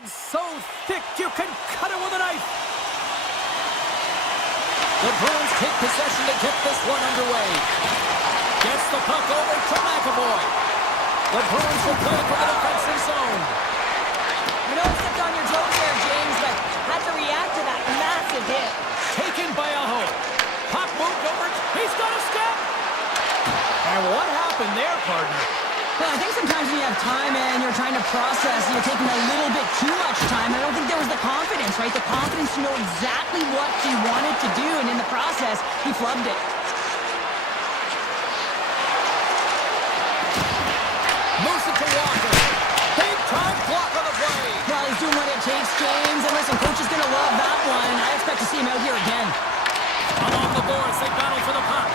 It's so thick you can cut it with a knife. The Bruins take possession to get this one underway. Gets the puck over to McAvoy. The Bruins will play for the defensive zone. You know, stepped on your toes there, James, but had to react to that massive hit. Taken by Aho. Puck moved over. He's got a step. And what happened there, partner? Well, I think sometimes when you have time and you're trying to process, you're taking a little bit too much time. I don't think there was the confidence, right? The confidence to know exactly what he wanted to do, and in the process, he flubbed it. Moves it to Walker. Big time block on the play. Well, he's doing what it takes, James. And listen, coach is going to love that one. I expect to see him out here again. Along the boards, they battle for the puck.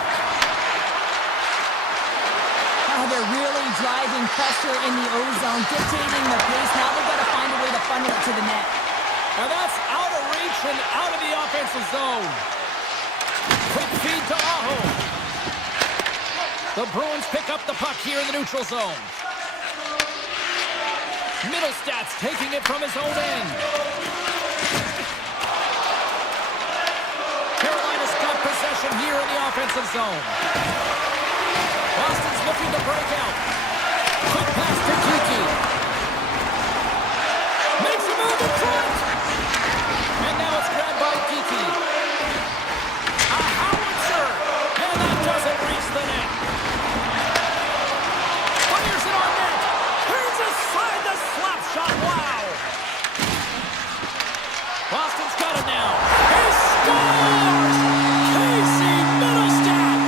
They're really driving pressure in the O-zone, dictating the pace. Now they've got to find a way to funnel it to the net. And that's out of reach and out of the offensive zone. Quick feed to Aho. The Bruins pick up the puck here in the neutral zone. Middlestats taking it from his own end. Carolina's got possession here in the offensive zone. Boston's looking to break out. Quick pass to Kiki. Makes a move in front. And now it's grabbed by Kiki. A howitzer. And that doesn't reach the net. Fires it on net. Here's aside the slap shot. Wow. Boston's got it now. He scores! Casey Middlestat.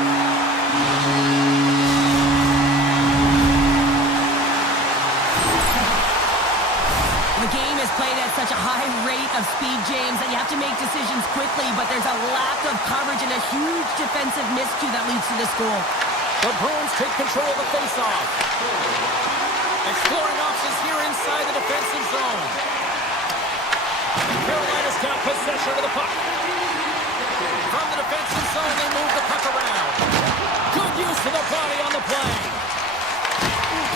Played at such a high rate of speed, James, that you have to make decisions quickly, but there's a lack of coverage and a huge defensive miscue that leads to this goal. The Bruins take control of the faceoff. Exploring options here inside the defensive zone. Carolina's got possession of the puck. From the defensive zone, they move the puck around. Good use of the body on the play.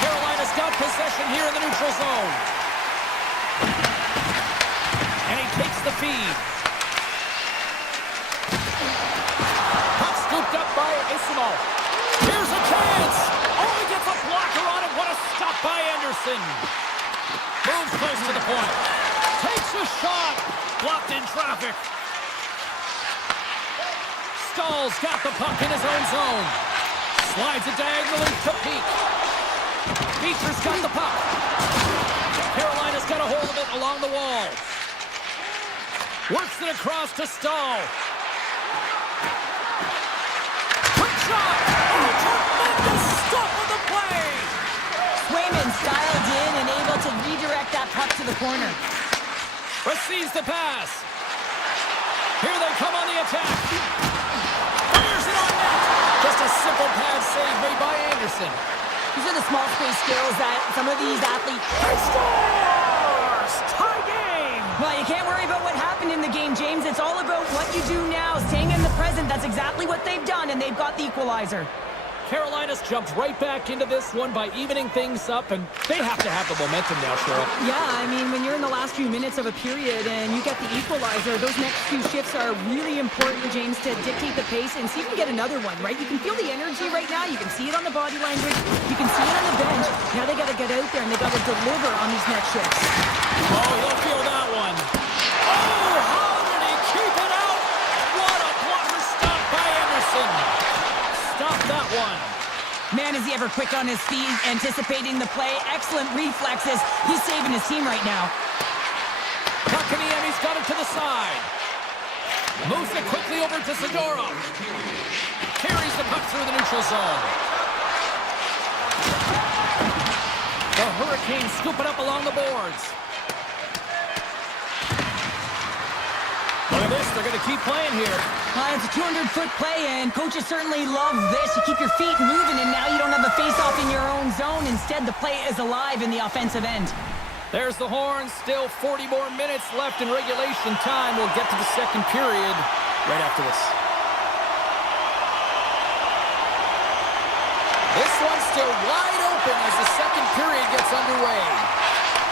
Carolina's got possession here in the neutral zone. And he takes the feed. Puck scooped up by Isimo. Here's a chance. Oh, he gets a blocker on it. What a stop by Anderson. Moves close to the point. Takes a shot. Blocked in traffic. Stahl's got the puck in his own zone. Slides it diagonally to Peak. Beecher's got the puck. Carolina's got a hold of it along the wall. Works it across to Stahl. Quick shot! Oh, tremendous stop on the play! Swayman's dialed in and able to redirect that puck to the corner. Receives the pass. Here they come on the attack. Fires it on net. Just a simple pad save made by Anderson. These are the small space skills that some of these athletes... He scores! Tie game! Well, you can't worry about what happened in the game, James. It's all about what you do now, staying in the present. That's exactly what they've done, and they've got the equalizer. Carolina's jumped right back into this one by evening things up, and they have to have the momentum now, Cheryl. Yeah, I mean, when you're in the last few minutes of a period and you get the equalizer, those next few shifts are really important, James, to dictate the pace and see if you can get another one, right? You can feel the energy right now. You can see it on the body language. You can see it on the bench. Now they got to get out there, and they got to deliver on these next shifts. Oh, he'll feel that one. Oh, how did he keep it out? What a blocker stop by Anderson. Stop that one. Man, is he ever quick on his feet, anticipating the play. Excellent reflexes. He's saving his team right now. Kotkaniemi's got it to the side. Moves it quickly over to Zadorov. Carries the puck through the neutral zone. The Hurricanes scoop it up along the boards. Look at this, they're going to keep playing here. It's a 200-foot play, and coaches certainly love this. You keep your feet moving, and now you don't have a face-off in your own zone. Instead, the play is alive in the offensive end. There's the horn. Still 40 more minutes left in regulation time. We'll get to the second period right after this. This one's still wide open as the second period gets underway.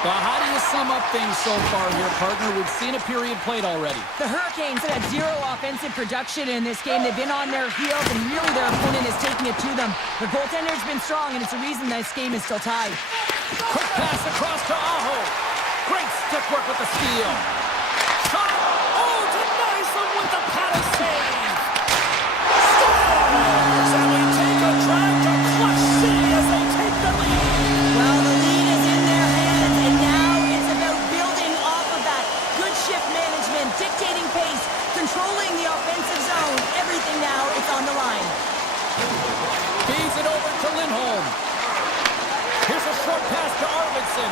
Well, how do you sum up things so far here, partner? We've seen a period played already. The Hurricanes have had zero offensive production in this game. They've been on their heels, and really their opponent is taking it to them. Their goaltender's been strong, and it's a reason this game is still tied. Quick pass across to Aho. Great stick work with the steal. Shot. Oh, denies them with the paddle save. Scores! And we take a drive to Clutch City as they take the lead. Well, the lead is in their hands, and now it's about building off of that. Good shift management, dictating pace, controlling the offensive zone. Everything now, it's on the line. Feeds it over to Lindholm. Here's a short pass to Arvidsson.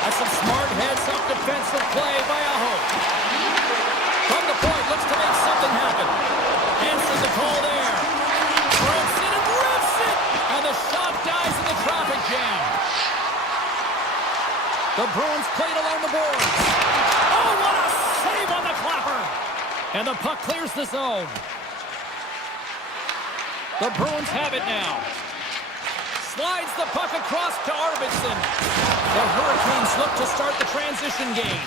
That's some smart heads-up defensive play by Aho. From the point, looks to make something happen. Answers the call there. Rips it and rips it! And the shot dies in the traffic jam. The Bruins played along the boards. Oh, what a save on the clapper! And the puck clears the zone. The Bruins have it now. Slides the puck across to Arvidsson. The Hurricanes look to start the transition game.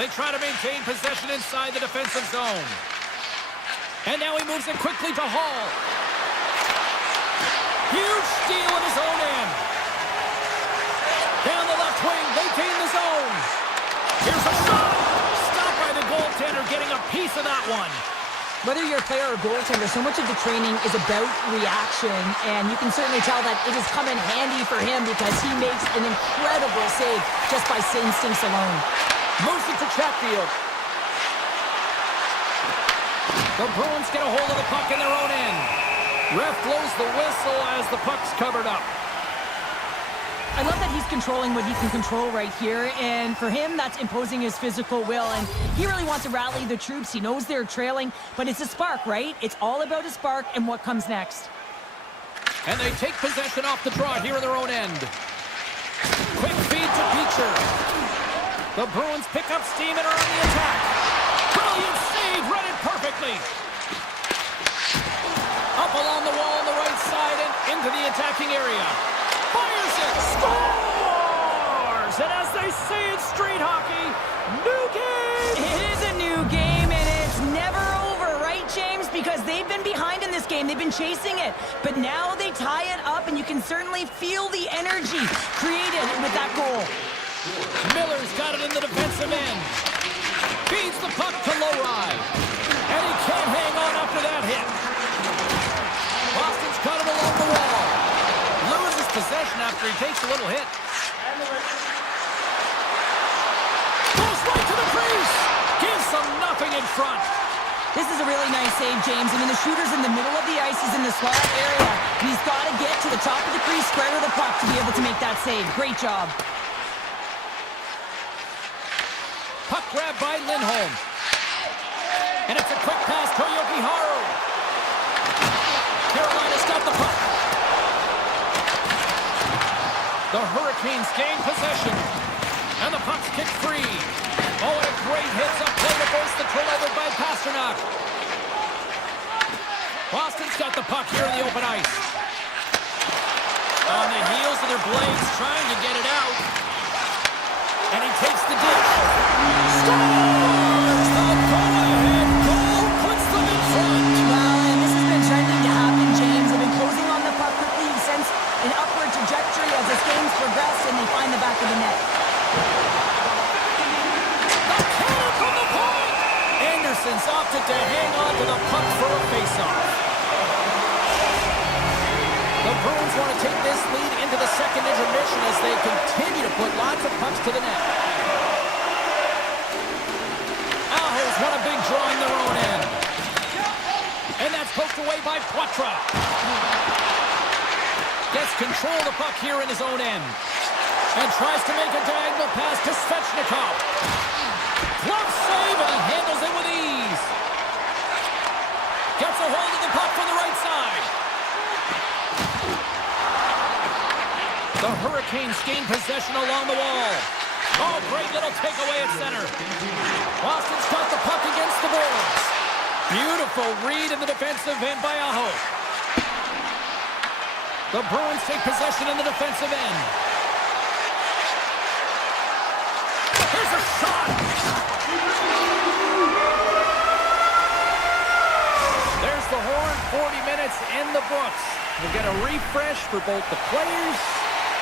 They try to maintain possession inside the defensive zone. And now he moves it quickly to Hall. Huge steal in his own end. Down the left wing, they gain the zone. Here's a shot. Stopped by the goaltender, getting a piece of that one. Whether you're a player or goaltender, so much of the training is about reaction, and you can certainly tell that it has come in handy for him because he makes an incredible save just by instincts alone. Moves it to Chatfield. The Bruins get a hold of the puck in their own end. Ref blows the whistle as the puck's covered up. I love that he's controlling what he can control right here, and for him, that's imposing his physical will, and he really wants to rally the troops. He knows they're trailing, but it's a spark, right? It's all about a spark and what comes next. And they take possession off the draw here in their own end. Quick feed to Beecher. The Bruins pick up steam and are on the attack. Brilliant save, read it perfectly. Up along the wall on the right side and into the attacking area. Fires it, scores! And as they say in street hockey, new game! It is a new game, and it's never over, right, James? Because they've been behind in this game. They've been chasing it. But now they tie it up, and you can certainly feel the energy created with that goal. Miller's got it in the defensive end. Feeds the puck to Lowry. And he can't hang on after that hit. Boston's got it along the wall. Loses possession after he takes a little hit. Goes right to the crease. Gives them nothing in front. This is a really nice save, James. I mean, the shooter's in the middle of the ice. He's in the slot area. And he's got to get to the top of the crease, square to the puck to be able to make that save. Great job. Puck grab by Lindholm. And it's a quick pass to Yokiharu. Carolina's got the puck. The Hurricanes gain possession. And the puck's kicked free. Oh, and a great hits-up play to force the turnover by Pasternak. Boston's got the puck here in the open ice. On the heels of their blades, trying to get it out. And he takes the dish. Scores! The go-ahead goal puts them in front. Well, and this has been trending to happen, James. They've been closing on the puck quickly. You sense an upward trajectory as this game's progressed, and they find the back of the net. The cannon from the point! Anderson's opted to hang on to the puck for a face-off. The Bruins want to take this lead into the second intermission as they continue to put lots of pucks to the net. Aho's won a big draw in their own end. And that's poked away by Poitras. Gets control of the puck here in his own end. And tries to make a diagonal pass to Svechnikov. Glove save, and he handles it with ease. Gets a hold of the puck from the right side. The Hurricanes gain possession along the wall. Oh, great little takeaway at center. Boston's got the puck against the boards. Beautiful read in the defensive end by Aho. The Bruins take possession in the defensive end. There's the horn, 40 minutes in the books. We'll get a refresh for both the players,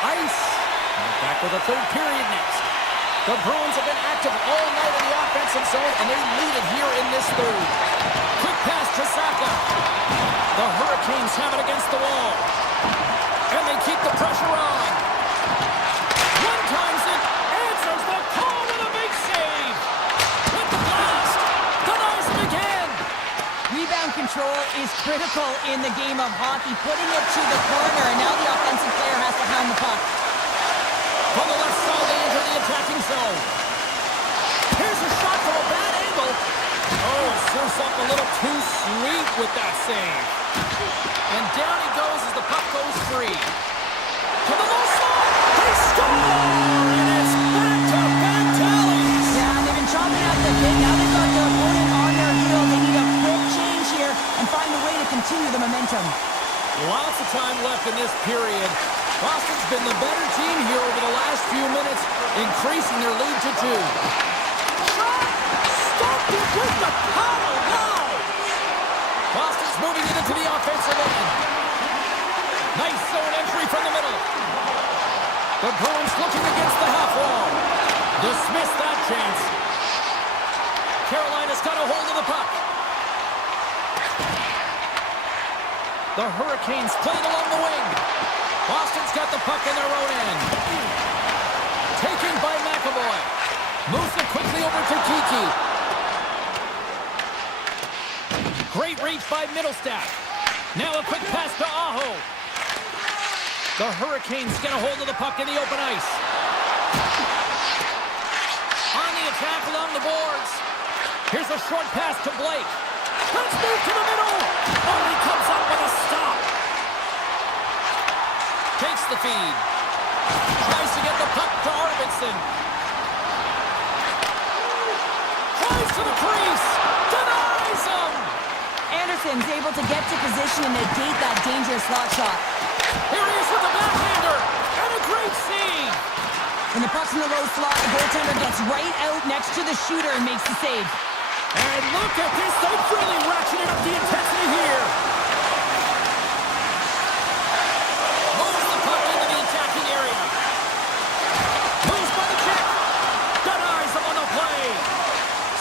ice, and we're back with a third period next. The Bruins have been active all night in the offensive zone, and they lead it here in this third. Quick pass to Saka. The Hurricanes have it against the wall. And they keep the pressure on. One times it, answers the call with a big save. With the blast, denies him again. Rebound control is critical in the game of hockey, putting it to the corner, and now the offensive player has to hound the puck. From the left side, they enter the attacking zone. Here's a shot from a bad angle. Oh, it serves up a little too sweet with that save. And down he goes as the puck goes free. To the low side, they score! And it's back-to-back tallies. Yeah, and they've been chopping at the bit. Now they've got their opponent on their heel. They need a quick change here and find a way to continue the momentum. Lots of time left in this period. Boston's been the better team here over the last few minutes, increasing their lead to 2. Shot! Stopped it with the power! Wow! Boston's moving it into the offensive end. Nice zone entry from the middle. The Bruins looking against the half wall. Dismiss that chance. Carolina's got a hold of the puck. The Hurricanes playing along the wing. Boston's got the puck in their own end. Taken by McAvoy. Moves it quickly over to Kiki. Great reach by Middlestadt. Now a quick pass to Aho. The Hurricanes get a hold of the puck in the open ice. On the attack along the boards. Here's a short pass to Blake. Let's move to the middle. Oh, he comes up with a stop. Takes the feed. Tries to get the puck to Arvidsson. Tries to the crease. Denies him. Anderson's able to get to position and negate that dangerous slot shot. Here he is with the backhander. And a great save. When the puck's in the low slot, the goaltender gets right out next to the shooter and makes the save. And look at this. They've really ratcheted up the intensity here. Moves the puck into the attacking area. Moves by the check. Denies him on the play.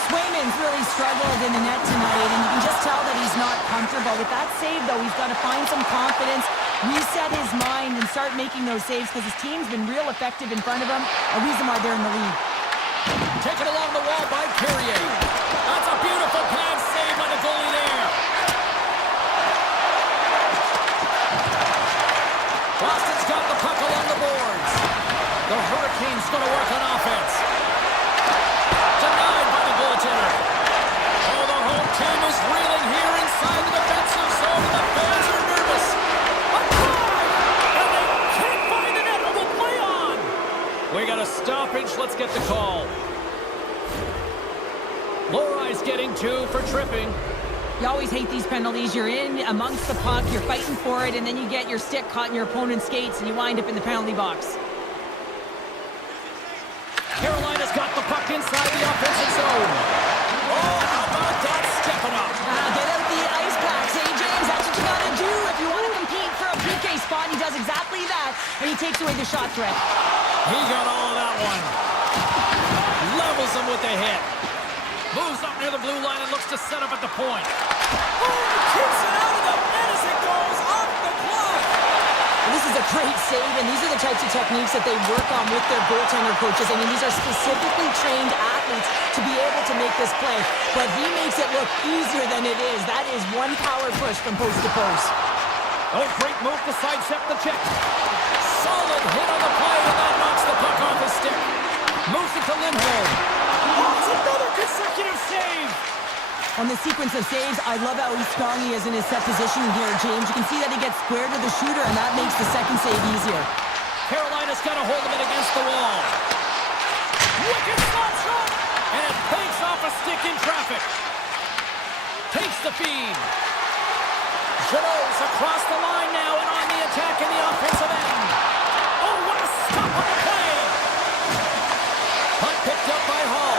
Swayman's really struggled in the net tonight, and you can just tell that he's not comfortable. With that save, though, he's got to find some confidence, reset his mind, and start making those saves because his team's been real effective in front of him, a reason why they're in the lead. Taken along the wall by Perrier. That's a beautiful pad save by the goalie there. Boston's got the puck along the boards. The Hurricanes going to work on offense. Denied by the goaltender. Oh, the home team is reeling here inside the defensive zone. The fans are nervous. A drive! And they can't find the net. It will play on. We got a stoppage. Let's get the call. Lorai's getting 2 for tripping. You always hate these penalties. You're in amongst the puck, you're fighting for it, and then you get your stick caught in your opponent's skates, and you wind up in the penalty box. Carolina's got the puck inside the offensive zone. Oh, how about that stepping up? Get out the ice packs, hey, James. That's what you got to do if you want to compete for a PK spot. He does exactly that, and he takes away the shot threat. He got all of that one. Levels him with the hit. Moves up near the blue line and looks to set up at the point. Oh, he keeps it out of the net as it goes off the glove. This is a great save, and these are the types of techniques that they work on with their goaltender coaches. I mean, these are specifically trained athletes to be able to make this play, but he makes it look easier than it is. That is one power push from post to post. Oh, great move to sidestep the check. Solid hit on the play, and that knocks the puck off his stick. Moves it to Lindholm. Oh, it's another consecutive save. On the sequence of saves, I love how strong he is in his set positioning here, James. You can see that he gets square to the shooter, and that makes the second save easier. Carolina's got a hold of it against the wall. Wicked slot shot, and it banks off a stick in traffic. Takes the feed. Jeannot's across the line now and on the attack in the offensive end. Oh, what a stop on the play. Puck picked up by Hall.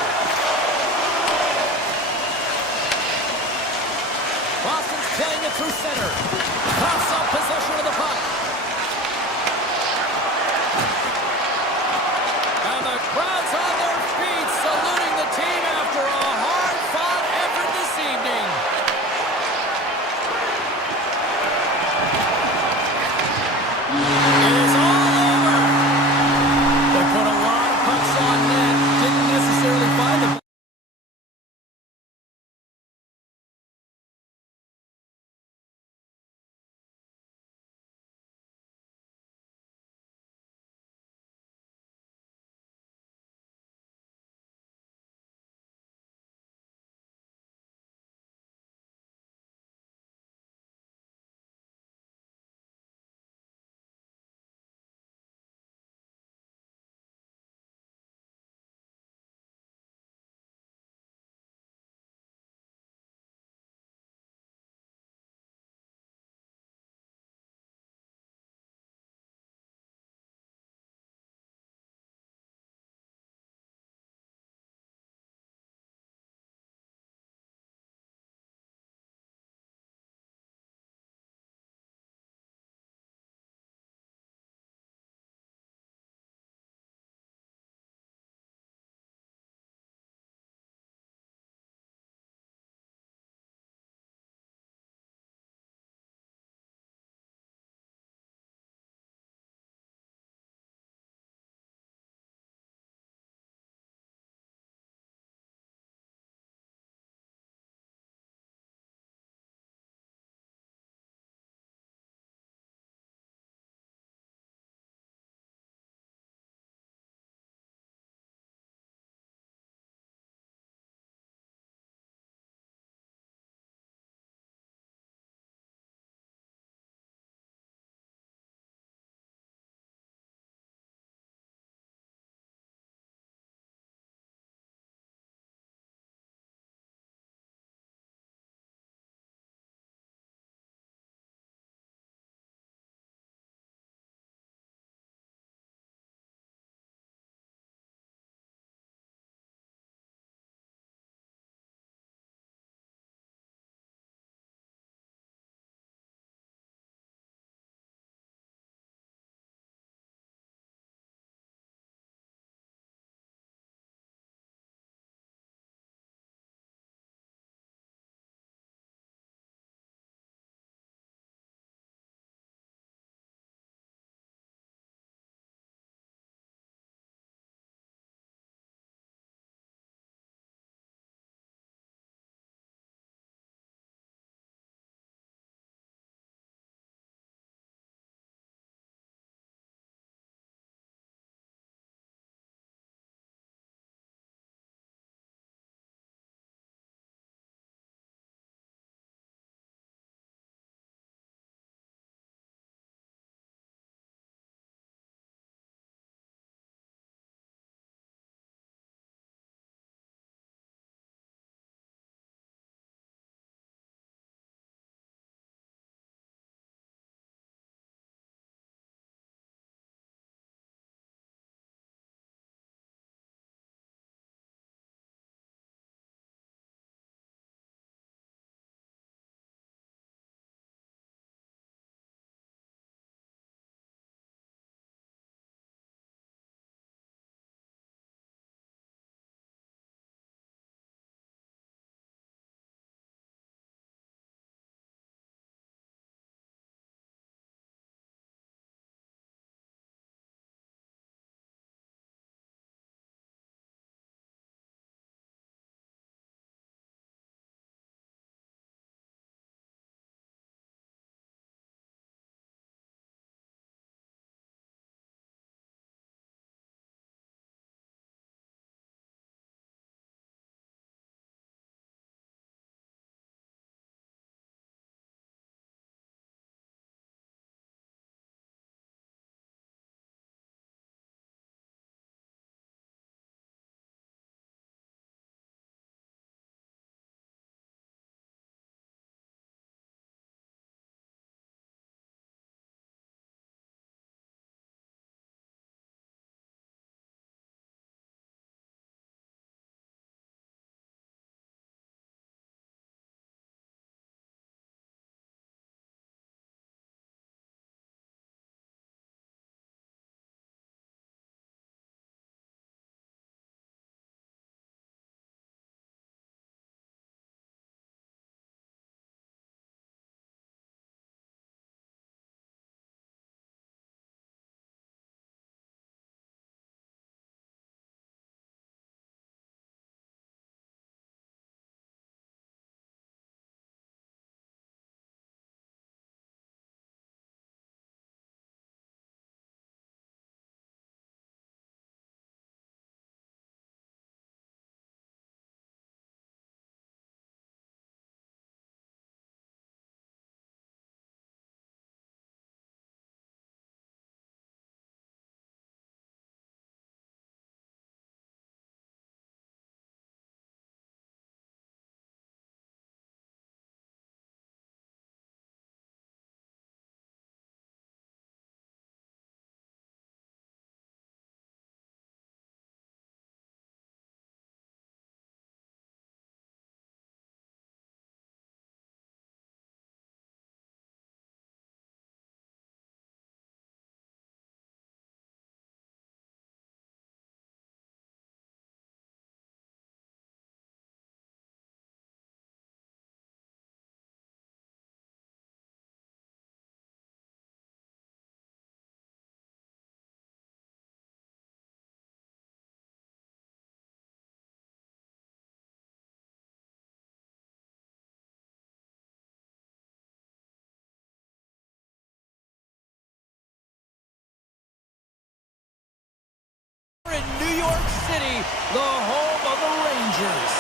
Trinity, the home of the Rangers.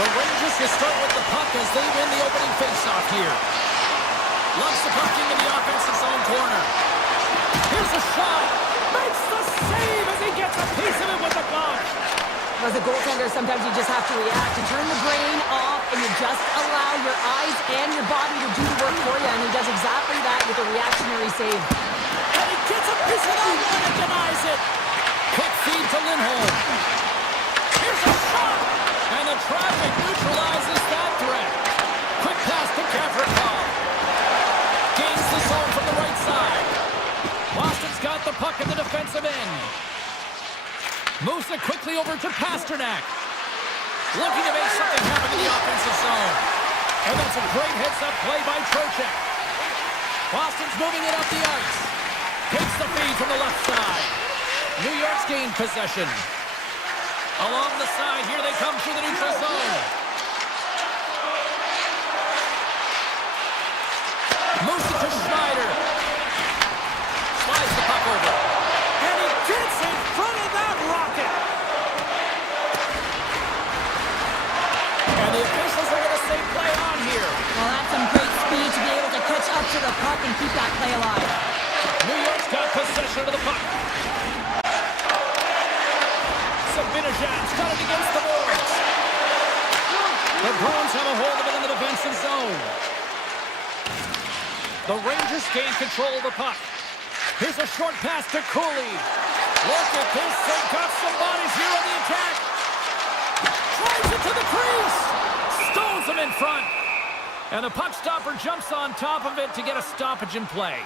The Rangers will start with the puck as they win the opening faceoff here. Launch the puck into the offensive zone corner. Here's a shot. Makes the save as he gets a piece of it with the glove. As a goaltender, sometimes you just have to react. You turn the brain off and you just allow your eyes and your body to do the work for you. And he does exactly that with a reactionary save. And he gets a piece of that one and denies it. Quick feed to Lindholm. Here's a shot. And the traffic neutralizes that threat. Quick pass to Gavrikov. Gains the zone from the right side. Boston's got the puck in the defensive end. Moves it quickly over to Pasternak. Looking to make something happen in the offensive zone. And that's a great heads-up play by Trocheck. Boston's moving it up the ice. Takes the feed from the left side. New York's gained possession. Along the side, here they come through the neutral zone. Moves it to Schneider. Slides the puck over. And he gets in front of that rocket. And the officials are going to say play on here. Well, that's some great speed to be able to catch up to the puck and keep that play alive. New York's got possession of the puck. Sabinajan's got it against the boards. The Bruins have a hold of it in the defensive zone. The Rangers gain control of the puck. Here's a short pass to Cooley. Look at this. They've got some bodies here on the attack. Drives it to the crease. Stones him in front. And the puck stopper jumps on top of it to get a stoppage in play.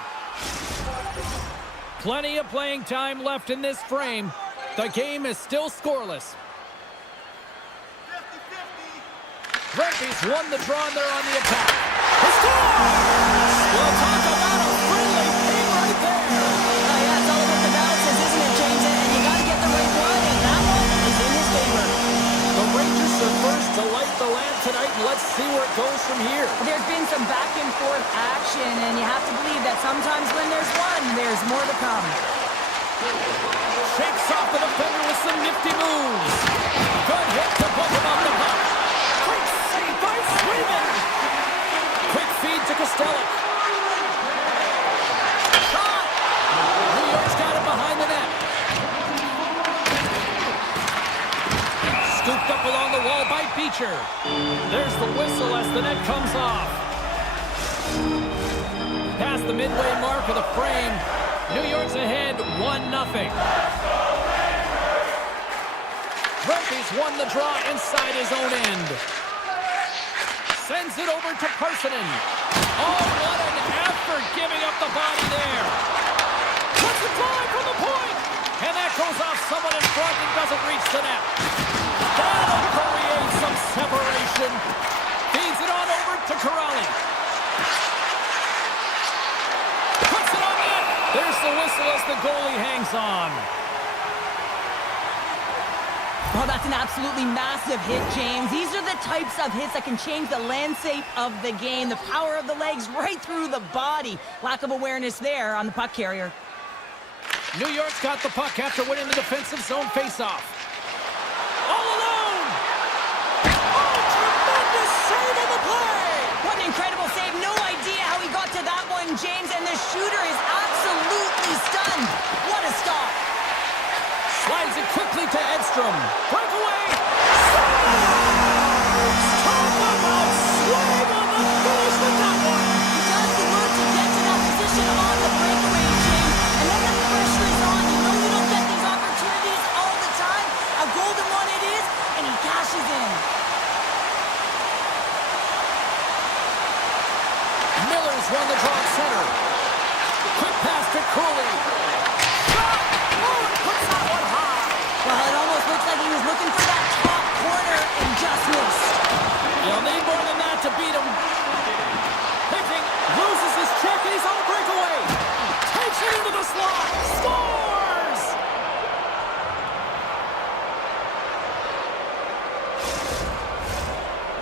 Plenty of playing time left in this frame. The game is still scoreless. 50-50. Brempy's won the draw and they're on the attack. A score! We'll talk about a friendly thing right there. Oh, yeah, it's all about the balances, isn't it, James? And you got to get the right one, and that one is in his favor. The Rangers are first to light the lamp tonight, and let's see where it goes from here. There's been some back and forth action, and you have to believe that sometimes when there's one, there's more to come. Shakes off the defender with some nifty moves. Good hit to put him off the puck. Great save by Swayman. Quick feed to Kostelic. Shot! New York's got it behind the net. Scooped up along the wall by Beecher. There's the whistle as the net comes off. Past the midway mark of the frame. New York's ahead 1-0. Brempy's won the draw inside his own end. Sends it over to Parsonen. Oh, what an effort giving up the body there. Puts it flying from the point. And that goes off someone in front and doesn't reach the net. That'll create some separation. Feeds it on over to Corrali. Puts it on net. There's the whistle as the goalie hangs on. Well, that's an absolutely massive hit, James. These are the types of hits that can change the landscape of the game. The power of the legs right through the body. Lack of awareness there on the puck carrier. New York's got the puck after winning the defensive zone faceoff. All alone! Oh, tremendous save on the play! What an incredible save. No idea how he got to that one, James, and the shooter is absolutely stunned. What a stop. Slides it quickly to Edstrom. Breakaway! Talk about swag on the finish with that one! He does the work to get to that position on the breakaway, James. And then the pressure is on. You know you don't get these opportunities all the time. A golden one it is, and he cashes in. Miller's won the draw at center. Quick pass to Cooley. Shot! Oh, it puts that one high. Well, it almost looks like he was looking for that top corner and just missed. You'll need more than that to beat him. Picking, loses his check, and he's on a breakaway. Takes it into the slot. Scores!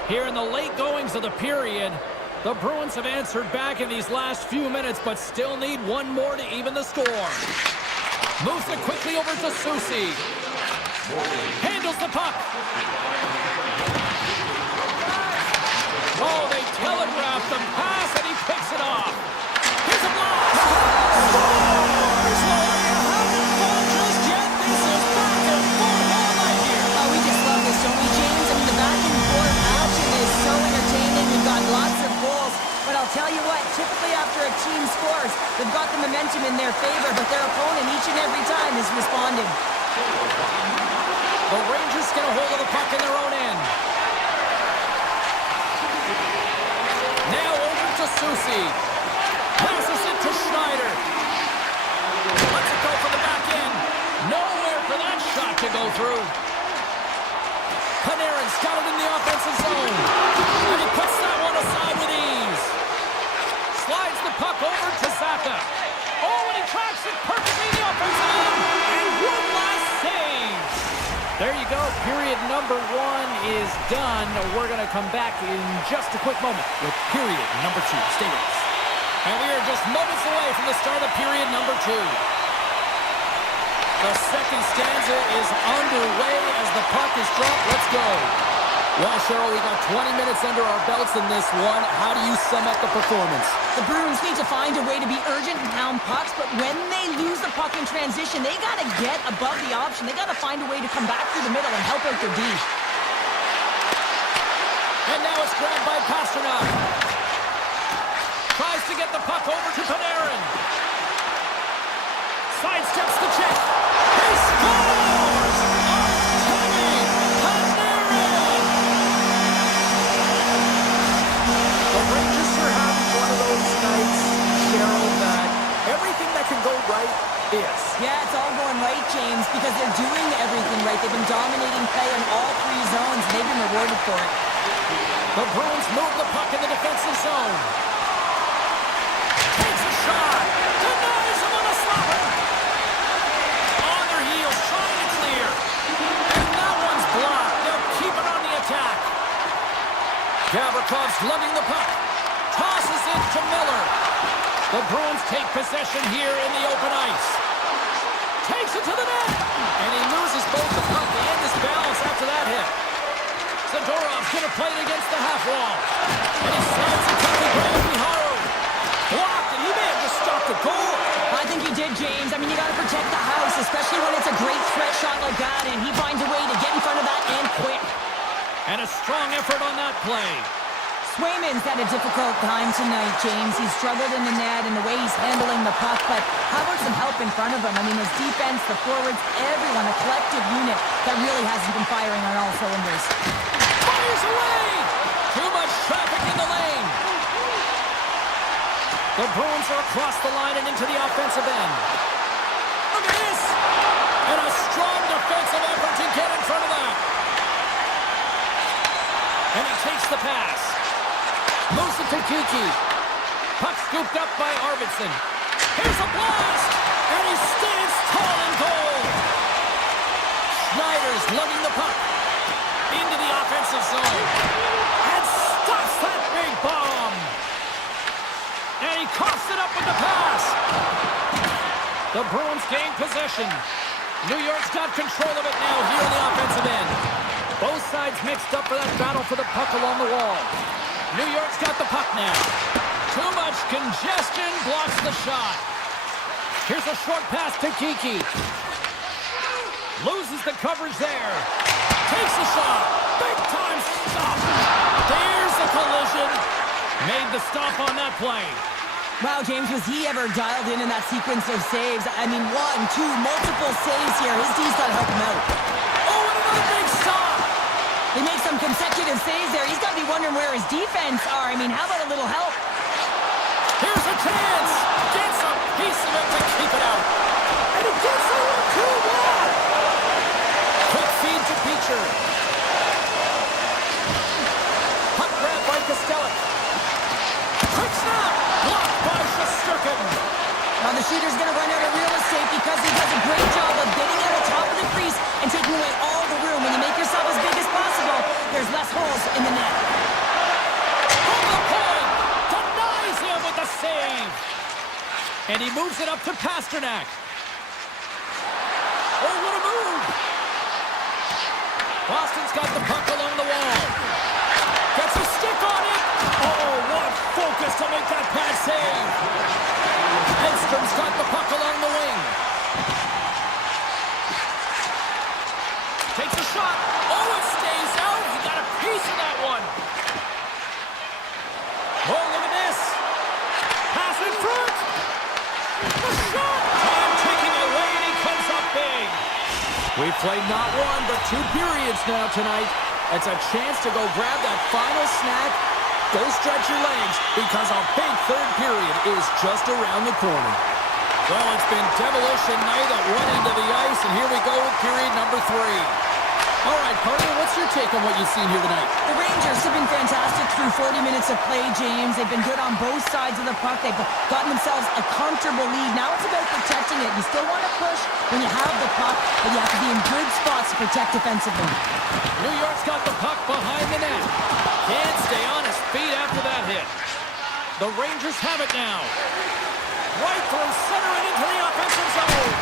Here in the late goings of the period, the Bruins have answered back in these last few minutes, but still need one more to even the score. Moves it quickly over to Susi. Handles the puck. Oh, they telegraphed the pass, and he picks it off. Here's a blast. Scores! Well, you haven't fun just yet. This is back and forth all night here. Oh, we just love this, don't we, James? I mean, the back and forth action is so entertaining. We've got lots of goals. But I'll tell you what, typically after a team scores, they've got the momentum in their favor, but their opponent each and every time is responding. The Rangers get a hold of the puck in their own end. Now over to Susi. Passes it to Schneider. Lets it go for the back end. Nowhere for that shot to go through. Panarin's got it in the offensive zone. And he puts that one aside with ease. Slides the puck over to Zappa. Oh, and he tracks it perfectly in the offensive end. And one last save. There you go. Period number 1 is done. We're going to come back in just a quick moment with period number 2. Stay with us. And we are just moments away from the start of period number 2. The second stanza is underway as the puck is dropped. Let's go. Well, Cheryl, we got 20 minutes under our belts in this one. How do you sum up the performance? The Bruins need to find a way to be urgent and pound pucks, but when they lose the puck in transition, they got to get above the option. They got to find a way to come back through the middle and help out their D. And now it's grabbed by Pasternak. Tries to get the puck over to Panarin. Sidesteps the check. He scores! Artemi Panarin! The Rangers are having one of those nights, Cheryl, that everything that can go right is. Yeah, it's all going right, James, because they're doing everything right. They've been dominating play in all 3 zones, and they've been rewarded for it. The Bruins move the puck in the defensive zone. Takes a shot. Denies him on a slapper. On their heels, trying to clear. And that one's blocked. They'll keep it on the attack. Gavrikov's lugging the puck. Tosses it to Miller. The Bruins take possession here in the open ice. Takes it to the net. And he loses both the puck and his balance after that hit. Zadorov's going to play it against the half wall. And he slides it quickly by Miharu. Blocked, and he may have just stopped the goal. I think he did, James. I mean, you got to protect the house, especially when it's a great threat shot like that, and he finds a way to get in front of that and quick. And a strong effort on that play. Swayman's had a difficult time tonight, James. He's struggled in the net and the way he's handling the puck, but how about some help in front of him? I mean, his defense, the forwards, everyone, a collective unit that really hasn't been firing on all cylinders. Fires away! Too much traffic in the lane. The Bruins are across the line and into the offensive end. Look at this! And a strong defensive effort to get in front of that. And he takes the pass. Moves it to Kiki. Puck scooped up by Arvidsson. Here's a blast! And he stands tall in goal. Schneider's lugging the puck into the offensive zone. And stops that big bomb. And he coughs it up with the pass. The Bruins gain possession. New York's got control of it now here on the offensive end. Both sides mixed up for that battle for the puck along the wall. New York's got the puck now. Too much congestion blocks the shot. Here's a short pass to Kiki. Loses the coverage there. Takes the shot. Big time stop. There's a collision. Made the stop on that play. Wow, James, was he ever dialed in that sequence of saves? I mean, 1, 2, multiple saves here. His D's got to help him out. Oh, and another big stop. They make some consecutive saves there. He's got to be wondering where his defense are. I mean, how about a little help? Here's a chance. Gets a piece of it to keep it out. And he gets a 2-1. Quick feed to Beecher. Puck grab by Kostelic. Quick snap. Blocked by Shesterkin. Now the shooter's going to run out of real estate because he does a great job of getting out of top of the crease and taking away all the room. When you make yourself as big as possible, there's less holes in the net. From the point. Denies him with the save. And he moves it up to Pasternak. Oh, what a move. Boston's got the puck along the wall. Gets a stick on it. Oh, what focus to make that pass save. Edstrom's got the puck along the wing. Takes a shot. Oh, it stays out. He got a piece of that one. Oh, look at this. Pass in front. A shot. Time ticking away, and he comes up big. We've played not one, but 2 periods now tonight. It's a chance to go grab that final snack. Go stretch your legs, because a big 3rd period is just around the corner. Well, it's been demolition night at one end of the ice, and here we go with period number 3. All right, partner, what's your take on what you've seen here tonight? The Rangers have been fantastic through 40 minutes of play, James. They've been good on both sides of the puck. They've gotten themselves a comfortable lead. Now it's about protecting it. You still want to push when you have the puck, but you have to be in good spots to protect defensively. New York's got the puck behind the net. Can't stay on his feet after that hit. The Rangers have it now. Right through center and into the offensive zone.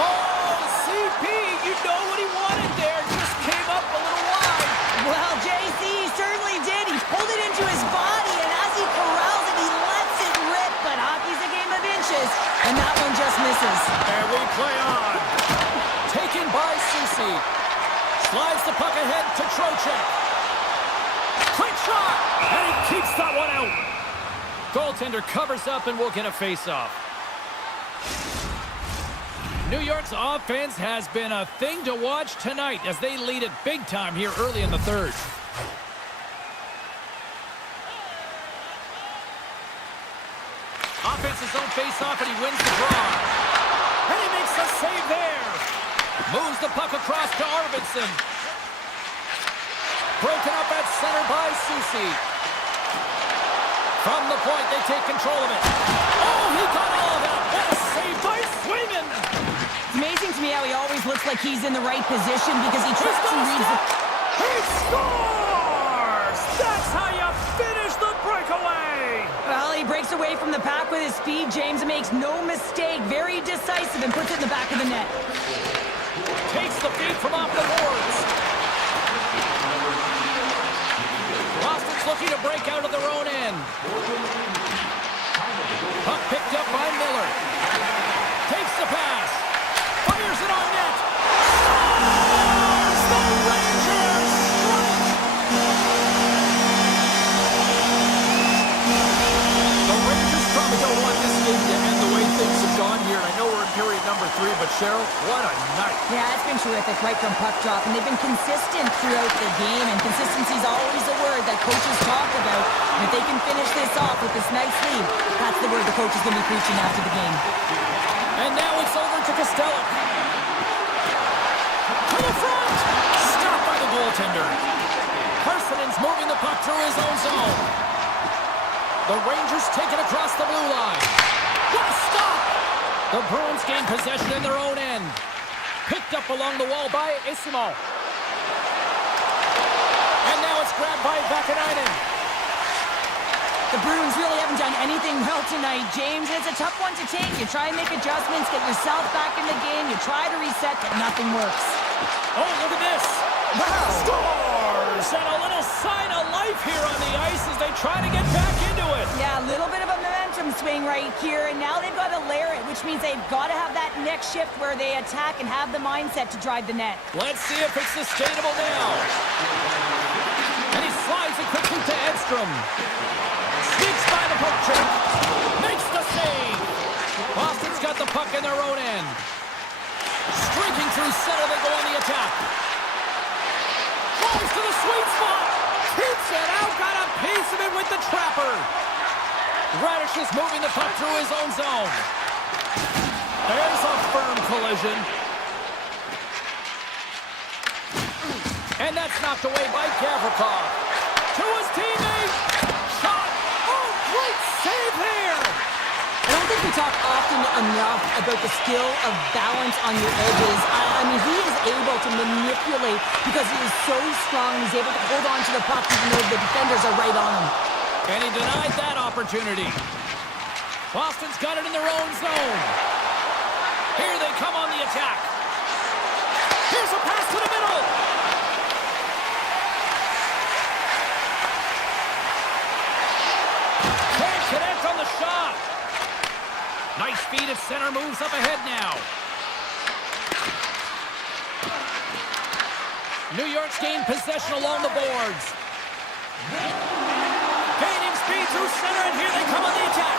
Oh, CP, you know what he wanted there. Just came up a little wide. Well, JC certainly did. He pulled it into his body, and as he corrals it, he lets it rip. But hockey's a game of inches, and that one just misses. And we play on. Taken by Susi. Slides the puck ahead to Trocheck. Quick shot! And he keeps that one out. Goaltender covers up and we'll get a face-off. New York's offense has been a thing to watch tonight as they lead it big time here early in the 3rd. Offense's own face-off and he wins the draw. And he makes the save there. Moves the puck across to Arvidsson. Broken up at center by Susi. From the point, they take control of it. Oh, he got all of that. What a save by Swayman. It's amazing to me how he always looks like he's in the right position because he tracks and reads the... He scores! That's how you finish the breakaway. Well, he breaks away from the pack with his speed, James, and makes no mistake. Very decisive and puts it in the back of the net. Takes the feed from off the boards. Boston's looking to break out of their own end. Puck picked up by Miller. Takes the pass. Fires it on net. Scores! The Rangers strike! The Rangers probably don't want this game to end the way things have gone here. I know we're in period number 3, but Cheryl, what a night. Yeah, it's been terrific right from puck drop, and they've been consistent throughout the game, and consistency is always the word that coaches talk about. And if they can finish this off with this nice lead, that's the word the coach is going to be preaching after the game. And now it's over to Costello. To the front! Stopped by the goaltender. Parsonen's moving the puck through his own zone. The Rangers take it across the blue line. What a stop! The Bruins gain possession in their own end. Picked up along the wall by Isimo. And now it's grabbed by Vakanainen. The Bruins really haven't done anything well tonight, James. It's a tough one to take. You try and make adjustments, get yourself back in the game. You try to reset, but nothing works. Oh, look at this. Wow. Scores! And a little sign of life here on the ice as they try to get back into it. Yeah, a little bit of a momentum swing right here, and now they've got to layer it, which means they've got to have that next shift where they attack and have the mindset to drive the net. Let's see if it's sustainable now. And he slides it quickly to Edstrom. Sneaks by the poke check. Makes the save. Boston's got the puck in their own end. Streaking through center, they go on the attack. Falls to the sweet spot. Keeps it out. Got a piece of it with the trapper. Radish is moving the puck through his own zone. There's a firm collision. And that's knocked away by Gavrikov. To his teammate. Shot. Oh, great save here. I don't think we talk often enough about the skill of balance on your edges. I mean, he is able to manipulate because he is so strong. He's able to hold on to the puck even though the defenders are right on him. And he denied that opportunity. Boston's got it in their own zone. Here they come on the attack. Here's a pass to the middle. shot. Nice feed at center, moves up ahead now. New York's gained possession along the boards. Gaining speed through center, and here they come on the attack.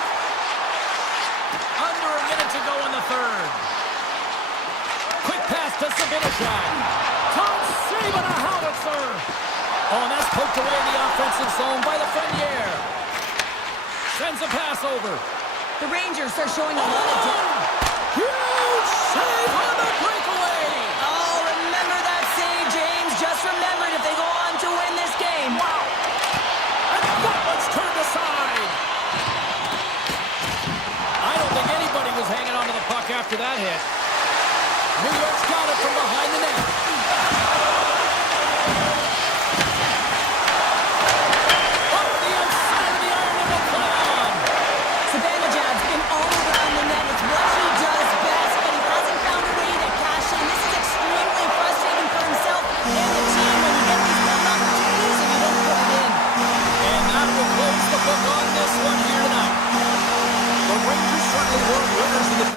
Under a minute to go in the third. Quick pass to Sabinishad. Tom saving a howitzer. Oh, and that's poked away in the offensive zone by the Frenier. Sends a pass over. The Rangers are showing a lot of depth. Huge save on the breakaway. Oh, remember that save, James. Just remember it if they go on to win this game. Wow. And that one's turned aside. I don't think anybody was hanging on to the puck after that hit. New York's got it from behind the net. Off the outside of the iron and the play on. Sabanajad's been all around the net. It's what he does best, but he hasn't found a way to cash in. This is extremely frustrating for himself and the team when you get these golden opportunities and you don't put it in. And that will close the book on this one here tonight. The Rangers certainly were winners in the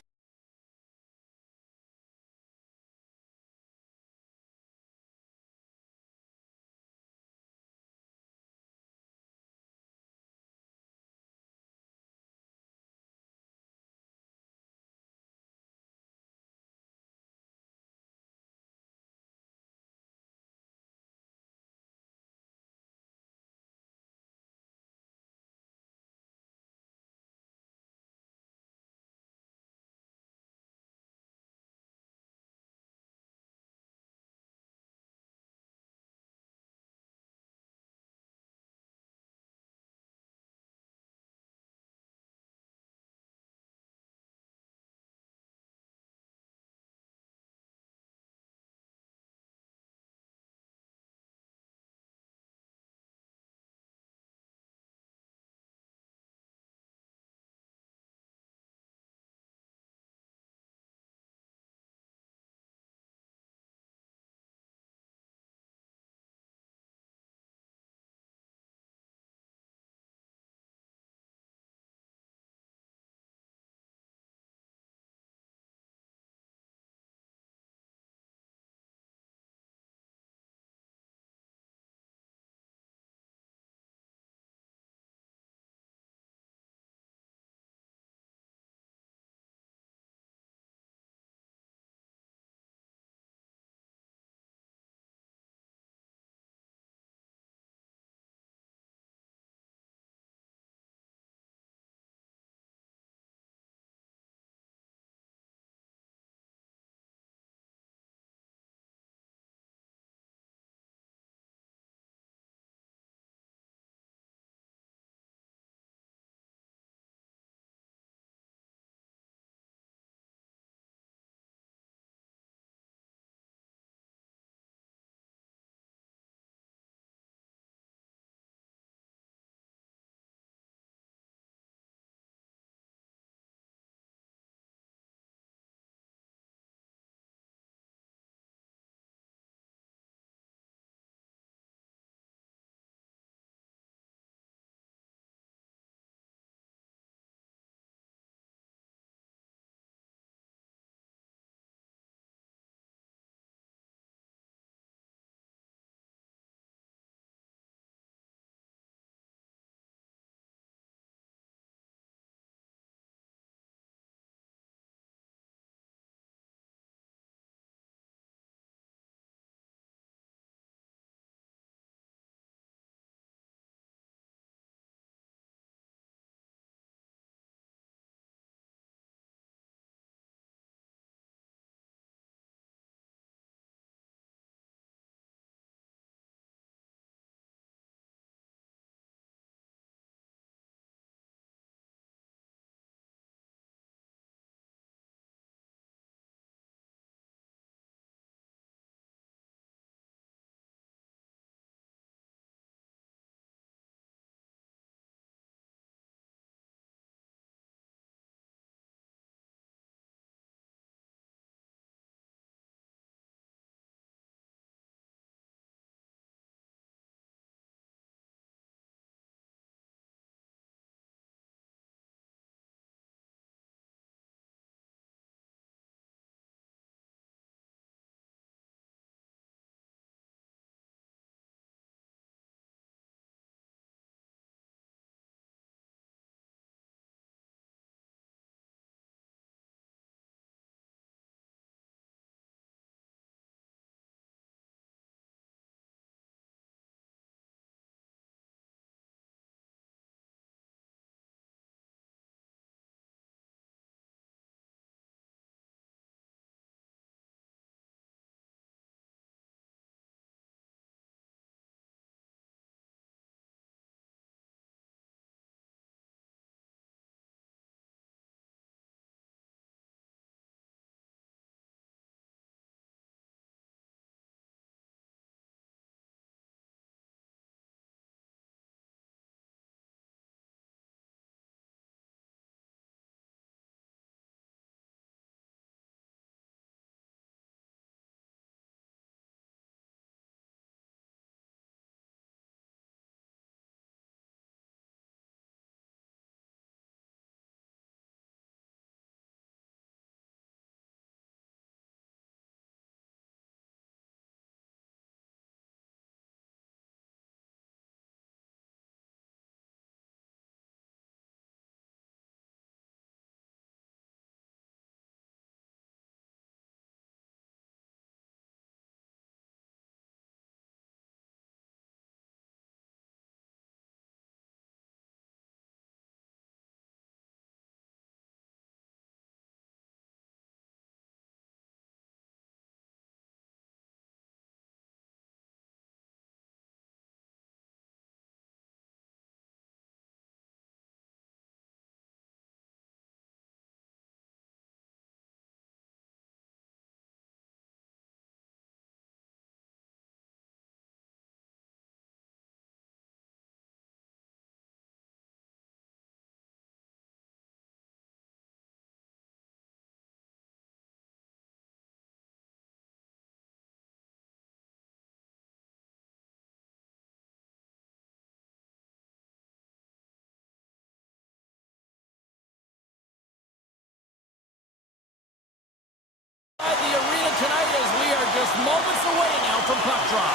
just moments away now from puck drop.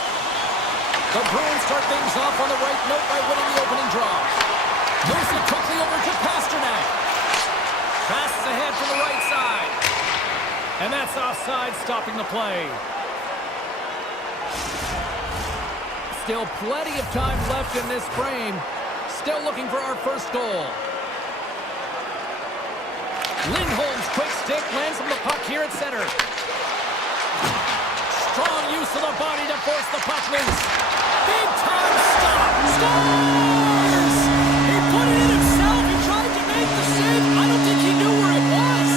The Bruins start things off on the right note by winning the opening draw. Moves it quickly over to Pasternak. Passes ahead from the right side. And that's offside, stopping the play. Still plenty of time left in this frame. Still looking for our first goal. Lindholm's quick stick lands from the puck here at center. Strong use of the body to force the puck loose. Big time stop. Scores! He put it in himself. He tried to make the save. I don't think he knew where it was.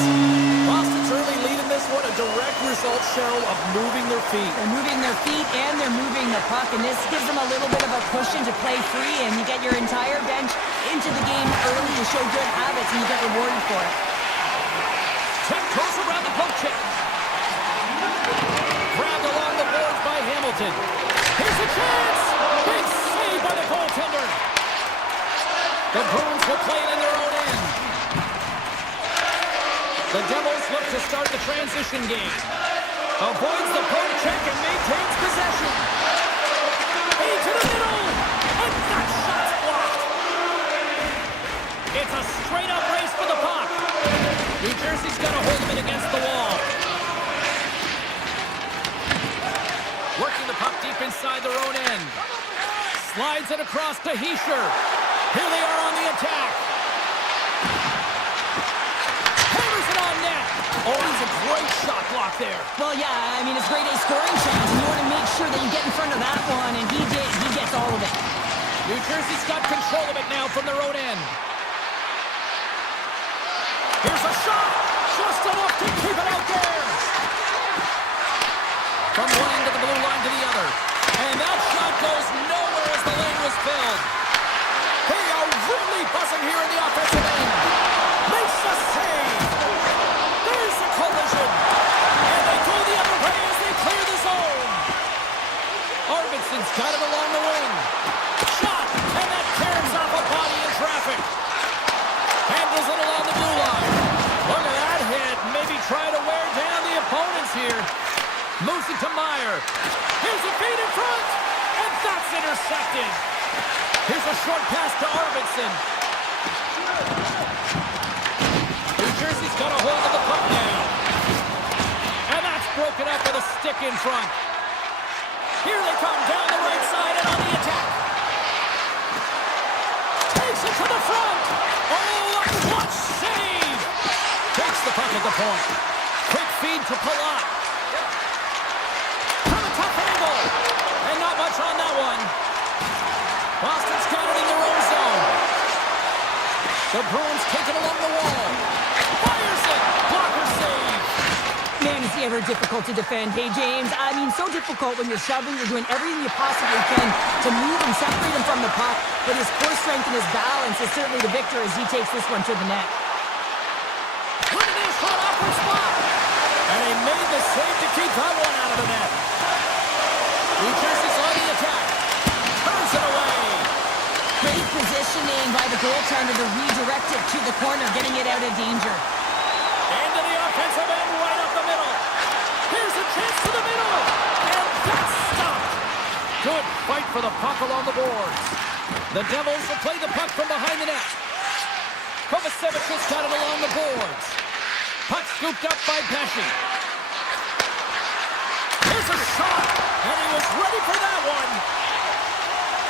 Boston's early lead in this one, a direct result, Cheryl, of moving their feet. They're moving their feet and they're moving the puck, and this gives them a little bit of a cushion to play free, and you get your entire bench into the game early to show good habits, and you get rewarded for it. Tip goes around the poke check. Grabbed along the boards by Hamilton. Here's a chance! Big save by the goaltender. The Bruins will play it in their own end. The Devils look to start the transition game. Avoids the poke check and maintains possession. Into the middle! And that shot's blocked! It's a straight-up race for the puck. New Jersey's got to hold it against the wall. Working the puck deep inside their own end. Slides it across to Hischier. Here they are on the attack. Hammers it on net. Oh, he's a great shot block there. Well, yeah, I mean, it's grade A scoring chance, and you want to make sure that you get in front of that one, and he did. He gets all of it. New Jersey's got control of it now from their own end. Here's a shot. Just enough to keep it out there. From one end of the blue line to the other. And that shot goes nowhere as the lane was filled. They are really buzzing here in the offensive end. Makes a save. There's a collision. And they go the other way as they clear the zone. Arvidsson's got it along the wing. Shot. And that tears off a body in traffic. Handles it along the blue line. Look at that hit. Maybe try to wear down the opponents here. Moves it to Meyer. Here's a feed in front. And that's intercepted. Here's a short pass to Arvidsson. New Jersey's got a hold of the puck now. And that's broken up with a stick in front. Here they come down the right side and on the attack. Takes it to the front. Oh, a clutch save. Takes the puck at the point. Quick feed to Palat. From a tough angle. And not much on that one. Boston's got it in their own zone. The Bruins take it along the wall. Fires it. Blocker save. Man, is he ever difficult to defend. Hey, James, I mean, so difficult when you're shoving. You're doing everything you possibly can to move and separate him from the puck. But his core strength and his balance is certainly the victor as he takes this one to the net. Look at this shot awkward spot. And he made the save to keep that one out of the net. New Jersey's on the attack. Turns it away. Great positioning by the goaltender to redirect it to the corner, getting it out of danger. Into the offensive end, right up the middle. Here's a chance to the middle. And that's stopped. Good fight for the puck along the boards. The Devils will play the puck from behind the net. Kovacevic has got it along the boards. Puck scooped up by Pesci. Here's a shot. And he was ready for that one.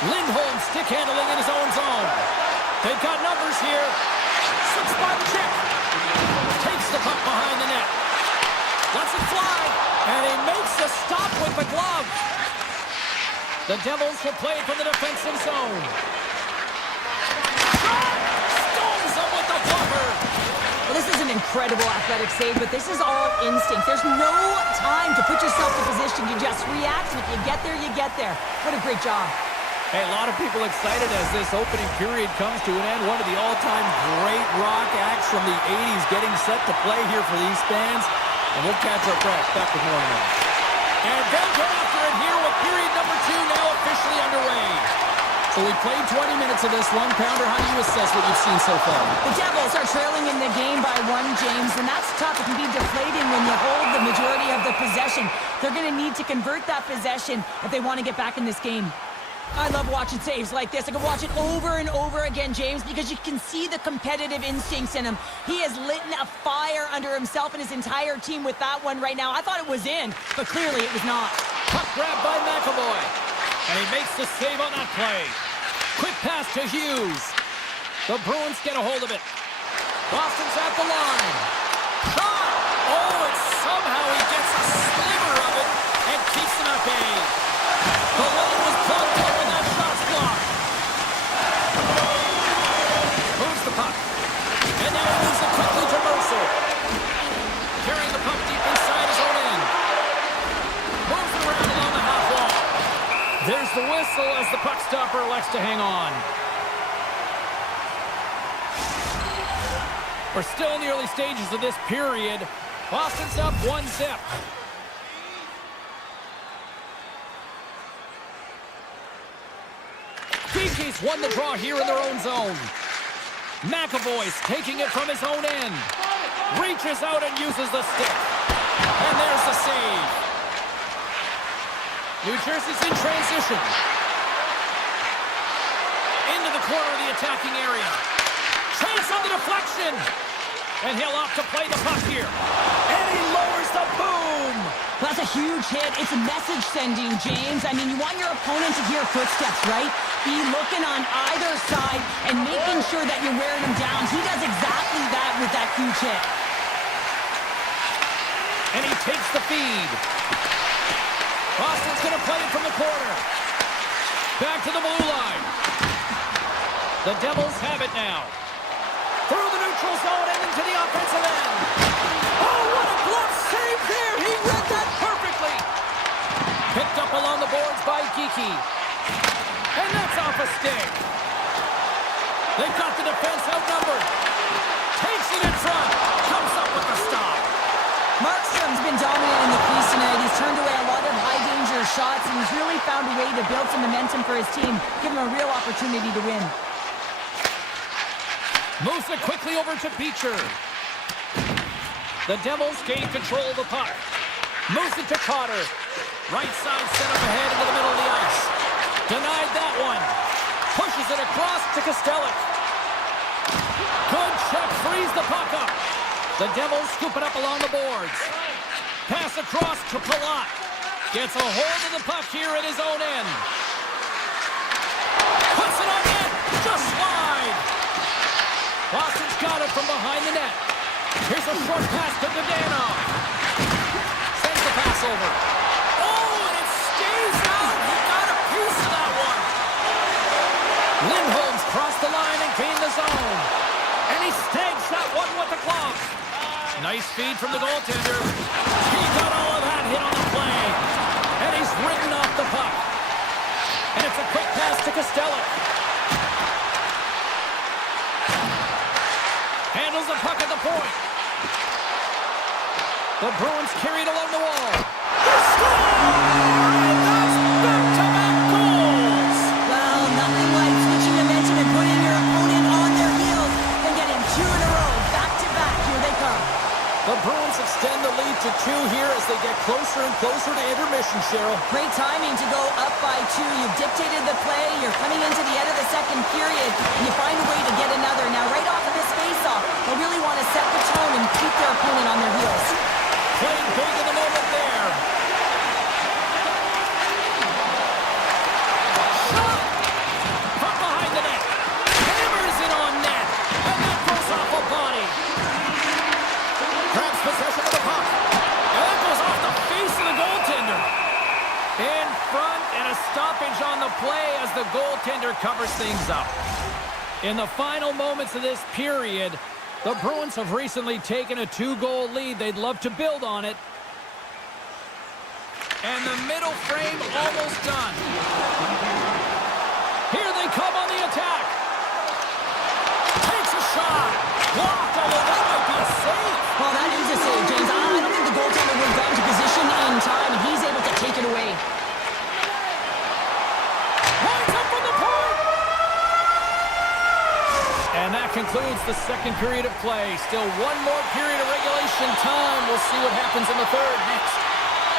Lindholm stick handling in his own zone. They've got numbers here. 6 by the check. Takes the puck behind the net. Lets it fly. And he makes the stop with the glove. The Devils will play from the defensive zone. Shot! Stones him with the blocker. Well, this is an incredible athletic save, but this is all instinct. There's no time to put yourself in position. You just react, and if you get there, you get there. What a great job. Hey, a lot of people excited as this opening period comes to an end. One of the all-time great rock acts from the 80s getting set to play here for these fans. And we'll catch our breath. Back with more in a minute. And they'll get after it here with period number 2 now officially underway. So we played 20 minutes of this one. Pounder, how do you assess what you've seen so far? The Devils are trailing in the game by 1, James, and that's tough. It can be deflating when you hold the majority of the possession. They're going to need to convert that possession if they want to get back in this game. I love watching saves like this. I can watch it over and over again, James, because you can see the competitive instincts in him. He has lit a fire under himself and his entire team with that one right now. I thought it was in, but clearly it was not. Puck grab by McAvoy. And he makes the save on that play. Quick pass to Hughes. The Bruins get a hold of it. Boston's at the line. Shot! Oh, and somehow he gets a sliver of it and keeps them at bay. The lane was plugged up and that shot's blocked. Moves the puck. And now he moves it quickly to Mercer. Carrying the puck deep inside his own end. Moves it around along the half wall. There's the whistle as the puck stopper elects to hang on. We're still in the early stages of this period. Boston's up 1-0. Geekies won the draw here in their own zone. McAvoy's taking it from his own end. Reaches out and uses the stick. And there's the save. New Jersey's in transition. Into the corner of the attacking area. Chance on the deflection. And he'll opt to play the puck here. And he lowers the boom. That's a huge hit. It's a message sending, James. I mean, you want your opponent to hear footsteps, right? Be looking on either side and making sure that you're wearing him down. He does exactly that with that huge hit. And he takes the feed. Boston's going to play it from the corner. Back to the blue line. The Devils have it now. Through the neutral zone and into the offensive end. Oh, what a glove save there! He read that perfectly! Picked up along the boards by Geeky. And that's off a stick. They've got the defense outnumbered. Takes it in front. Comes up with the stop. Markstrom's been dominating the crease tonight. He's turned away a lot of high-danger shots, and he's really found a way to build some momentum for his team, give him a real opportunity to win. Moves it quickly over to Beecher. The Devils gain control of the puck. Moves it to Cotter. Right side set up ahead into the middle of the ice. Denied that one. Pushes it across to Kostelic. Good check, frees the puck up. The Devils scoop it up along the boards. Pass across to Palat. Gets a hold of the puck here at his own end. Puts it on net. Just wide. Boston's got it from behind the net. Here's a short pass to Dadano. Sends the pass over. Oh, and it stays out. He got a piece of that one. Lindholm's crossed the line and gained the zone. And he snags that one with the glove. Nice feed from the goaltender. He got all of that hit on the play. And he's ridden off the puck. And it's a quick pass to Kostelic. Handles the puck at the point. The Bruins carried along the wall. They score! And that's back-to-back goals! Well, nothing like switching momentum and putting your opponent on their heels and getting two in a row. Back-to-back, here they come. The Bruins extend the lead to 2 here as they get closer and closer to intermission, Cheryl. Great timing to go up by 2. You've dictated the play. You're coming into the end of the second period, and you find a way to get another. Now, right off of this face-off, they really want to set the tone and keep their opponent on their heels. Playing big in the moment there. Shot! From behind the net. Hammers it on net. And that goes off a body. Grabs possession of the puck. And that goes off the face of the goaltender. In front and a stoppage on the play as the goaltender covers things up. In the final moments of this period, the Bruins have recently taken a 2-goal lead. They'd love to build on it. And the middle frame almost done. Here they come on the attack. Takes a shot. Blocked, although that might be a save. Well, that is a save, James. I don't think the goaltender would have gotten to position in time, and he's able to take it away. Lines up from the point. And that concludes the second period of play. Still one more period of regulation time. We'll see what happens in the third next.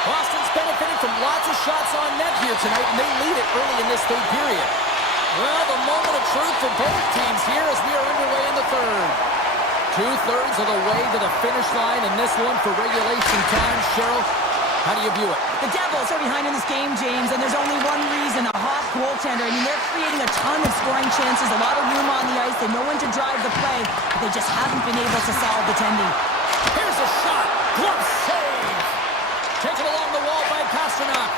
Boston's benefiting from lots of shots on net here tonight, and they lead it early in this third period. Well, the moment of truth for both teams here as we are underway in the third. 2/3 of the way to the finish line in this one for regulation time. Cheryl, how do you view it? The Devils are behind in this game, James, and there's only one reason, a hot goaltender. I mean, they're creating a ton of scoring chances, a lot of room on the ice. They know when to drive the play, but they just haven't been able to solve the tendy. Here's a shot. Glove save. Taken along the wall by Pasternak.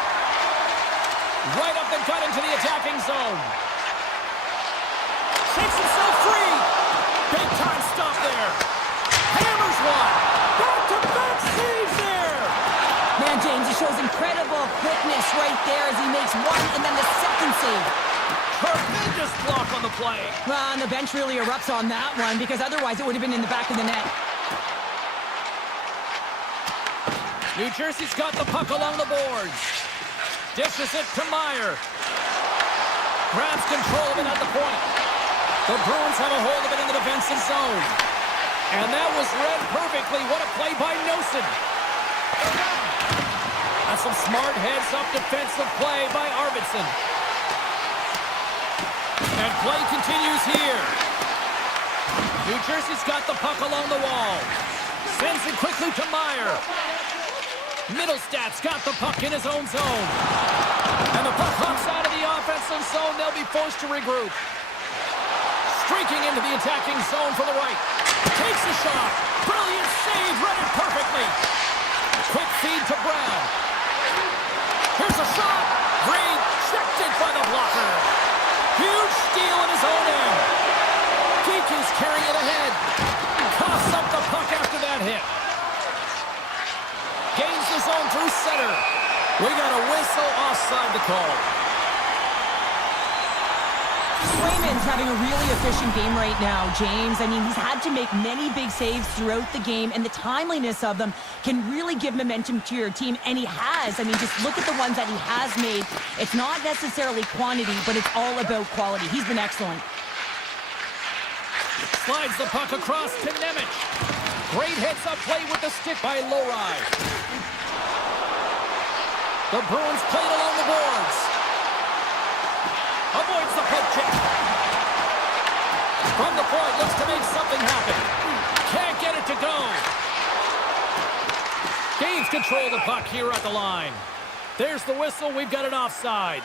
Right up the gut into the attacking zone. Shakes himself free. Big time stop there. Hammers one. Back-to-back saves there. Man, James, he shows incredible quickness right there as he makes one and then the second save. Tremendous block on the play. Well, and the bench really erupts on that one because otherwise it would have been in the back of the net. New Jersey's got the puck along the boards. Dishes it to Meyer. Grabs control of it at the point. The Bruins have a hold of it in the defensive zone. And that was read perfectly. What a play by Nosen. That's some smart heads-up defensive play by Arvidsson. And play continues here. New Jersey's got the puck along the wall. Sends it quickly to Meyer. Middlestad's got the puck in his own zone. And the puck hops out of the offensive zone. They'll be forced to regroup. Streaking into the attacking zone for the right. Takes a shot. Brilliant save. Read it perfectly. Quick feed to Brown. Here's a shot. Rejected by the blocker. Huge steal in his own end. Geeky's carrying it ahead. Coughs up the puck after that hit. Gains the zone through center. We got a whistle offside the call. Swayman's having a really efficient game right now, James. I mean, he's had to make many big saves throughout the game, and the timeliness of them can really give momentum to your team, and he has. I mean, just look at the ones that he has made. It's not necessarily quantity, but it's all about quality. He's been excellent. Slides the puck across to Nemec. Great heads-up play with the stick by Lowry. The Bruins played along the boards. Avoids the poke check. From the point, looks to make something happen. Can't get it to go. Gains control of the puck here at the line. There's the whistle. We've got an offside.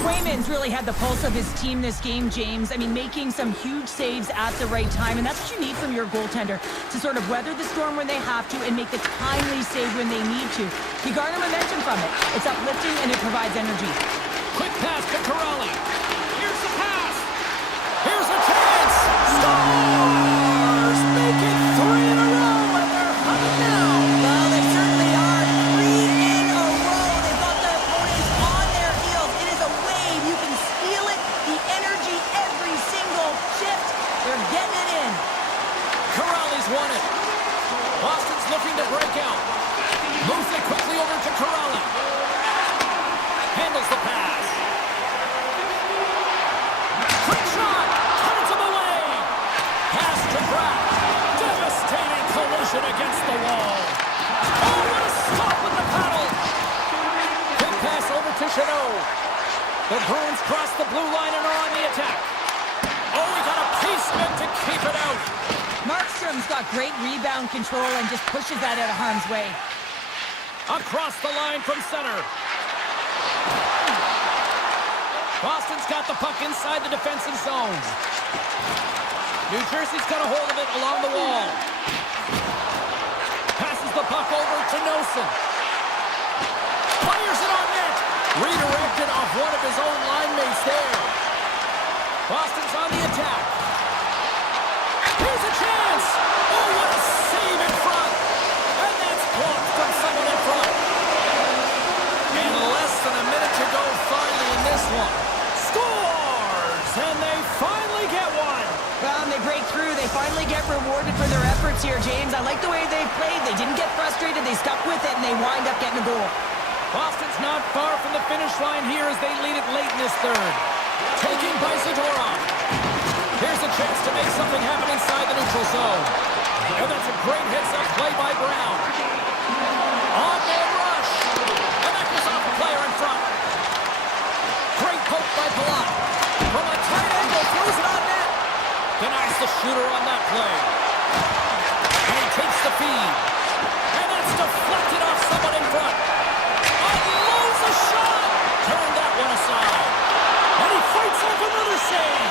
Swayman's really had the pulse of his team this game, James. I mean, making some huge saves at the right time, and that's what you need from your goaltender, to sort of weather the storm when they have to and make the timely save when they need to. You garner momentum from it. It's uplifting and it provides energy. Quick pass to Corrali. Here's the pass. Here's a chance. Stars! Make it 3 in a row, and they're humming now. Well, they certainly are. 3 in a row. They've got their opponents on their heels. It is a wave. You can feel it. The energy every single shift. They're getting it in. Corrali's won it. Boston's looking to break out. Moves it quickly over to Corrali. Handles the pass. Quick shot. Turns him away. Pass to Pratt. Devastating collision against the wall. Oh, what a stop with the paddle. Quick pass over to Chanot. The Bruins cross the blue line and are on the attack. Oh, we got a pieceman to keep it out. Markstrom's got great rebound control and just pushes that out of harm's way. Across the line from center. Boston's got the puck inside the defensive zone. New Jersey's got a hold of it along the wall. Passes the puck over to Nosen. Fires it on net. Redirected off one of his own line mates there. Boston's on the attack. Here's a chance. Oh, what a save in front. And that's blocked from someone in front. And less than a minute to go finally in this one. Scores! And they finally get one. Well, and they break through. They finally get rewarded for their efforts here, James. I like the way they played. They didn't get frustrated. They stuck with it, and they wind up getting a goal. Boston's not far from the finish line here as they lead it late in this third. Taking by Zadorov. Here's a chance to make something happen inside the neutral zone. And that's a great heads-up play by Brown. On net. shooter on that play. And he takes the feed. And it's deflected off someone in front. Unloads a shot. Turned that one aside. And he fights off another save.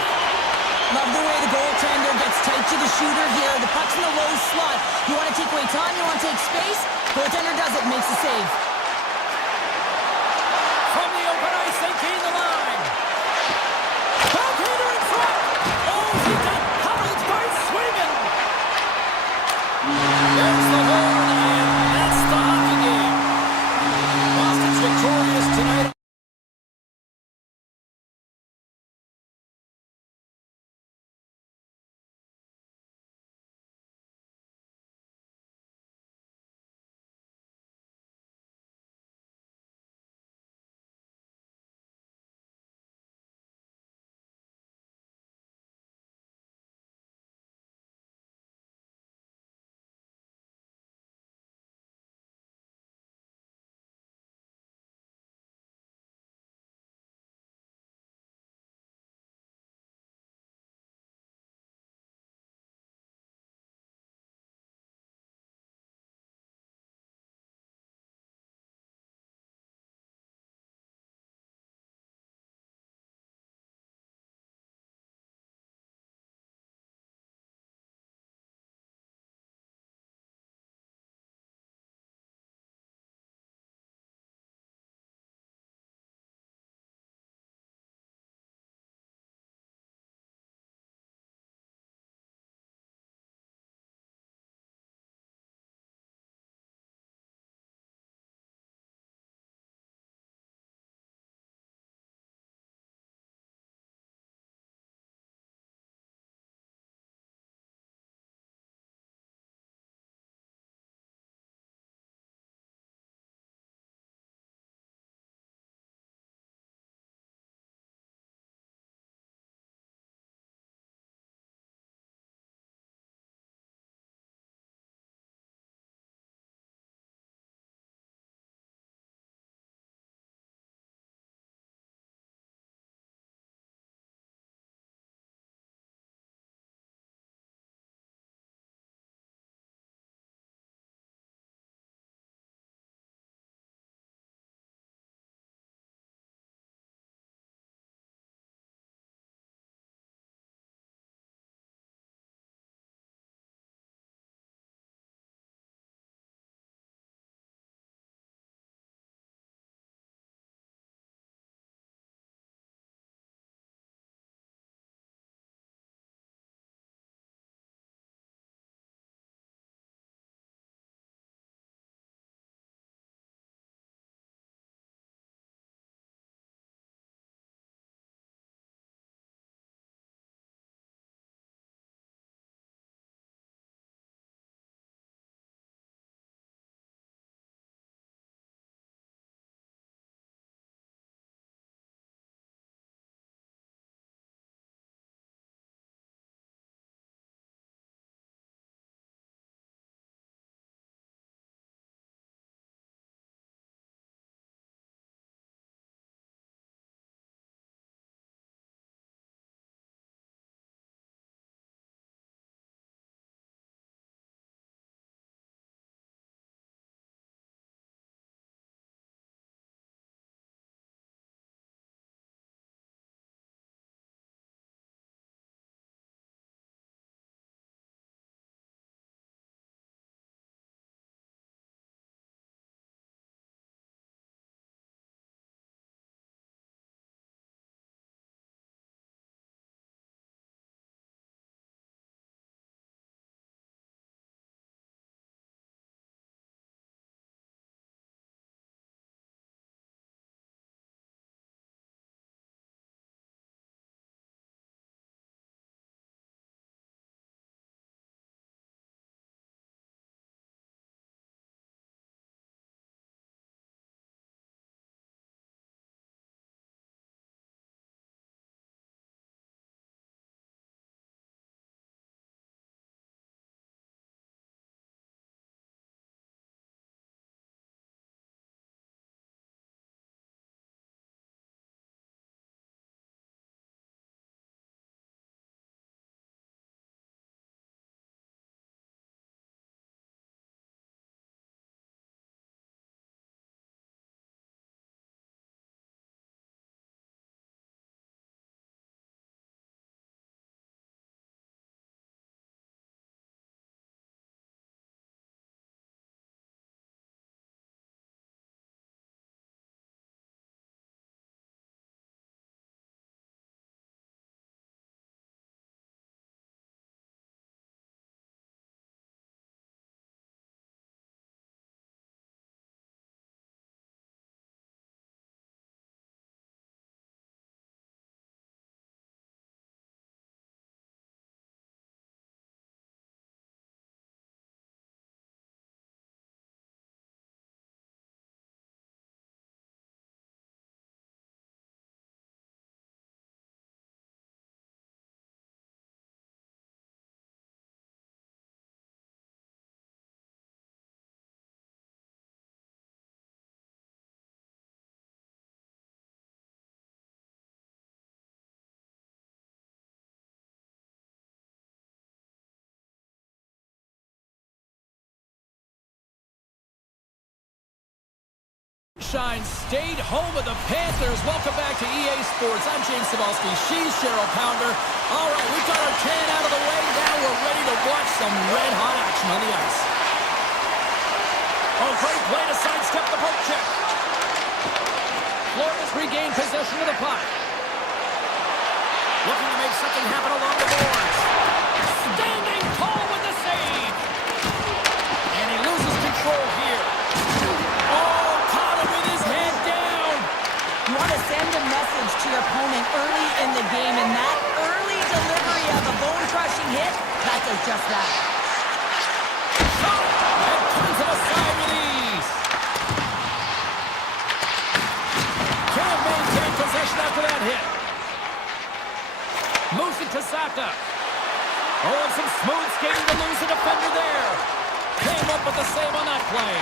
Love the way the goaltender gets tight to the shooter here. The puck's in the low slot. You want to take away time, you want to take space. Goaltender does it, makes the save. From the open ice, they gain the line. Backhander in front. Oh, he got hobbled by Swayman. There's the horn, and that's the hockey game. Boston's victorious tonight. Shine stayed home with the Panthers. Welcome back to EA Sports. I'm James Cebulski. She's Cheryl Pounder. All right, we've got our can out of the way. Now we're ready to watch some red-hot action on the ice. Oh, great play to sidestep the poke check. Florida's regained possession of the puck. Looking to make something happen along the boards. Standing tall with the save. And he loses control here. Oh, caught him with his head down. You want to send a message to your opponent early in the game, and that early delivery of a bone-crushing hit, that does just that. Shot, and turns it aside with ease. Can't maintain possession after that hit. Moves it to Saka. Oh, and some smooth skating to lose the defender there. Came up with the save on that play.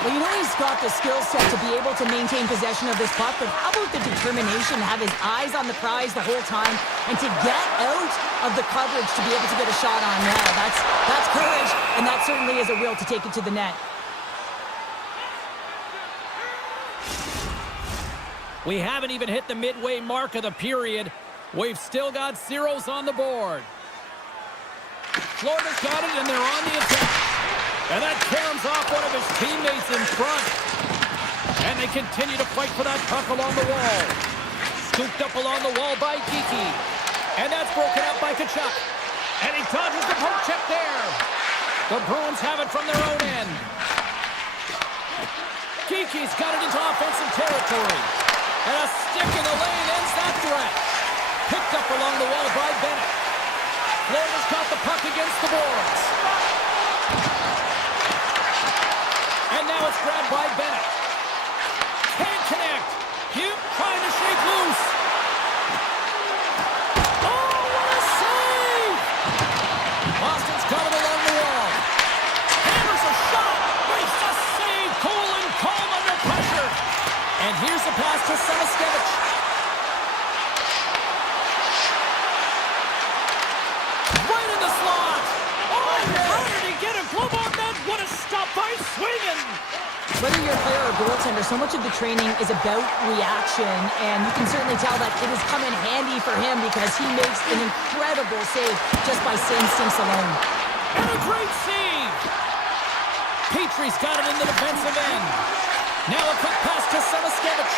Well, you know he's got the skill set to be able to maintain possession of this puck, but how about the determination to have his eyes on the prize the whole time and to get out of the coverage to be able to get a shot on net? That's courage, and that certainly is a will to take it to the net. We haven't even hit the midway mark of the period. We've still got zeros on the board. Florida's got it, and they're on the attack. And that caroms off one of his teammates in front. And they continue to fight for that puck along the wall. Scooped up along the wall by Geeky. And that's broken up by Kachuk. And he dodges the poke check there. The Bruins have it from their own end. Geeky's got it into offensive territory. And a stick in the lane ends that threat. Picked up along the wall by Bennett. Florida's got the puck against the boards. And now it's grabbed by Bennett. Can't connect. Hugh trying to shake loose. Oh, what a save! Boston's got it along the wall. Hammers a shot. Makes a save. Cool and calm under pressure. And here's the pass to Samaskevich. Right in the slot. Oh, how did he get a glove on that? What a stop by Swingen. Whether you're a player or goaltender, so much of the training is about reaction, and you can certainly tell that it has come in handy for him because he makes an incredible save just by instincts alone. And a great save. Petrie's got it in the defensive end. Now a quick pass to Samaskevich.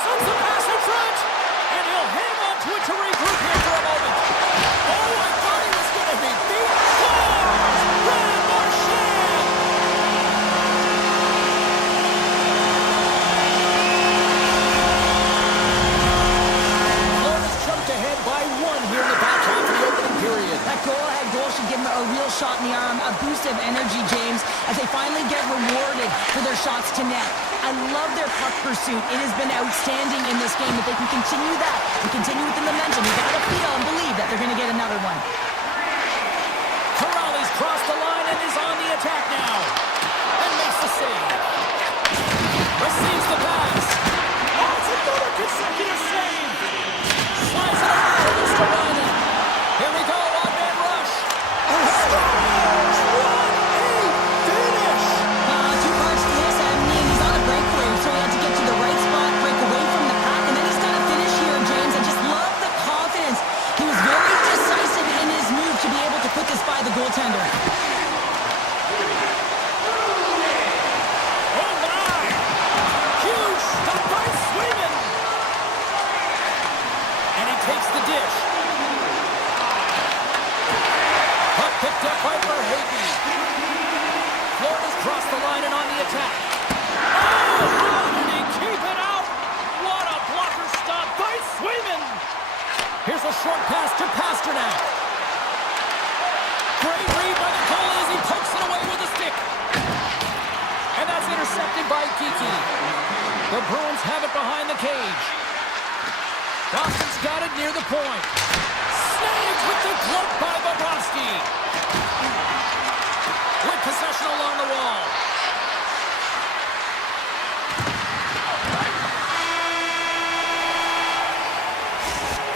Sends the pass in front, and he'll hang on to it to regroup here for a moment. Oh, I thought he was going to be beat. Scores! Brad Marchand! Florida's jumped ahead by one here in the back half of the opening period. That goal-ahead goal should give them a real shot in the arm, a boost of energy, James, as they finally get rewarded for their shots to net. I love their puck pursuit. It has been outstanding in this game. If they can continue that and continue with the momentum, you got to feel and believe that they're going to get another one. Corrales crossed the line and is on the attack now. And makes the save. Receives the pass. Oh, it's another consecutive save. Slides it over to Ristolainen. Here we go, one-man rush. Scores! What a finish! Two parts to this. I mean, he's on a breakaway, so he had to get to the right spot, break away from the pack, and then he's got to finish here, James. I just love the confidence. He was very decisive in his move to be able to put this by the goaltender. Oh, my! Huge stop by Swingen. And he takes the dish. Puck picked up by Verhaeghe. Florida's crossed the line and on the attack. Oh, how did he keep it out? What a blocker stop by Swingen. Here's a short pass to Pasternak. Great read by the goalie as he pokes it away with a stick. And that's intercepted by Geeky. The Bruins have it behind the cage. Boston's got it near the point. Saved with the glove by Bobrovsky. With possession along the wall.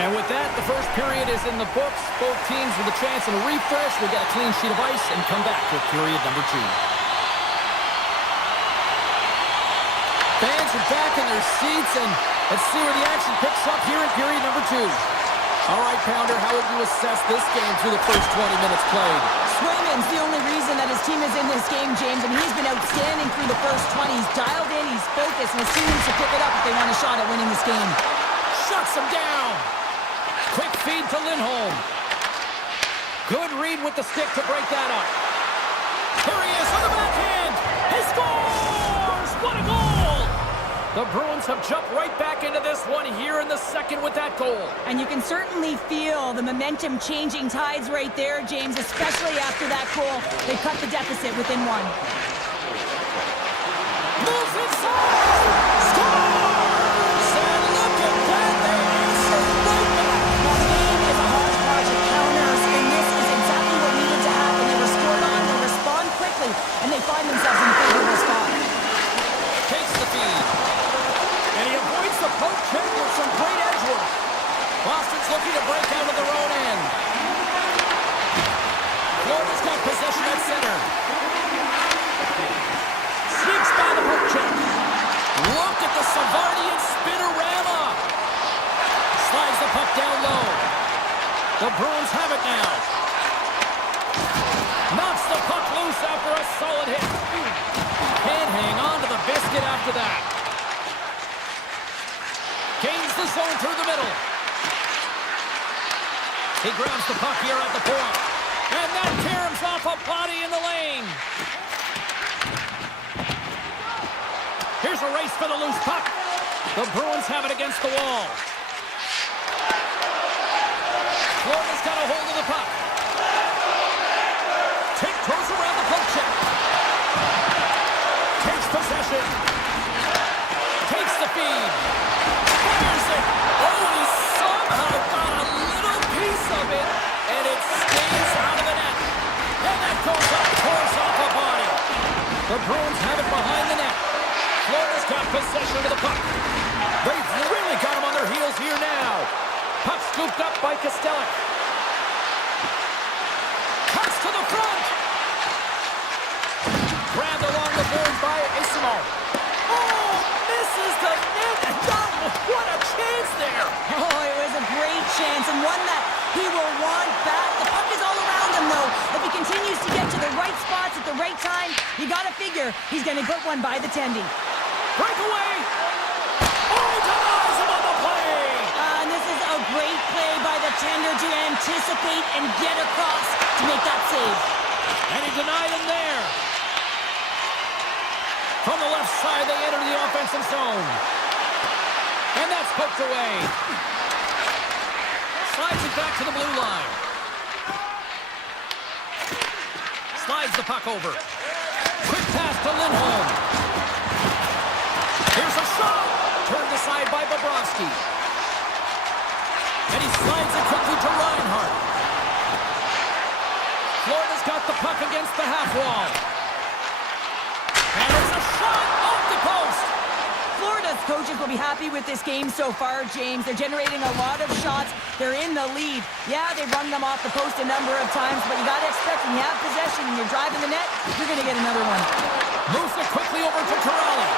And with that, the first period is in the books. Both teams with a chance and a refresh will get a clean sheet of ice and come back with period number 2. Fans are back in their seats, and let's see where the action picks up here in period number 2. All right, Pounder, how would you assess this game through the first 20 minutes played? Swayman's the only reason that his team is in this game, James, and he's been outstanding through the first 20. He's dialed in, he's focused, and his team needs to pick it up if they want a shot at winning this game. Shuts him down. Quick feed to Lindholm. Good read with the stick to break that up. Here he is on the backhand. He scores! What a goal! The Bruins have jumped right back into this one here in the second with that goal. And you can certainly feel the momentum changing tides right there, James, especially after that goal. They cut the deficit within one. Moves inside! Scores! And look at that! They answer right back! Now, the game is a hodgepodge of counters, and this is exactly what needed to happen. They were scored on, they respond quickly, and they find themselves in a favorable spot. Takes the feed. And he avoids the poke check with some great edge work. Boston's looking to break out of their own end. Florida's got possession at center. Sneaks by the poke check. Look at the Savardian spinorama. Slides the puck down low. The Bruins have it now. Knocks the puck loose after a solid hit. Can't hang on to the biscuit after that. Gains the zone through the middle. He grabs the puck here at the point. And that caroms off a body in the lane. Here's a race for the loose puck. The Bruins have it against the wall. Florida's got a hold of the puck. Tiptoes around the poke check. Takes possession. Takes the feed. Fires it. Oh, he somehow got a little piece of it, and it stays out of the net. And that goes up, pours off a body. The Bruins have it behind the net. Florida's got possession of the puck. They've really got him on their heels here now. Puck scooped up by Kostelic. Cuts to the front. Grabbed along the boards by Isimov. Oh, misses the net. What a chance there. Oh, it was a great chance, and one that he will want back. The puck is all around him, though. If he continues to get to the right spots at the right time, you got to figure he's going to put one by the tendy. Breakaway. Oh, denies him on the play. And this is a great play by the tender to anticipate and get across to make that save. And he denied him there. From the left side, they enter the offensive zone. And that's poked away. Slides it back to the blue line. Slides the puck over. Quick pass to Lindholm. Here's a shot. Turned aside by Bobrovsky. And he slides it quickly to Reinhart. Florida's got the puck against the half wall. And it's a shot off the post. Florida's coaches will be happy with this game so far, James. They're generating a lot of shots. They're in the lead. Yeah, they've run them off the post a number of times, but you got to expect when you have possession and you're driving the net, you're going to get another one. Moves it quickly over to Corrali.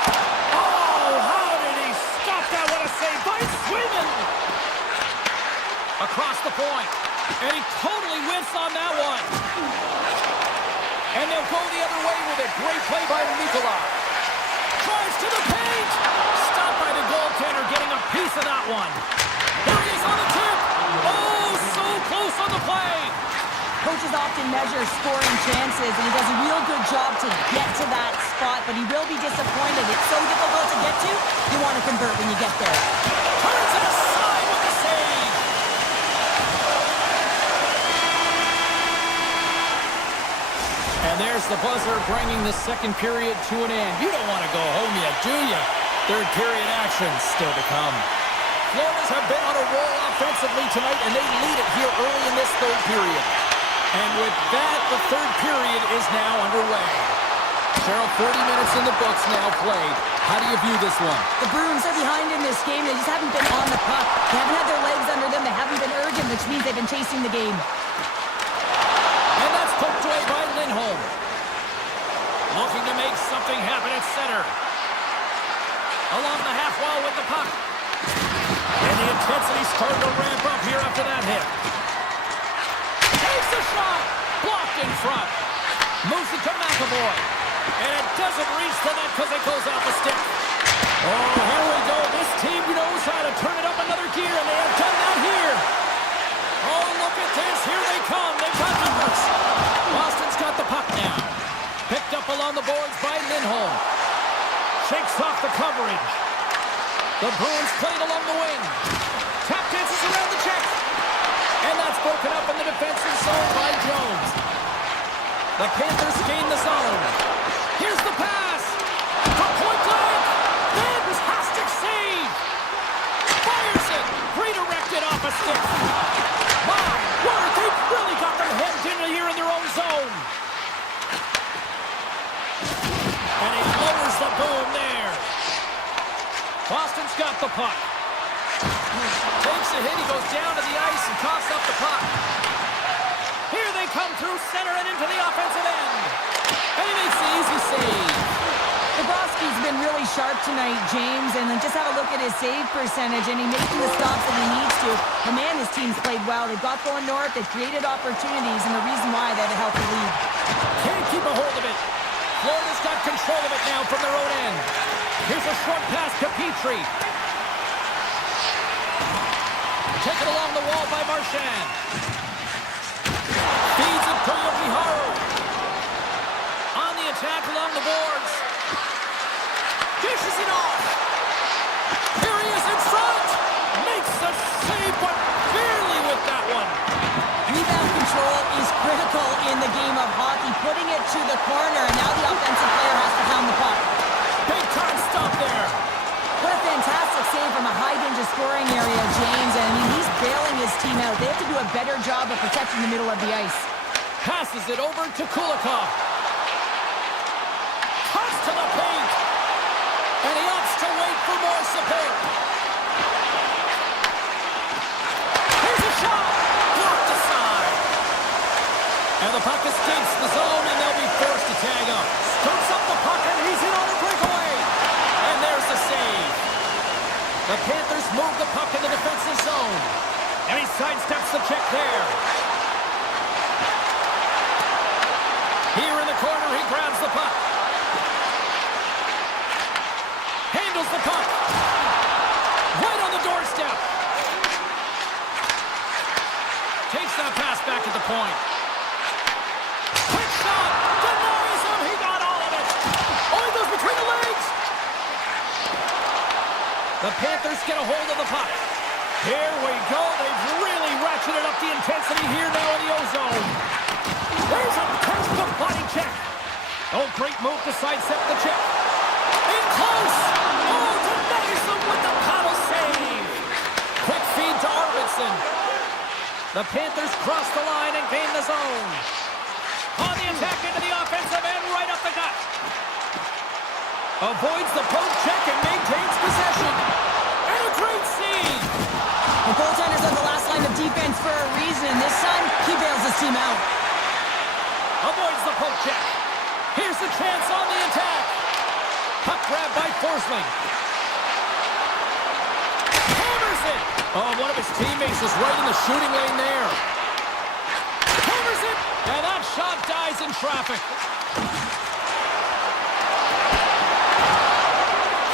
Oh, how did he stop that? What a save by Swayman. Across the point. And he totally whiffs on that one. And they'll go the other way with it. Great play by Nikolai. Drives to the paint. Stopped by the goaltender, getting a piece of that one. Here he is on the tip. Oh, so close on the play. Coaches often measure scoring chances, and he does a real good job to get to that spot, but he will be disappointed. It's so difficult to get to, you want to convert when you get there. Turns it aside with the save. And there's the buzzer bringing the second period to an end. You don't want to go home yet, do you? Third period action still to come. Floridas have been on a roll offensively tonight, and they lead it here early in this third period. And with that, the third period is now underway. Cheryl, 40 minutes in the books now played. How do you view this one? The Bruins are behind in this game. They just haven't been on the puck. They haven't had their legs under them. They haven't been urgent, which means they've been chasing the game. And that's poked away by Lindholm. Looking to make something happen at center. along the half wall with the puck. And the intensity starting to ramp up here after that hit. Takes a shot. Blocked in front. Moves it to McAvoy. And it doesn't reach the net because it goes off the stick. Oh, here we go. This team knows how to turn it up another gear, and they have done that here. Oh, look at this. Here they come. They've got numbers. Boston's got the puck now. Picked up along the boards by Lindholm. Shakes off the coverage. The Bruins played along the wing. Tap dances around the check. And that's broken up in the defensive zone by Jones. The Panthers gain the zone. Here's the pass. To point blank. Fantastic save. Fires it. Redirected off a stick. My word, they've really got them hemmed in here in their own zone. And he lowers the boom there. Boston's got the puck. Takes a hit, he goes down to the ice and coughs up the puck. Here they come through center and into the offensive end. And he makes the easy save. Bobrovsky's been really sharp tonight, James, and then just have a look at his save percentage, and he's making the stops that he needs to. And man, his team's played well. They've got going north, they've created opportunities, and the reason why they have a healthy lead. Can't keep a hold of it. Florida's got control of it now from their own end. Here's a short pass to Petrie. Taken along the wall by Marchand. Feeds it to Yokiharu. On the attack along the boards. Dishes it off. Here he is in front. Makes the save, but barely with that one. Rebound control is critical in the game of hockey. Putting it to the corner, and now the offensive player has to pound the puck. Big time stop there. What a fantastic save from a high-danger scoring area, James. And I mean, he's bailing his team out. They have to do a better job of protecting the middle of the ice. Passes it over to Kulikov. Cuts to the paint. And he opts to wait for more support. Here's a shot. Blocked aside. And the puck escapes the zone, and they'll be forced to tag up. Scoops up the puck, and he's in on a breakaway. And there's the save. The Panthers move the puck in the defensive zone. And he sidesteps the check there. Here in the corner, he grabs the puck. Handles the puck. Right on the doorstep. Takes that pass back at the point. Quick shot. Denies him. He got all of it. Oh, he goes between the legs. The Panthers get a hold of the puck. Here we go. They've really ratcheted up the intensity here now in the O-zone. There's a textbook body check. Oh, great move to sidestep the check. In close. Oh, denies him with the paddle save. Quick feed to Arvidsson. The Panthers cross the line and gain the zone. On the attack into the offensive end, right up the gut. Avoids the poke check and maintains possession. And a great save. The goaltender's on the last line of defense for a reason. This time, he bails his team out. Avoids the poke check. Here's the chance on the attack. Puck grab by Forsling. Hammers it. Oh, one of his teammates is right in the shooting lane there. Hammers it. And that shot dies in traffic.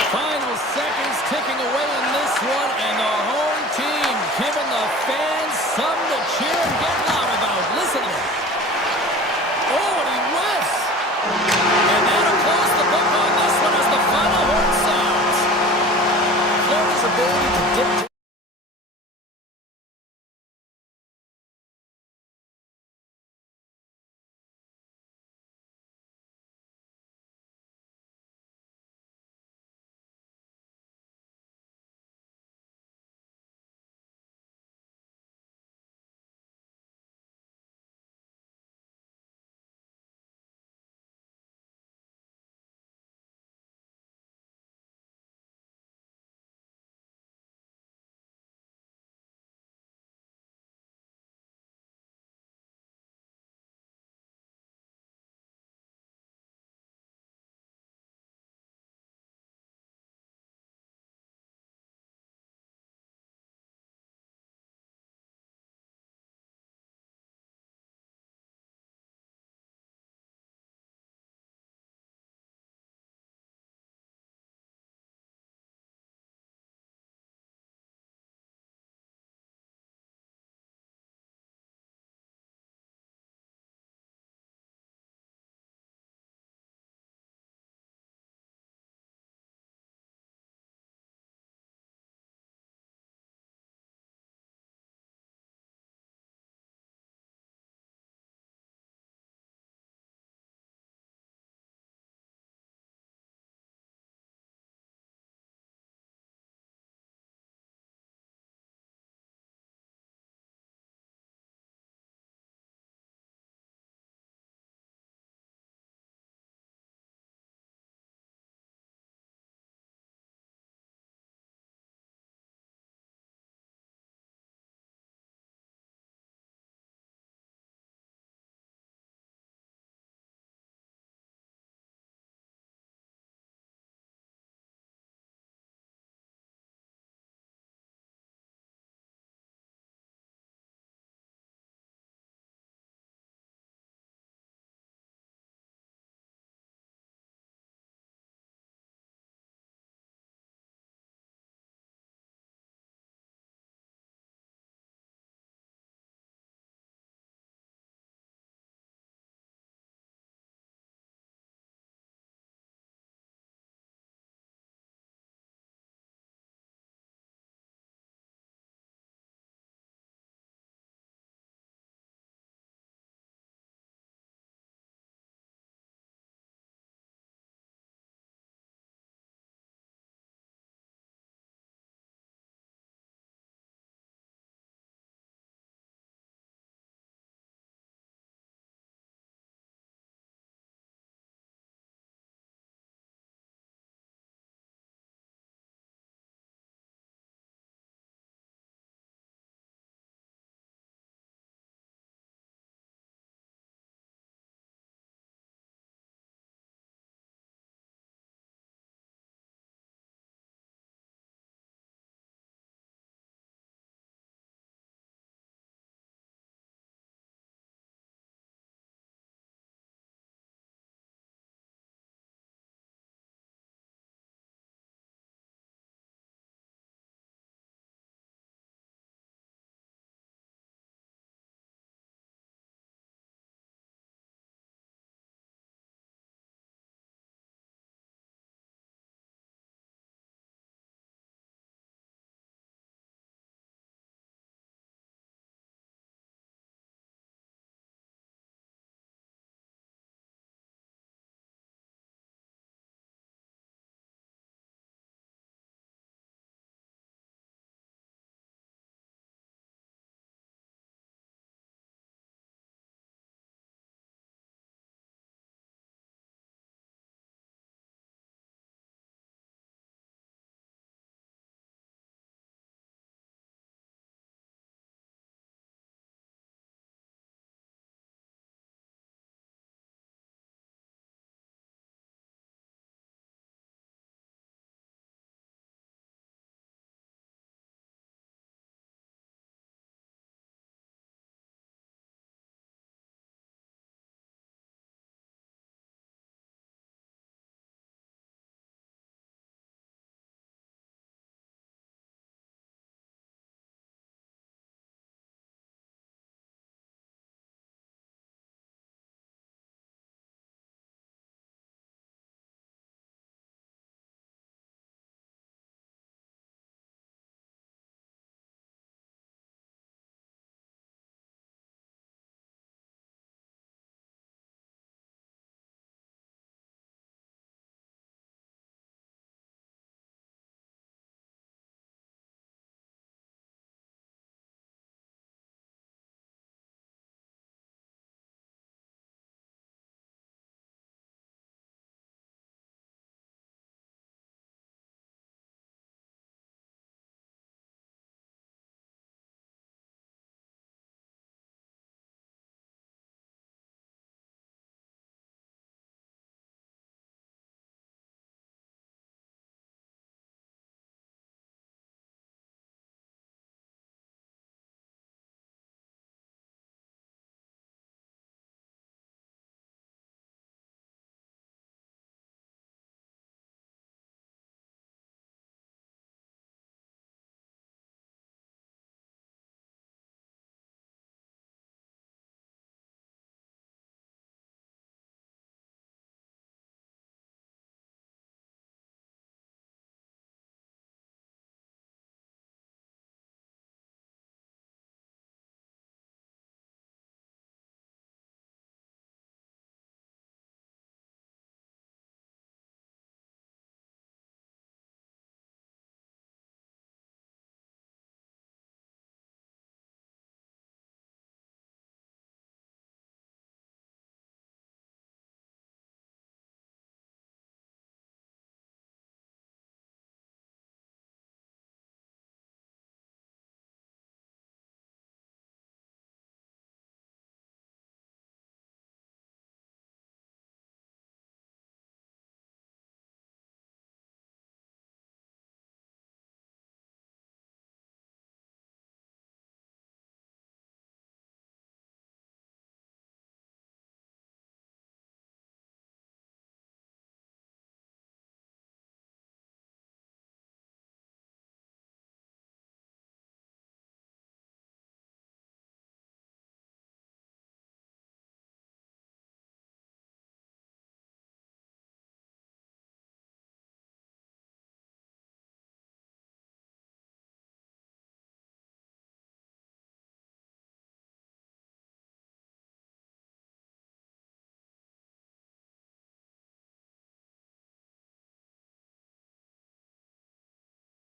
Final seconds ticking away in this one, and the home team giving the fans something to cheer and get loud about. Listen to it. Oh, and he whiffs. And that'll close the book on this one as the final horn sounds. Florida's ability to dictate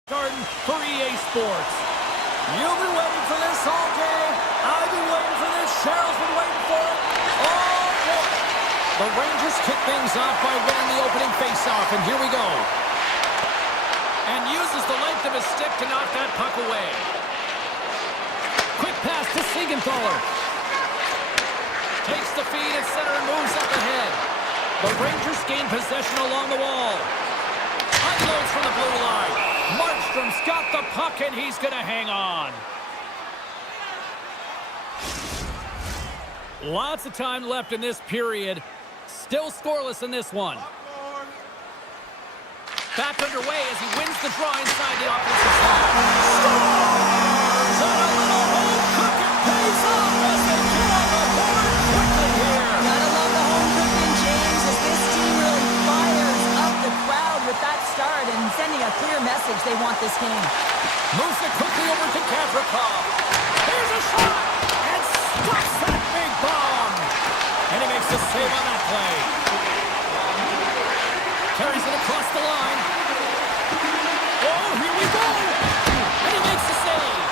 Garden for EA Sports. You've been waiting for this all day. I've been waiting for this. Cheryl's been waiting for it all day. The Rangers kick things off by winning the opening faceoff, and here we go. And uses the length of his stick to knock that puck away. Quick pass to Siegenthaler. Takes the feed at center and moves up ahead. The Rangers gain possession along the wall. Unloads from the blue line. Markstrom's got the puck, and he's going to hang on. Lots of time left in this period. Still scoreless in this one. Back underway as he wins the draw inside the offensive zone. Scores! And a little home cooking pays off as they get on the board quickly here. Gotta love the home cooking, James, as this team really fires up the crowd with that start and sending a clear message they want this game. Moves it quickly over to Kazrakov. Here's a shot! And stops that big bomb! And he makes the save on that play. Carries it across the line. Oh, here we go! And he makes the save.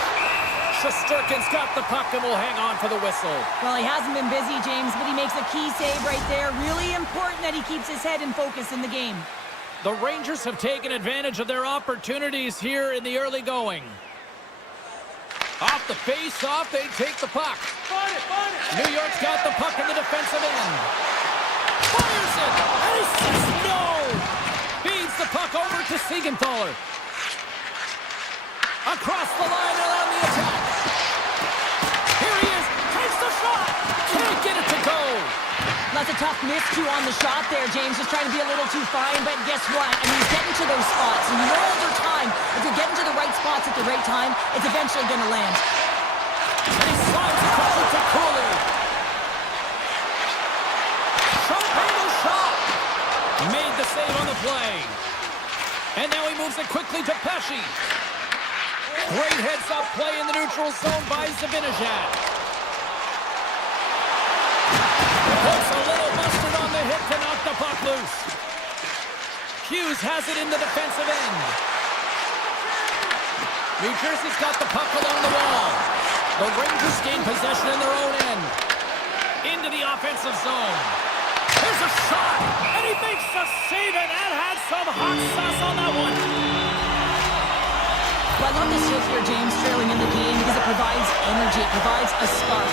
Shesterkin's got the puck and will hang on for the whistle. Well, he hasn't been busy, James, but he makes a key save right there. Really important that he keeps his head in focus in the game. The Rangers have taken advantage of their opportunities here in the early going. Off the face-off, they take the puck. New York's got the puck in the defensive end. Fires it, and he says no! Feeds the puck over to Siegenthaler. Across the line and on the attack. Here he is, takes the shot! Can't get it to go! That's a tough miscue on the shot there, James. Just trying to be a little too fine, but guess what? I mean, he's getting to those spots, and you know over time, if you're getting to the right spots at the right time, it's eventually going to land. And he slides across it to Cooley. Sharp-angle shot! Made the save on the play. And now he moves it quickly to Pesci. Great heads-up play in the neutral zone by Zibanejad. Puts a little mustard on the hit to knock the puck loose. Hughes has it in the defensive end. New Jersey's got the puck along the wall. The Rangers gain possession in their own end. Into the offensive zone. There's a shot, and he makes the save, and that had some hot sauce on that one. Well, I love this hit here, James, trailing in the game because it provides energy, it provides a spark.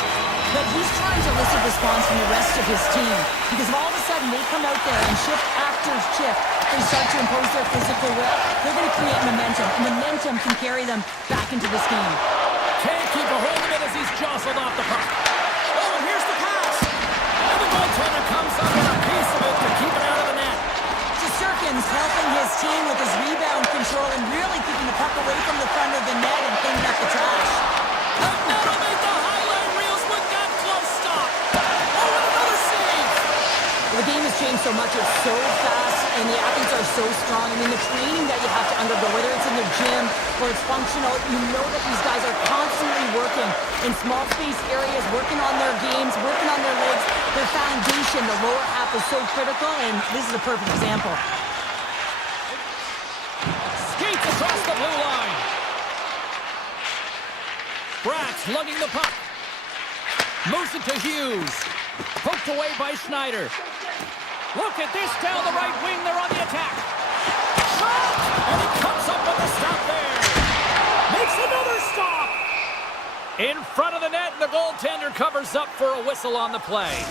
But he's trying to elicit response from the rest of his team because if all of a sudden they come out there and shift after shift, they start to impose their physical will, they're going to create momentum, and momentum can carry them back into this game. Can't keep a hold of it as he's jostled off the puck. Oh, and here's the pass. And the goaltender comes up with a piece of it to keep it out of the net. Shesterkin's helping his team with his rebound control and really keeping the puck away from the front of the net and cleaning up the trash. And that'll make the highlight reels with that close stop. Oh, and another save. The game has changed so much. It's so fast, and the athletes are so strong. I mean, the training that you have to undergo, whether it's in the gym or it's functional, you know that these guys are constantly working in small space areas, working on their games, working on their legs. Their foundation, the lower half, is so critical, and this is a perfect example. Skates across the blue line. Bratz lugging the puck. Moves it to Hughes. Poked away by Schneider. Look at this down the right wing. They're on the attack. Shot! And he comes up with a stop there. Makes another stop. In front of the net, the goaltender covers up for a whistle on the play.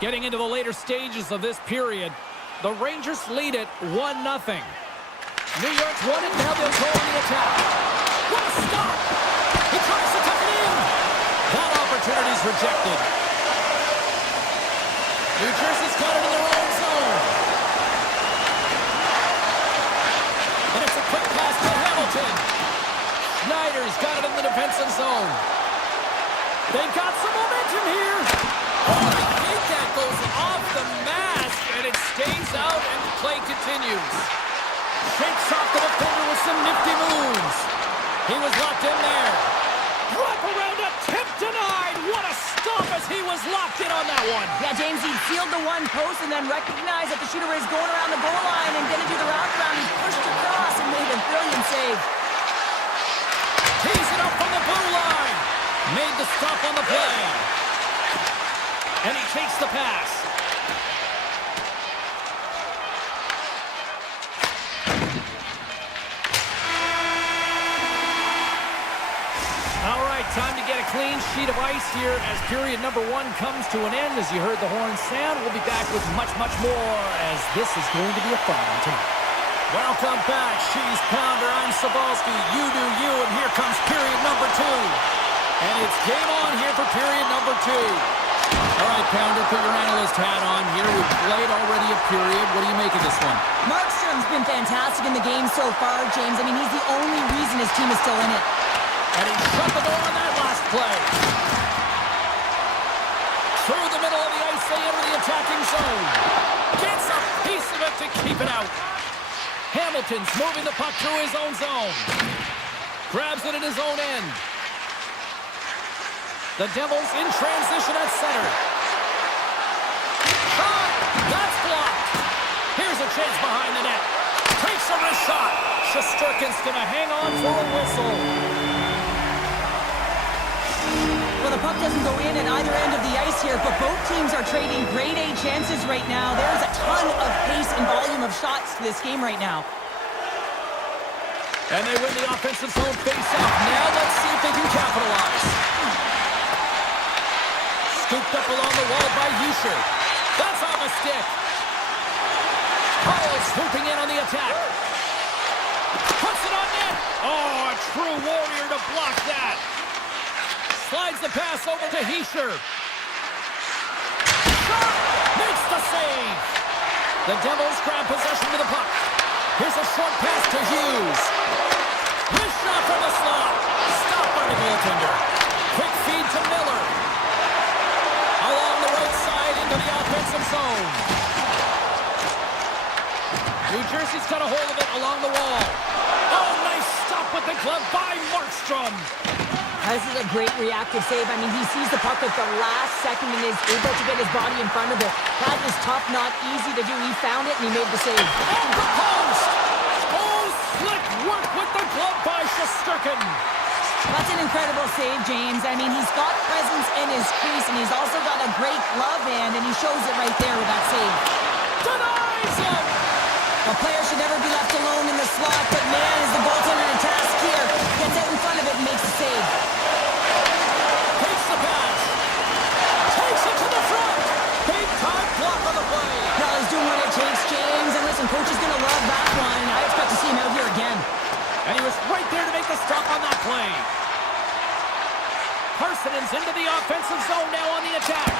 Getting into the later stages of this period, the Rangers lead it 1-0. New York's won it, now they'll go on the attack. What a stop! He tries to tuck it in. That opportunity's rejected. New Jersey's got it in their own zone. And it's a quick pass to Hamilton. Schneider's got it in the defensive zone. They've got some momentum here. Oh, I think that goes off the mask, and it stays out, and the play continues. Shakes off the defender with some nifty moves. He was locked in there. Drop around a tip denied. What a stop as he was locked in on that one. Yeah, James, he sealed the one post and then recognized that the shooter is going around the goal line and going to do the wraparound. He pushed across and made a brilliant save. Tees it up from the blue line. Made the stop on the play. And he takes the pass. All right, time to get a clean sheet of ice here as period number 1 comes to an end. As you heard the horn sound, we'll be back with much, much more as this is going to be a fun one tonight. Welcome back, She's Pounder. I'm Sabalski. You do you, and here comes period number 2. And it's game on here for period number 2. All right, Pounder, put your analyst hat on here. We've played already a period. What do you make of this one? Markstrom's been fantastic in the game so far, James. I mean, he's the only reason his team is still in it. And he shut the door on that last play. Through the middle of the ice, they enter the attacking zone. Gets a piece of it to keep it out. Hamilton's moving the puck through his own zone. Grabs it in his own end. The Devils in transition at center. Shot! That's blocked. Here's a chance behind the net. Takes a wrist shot. Shesterkin's going to hang on for a whistle. Well, the puck doesn't go in at either end of the ice here, but both teams are trading grade A chances right now. There's a ton of pace and volume of shots to this game right now. And they win the offensive zone face-off. Now let's see if they can capitalize. Scooped up along the wall by Yusher. That's on the stick. Kyle swooping in on the attack. Puts it on net. Oh, a true warrior to block that. Slides the pass over to Hischer. Shot! Makes the save. The Devils grab possession to the puck. Here's a short pass to Hughes. Wrist shot from the slot. Stopped by the goaltender. Quick feed to Miller. Along the right side into the offensive zone. New Jersey's got a hold of it along the wall. Oh, nice stop with the glove by Markstrom. This is a great reactive save. I mean, he sees the puck at the last second and is able to get his body in front of it. That is tough, not easy to do. He found it and he made the save. Off the post! Oh, slick work with the glove by Shesterkin. That's an incredible save, James. I mean, he's got presence in his crease and he's also got a great glove hand and he shows it right there with that save. Denies him! A player should never be left alone in the slot, but man, is the goaltender to task here. Gets out in front of it and makes the save. Takes the pass. Takes it to the front. Big time block on the play. Well, he's doing what it takes, James. And listen, coach is going to love that one. I expect to see him out here again. And he was right there to make the stop on that play. Parson's into the offensive zone now on the attack.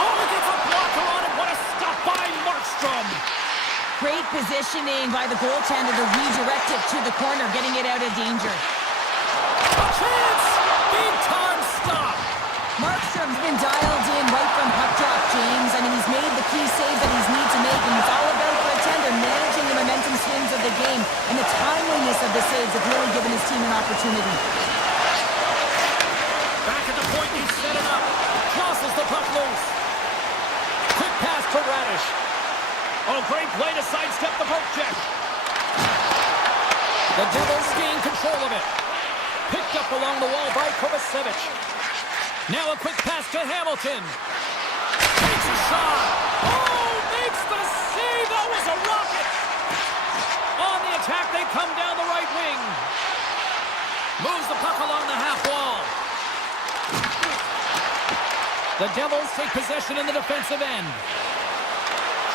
Oh, he gets a blocker on it. What a stop by Markstrom. Great positioning by the goaltender to redirect it to the corner, getting it out of danger. A chance! Big time stop! Markstrom's been dialed in right from puck drop, James. I mean, he's made the key saves that he's need to make, and it's all about for a tender, managing the momentum swings of the game, and the timeliness of the saves have really given his team an opportunity. Back at the point, he set it up. Crosses the puck loose. Quick pass to Radish. Oh, great play to sidestep the poke check. The Devils gain control of it. Picked up along the wall by Kovacevic. Now a quick pass to Hamilton. Takes a shot. Oh, makes the save. That was a rocket. On the attack, they come down the right wing. Moves the puck along the half wall. The Devils take possession in the defensive end.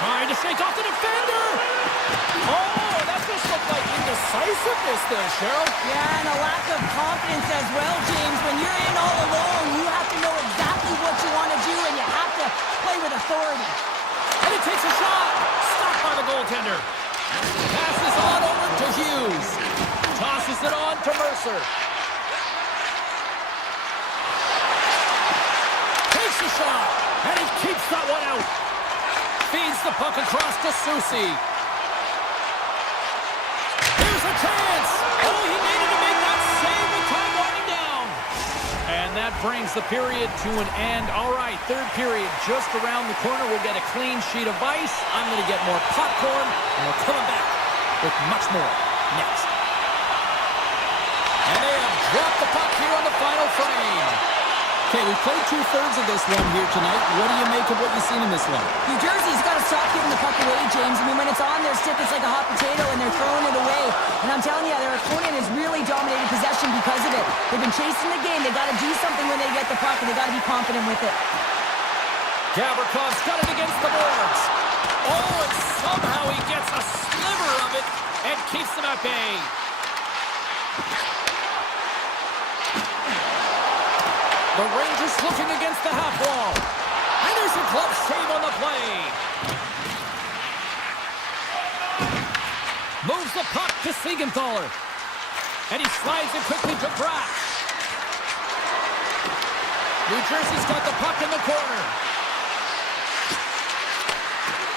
Trying to shake off the defender. Oh, that just looked like indecisiveness there, Cheryl. Yeah, and a lack of confidence as well, James. When you're in all alone, you have to know exactly what you want to do, and you have to play with authority. And he takes a shot. Stopped by the goaltender. Passes on over to Hughes. Tosses it on to Mercer. Takes a shot. And he keeps that one out. Feeds the puck across to Soucy. Here's a chance. Oh, he needed to make that save with time winding down. And And that brings the period to an end. All right, third period just around the corner. We'll get a clean sheet of ice. I'm going to get more popcorn, and we're coming back with much more next. And they have dropped the puck here on the final frame. Okay, we played two-thirds of this one here tonight. What do you make of what you've seen in this one? New Jersey's got to stop giving the puck away, James. I mean, when it's on their stick, it's like a hot potato, and they're throwing it away. And I'm telling you, their opponent has really dominated possession because of it. They've been chasing the game. They got to do something when they get the puck, and they got to be confident with it. Gavrikoff's got it against the boards. Oh, and somehow he gets a sliver of it and keeps them at bay. The Rangers looking against the half wall. And there's a glove save on the play. Moves the puck to Siegenthaler. And he slides it quickly to Bratt. New Jersey's got the puck in the corner.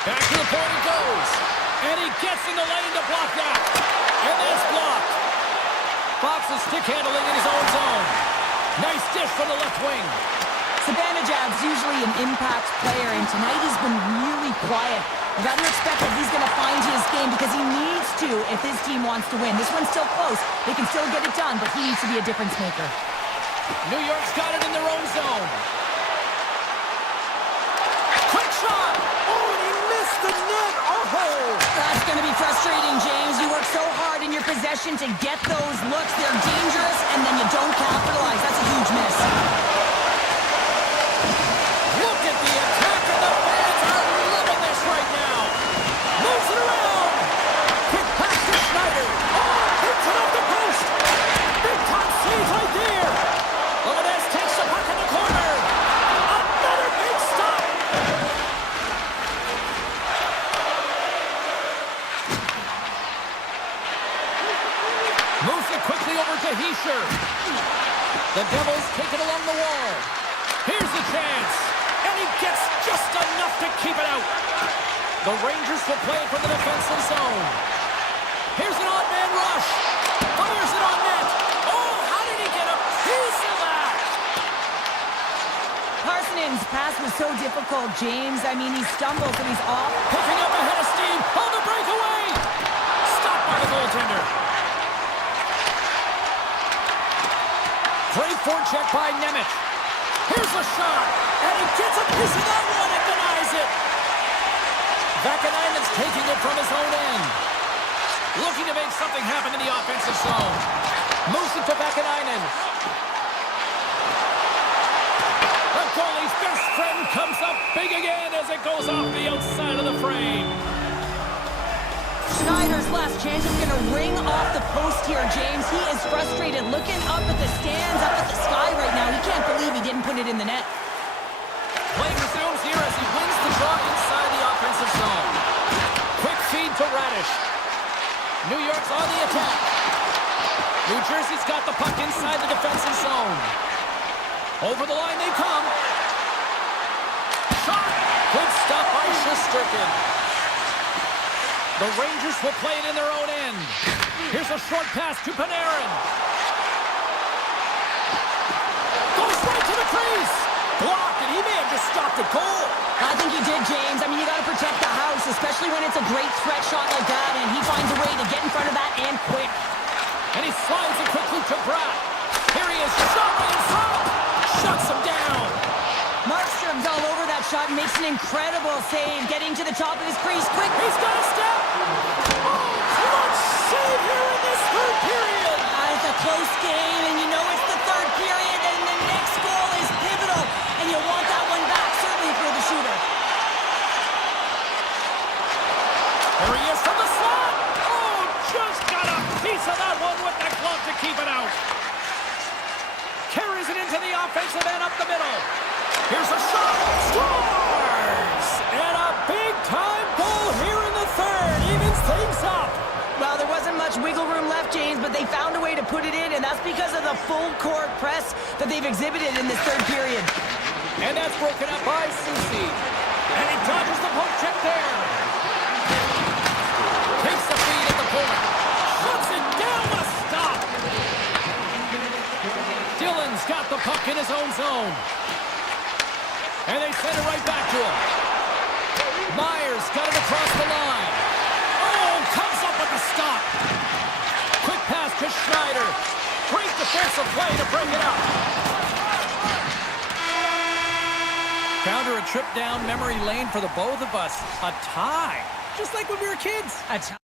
Back to the point he goes. And he gets in the lane to block that. And that's blocked. Fox is stick handling in his own zone. Nice dish from the left wing. Sabanajad's usually an impact player, and tonight he's been really quiet. You got to expect that he's going to find his game because he needs to if his team wants to win. This one's still close. They can still get it done, but he needs to be a difference maker. New York's got it in their own zone. Quick shot! Oh, and he missed the net! Oh! That's going to be frustrating, James. You work so hard in your possession to get those looks. They're dangerous, and then you don't capitalize. That's a huge miss. Look at the attack, and the fans are loving this right now. Moves it around. Quick pass to Schneider. Oh, hits it off the post. Big time save right there. Lobanez takes the puck in the corner. Another big stop. Moves it quickly over to Hischier. The Devils take it along the wall. Here's a chance. And he gets just enough to keep it out. The Rangers will play it from the defensive zone. Here's an odd man rush. Fires it on net. Oh, how did he get a piece of that? Parsonen's pass was so difficult, James. I mean, he stumbles and he's off. Picking up ahead of steam. On the breakaway. Stopped by the goaltender. Great forecheck by Nemec. Here's a shot. And he gets a piece of that one and denies it. Vakanainen's taking it from his own end. Looking to make something happen in the offensive zone. Moves it to Vakanainen. The goalie's best friend comes up big again as it goes off the outside of the frame. Schneider's last chance is going to ring off the post here, James. He is frustrated, looking up at the stands, up at the sky right now. He can't believe he didn't put it in the net. Play resumes here as he wins the draw inside the offensive zone. Quick feed to Radish. New York's on the attack. New Jersey's got the puck inside the defensive zone. Over the line they come. Shot! Good stop by Shesterkin. The Rangers will play it in their own end. Here's a short pass to Panarin. Goes right to the crease. Blocked, and he may have just stopped a goal. I think he did, James. I mean, you got to protect the house, especially when it's a great threat shot like that, and he finds a way to get in front of that and quick. And he slides it quickly to Bratt. Here he is, shot right in front. Shuts him down. Markstrom's all over that shot and makes an incredible save, getting to the top of his crease quick. He's got a step. Oh, clutch save here in this third period. It's a close game, and you know it's the third period, and the next goal is pivotal, and you want that one back, certainly if you're the shooter. There he is from the slot. Oh, just got a piece of that one with the glove to keep it out. Carries it into the offensive end up the middle. Here's a shot. Scores! And a big-time goal here in the third. Evens things up. Well, there wasn't much wiggle room left, James, but they found a way to put it in, and that's because of the full-court press that they've exhibited in this third period. And that's broken up by Susi. And he dodges the poke check there. Takes the feed at the point. Shuts it down. What a stop. Dillon's got the puck in his his own zone. And they send it right back to him. Myers got it across the line. Oh, comes up with the stop. Quick pass to Schneider. Great defensive play to bring it up. Found her a trip down memory lane for the both of us. A tie. Just like when we were kids. A tie.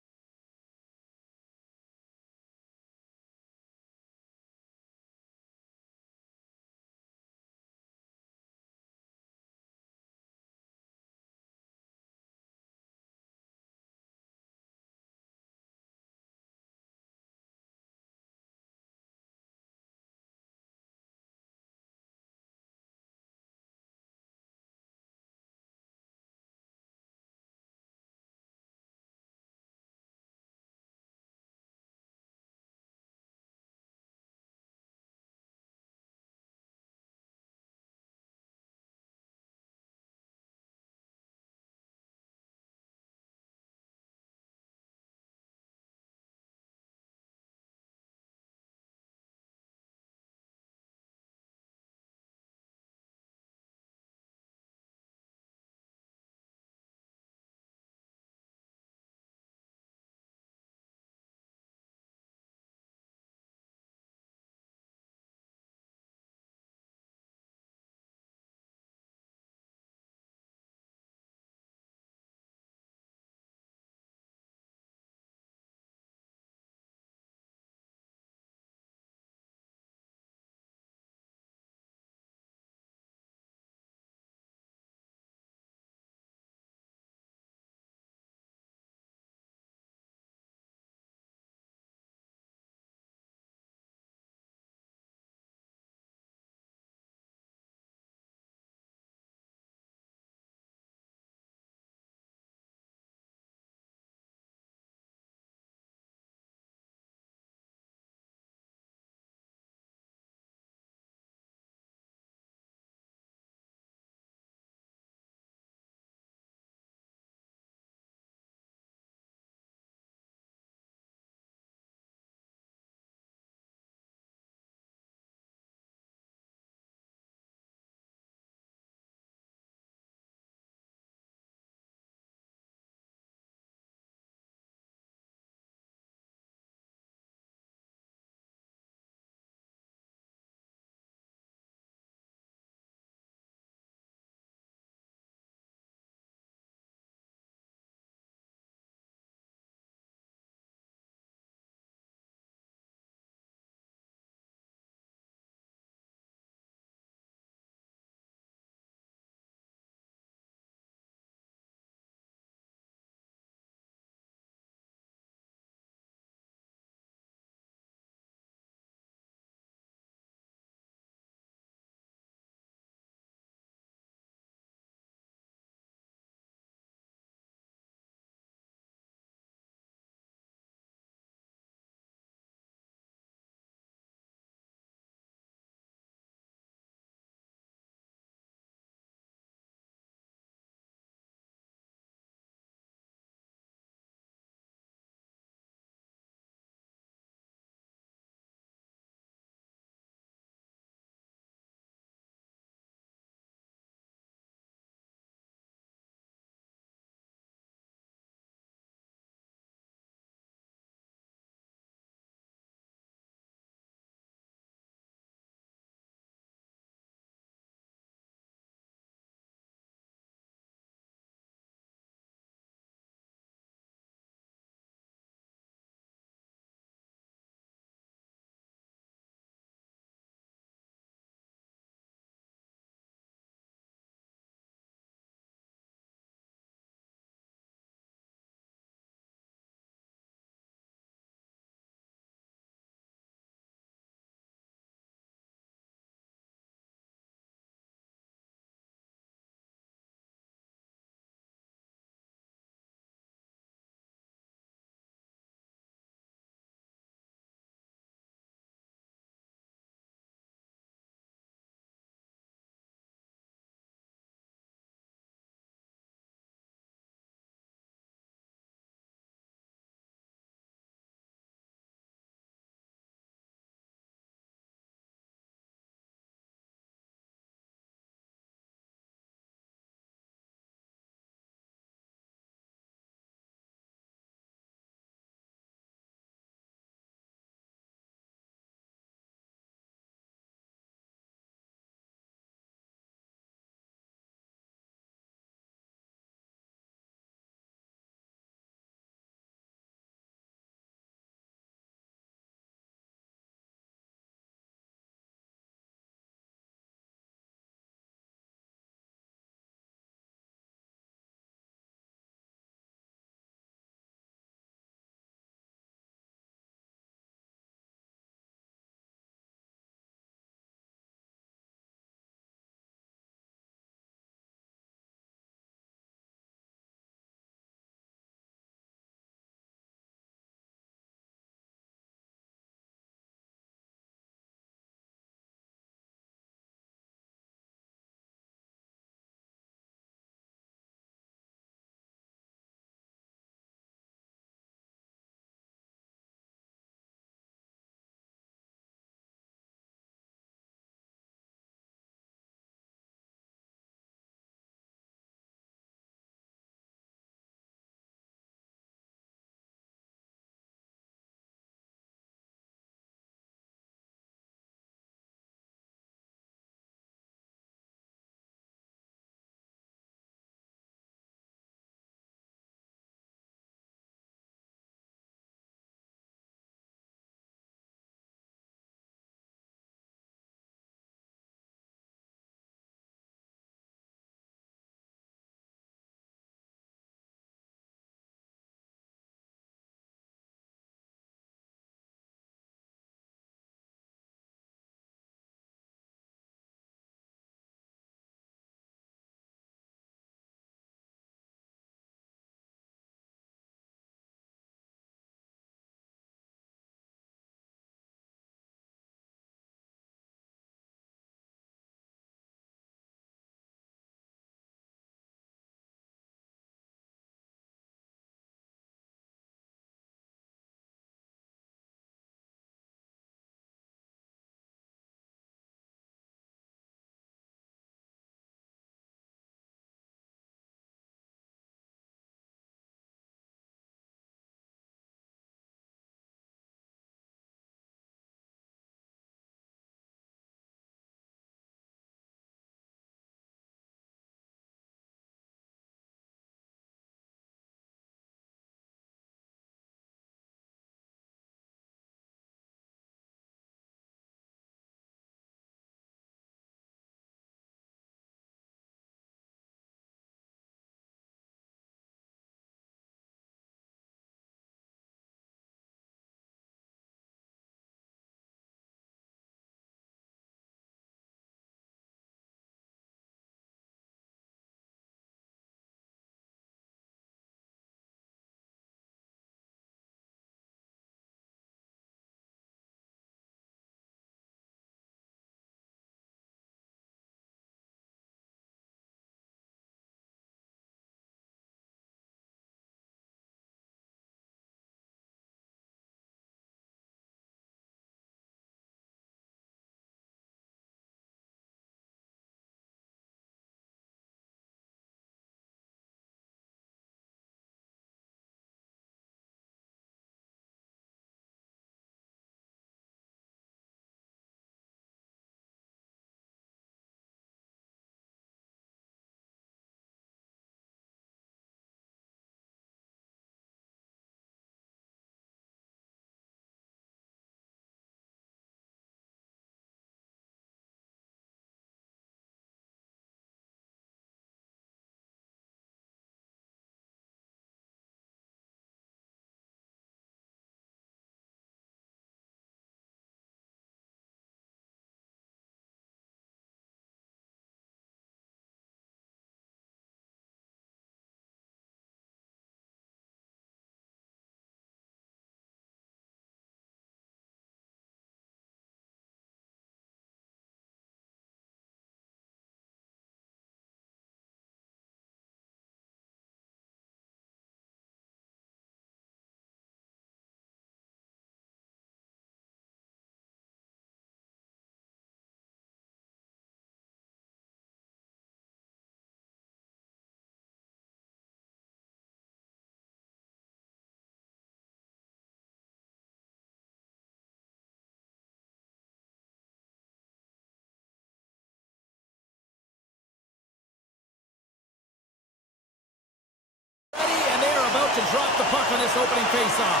about to drop the puck on this opening faceoff.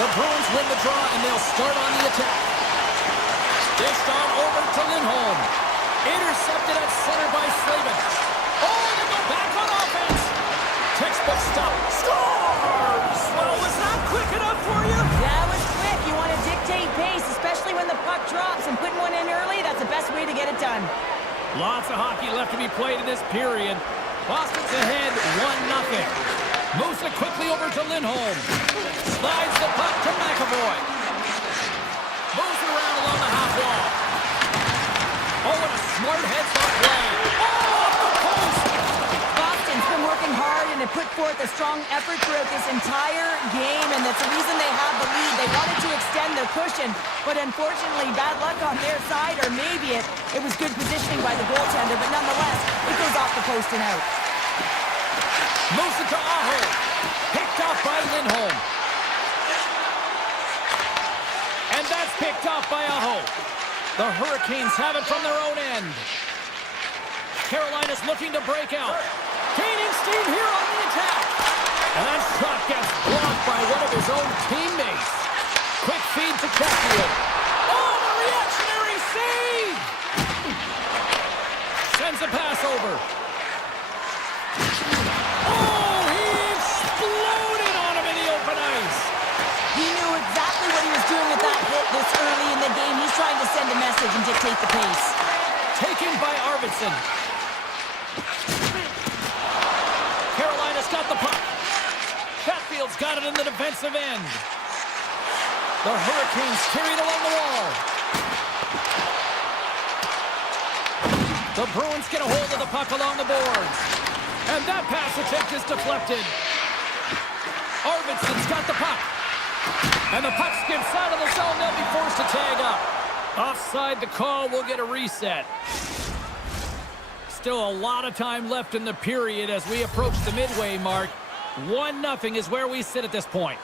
The Bruins win the draw, and they'll start on the attack. Dished on over to Lindholm. Intercepted at center by Slavin. Oh, they go back on offense. Textbook stop. Scores! Well, was that quick enough for you? That was quick. You want to dictate pace, especially when the puck drops, and putting one in early, that's the best way to get it done. Lots of hockey left to be played in this period. Boston's ahead 1-0. Moves it quickly over to Lindholm. Slides the puck to McAvoy. Moves it around along the half wall. Oh, and a smart heads-up play. Oh, off the post! Boston's been working hard and have put forth a strong effort throughout this entire game, and that's the reason they have the lead. They wanted to extend their cushion, but unfortunately, bad luck on their side, or maybe it was good positioning by the goaltender, but nonetheless, it goes off the post and out. Moves it to Aho. Picked off by Lindholm. And that's picked off by Aho. The Hurricanes have it from their own end. Carolina's looking to break out. Gaining steam here on the attack. And that shot gets blocked by one of his own teammates. Quick feed to Chatfield. Oh, the reactionary save! Sends a pass over. Oh, he exploded on him in the open ice. He knew exactly what he was doing with that hit this early in the game. He's trying to send a message and dictate the pace. Taken by Arvidsson. Carolina's got the puck. Chatfield's got it in the defensive end. The Hurricanes carry it along the wall. The Bruins get a hold of the puck along the boards. And that pass attempt is deflected. Arvidsson's got the puck. And the puck skips out of the zone. They'll be forced to tag up. Offside the call. We'll get a reset. Still a lot of time left in the period as we approach the midway mark. 1-0 is where we sit at this point.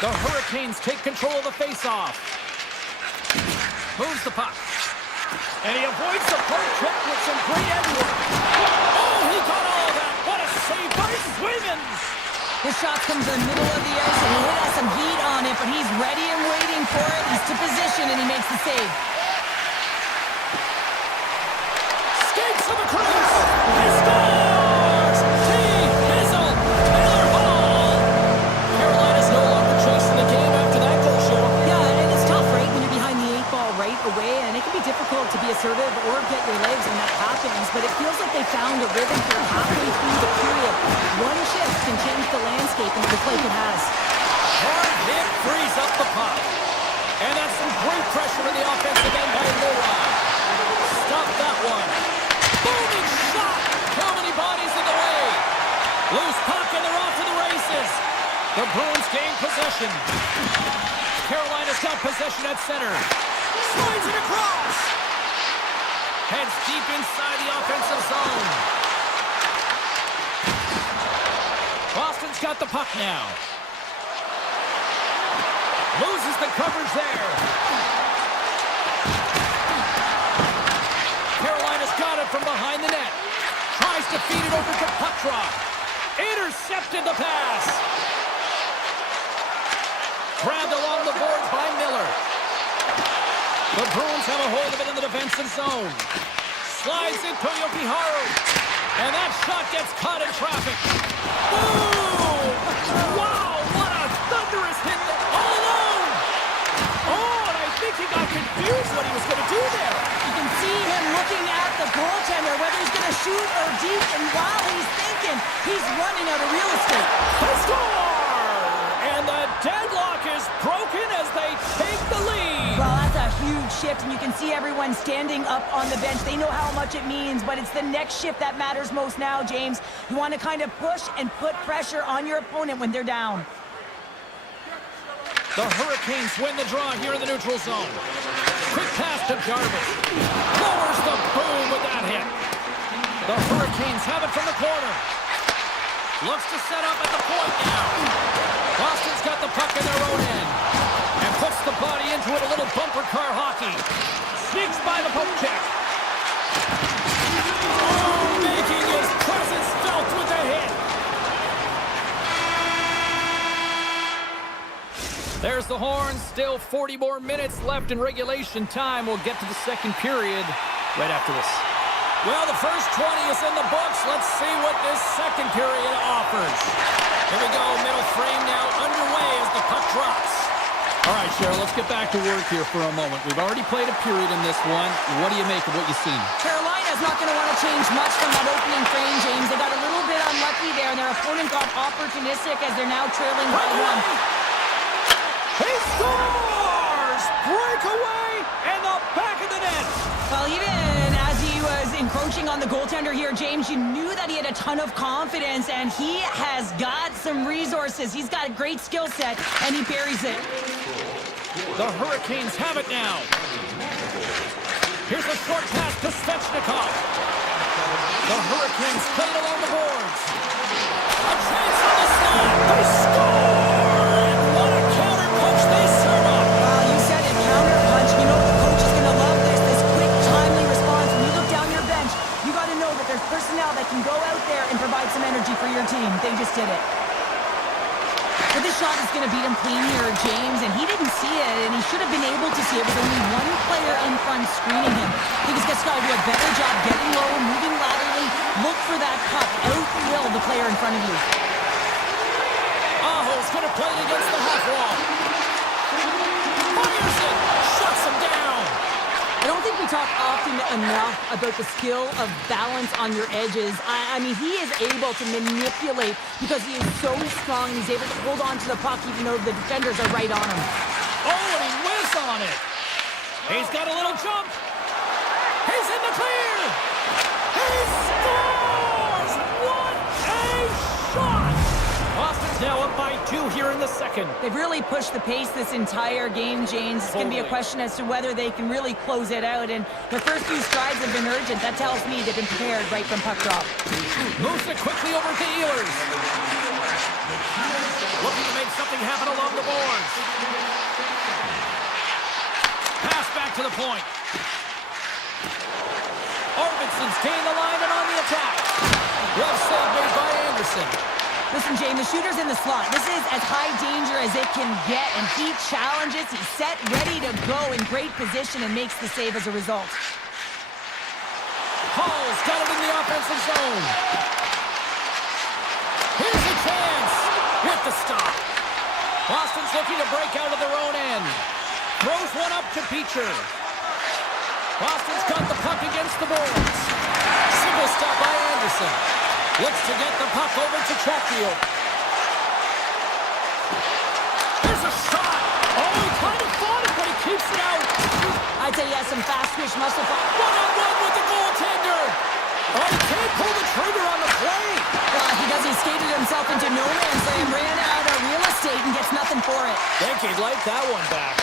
The Hurricanes take control of the faceoff. Moves the puck. And he avoids the poke check with some great edge work. Oh, he got all of that. What a save by Swimans. His shot comes in the middle of the ice, and he has some heat on it, but he's ready and waiting for it. He's to position, and he makes the save. Skates to the crease. He scores! T-Hizzle! Taylor Hall! Carolina's no longer chasing the game after that goal short. Yeah, and it's tough, right, when you're behind the 8-ball right away, and it can be difficult to be assertive or get your legs when that happens, but it feels like they found a rhythm here halfway through the period. One shift can change the landscape, and it looks like it has. Hard hit frees up the puck. And that's some great pressure in the offensive end by Leroy. Stop that one. Booming shot. How many bodies in the way? Loose puck, and they're off to the races. The Bruins gain possession. Carolina's got possession at center. Slides it across. Heads deep inside the offensive zone. Boston's got the puck now. Loses the coverage there. Carolina's got it from behind the net. Tries to feed it over to Putrock. Intercepted the pass. Grabbed along the boards by Miller. The Bruins have a hold of it in the defensive zone. Slides in Toyokiharu. And that shot gets caught in traffic. Boom! Wow, what a thunderous hit all alone! Oh, and I think he got confused what he was going to do there. You can see him looking at the goaltender, whether he's going to shoot or deep, and while he's thinking, he's running out of real estate. They score! And the deadlock is broken as they take the lead. Well, that's a huge shift, and you can see everyone standing up on the bench. They know how much it means, but it's the next shift that matters most now, James. You want to kind of push and put pressure on your opponent when they're down. The Hurricanes win the draw here in the neutral zone. Quick pass to Jarvis. Lowers the boom with that hit. The Hurricanes have it from the corner. Looks to set up at the point now. Boston's got the puck in their own end. And puts the body into it, a little bumper car hockey. Sneaks by the poke check. Oh, making his presence felt with a hit. the horn. Still 40 more minutes left in regulation time. We'll get to the second period right after this. Well, the first 20 is in the books. Let's see what this second period offers. Here we go, middle frame now underway as the puck drops. All right, Cheryl, let's get back to work here for a moment. We've already played a period in this one. What do you make of what you've seen? Carolina's not going to want to change much from that opening frame, James. They got a little bit unlucky there, and their opponent got opportunistic as they're now trailing by one. He scores! Breakaway in the back of the net! Well, even as he was encroaching on the goaltender here, James, you knew that he had a ton of confidence, and he has got some resources. He's got a great skill set, and he buries it. The Hurricanes have it now. Here's a short pass to Svechnikov. The Hurricanes play it along the boards. A chance on the slot. They score! And what a counter punch they serve up. Well, you said it, counter punch. You know the coach is going to love this quick, timely response. When you look down your bench, you got to know that there's personnel that can go out there and provide some energy for your team. They just did it. But this shot is going to beat him clean here, James, and he didn't see it, and he should have been able to see it with only one player in front screening him. I think he's got to do a better job getting low, moving laterally. Look for that puck. Out-will the player in front of you. Aho's going to play it against the half wall. Fires it! Shuts him down! I don't think we talk often enough about the skill of balance on your edges. I mean, he is able to manipulate because he is so strong and he's able to hold on to the puck even though the defenders are right on him. Oh, and he whizzed on it. He's got a little jump. He's in the clear. He scores! What a shot! Boston's now up by 2 here in the second. They've really pushed the pace this entire game, James. It's going to be a question as to whether they can really close it out. And the first few strides have been urgent. That tells me they've been prepared right from puck drop. Moves it quickly over to Ehlers. Looking to make something happen along the boards. Pass back to the point. Arvidsson's gained the line and on the attack. Glove save made by Anderson. Listen, James, the shooter's in the slot. This is as high danger as it can get, and he challenges. He's set, ready to go in great position and makes the save as a result. Hall's got it in the offensive zone. Here's a chance with the stop. Boston's looking to break out of their own end. Throws one up to Beecher. Boston's got the puck against the boards. Single stop by Anderson. Looks to get the puck over to Chatfield. There's a shot. Oh, he kind of fought it, but he keeps it out. I'd say he has some fast twitch muscle. One-on-one with the goaltender. Oh, he can't pull the trigger on the play. He does. He skated himself into no man's land, ran out of real estate, and gets nothing for it. Think he'd like that one back.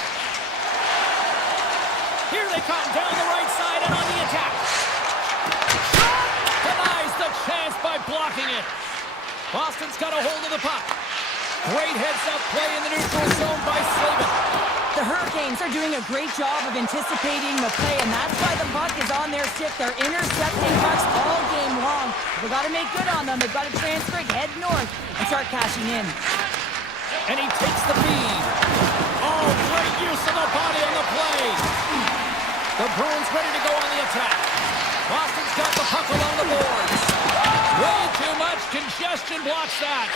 Here they come down the right side and on the attack. Shot! Denies the chance by blocking it. Boston's got a hold of the puck. Great heads-up play in the neutral zone by Slavin. The Hurricanes are doing a great job of anticipating the play, and that's why the puck is on their stick. They're intercepting pucks all game long. They've got to make good on them. They've got to transfer, head north, and start cashing in. And he takes the feed. Oh, great use of the body on the play. The Bruins ready to go on the attack. Boston's got the puck along the boards. Way too much congestion blocks that.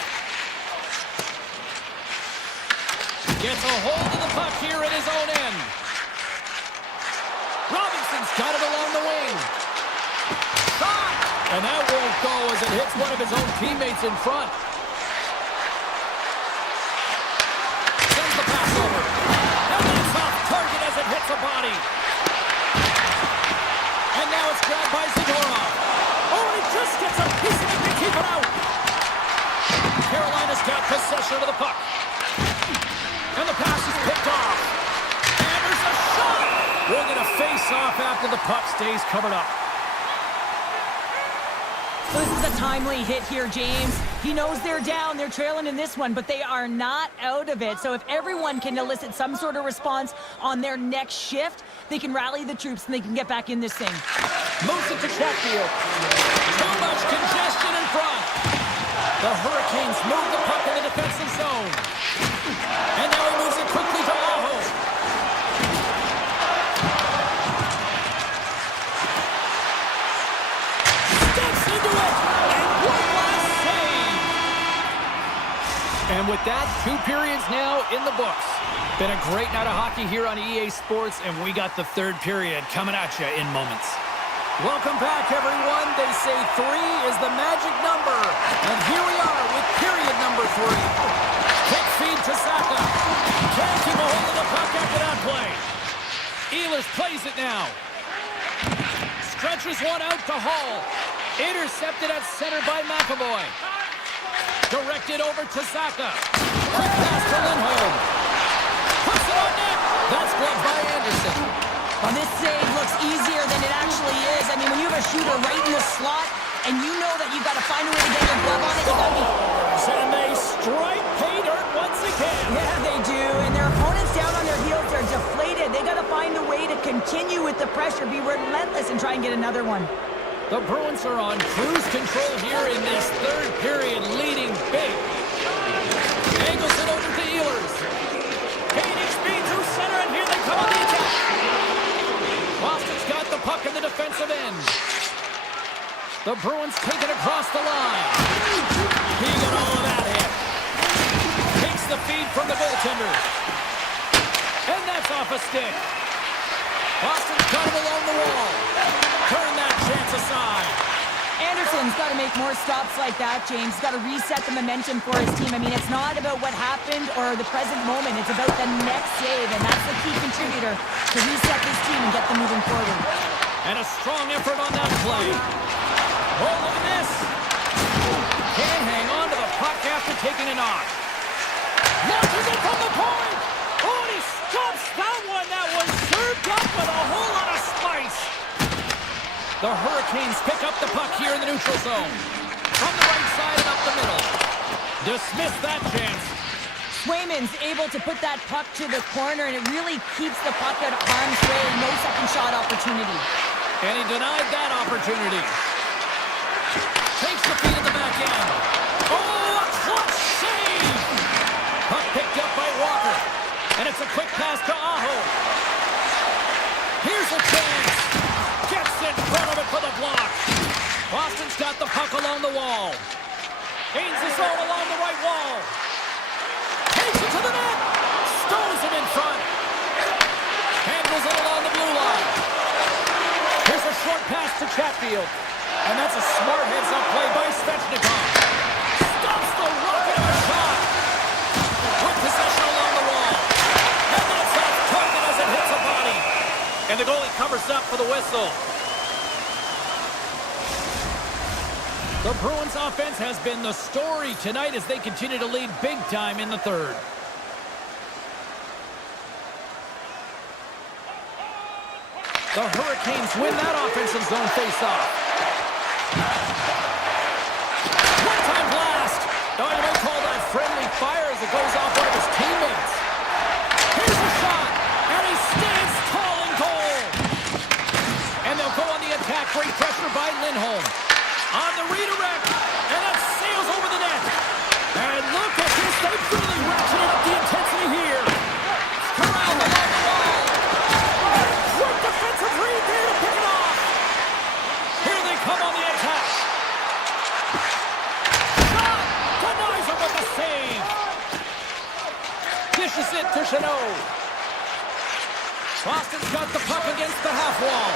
Gets a hold of the puck here at his own end. Robinson's got it along the wing. Shot! And that won't go as it hits one of his own teammates in front. Sends the pass over. And that's off target as it hits a body. And now it's grabbed by Zadorov. Oh, and he just gets a piece of it to keep it out. Carolina's got possession of the puck. And the pass is picked off. And there's a shot. We're going to face off after the puck stays covered up. This is a timely hit here, James. He knows they're down. They're trailing in this one, but they are not out of it. So if everyone can elicit some sort of response on their next shift, they can rally the troops and they can get back in this thing. Moves it to Chatfield. Too much congestion in front. The Hurricanes move the puck in the defensive zone. And now he moves it quickly to And with that, 2 periods now in the books. Been a great night of hockey here on EA Sports, and we got the 3rd period coming at you in moments. Welcome back, everyone. They say 3 is the magic number. And here we are with period number 3. Quick feed to Saka. Can't keep a hold of the puck after that play. Ehlers plays it now. Stretches one out to Hall. Intercepted at center by McAvoy. Directed over to Saka. Quick pass to Lindholm. Puts it on net. That's gloved by Anderson. Well, this save looks easier than it actually is. I mean, when you have a shooter right in the slot, and you know that you've got to find a way to get your glove on it, you got to be... And they strike pay dirt once again. Yeah, they do. And their opponents down on their heels are deflated. They got to find a way to continue with the pressure, be relentless, and try and get another one. The Bruins are on cruise control here in this 3rd period, leading big. Angles it over to Ehlers. Gaining speed through center, and here they come on the attack. Boston's got the puck in the defensive end. The Bruins take it across the line. He got all of that hit. Takes the feed from the goaltender. And that's off a stick. Boston's got him along the wall. Turn that chance aside. Anderson's got to make more stops like that, James. He's got to reset the momentum for his team. I mean, it's not about what happened or the present moment. It's about the next save, and that's the key contributor to reset this team and get them moving forward. And a strong effort on that play. Oh, look at this. Can't hang on to the puck after taking a knock. Launches it from the point. Oh, and he stops that one. That was served up with a whole lot of spice. The Hurricanes pick up the puck here in the neutral zone. From the right side and up the middle. Dismiss that chance. Swayman's able to put that puck to the corner, and it really keeps the puck out of harm's way. No second shot opportunity. And he denied that opportunity. Takes the feed in the back end. Oh, a clutch save! Puck picked up by Walker. And it's a quick pass to Aho. Here's a chance. Gets in front of it for the block. Boston's got the puck along the wall. Gains the zone along the right wall. Takes it to the net. Stones it in front. Handles it along the blue line. Here's a short pass to Chatfield. And that's a smart heads-up play by Svechnikov. Stops the rocket of a shot. With possession along the wall. And then it's off target as it hits a body. And the goalie covers up for the whistle. The Bruins offense has been the story tonight as they continue to lead big time in the 3rd. The Hurricanes win that offensive zone face-off. One-time blast. Now you might call that friendly fire as it goes off one of his teammates. Here's a shot, and he stays tall and goal. And they'll go on the attack. Great pressure by Lindholm. On the redirect, and that sails over the net. And look at this, they've really ratcheted up the intensity here. Corral along the wall. Great defensive read there to pick it off. Here they come on the attack. Shot! Denies him with the save. Dishes it to Chanot. Boston's got the puck against the half wall.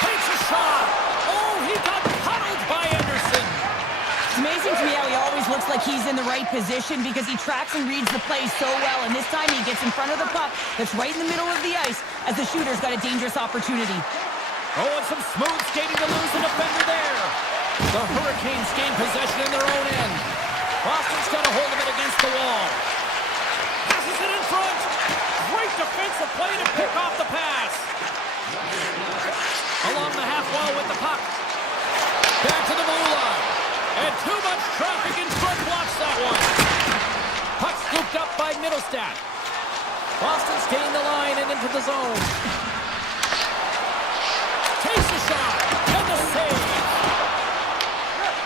Takes a shot. Oh, he got puddled by Anderson. It's amazing to me how he always looks like he's in the right position because he tracks and reads the play so well, and this time he gets in front of the puck that's right in the middle of the ice as the shooter's got a dangerous opportunity. Oh, and some smooth skating to lose a defender there. The Hurricanes gain possession in their own end. Boston's got a hold of it against the wall. Passes it in front. Great defensive play to pick off the pass. Along the half wall with the puck. Back to the blue line. And too much traffic in front blocks that one. Puck scooped up by Middlestat. Boston's gained the line and into the zone. Takes a shot. And the save.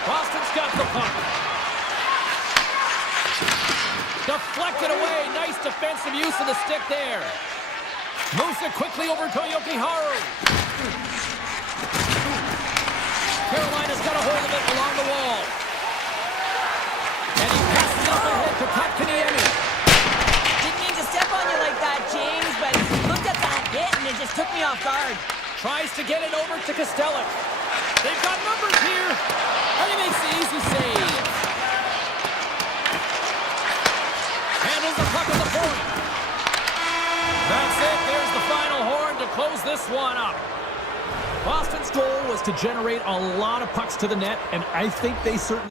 Boston's got the puck. Deflected away. Nice defensive use of the stick there. Moves it quickly over to Jokiharju. Carolina's got a hold of it along the wall. And he passes up ahead to Pat off guard. Tries to get it over to Kostelic. They've got numbers here. And he makes the easy save. Handles the puck at the point. That's it. There's the final horn to close this one up. Boston's goal was to generate a lot of pucks to the net, and I think they certainly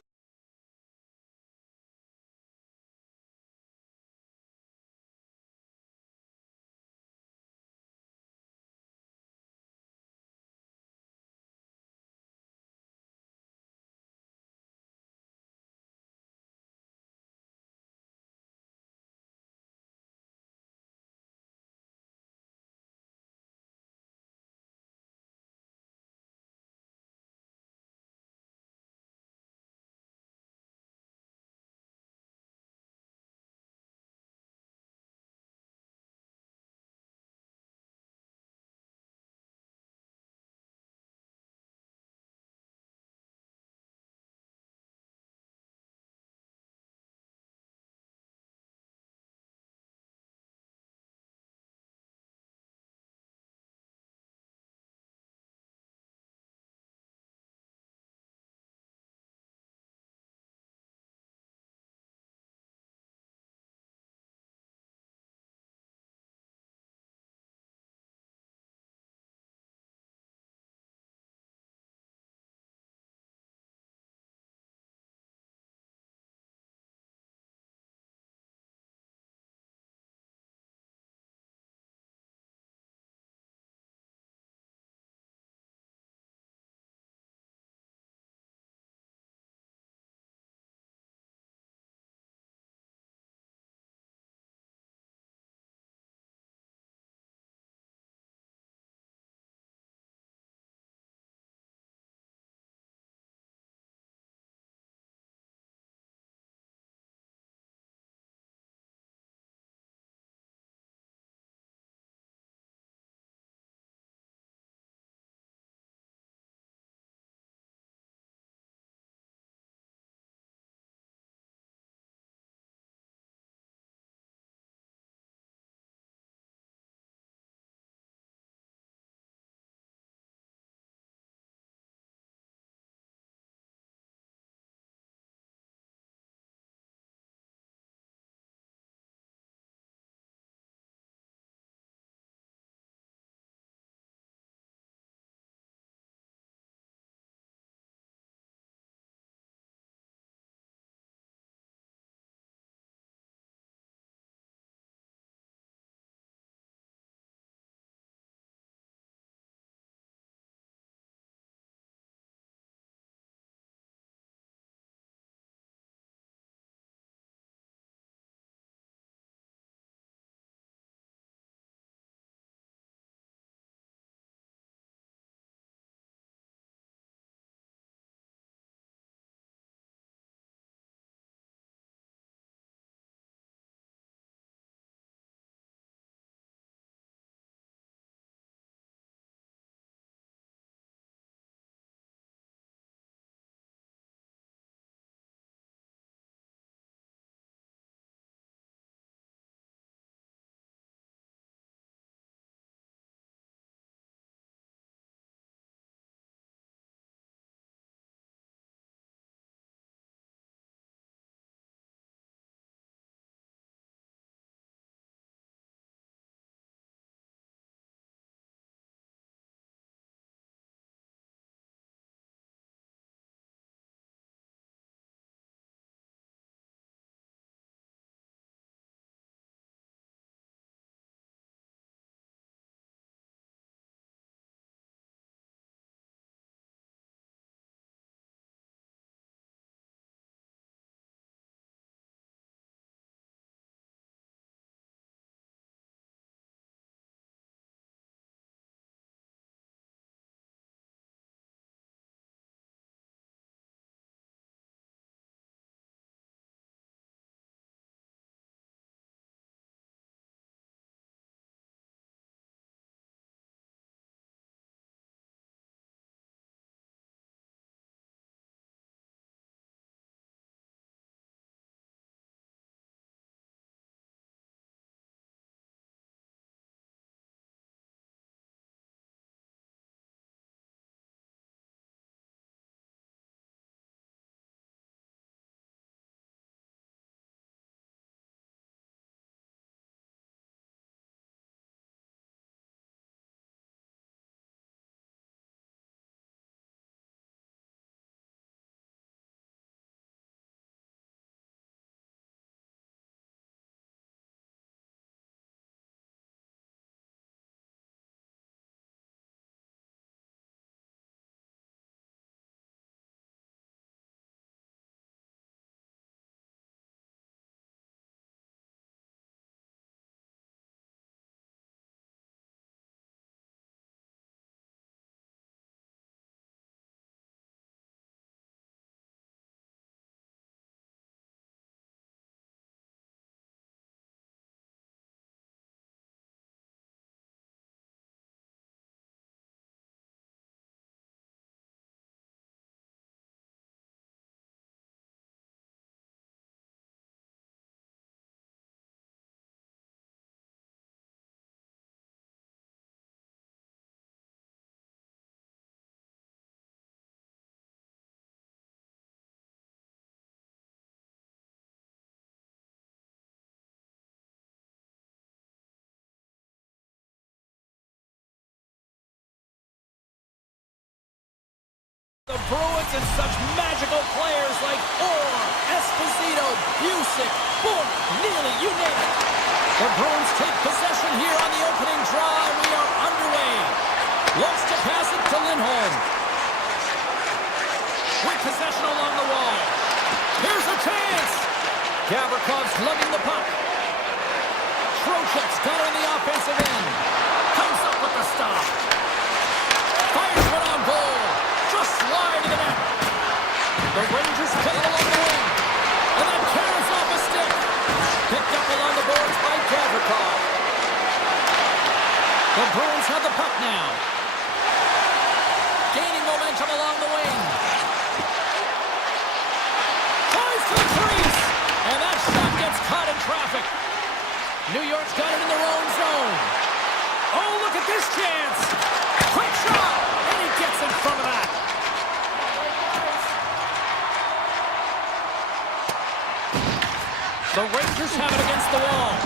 The Bruins and such magical players like Orr, Esposito, Busick, Bourne, Neely, you name it. The Bruins take possession here on the opening draw, and we are underway. Looks to pass it to Lindholm. With possession along the wall. Here's a chance. Gavrikoff's lugging the puck. Trocheck's got it on the offensive end. Comes up with the stop. Fires one on goal. Just slide to the net. The Rangers play it along the wing. And then carries off a stick. Picked up along the boards by Gavrikov. The Bruins have the puck now. Gaining momentum along the wing. Tries to the crease. And that shot gets caught in traffic. New York's got it in their own zone. Oh, look at this chance. Quick shot. And he gets in front of that. The Rangers have it against the wall.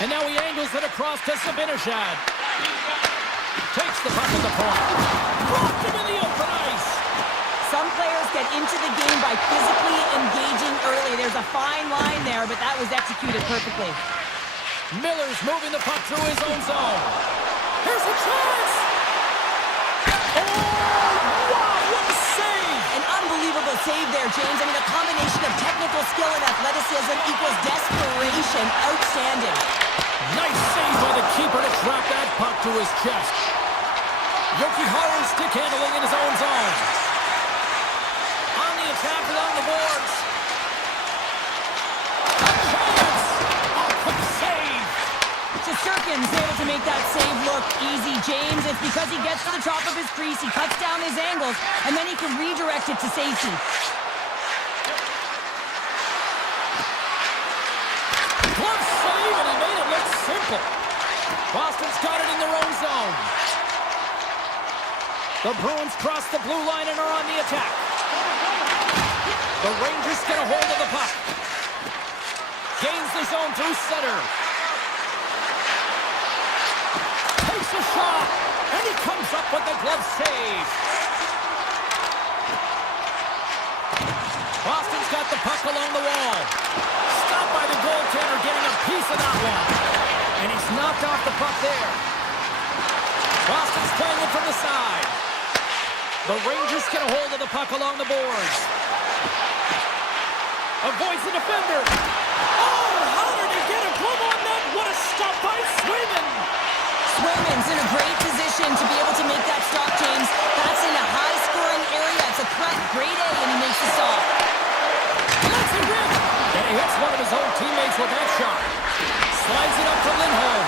And now he angles it across to Zibanejad. Takes the puck at the point. Dropped him in the open ice. Some players get into the game by physically engaging early. There's a fine line there, but that was executed perfectly. Miller's moving the puck through his own zone. Here's a chance! Oh, wow, what a save! An unbelievable save there, James. I mean, a combination of technical skill and athleticism equals desperation. Outstanding. Nice save by the keeper to trap that puck to his chest. Jokiharju stick handling in his own zone. On the attack along the boards. A chance! Oh, quick save! Shesterkin's able to make that save look easy, James. It's because he gets to the top of his crease, he cuts down his angles, and then he can redirect it to safety. Glove save, and he made it look simple. Boston's got it in their own zone. The Bruins cross the blue line and are on the attack. The Rangers get a hold of the puck. Gains the zone through center. Takes a shot, and he comes up with the glove save. Boston's got the puck along the wall. Stopped by the goaltender, getting a piece of that one. And he's knocked off the puck there. Boston's playing it from the side. The Rangers get a hold of the puck along the boards. Avoids the defender. Oh, how did he get a glove on that? What a stop by Swayman. Swayman's in a great position to be able to make that stop, James. That's in a high-scoring area. It's a threat, grade A, and he makes the stop. Let's it rip. And he hits one of his own teammates with that shot. Slides it up to Lindholm.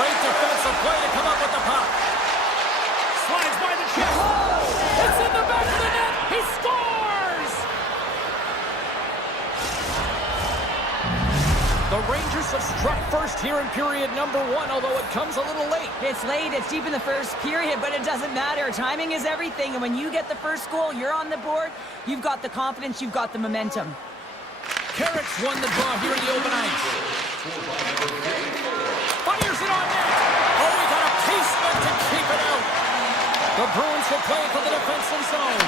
Great defensive play to come up with the puck. Slides by the chest. It's in the back of the net. He scores! The Rangers have struck first here in period number 1, although it comes a little late. It's late, it's deep in the first period, but it doesn't matter. Timing is everything, and when you get the first goal, you're on the board, you've got the confidence, you've got the momentum. Carrick's won the draw here in the open ice. Fires it on net. Oh, he got a piece of it to keep it out. The Bruins will play it to the defensive zone.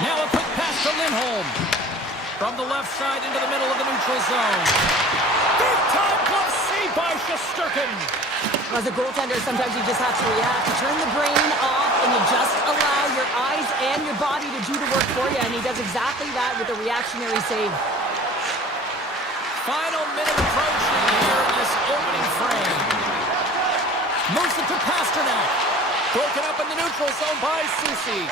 Now a quick pass to Lindholm. From the left side into the middle of the neutral zone. Big time glove save by Shesterkin. As a goaltender, sometimes you just have to react. You turn the brain off and you just allow your eyes and your body to do the work for you, and he does exactly that with a reactionary save. Final minute approaching here in this opening frame. Moves it to Pasternak. Broken up in the neutral zone by Susi.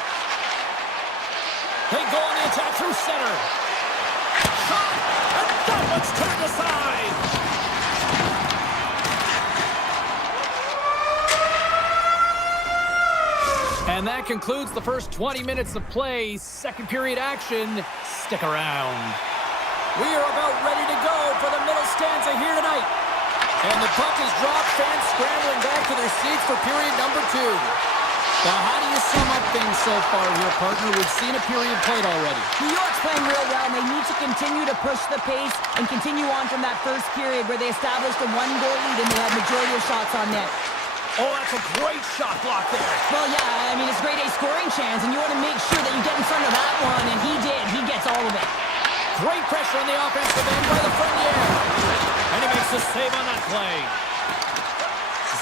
They go on the attack through center. Shot! And that one's turned aside! And that concludes the first 20 minutes of play. Second period action. Stick around. We are about ready to go for the middle stanza here tonight. And the puck is dropped, fans scrambling back to their seats for period number 2. Now, how do you sum up things so far here, partner? We've seen a period played already. New York's playing real well, and they need to continue to push the pace and continue on from that first period where they established a 1-goal lead and they had majority of shots on net. Oh, that's a great shot block there. Well, yeah, I mean, it's grade A scoring chance, and you want to make sure that you get in front of that one, and he did. He gets all of it. Great pressure on the offensive end by the Frenier. And he makes the save on that play.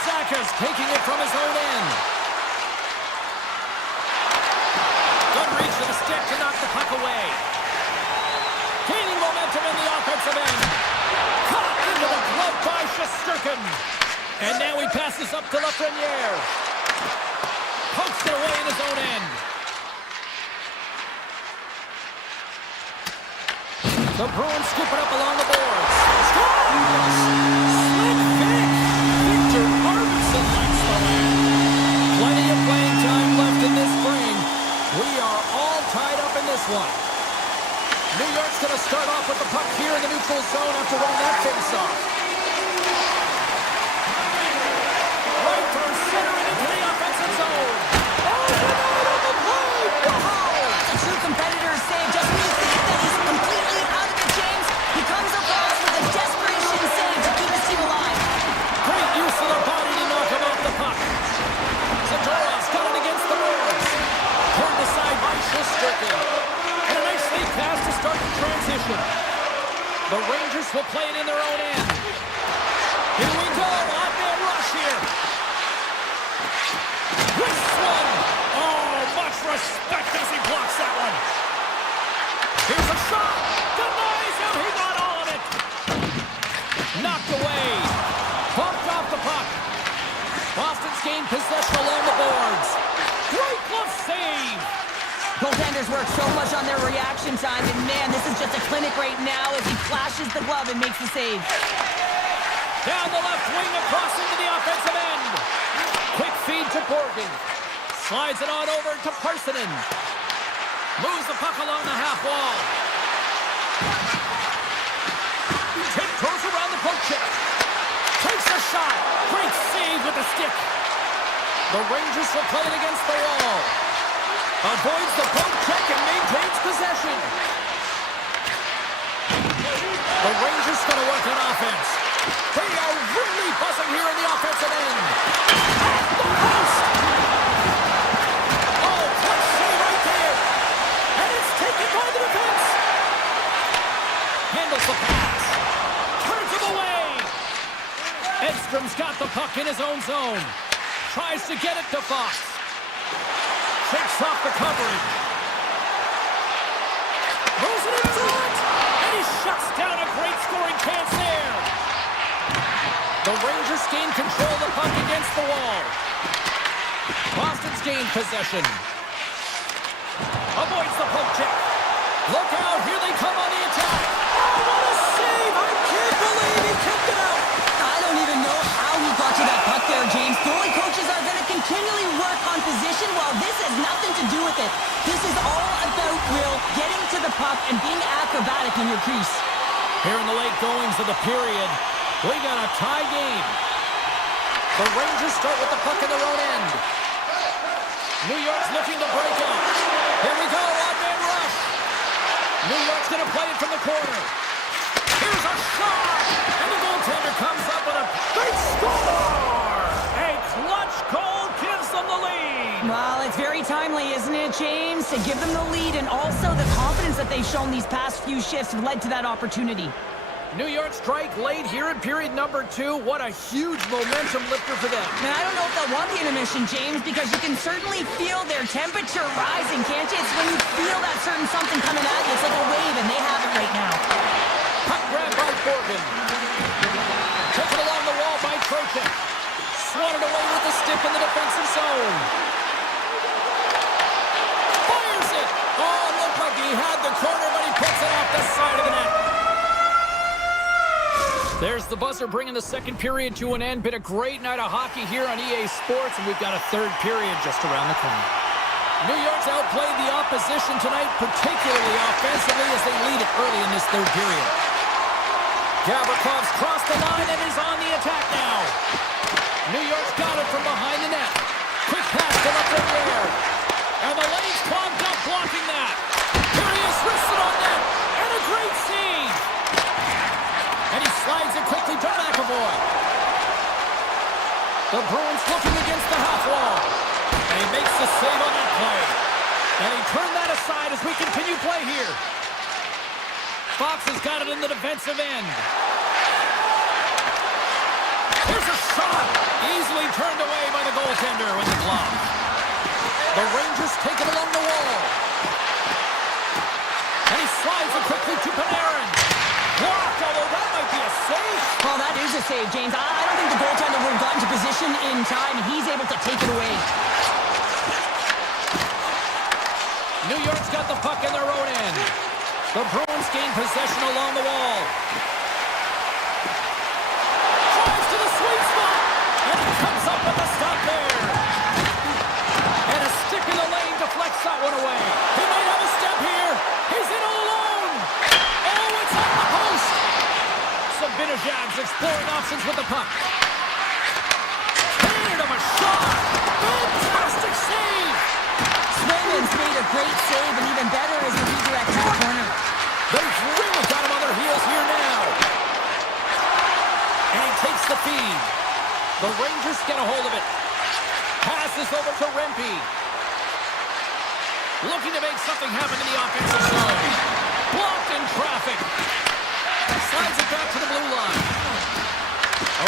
Zaka's taking it from his own end. Good reach to the stick to knock the puck away. Gaining momentum in the offensive end. Caught into the glove by Shesterkin. And now he passes up to Lafreniere. Pokes it away in his own end. The Bruins scoop it up along the boards. Scores! Slick Vic! Victor Arvidsson lights the way. Plenty of playing time left in this frame. We are all tied up in this one. New York's going to start off with the puck here in the neutral zone after running that face-off. Right through center and into the offensive zone. Overnight on the play! Wow! That's a true competitor's save. Just when you think that he's completely out of it, James, he comes across with a desperation save to keep his team alive. Great use of the body to knock him off the puck. Zadorov's got it against the boards. Turned aside by Shesterkin. And a nice lead pass to start the transition. The Rangers will play it in their own end. Here we go. Odd-man rush here. Wrists one. Oh, much respect as he blocks that one. Here's a shot. Denies him. He got all of it. Knocked away. Bumped off the puck. Boston's gained possession along the boards. Great glove save. Goaltenders work so much on their reaction time, and man, this is just a clinic right now as he flashes the glove and makes the save. Down the left wing across into the offensive end. Quick feed to Borgen. Slides it on over to Parsonen. Moves the puck along the half wall. Tiptoes around the poke check. Takes a shot. Great save with the stick. The Rangers will play it against the wall. Avoids the poke check and maintains possession. The Rangers going to work on offense. They are really buzzing here in the offensive end. Off the post! Oh, clutch save right there. And it's taken by the defense. Handles the pass. Turns him away. Edstrom's got the puck in his own zone. Tries to get it to Fox. Shakes off the coverage. Moves it in front. And he shuts down a great scoring chance there. The Rangers gain control of the puck against the wall. Boston's gained possession. Avoids the poke check. Look out, here they come on the attack. Oh, what a save! I can't believe he kept it out. I don't even know how he got to that puck there, James. Goalie coaches are going to continually work on position while this has nothing to do with it. This is all about Will getting to the puck and being acrobatic in your crease. Here in the late goings of the period, we got a tie game. The Rangers start with the puck in their own end. New York's looking to break out. Here we go, odd-man rush. New York's going to play it from the corner. Here's a shot! And the goaltender comes up with a big score! A clutch goal gives them the lead! Well, it's very timely, isn't it, James? To give them the lead, and also the confidence that they've shown these past few shifts have led to that opportunity. New York strike late here in period number 2. What a huge momentum lifter for them. And I don't know if they'll want the intermission, James, because you can certainly feel their temperature rising, can't you? It's when you feel that certain something coming at you. It's like a wave, and they have it right now. Puck grab by Borgen. Taken along the wall by Trocheck. Swatted away with the stick in the defensive zone. Fires it! Oh, looked like he had the corner, but he puts it off the side of the net. There's the buzzer bringing the second period to an end. Been a great night of hockey here on EA Sports, and we've got a third period just around the corner. New York's outplayed the opposition tonight, particularly offensively, as they lead it early in this third period. Gavrikoff's crossed the line and is on the attack now. New York's got it from behind the net. Quick pass to Lafreniere. And the lane's clogged up blocking that. Here he is, wristed on net. And a great save. And he slides it quickly to McAvoy. The Bruins looking against the half wall. And he makes the save on that play. And he turned that aside as we continue play here. Fox has got it in the defensive end. Here's a shot. Easily turned away by the goaltender with the glove. The Rangers take it along the wall. And he slides it quickly to Panarin. Blocked, although that might be a save. Oh, that is a save, James. I don't think the goaltender would have gotten to position in time. He's able to take it away. New York's got the puck in their own end. The Bruins gain possession along the wall. Drives to the sweet spot. And he comes up with a stop there. And a stick in the lane deflects that one away. He might have a step here. He's in alone. Oh, it's on the post. Sabinajad's exploring options with the puck. Hand him a shot. Fantastic save. Swayman's made a great save, and even better is the redirect to the corner. They've really got him on their heels here now. And he takes the feed. The Rangers get a hold of it. Passes over to Rempe. Looking to make something happen in the offensive zone. Blocked in traffic. Slides it back to the blue line.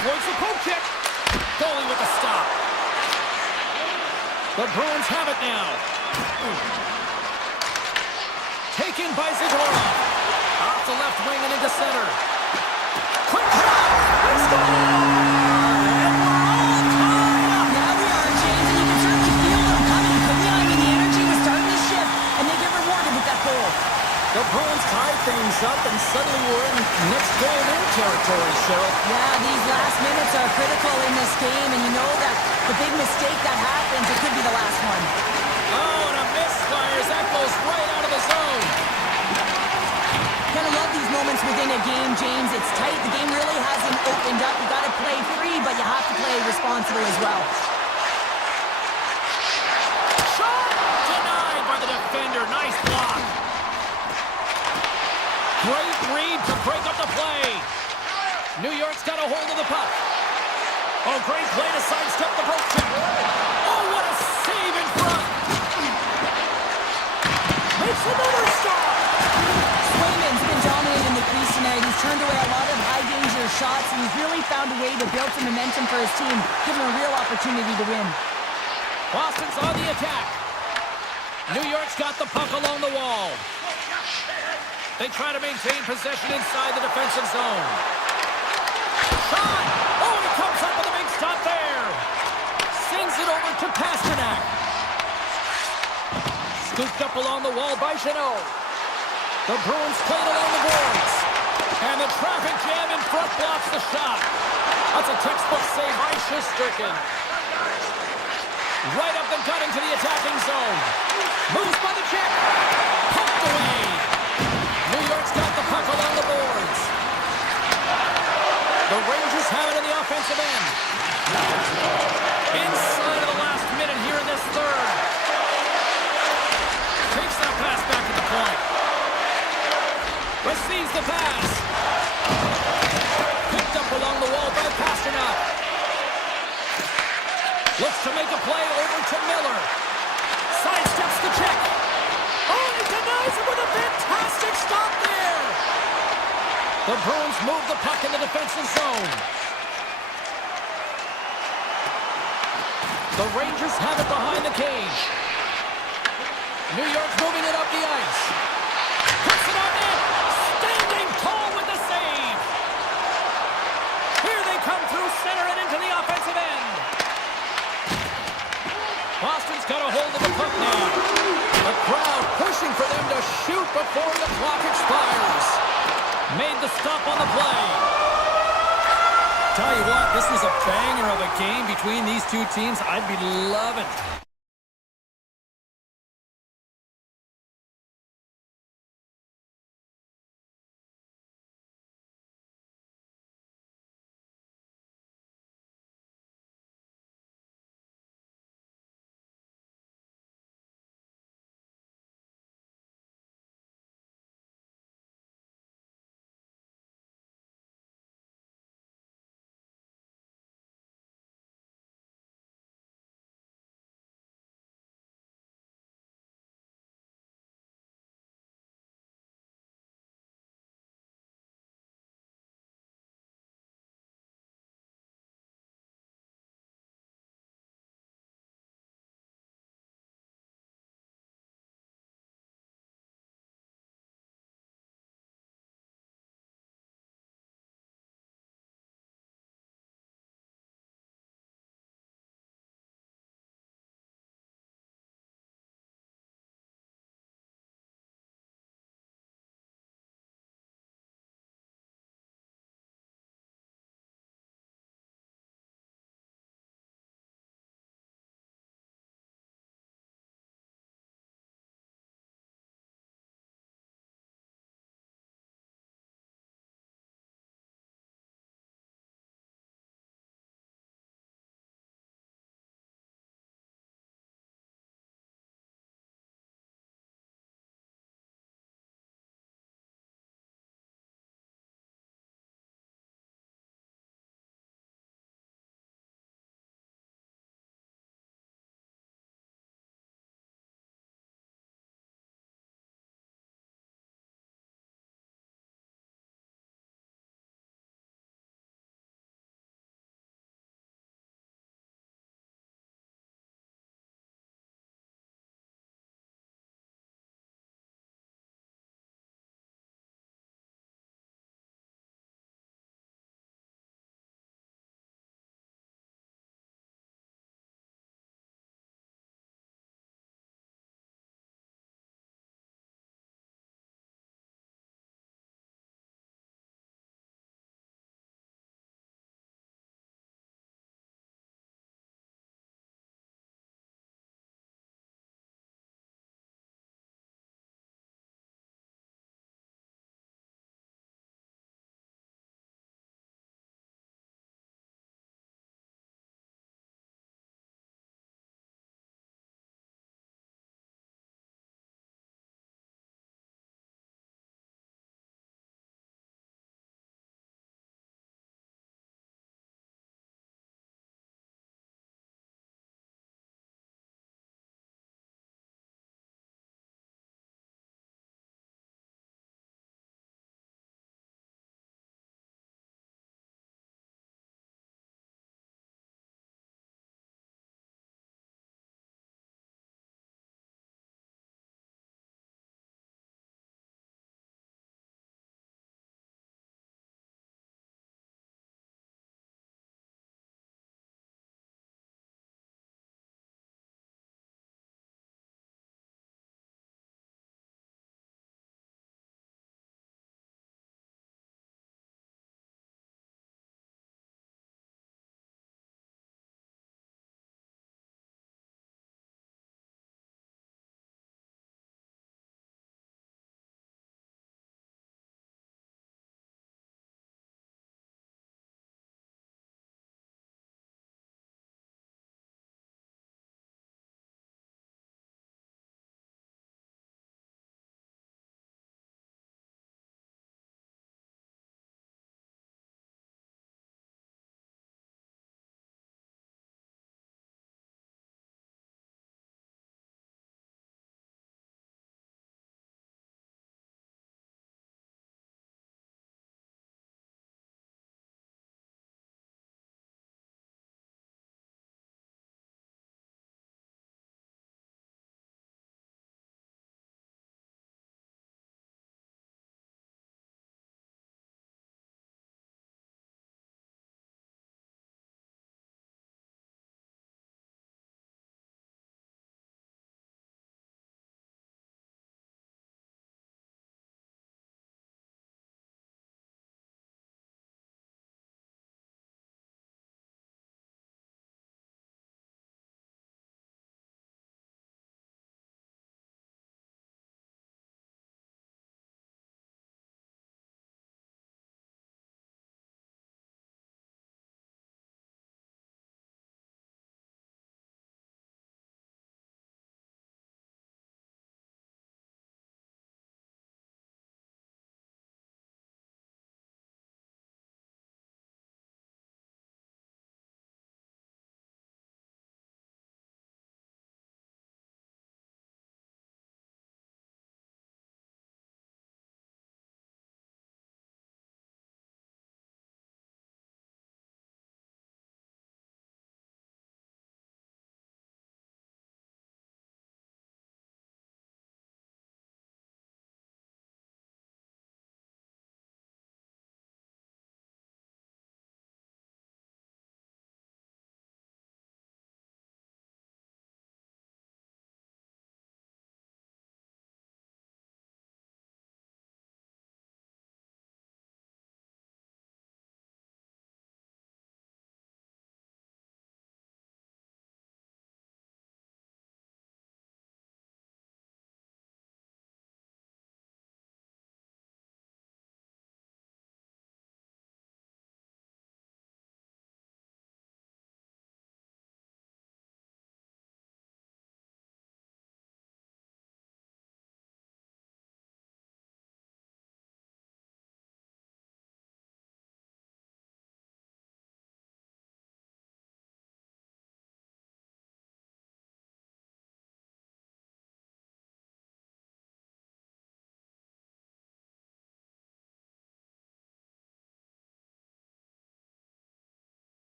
Avoids the poke check. Goalie with the stop. The Bruins have it now. Taken by Zidorov. Off the left wing and into center. Quick shot. It's gone. And we're all tied up. Now we are, James, and you can certainly feel them coming. I mean, the energy was starting to shift, and they get rewarded with that goal. The Bruins tie things up, and suddenly we're in next goal in territory, Cheryl. Yeah, these last minutes are critical in this game, and you know that the big mistake that happens, it could be the last one. Oh, and a misfire as that goes right out of the zone. Gotta love these moments within a game, James. It's tight. The game really hasn't opened up. You gotta play free, but you have to play responsible as well. Shot denied by the defender. Nice block. Great read to break up the play. New York's got a hold of the puck. Oh, great play to sidestep the poke check. Oh, what a save in front. Makes another stop. Swayman's been dominating the crease tonight. He's turned away a lot of high-danger shots, and he's really found a way to build some momentum for his team, giving him a real opportunity to win. Boston's on the attack. New York's got the puck along the wall. They try to maintain possession inside the defensive zone. Shot! Oh, he comes up with a big stop there. Sends it over to Pasternak. Scooped up along the wall by Jeannot. The Bruins play it along the boards. And the traffic jam in front blocks the shot. That's a textbook save by Shesterkin. Right up the gut into the attacking zone. Moves by the check. Pumped away. New York's got the puck along the boards. The Rangers have it in the offensive end. Inside of the last minute here in this third. Takes that pass back to the point. Receives the pass. Picked up along the wall by Pasternak. Looks to make a play over to Miller. Sidesteps the check. Oh, he denies it with a fantastic stop there. The Bruins move the puck in the defensive zone. The Rangers have it behind the cage. New York's moving it up the ice. Puts it on net. Standing tall with the save. Here they come through center and into the offensive end. Boston's got a hold of the puck now. The crowd pushing for them to shoot before the clock expires. Made the stop on the play. Tell you what, this was a banger of a game between these two teams. I'd be loving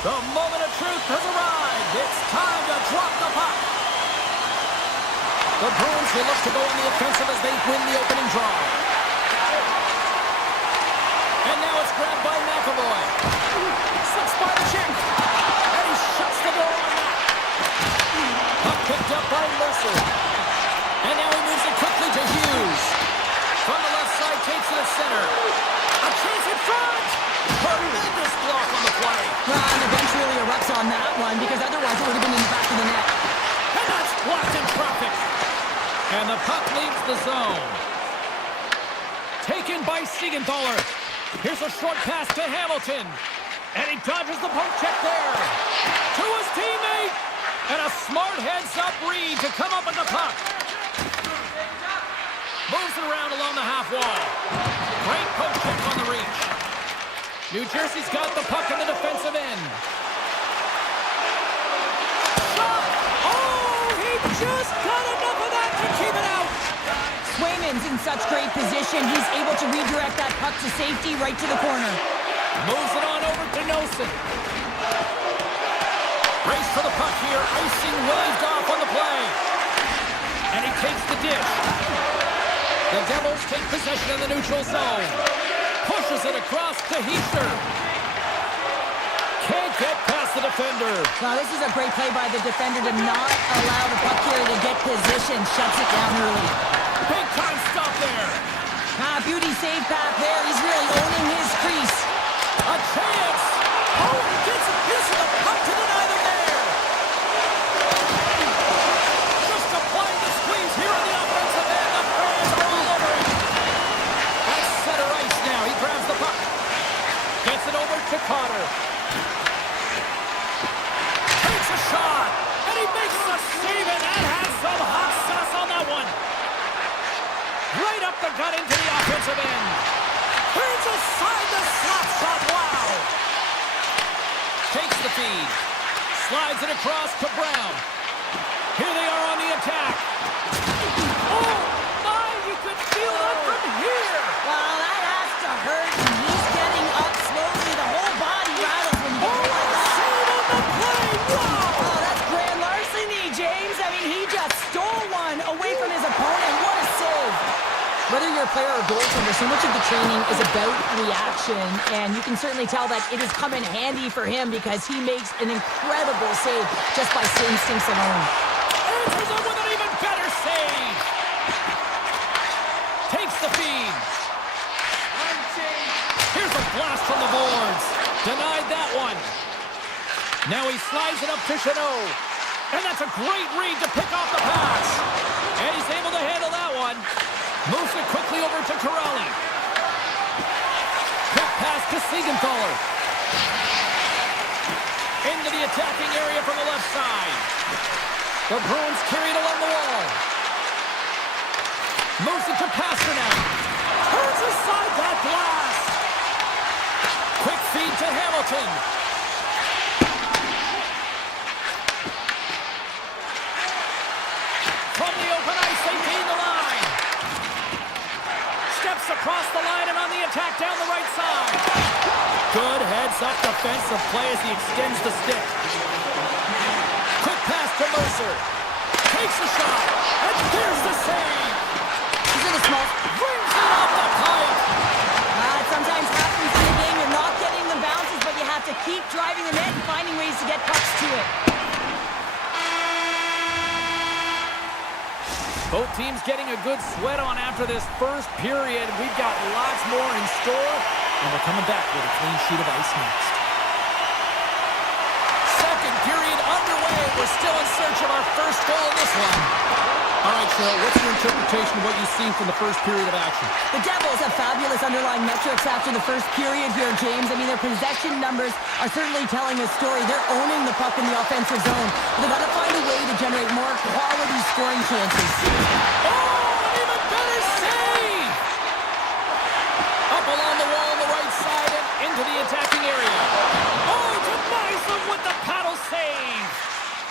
The moment of truth has arrived. It's time to drop the puck. The Bruins will look to go on the offensive as they win the opening draw. And now it's grabbed by McAvoy. Slips by the check. And he shuts the door on that. Puck picked up by Mercer. And now he moves it quickly to Hughes. From the left side, takes it to center. A chance in front. Tremendous block on the play. Well, and the bench really erupts on that one because otherwise it would have been in the back of the net. And that's blocked in traffic. And the puck leaves the zone. Taken by Siegenthaler. Here's a short pass to Hamilton. And he dodges the poke check there. To his teammate. And a smart heads-up read to come up with the puck. Moves it around along the half wall. Great poke check on the reach. New Jersey's got the puck in the defensive end. Shot! Oh, he just got enough of that to keep it out. Swayman's in such great position. He's able to redirect that puck to safety right to the corner. Moves it on over to Nosen. Race for the puck here. Icing waved off on the play. And he takes the dish. The Devils take possession in the neutral zone. Pushes it across to Heaster. Can't get past the defender. Now, this is a great play by the defender to not allow the puck carrier to get position. Shuts it down early. Big time stop there. Beauty save path there. He's really owning his crease. A chance. Oh, he gets a piece of the puck to deny them there. Just applying the squeeze here on the offensive end. The fans are all over him. That's center ice now. He grabs the puck. Gets it over to Cotter. Takes a shot. And he makes a save, and that has some hot sauce on that one. Right up the gut into the offensive end. Turns aside the slap shot. Wow. Takes the feed. Slides it across to Brown. Here they are on the attack. Oh, my, you could feel that from here. Well, that has to hurt. And he's getting up slowly. The whole body rattles when you go like that. Save on the play. Wow. Oh, that's grand larceny, James. I mean, he just stole one away from his opponent. What a save. Whether you're a player or goaltender, so much of the training is about reaction, and you can certainly tell that it has come in handy for him because he makes an incredible save just by instincts alone. Answers up with an even better save. Takes the feed. Here's a blast from the boards. Denied that one. Now he slides it up to Chanot. And that's a great read to pick off the pass. And he's able to handle that one. Moves it quickly over to Corrali. Quick pass to Siegenthaler. Into the attacking area from the left side. The Bruins carry it along the wall. Moves it to Pasternak. Turns aside that blast. Quick feed to Hamilton. From the open ice, they gain the line. Steps across the line and on the attack down the right side. Good heads-up defensive play as he extends the stick. Quick pass to Mercer. Takes a shot. And there's the save. He's in a small. Brings it off the pipe. It sometimes happens in the game. You're not getting the bounces, but you have to keep driving the net and finding ways to get pucks to it. Both teams getting a good sweat on after this first period. We've got lots more in store, and we're coming back with a clean sheet of ice next. Second period underway. We're still in search of our first goal in this one. All right, Cheryl, what's your interpretation of what you've seen from the first period of action? The Devils have fabulous underlying metrics after the first period here, James. I mean, their possession numbers are certainly telling a story. They're owning the puck in the offensive zone. But they've got to find a way to generate more quality scoring chances. Oh, an even better save! Up along the wall on the right side and into the attacking area. Oh, denies them with the paddle save!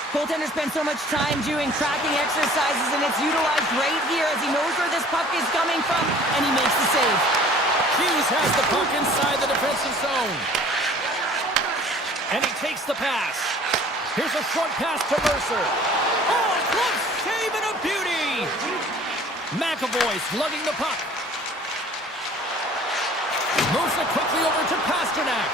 Goaltender spends so much time doing tracking exercises, and it's utilized right here as he knows where this puck is coming from, and he makes the save. Hughes has the puck inside the defensive zone. And he takes the pass. Here's a short pass to Mercer. Oh, glove save and a beauty! McAvoy slugging the puck. Moves it quickly over to Pasternak.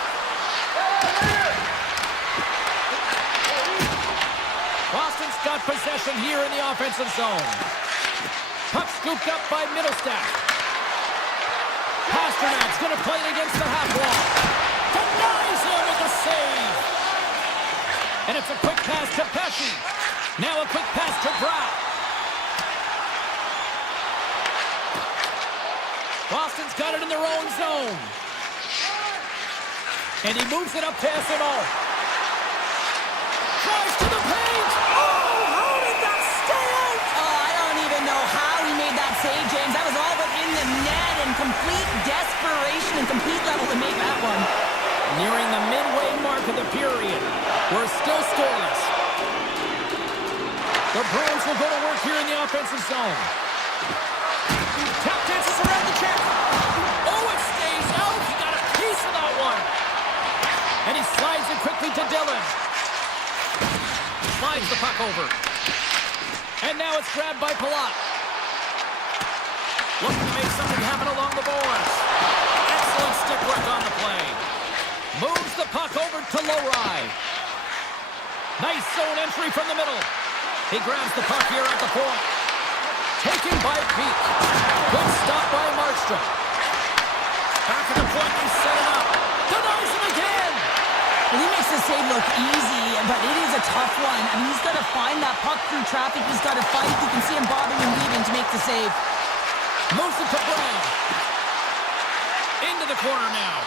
Boston's got possession here in the offensive zone. Puck scooped up by Middlestadt. Pasternak's going to play it against the half wall. Denies him with a save. And it's a quick pass to Pesci. Now a quick pass to Brown. Boston's got it in their own zone. And he moves it up to SMO. Tries to the paint. Oh, how did that stay out? Oh, I don't even know how he made that save, James. That was all but in the net and complete desperation and complete level to make that one. Nearing the midway mark of the period. We're still scoreless. The Bruins will go to work here in the offensive zone. Tap dances around the check. Oh, it stays out. He got a piece of that one. And he slides it quickly to Dillon. Slides the puck over. And now it's grabbed by Palat. Looking to make something happen along the boards. Excellent stick work on the play. Moves the puck over to Lowry. Nice zone entry from the middle. He grabs the puck here at the point. Taken by Peak. Good stop by Markstrom. Back at the point, they set it up. Denies him again. Well, he makes the save look easy, but it is a tough one. I mean, he's got to find that puck through traffic. He's got to fight. You can see him bobbing and weaving to make the save. Moves it to Brown. Into the corner now.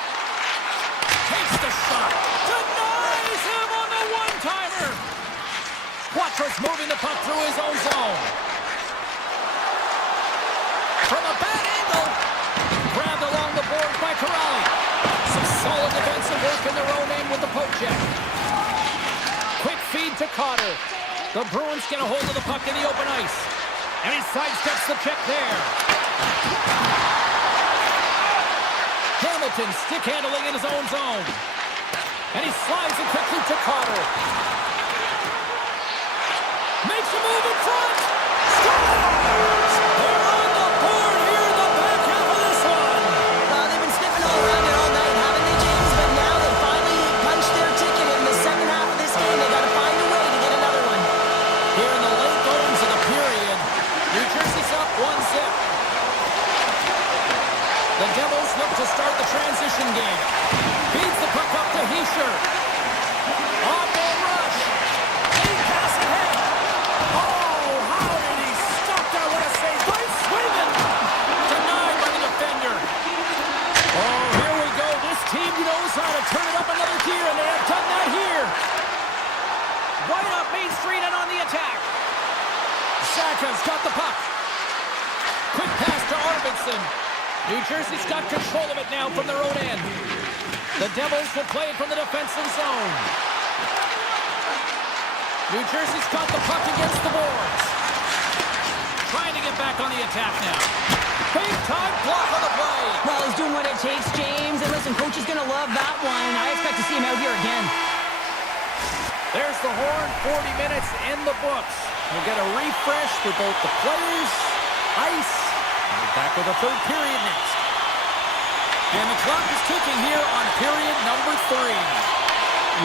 Takes the shot. Denies him on the one-timer. Quattro's moving the puck through his own zone. From a bad angle. Grabbed along the board by Corrali. Some solid defensive work in their own end with the poke check. Quick feed to Cotter. The Bruins get a hold of the puck in the open ice. And he sidesteps the check there. Hamilton stick handling in his own zone. And he slides it quickly to Cotter. Makes a move in front. Scores! They're on the board here in the back half of this one. They've been sniffing all around it all night, haven't they, James? But now they finally punched their ticket in the second half of this game. They got to find a way to get another one. Here in the late goings of the period, New Jersey's up 1-0. The Devils look to start the transition game. Feeds the puck up to Hischier. On-ball rush. Lead pass ahead. Oh, how did he stop that? What a save by Swayman. Denied by the defender. Oh, here we go. This team knows how to turn it up another gear, and they have done that here. Right up Main Street and on the attack. Saka's got the puck. Quick pass to Arvidsson. New Jersey's got control of it now from their own end. The Devils will play it from the defensive zone. New Jersey's got the puck against the boards. Trying to get back on the attack now. Big time block on the play. Well, he's doing what it takes, James. And listen, coach is going to love that one. I expect to see him out here again. There's the horn. 40 minutes in the books. We'll get a refresh for both the players, ice, and we're back with the third period next. And the clock is ticking here on period number 3.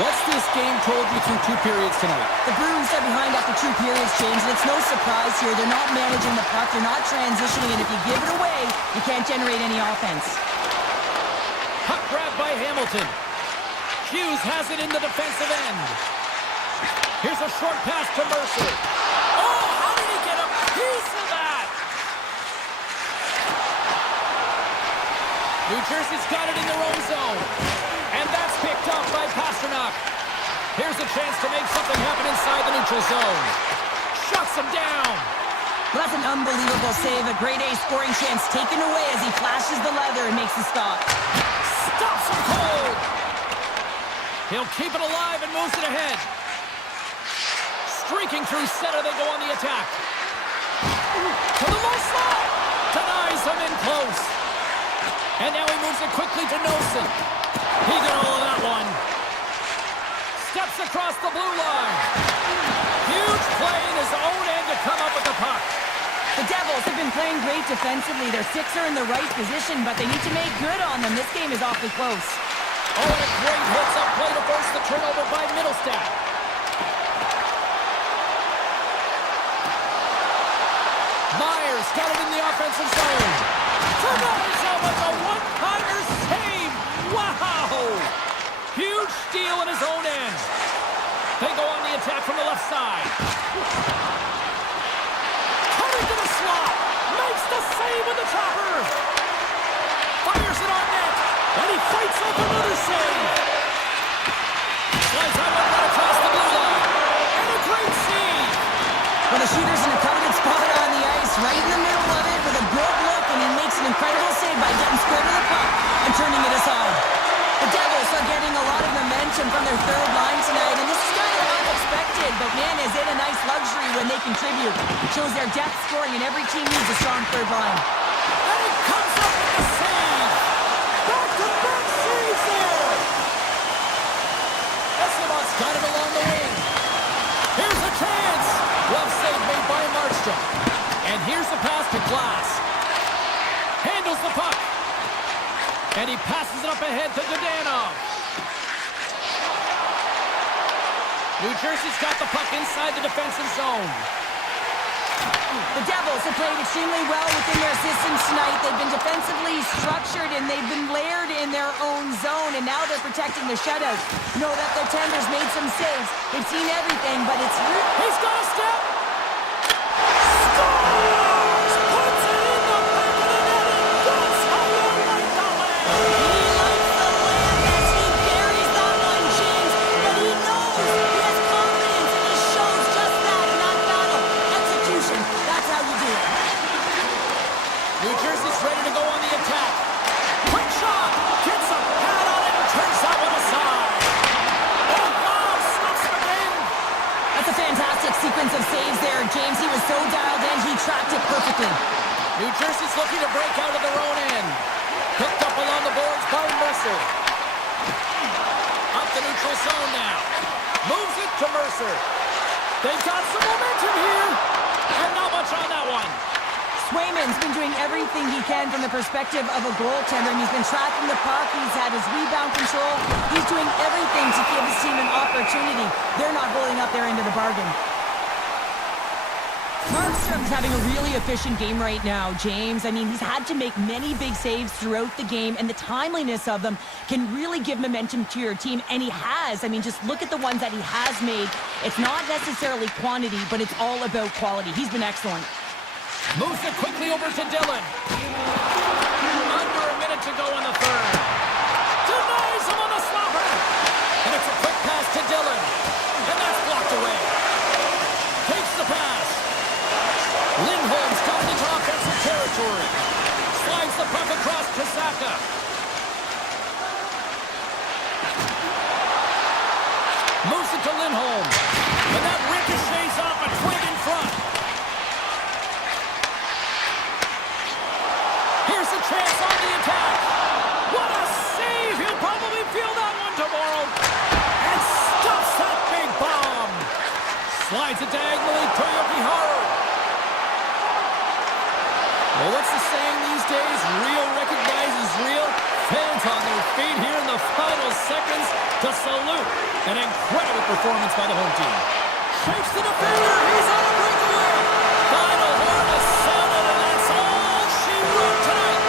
What's this game told you through 2 periods tonight? The Bruins are behind after 2 periods, James, and it's no surprise here. They're not managing the puck. They're not transitioning, and if you give it away, you can't generate any offense. Puck grabbed by Hamilton. Hughes has it in the defensive end. Here's a short pass to Mercer. Oh, how did he get a piece of that? New Jersey's got it in their own zone. And that's picked up by Pasternak. Here's a chance to make something happen inside the neutral zone. Shuts him down. Well, that's an unbelievable save. A grade A scoring chance taken away as he flashes the leather and makes the stop. Stops him cold. He'll keep it alive and moves it ahead. Streaking through center, they go on the attack. To the low slot. Denies him in close. And now he moves it quickly to Nelson. He got all of that one. steps across the blue line. Huge play in his own end to come up with the puck. The Devils have been playing great defensively. Their six are in the right position, but they need to make good on them. This game is awfully close. Oh, and a great hits-up play to force the turnover by Middlestat. Myers got it in the offensive zone. Tonight with a one-timer save. Wow! Huge steal in his own end. They go on the attack from the left side. Cutting to the slot. Makes the save with the chopper. Fires it on net. And he fights off another save. Slides out right across the blue line. And a great save. Well, the shooter's in a coveted spot on the ice, right in the middle of it, with a good look, and he makes an incredible save by getting square to the puck and turning it aside. The Devils are getting a lot of momentum from their third line tonight, and this is kind of unexpected, but man, is it a nice luxury when they contribute. It shows their depth scoring, and every team needs a strong third line. And he comes up with the save. Back-to-back saves there. Esteban's got it along the wing. Here's a chance. Glove save made by Markstrom. And here's the pass to Glass. Handles the puck. And he passes it up ahead to Dodanov. New Jersey's got the puck inside the defensive zone. The Devils have played extremely well within their systems tonight. They've been defensively structured, and they've been layered in their own zone, and now they're protecting the shutout. You know that their tenders made some saves. They've seen everything, but it's... He's got a step! Scores! Puts it in the back of the net, and that's how you like the land! He likes the land as he carries that one, James, but he knows he has confidence, and he shows just that in that battle. Execution, that's how you do it. New Jersey's ready to go on the attack. Quick shot! Gets a pad on it and turns that one aside. Oh, wow! Slips it in! That's a fantastic sequence of saves there, James. He was so dialed in, he tracked it perfectly. New Jersey's looking to break out of their own end. Picked up along the boards by Mercer. Up the neutral zone now. Moves it to Mercer. They've got some momentum here. And not much on that one. Swayman's been doing everything he can from the perspective of a goaltender, and he's been tracking the puck. He's had his rebound control. He's doing everything to give his team an opportunity. They're not holding up their end of the bargain. Markstrom's having a really efficient game right now, James. I mean, he's had to make many big saves throughout the game, and the timeliness of them can really give momentum to your team, and he has. I mean, just look at the ones that he has made. It's not necessarily quantity, but it's all about quality. He's been excellent. Moves it quickly over to Dillon. Under a minute to go in the third. Denies him on the slapper. And it's a quick pass to Dillon. And that's blocked away. Takes the pass. Lindholm's got it into offensive territory. Slides the puck across to Saka. Moves it to Lindholm. And that ricochets off a twig in front. Here's a chance on the attack. What a save! He'll probably feel that one tomorrow. And stuffs that big bomb. Slides it diagonally to Yokiharu. Well, what's the saying these days? Real recognizes real. Fans on their feet here in the final seconds to salute an incredible performance by the home team. Shakes the defender. He's on a breakaway. Final horn is sounded, and that's all she wrote tonight.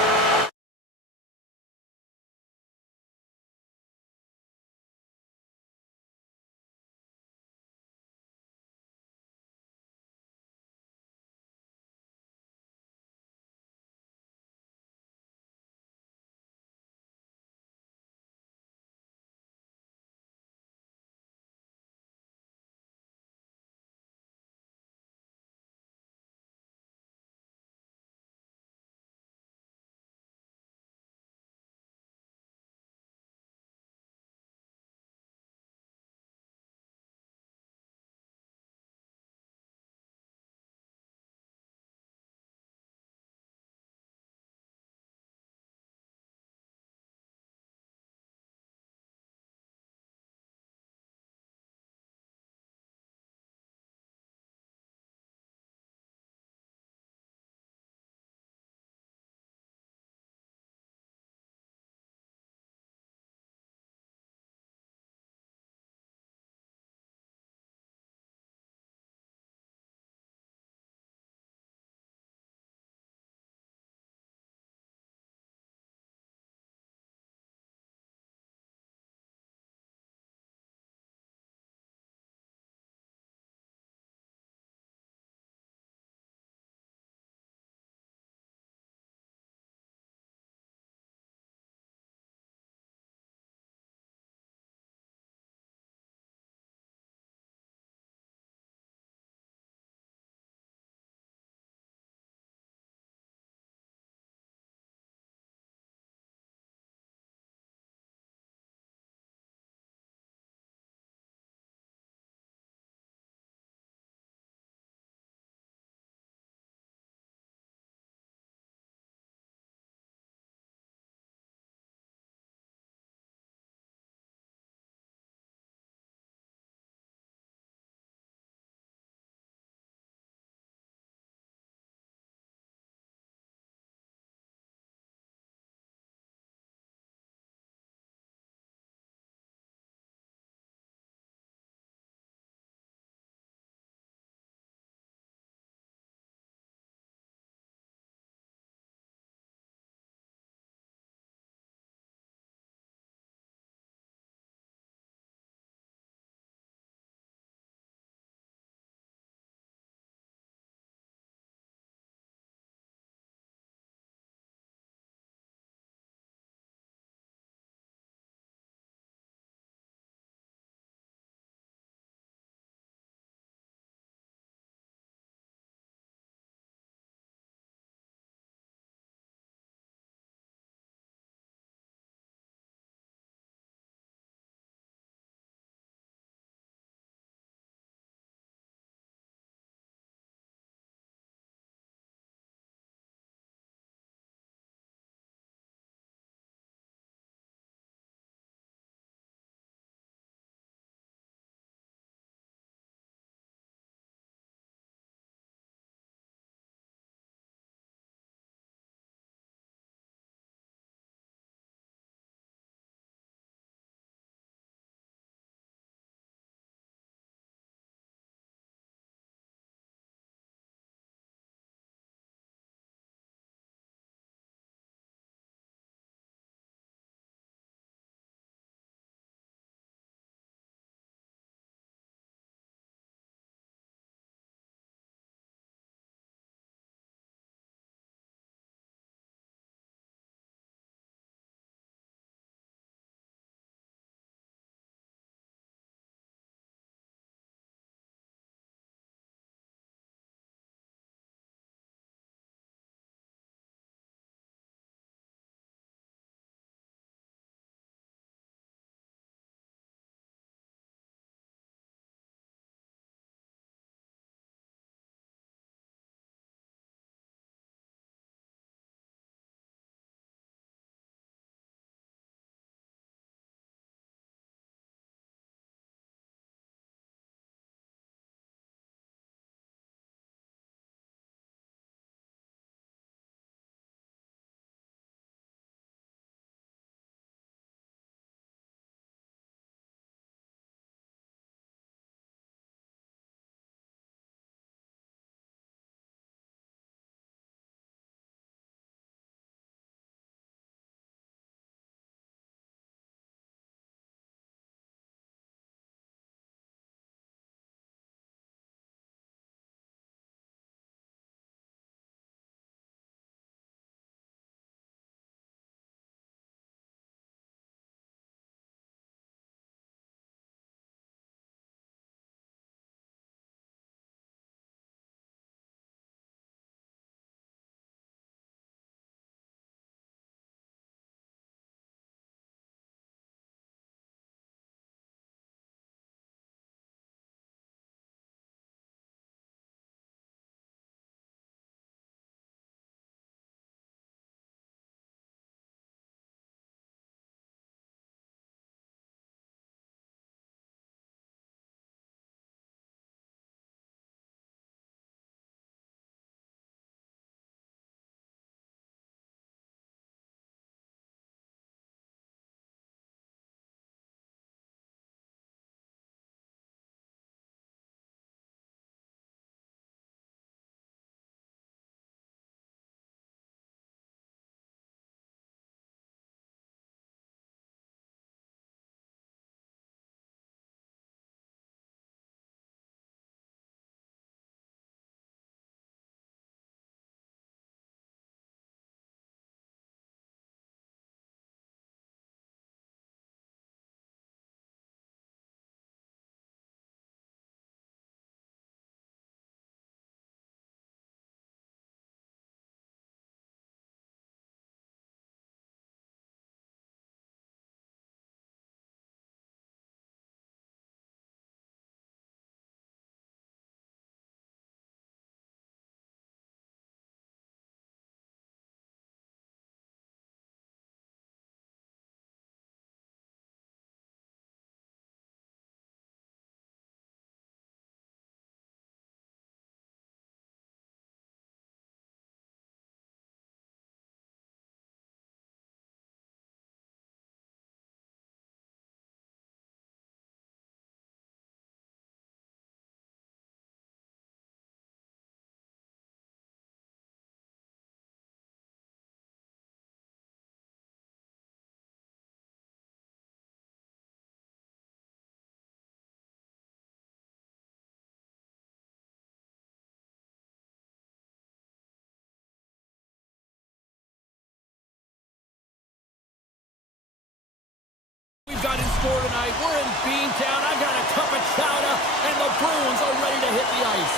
got in store tonight. We're in Beantown. I got a cup of chowder, and the Bruins are ready to hit the ice.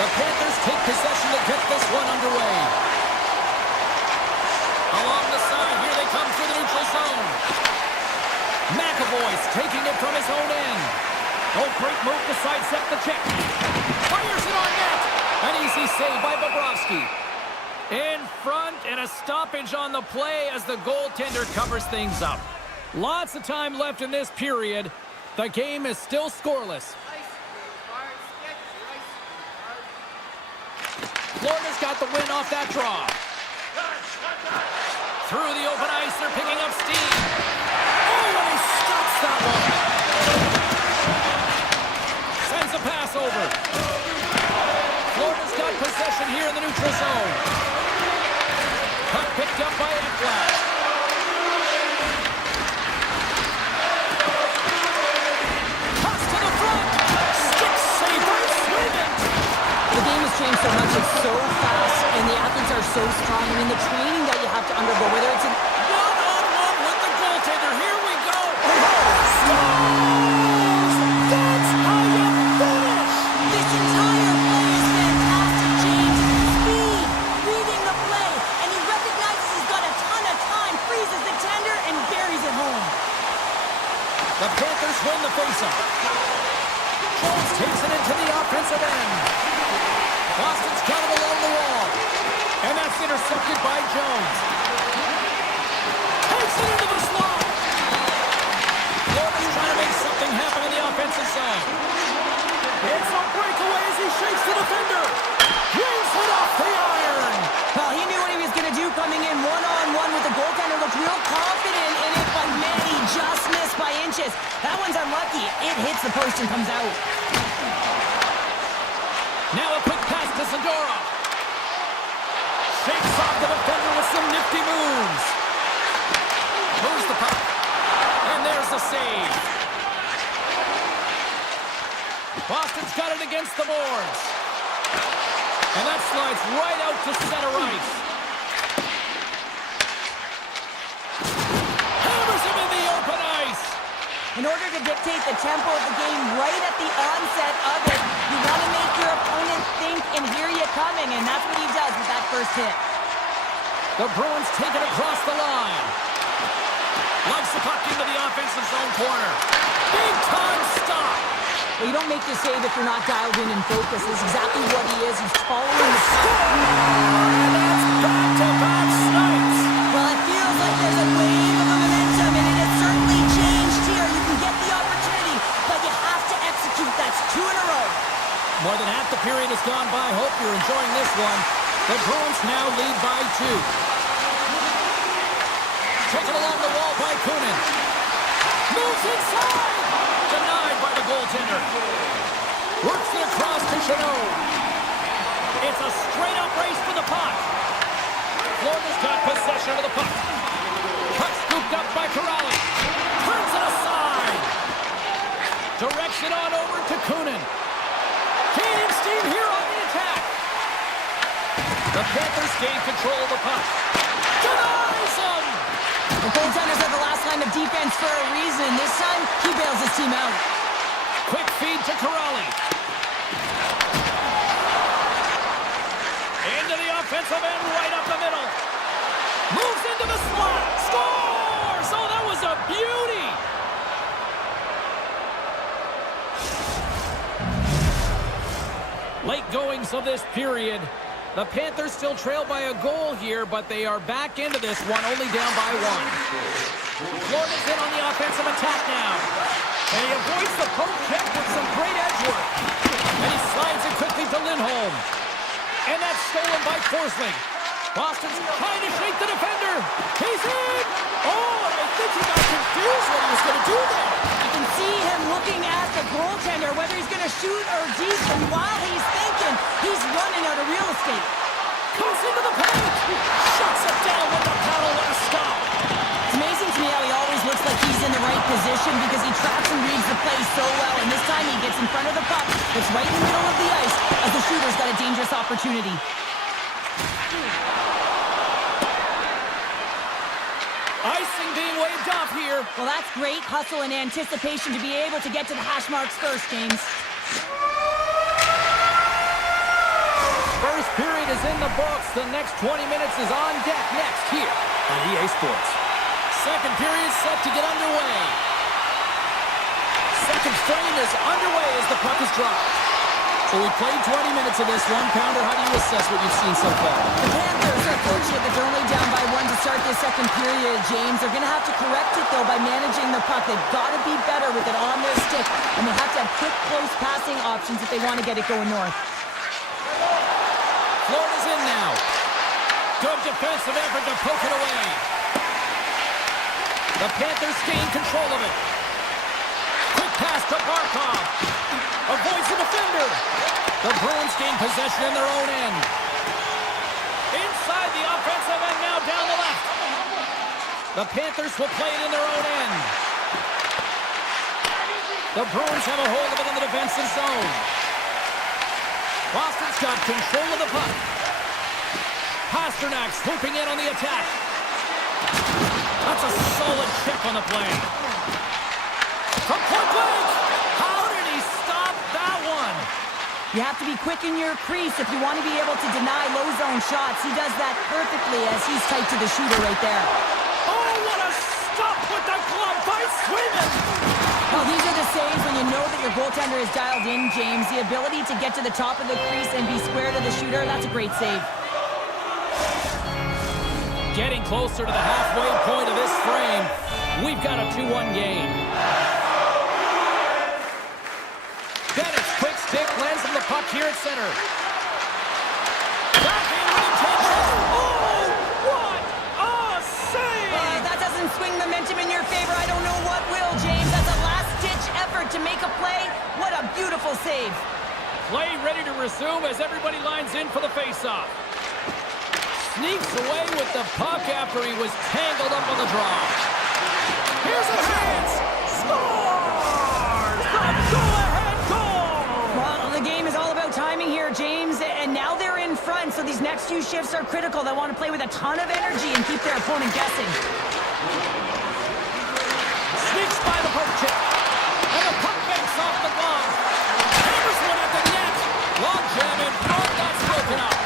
The Panthers take possession to get this one underway. Along the side, here they come through the neutral zone. McAvoy's taking it from his own end. Oh, great move to sidestep the check. Fires it on net. An easy save by Bobrovsky. In front, and a stoppage on the play as the goaltender covers things up. Lots of time left in this period. The game is still scoreless. Florida's got the win off that draw. Through the open ice, they're picking up steam. Oh, and he stops that one. Sends a pass over. Florida's got possession here in the neutral zone. Puck picked up by Ekblad. Toss to the front. Stick saver, Sweden. The game has changed so much. It's so fast, and the athletes are so strong. I mean, the training that you have to undergo, whether it's in... One-on-one with the goaltender. Here we go. That's how you finish! This entire play is fantastic, James. Speed, reading the play, and he recognizes he's got a ton of time, freezes the tender, and buries it home. The Panthers win the faceoff. Jones takes it into the offensive end. Boston's got it along the wall. And that's intercepted by Jones. Takes it into the slot. Florida's trying to make something happen in the offensive zone. It's a breakaway as he shakes the defender. He's hit off the iron. Well, he knew what he was going to do coming in one-on-one with the goaltender. Looked real confident in it, but man, he just missed by inches. That one's unlucky. It hits the post and comes out. Now a quick pass to Zadorov. Shakes off the defender with some nifty moves. Moves the puck. And there's the save. Boston's got it against the boards. And that slides right out to center ice. Hammers him in the open ice. In order to dictate the tempo of the game right at the onset of it, you want to make your opponent think and hear you coming, and that's what he does with that first hit. The Bruins take it across the line. Lugs the puck into the offensive zone corner. Big time stop. Well, you don't make your save if you're not dialed in and focused. This is exactly what he is. He's following the puck. And that's back-to-back snipes. Well, it feels like there's a wave of momentum, and it has certainly changed here. You can get the opportunity, but you have to execute. That's 2 in a row. More than half the period has gone by. Hope you're enjoying this one. The Bruins now lead by 2. Taken along the wall by Kunin. Moves inside. Denied by the goaltender. Works it across to Chanot. It's a straight-up race for the puck. Florida's got possession of the puck. Puck scooped up by Corrali. Turns it aside. Directs it on over to Kunin. Gaining steam here on the attack. The Panthers gain control of the puck. Denies him! The goaltenders are the last line of defense for a reason. This time, he bails his team out. Quick feed to Corrali. Into the offensive end, right up the middle. Moves into the slot. Scores! Oh, that was a beauty! Late goings of this period. The Panthers still trail by a goal here, but they are back into this one, only down by 1. Florida's in on the offensive attack now. And he avoids the poke check with some great edge work. And he slides it quickly to Lindholm. And that's stolen by Forsling. Boston's trying to shake the defender. He's in! Oh, and I think he got confused what he was going to do there. You can see him looking at the goaltender, whether he's going to shoot or deep, and while he's thinking, he's running out of real estate. Comes into the paint. Shuts it down with the paddle and a stop. It's amazing to me how he always looks like he's in the right position because he tracks and reads the play so well, and this time he gets in front of the puck. It's right in the middle of the ice as the shooter's got a dangerous opportunity. Icing being waved eased off here. Well, that's great hustle and anticipation to be able to get to the hash marks first, James. First period is in the books. The next 20 minutes is on deck next here on EA Sports. Second period set to get underway. Second frame is underway as the puck is dropped. So we played 20 minutes of this one. Pounder, how do you assess what you've seen so far? The Panthers are fortunate that they're only down by 1 to start this second period, James. They're going to have to correct it, though, by managing the puck. They've got to be better with it on their stick, and they have to have quick, close passing options if they want to get it going north. Florida's in now. Good defensive effort to poke it away. The Panthers gain control of it. Quick pass to Barkov. Avoids the defender. The Bruins gain possession in their own end. Inside the offensive end now down the left. The Panthers will play it in their own end. The Bruins have a hold of it in the defensive zone. Boston's got control of the puck. Pasternak swooping in on the attack. That's a solid check on the play. From point blank! How did he stop that one? You have to be quick in your crease if you want to be able to deny low zone shots. He does that perfectly as he's tight to the shooter right there. Oh, what a stop with the glove by Sweden! Well, these are the saves when you know that your goaltender is dialed in, James. The ability to get to the top of the crease and be square to the shooter, that's a great save. Getting closer to the halfway point of this frame. We've got a 2-1 game. Bennett's quick stick lands on the puck here at center. Backhand with intention. Oh, what a save! That doesn't swing momentum in your favor. I don't know what will, James. That's a last-ditch effort to make a play. What a beautiful save. Play ready to resume as everybody lines in for the face-off. Sneaks away with the puck after he was tangled up on the draw. Here's a chance. Scores! The go-ahead goal! Well, the game is all about timing here, James, and now they're in front, so these next few shifts are critical. They want to play with a ton of energy and keep their opponent guessing. Sneaks by the poke check. And the puck banks off the glove. Hammers one at the net. Long jam in front. That's broken up.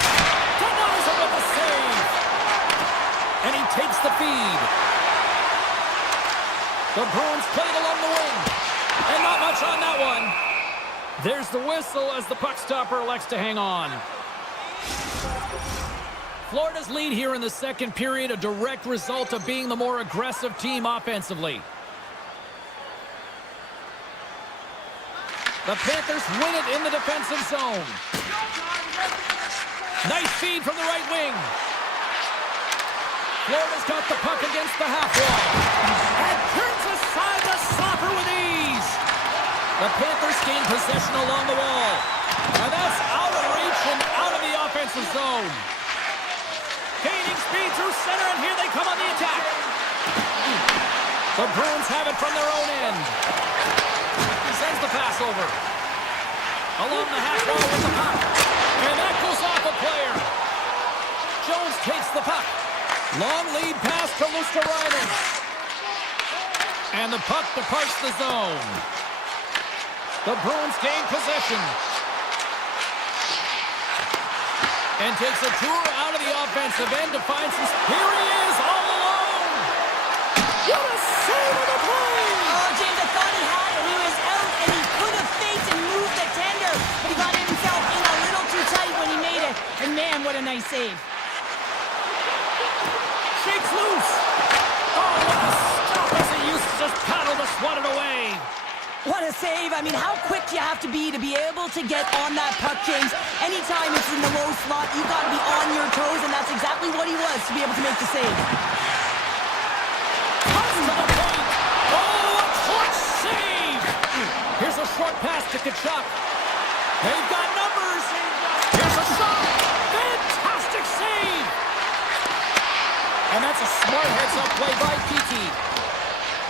Denies him with the save. And he takes the feed. The Bruins played along the wing. And not much on that one. There's the whistle as the puck stopper elects to hang on. Florida's lead here in the second period, a direct result of being the more aggressive team offensively. The Panthers win it in the defensive zone. Nice feed from the right wing. Florida's got the puck against the half wall. And turns aside the stopper with ease. The Panthers gain possession along the wall. And that's out of reach and out of the offensive zone. Gaining speed through center, and here they come on the attack. The Bruins have it from their own end. Sends the pass over. Along the half wall with the puck. And that goes off a player. Jones takes the puck. Long lead pass to Luosterainen. And the puck departs the zone. The Bruins gain possession. And takes a tour out of the offensive end to find some... Here he is, all alone! What a save of the play! Oh, James, I thought he had it. He was out, and he could have faked and moved the tender, but he got himself in a little too tight when he made it. And man, what a nice save. Shakes loose! Oh, what a stop as he used to just paddle to swat it away! What a save. I mean, how quick you have to be able to get on that puck, James. Anytime it's in the low slot, you've got to be on your toes, and that's exactly what he was to be able to make the save. Cuts to the point! Oh, a clutch save! Here's a short pass to Kachuk. They've got numbers! Here's a shot! Fantastic save! And that's a smart heads-up play by Kiki.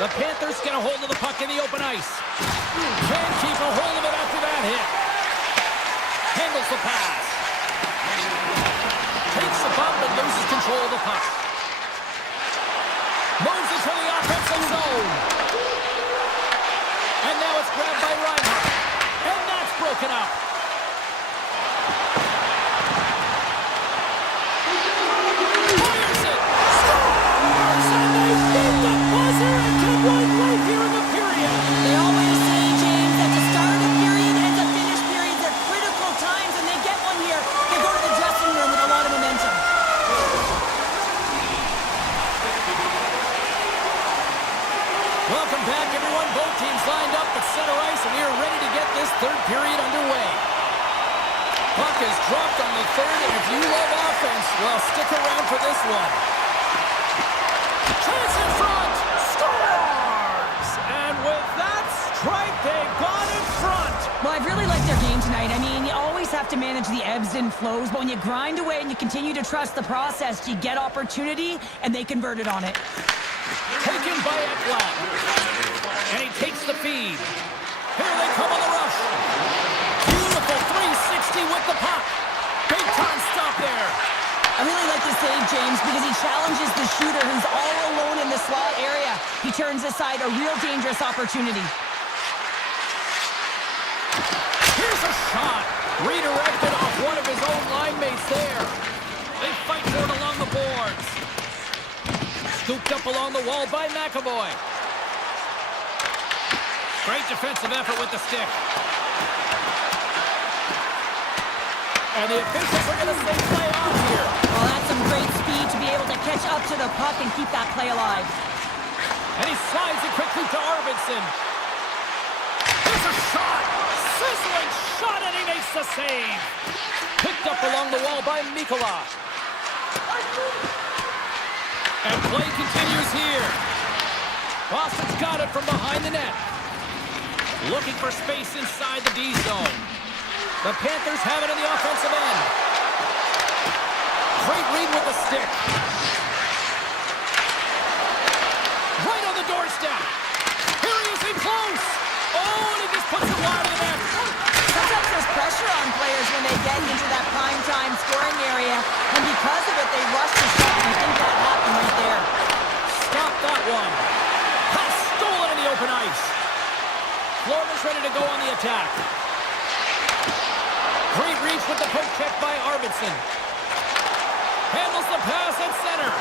The Panthers get a hold of the puck in the open ice. Can't keep a hold of it after that hit. Handles the pass. Takes the bump and loses control of the puck. Moves it to the offensive broken up. Fires it. Scores! And they beat the buzzer and get one right here in the period. They always say, James, that the start of a period and the finish periods are critical times, and they get one here. They go to the dressing room with a lot of momentum. Welcome back, everyone. Both teams lined up at center ice, and we are ready to get this third period underway. Puck is dropped on the third, and if you love offense, well, stick around for this one. Chance in front! Scores! And with that strike, they got in front. Well, I've really liked their game tonight. I mean, you always have to manage the ebbs and flows, but when you grind away and you continue to trust the process, you get opportunity, and they converted on it. Taken by Ekblad. And he takes the feed. Here they come on the rush. Beautiful 360 with the puck. Big time stop there. I really like the save, James, because he challenges the shooter who's all alone in the slot area. He turns aside a real dangerous opportunity. Here's a shot. Redirected off one of his own line mates there. They fight for it along the boards. Scooped up along the wall by McAvoy. Great defensive effort with the stick. And the officials are going to say play on here. Well, that's some great speed to be able to catch up to the puck and keep that play alive. And he slides it quickly to Arvidsson. There's a shot! Sizzling shot, and he makes the save. Picked up along the wall by Mikkola. And play continues here. Boston's got it from behind the net. Looking for space inside the D zone. The Panthers have it in the offensive end. Great read with the stick. Right on the doorstep. Here he is in close. Oh, and he just puts it wide of the net. Sometimes there's pressure on players when they get into that prime time scoring area, and because of it, they rush the shot, and I think that happened right there. Stop that one. Pass stolen in the open ice. Florida's ready to go on the attack. Great reach with the poke check by Arvidsson. Handles the pass at center.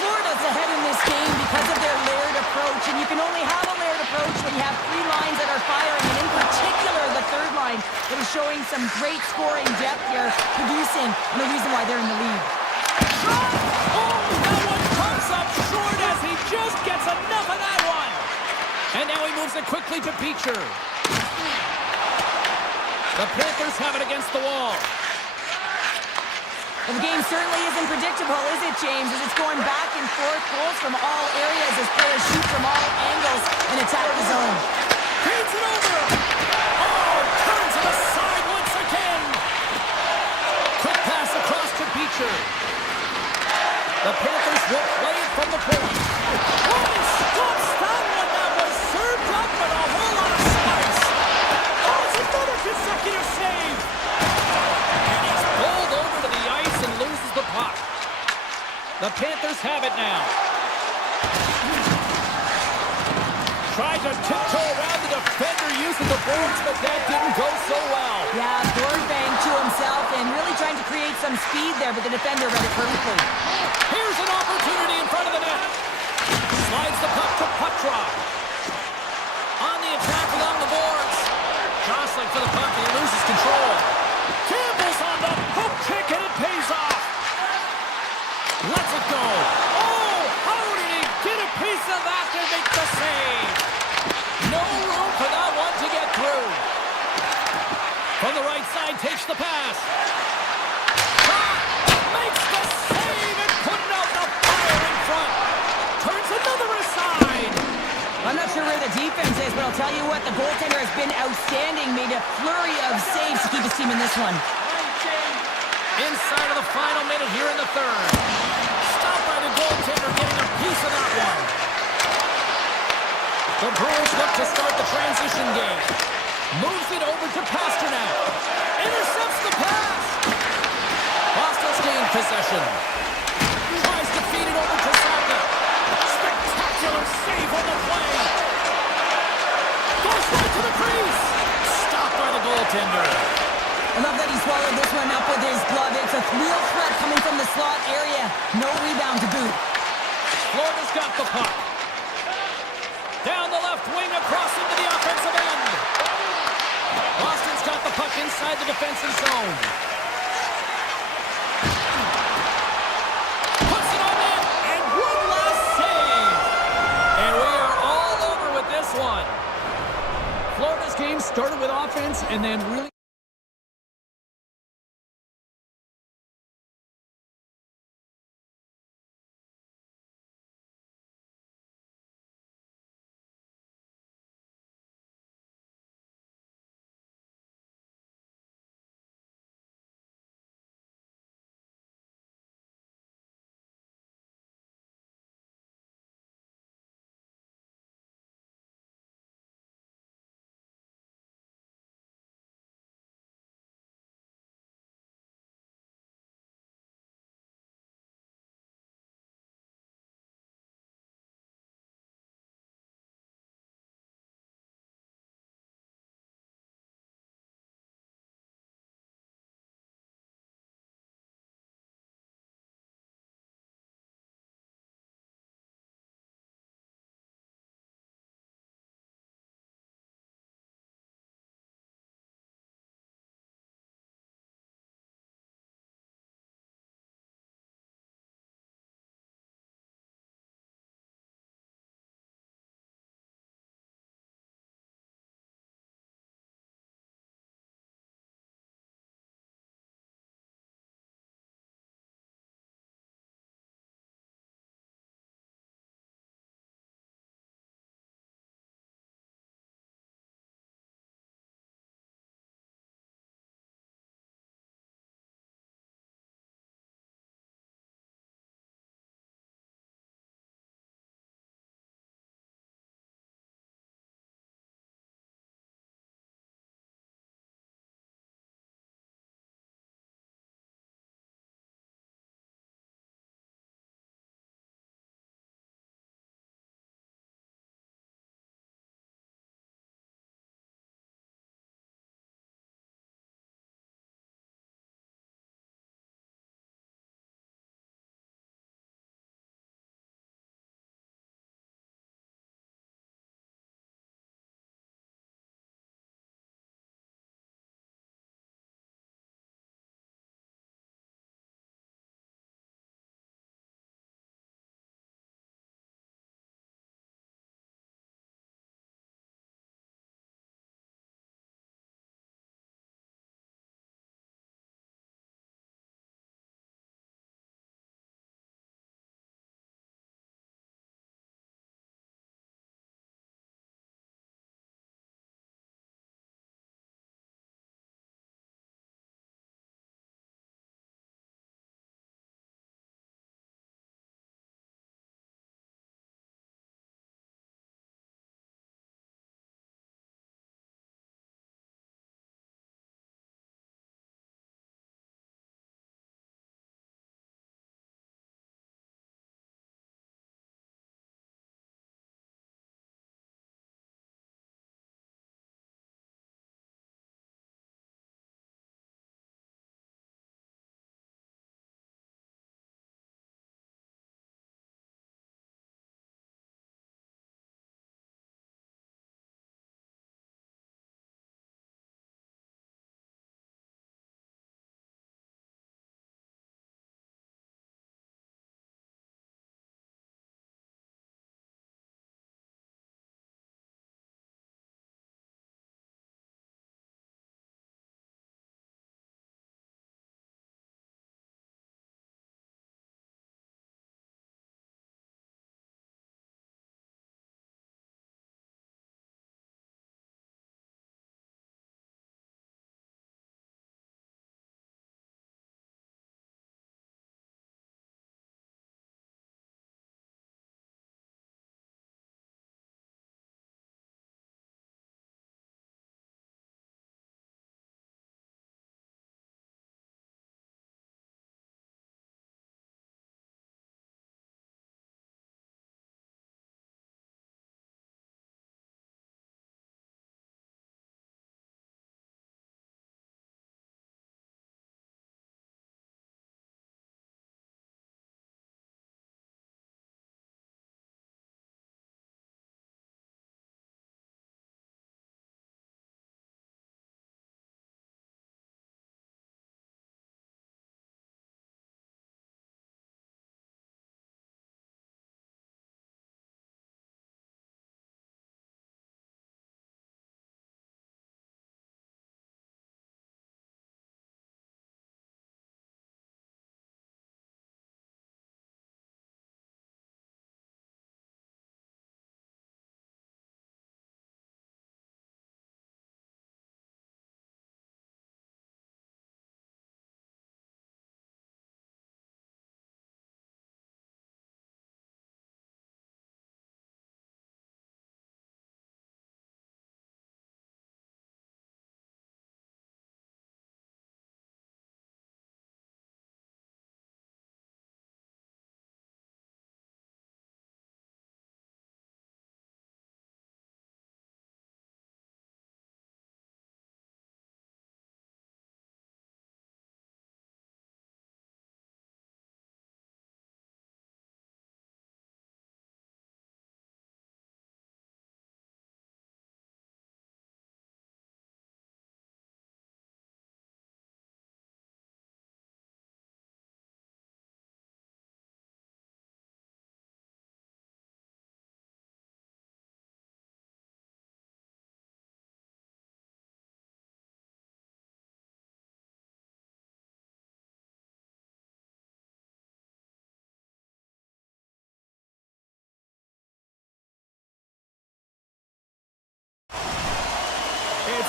Florida's ahead in this game because of their layered approach, and you can only have a layered approach when you have three lines that are firing, and in particular the third line that is showing some great scoring depth here, producing, and the reason why they're in the lead. Shot! Oh, that one comes up short as he just gets enough of that one. And now he moves it quickly to Beecher. The Panthers have it against the wall. Well, the game certainly isn't predictable, is it, James? As it's going back and forth, goals from all areas as players shoot from all angles and attack the zone. Feeds it over. Oh, turns it aside once again. Quick pass across to Beecher. The Panthers will play it from the point. Oh, he stops that one. That was served up with a whole lot of spice. Oh, it's another consecutive save. And he's bowled over to the ice and loses the puck. The Panthers have it now. Tried to tiptoe around the defender using the boards, but that didn't go so well. Yeah, board bang to himself and really trying to create some speed there, but the defender read it perfectly. Here's an opportunity in front of the net. Slides the puck to Petrov. On the attack along the boards. Jostling for the puck, and he loses control. Campbell's on the poke check, and it pays off. Lets it go. Oh, how did he get a piece of that to make the save? No room for that one to get through. From the right side, takes the pass. Makes the save and putting out the fire in front. Turns another aside. I'm not sure where the defense is, but I'll tell you what, the goaltender has been outstanding. Made a flurry of saves to keep his team in this one. Inside of the final minute here in the third. Stopped by the goaltender, getting a piece of that one. The Bruins look to start the transition game. Moves it over to Pasternak. Intercepts the pass. Boston's gained possession. Tries to feed it over to Saka. Spectacular save on the play. Goes right to the crease. Stopped by the goaltender. I love that he swallowed this one up with his glove. It's a real threat coming from the slot area. No rebound to boot. Florida's got the puck. Down the left wing, across into the offensive end. Boston's got the puck inside the defensive zone. Puts it on net, and one last save. And we are all over with this one. Florida's game started with offense and then really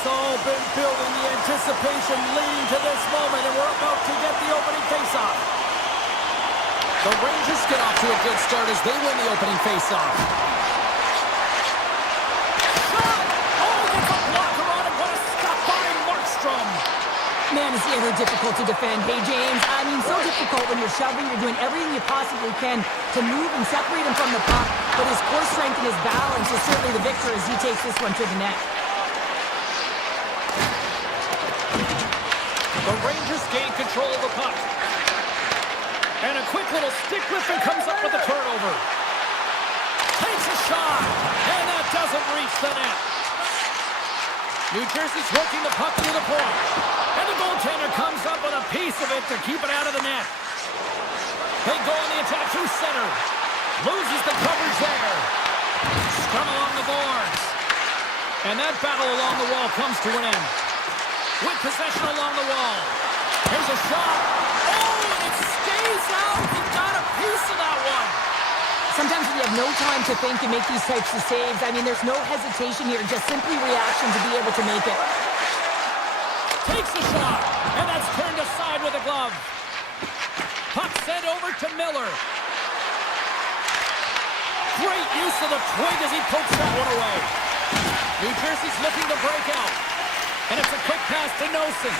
all been building, the anticipation leading to this moment, and we're about to get the opening faceoff. The Rangers get off to a good start as they win the opening faceoff. Shot! Oh, gets a blocker on it. What a stop by Markstrom. Man, it's ever difficult to defend. Hey, James, I mean, so difficult when you're shoving. You're doing everything you possibly can to move and separate him from the puck. But his core strength and his balance is certainly the victor as he takes this one to the net. The Rangers gain control of the puck. And a quick little stick lift and comes up with a turnover. Takes a shot, and that doesn't reach the net. New Jersey's working the puck to the point. And the goaltender comes up with a piece of it to keep it out of the net. They go on the attack through center. Loses the coverage there. Scrum along the boards. And that battle along the wall comes to an end. With possession along the wall. Here's a shot. Oh, and it stays out. He got a piece of that one. Sometimes when you have no time to think and make these types of saves, I mean, there's no hesitation here, just simply reaction to be able to make it. Takes a shot, and that's turned aside with a glove. Puck sent over to Miller. Great use of the twig as he pokes that one away. New Jersey's looking to break out. And it's a quick pass to Nosen.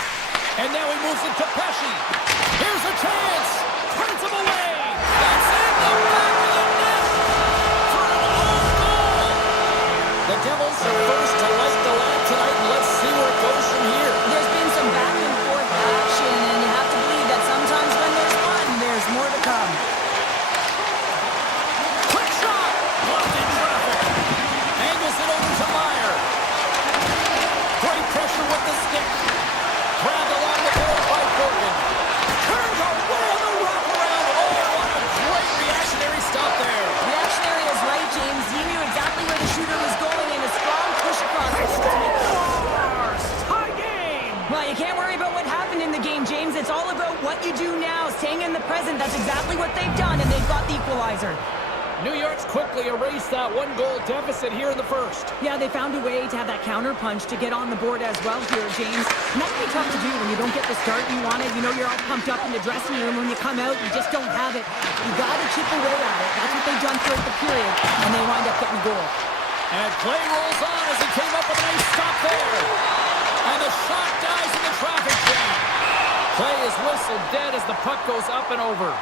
And now he moves it to Pesci. Here's a chance. Turns him away. That's in the back of the net for an own goal. The Devils are first to light the lamp tonight, and let's see where it goes from here. There's been some back and forth action, and you have to believe that sometimes when there's fun, there's more to come. Quick shot. Blocked in traffic. Angles it over to Meyer. Great pressure with the stick. Grabbed along the board by Bergen. Turned away on the wraparound. Oh, what a great reactionary stop there. Reactionary is right, James. He knew exactly where the shooter was going, and a strong push across the Scores! Tie game! Well, you can't worry about what happened in the game, James. It's all about what you do now, staying in the present. That's exactly what they've done, and they've got the equalizer. New York's quickly erased that one-goal deficit here in the first. Yeah, they found a way to have that counter punch to get on the board as well here, James. And that can be tough to do when you don't get the start you wanted. You know, you're all pumped up in the dressing room. When you come out, you just don't have it. You got to chip away at it. That's what they've done throughout the period, and they wind up getting a goal. And play rolls on as he came up with a nice stop there. And the shot dies in the traffic jam. Play is whistled dead as the puck goes up and over.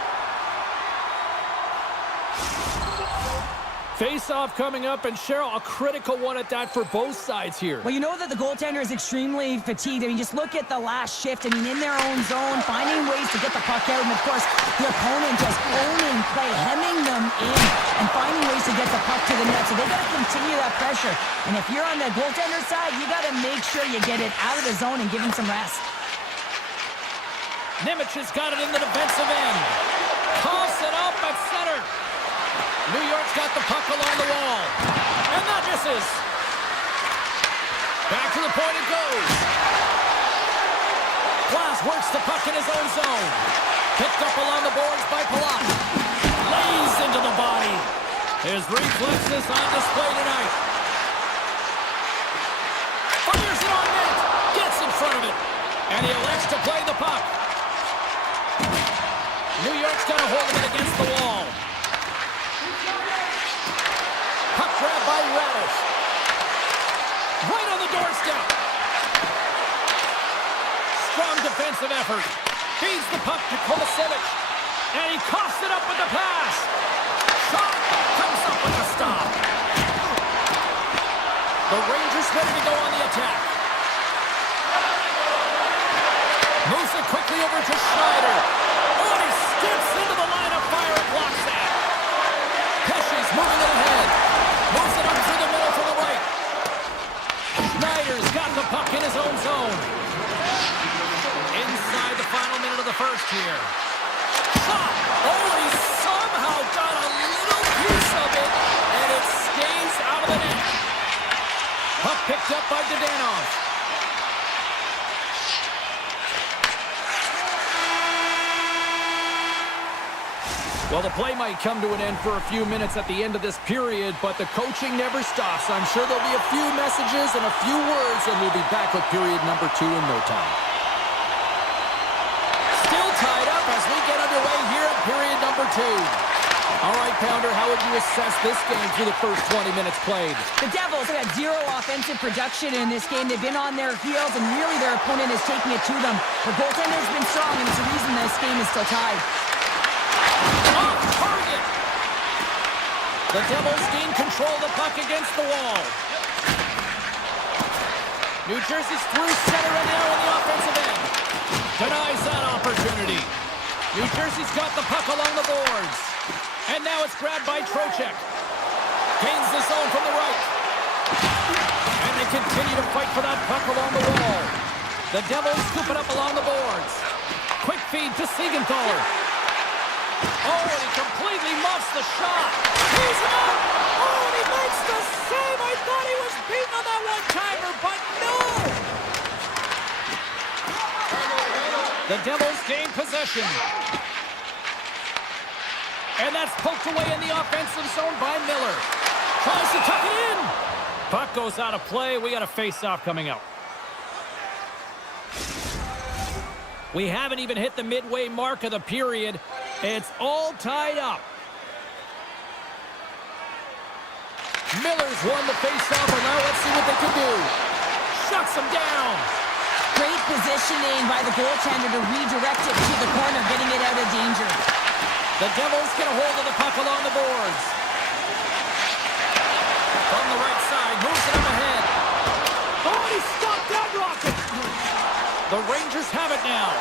Face-off coming up, and Cheryl, a critical one at that for both sides here. Well, you know that the goaltender is extremely fatigued. I mean, just look at the last shift. I mean, in their own zone, finding ways to get the puck out. And, of course, the opponent just owning play, hemming them in, and finding ways to get the puck to the net. So they got to continue that pressure. And if you're on the goaltender side, you got to make sure you get it out of the zone and give him some rest. Nemec has got it in the defensive end. Toss it up at center. New York's got the puck along the wall. And that misses. Back to the point it goes. Glass works the puck in his own zone. Picked up along the boards by Palat. Lays into the body. His reflexes on display tonight. Fires it on net. Gets in front of it. And he elects to play the puck. New York's got a hold of it against the wall. Puck grab by Radish. Right on the doorstep. Strong defensive effort. Feeds the puck to Kovacevic. And he coughs it up with the pass. Shot comes up with the stop. The Rangers ready to go on the attack. Moves it quickly over to Schneider. Oh, and he skips into the line of fire and blocks that. Pesci's moving it ahead. Moves it up through the middle to the right. Schneider's got the puck in his own zone. Inside the final minute of the first here. Shot! Oh, he somehow got a little piece of it, and it stays out of the net. Puck picked up by Dadonov. Well, the play might come to an end for a few minutes at the end of this period, but the coaching never stops. I'm sure there'll be a few messages and a few words, and we'll be back with period number 2 in no time. Still tied up as we get underway here at period number 2. All right, Pounder, how would you assess this game through the first 20 minutes played? The Devils have had zero offensive production in this game. They've been on their heels, and really their opponent is taking it to them. The goaltender has been strong, and it's the reason this game is still tied. Off target! The Devils gain control of the puck against the wall. New Jersey's through center and now in the offensive end. Denies that opportunity. New Jersey's got the puck along the boards. And now it's grabbed by Trocheck. Gains the zone from the right. And they continue to fight for that puck along the wall. The Devils scoop it up along the boards. Quick feed to Siegenthaler. Oh, and he completely muffs the shot. He's up! Oh, and he makes the save! I thought he was beaten on that one-timer, but no! The Devils gain possession. And that's poked away in the offensive zone by Miller. Tries to tuck it in. Puck goes out of play. We got a face-off coming up. We haven't even hit the midway mark of the period. It's all tied up. Miller's won the face-off, and now let's see what they can do. Shuts him down. Great positioning by the goaltender to redirect it to the corner, getting it out of danger. The Devils get a hold of the puck along the boards. From the right side, moves it up ahead. Oh, he stopped that rocket! The Rangers have it now.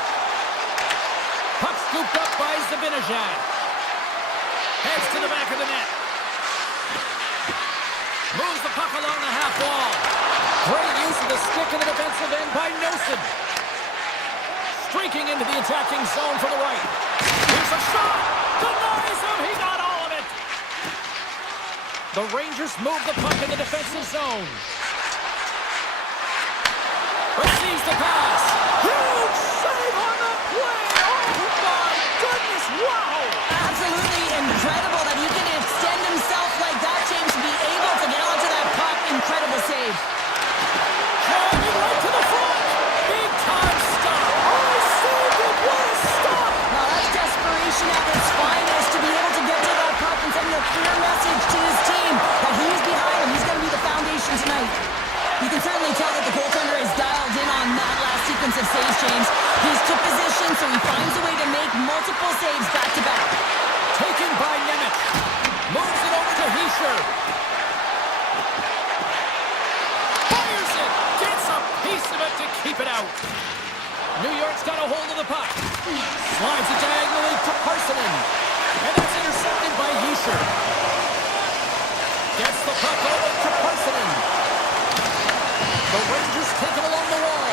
Puck scooped up by Zibanejad. Heads to the back of the net. Moves the puck along the half wall. Great use of the stick in the defensive end by Nelson. Streaking into the attacking zone for the right. Here's a shot! Denies him! He got all of it! The Rangers move the puck in the defensive zone. Receives the pass. Huge save on the play! Oh my goodness! Wow! Absolutely incredible that he can extend himself like that, James, to be able to get onto that puck. Incredible save. Driving right to the front! Big time stop! Oh, saved it! What a stop! Now that's desperation at its finest, to be able to get to that puck and send a clear message to his team that he's behind him. He's going to be the foundation tonight. You can certainly tell that the goaltender is dialed in on that last sequence of saves, James. He's took position, so he finds a way to make multiple saves back-to-back. Taken by Nemeth. Moves it over to Hischier. Fires it. Gets a piece of it to keep it out. New York's got a hold of the puck. Slides it diagonally to Parsonen. And that's intercepted by Hischier. Gets the puck over to Parsonen. The Rangers take it along the wall.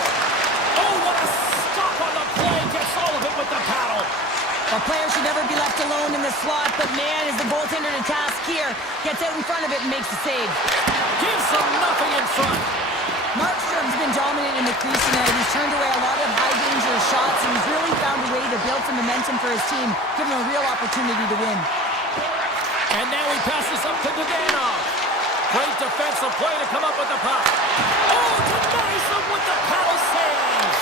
Oh, what a stop on the play. Gets all of it with the paddle. A player should never be left alone in the slot, but man, is the goaltender to task here. Gets out in front of it and makes the save. Gives them nothing in front. Markstrom's been dominant in the crease tonight. He's turned away a lot of high-danger shots, and he's really found a way to build some momentum for his team, give him a real opportunity to win. And now he passes up to Dadonov. Great defensive play to come up with the puck. Oh, denies him with the paddle save.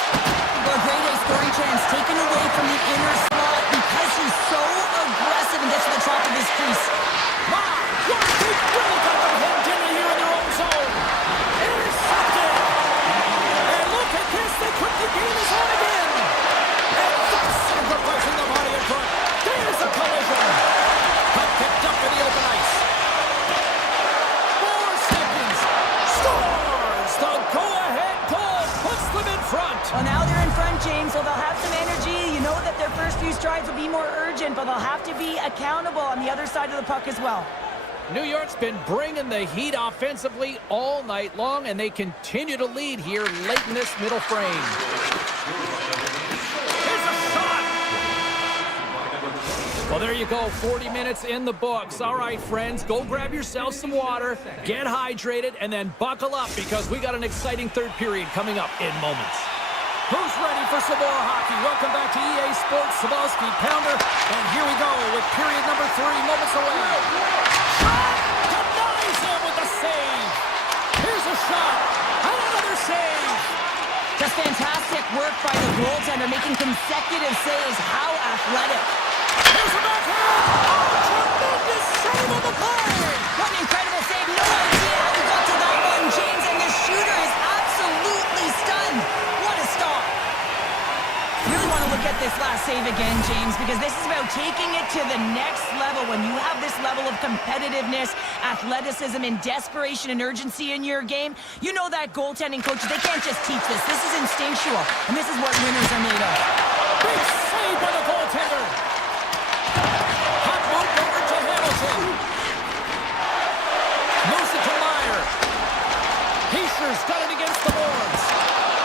A great A scoring chance taken away from the inner slot because he's so aggressive and gets to the top of his crease. My God, they really got them hemmed in here in their own zone. Intercepted. And look at this, they put the game is on again. And that's sacrificing the body in front. There's a collision. Puck picked up in the open ice. 4 seconds. Scores! The go-ahead goal puts them in front. Well, now they're in front, James, so they'll have some energy. You know that their first few strides will be more urgent, but they'll have to be accountable on the other side of the puck as well. New York's been bringing the heat offensively all night long, and they continue to lead here late in this middle frame. Here's a shot! Well, there you go, 40 minutes in the books. All right, friends, go grab yourself some water, get hydrated, and then buckle up because we got an exciting third period coming up in moments. Who's ready for some more hockey? Welcome back to EA Sports Sabalski Pounder. And here we go with period number 3, moments away. Shot! Denies him with a save. Here's a shot. And another save. Just fantastic work by the goaltender, making consecutive saves. How athletic. Here's a backhand. Oh, tremendous save on the play. What an incredible save. No idea how he got to that one, James. And the shooter is absolutely stunned. What a stop. Really want to look at this last save again, James, because this is about taking it to the next level. When you have this level of competitiveness, athleticism, and desperation and urgency in your game, you know that goaltending coaches, they can't just teach this. This is instinctual, and this is what winners are made of. Big save by the goaltender. Puck moved over to Hamilton. Moves it to Meyer. Heischer's got it against the boards.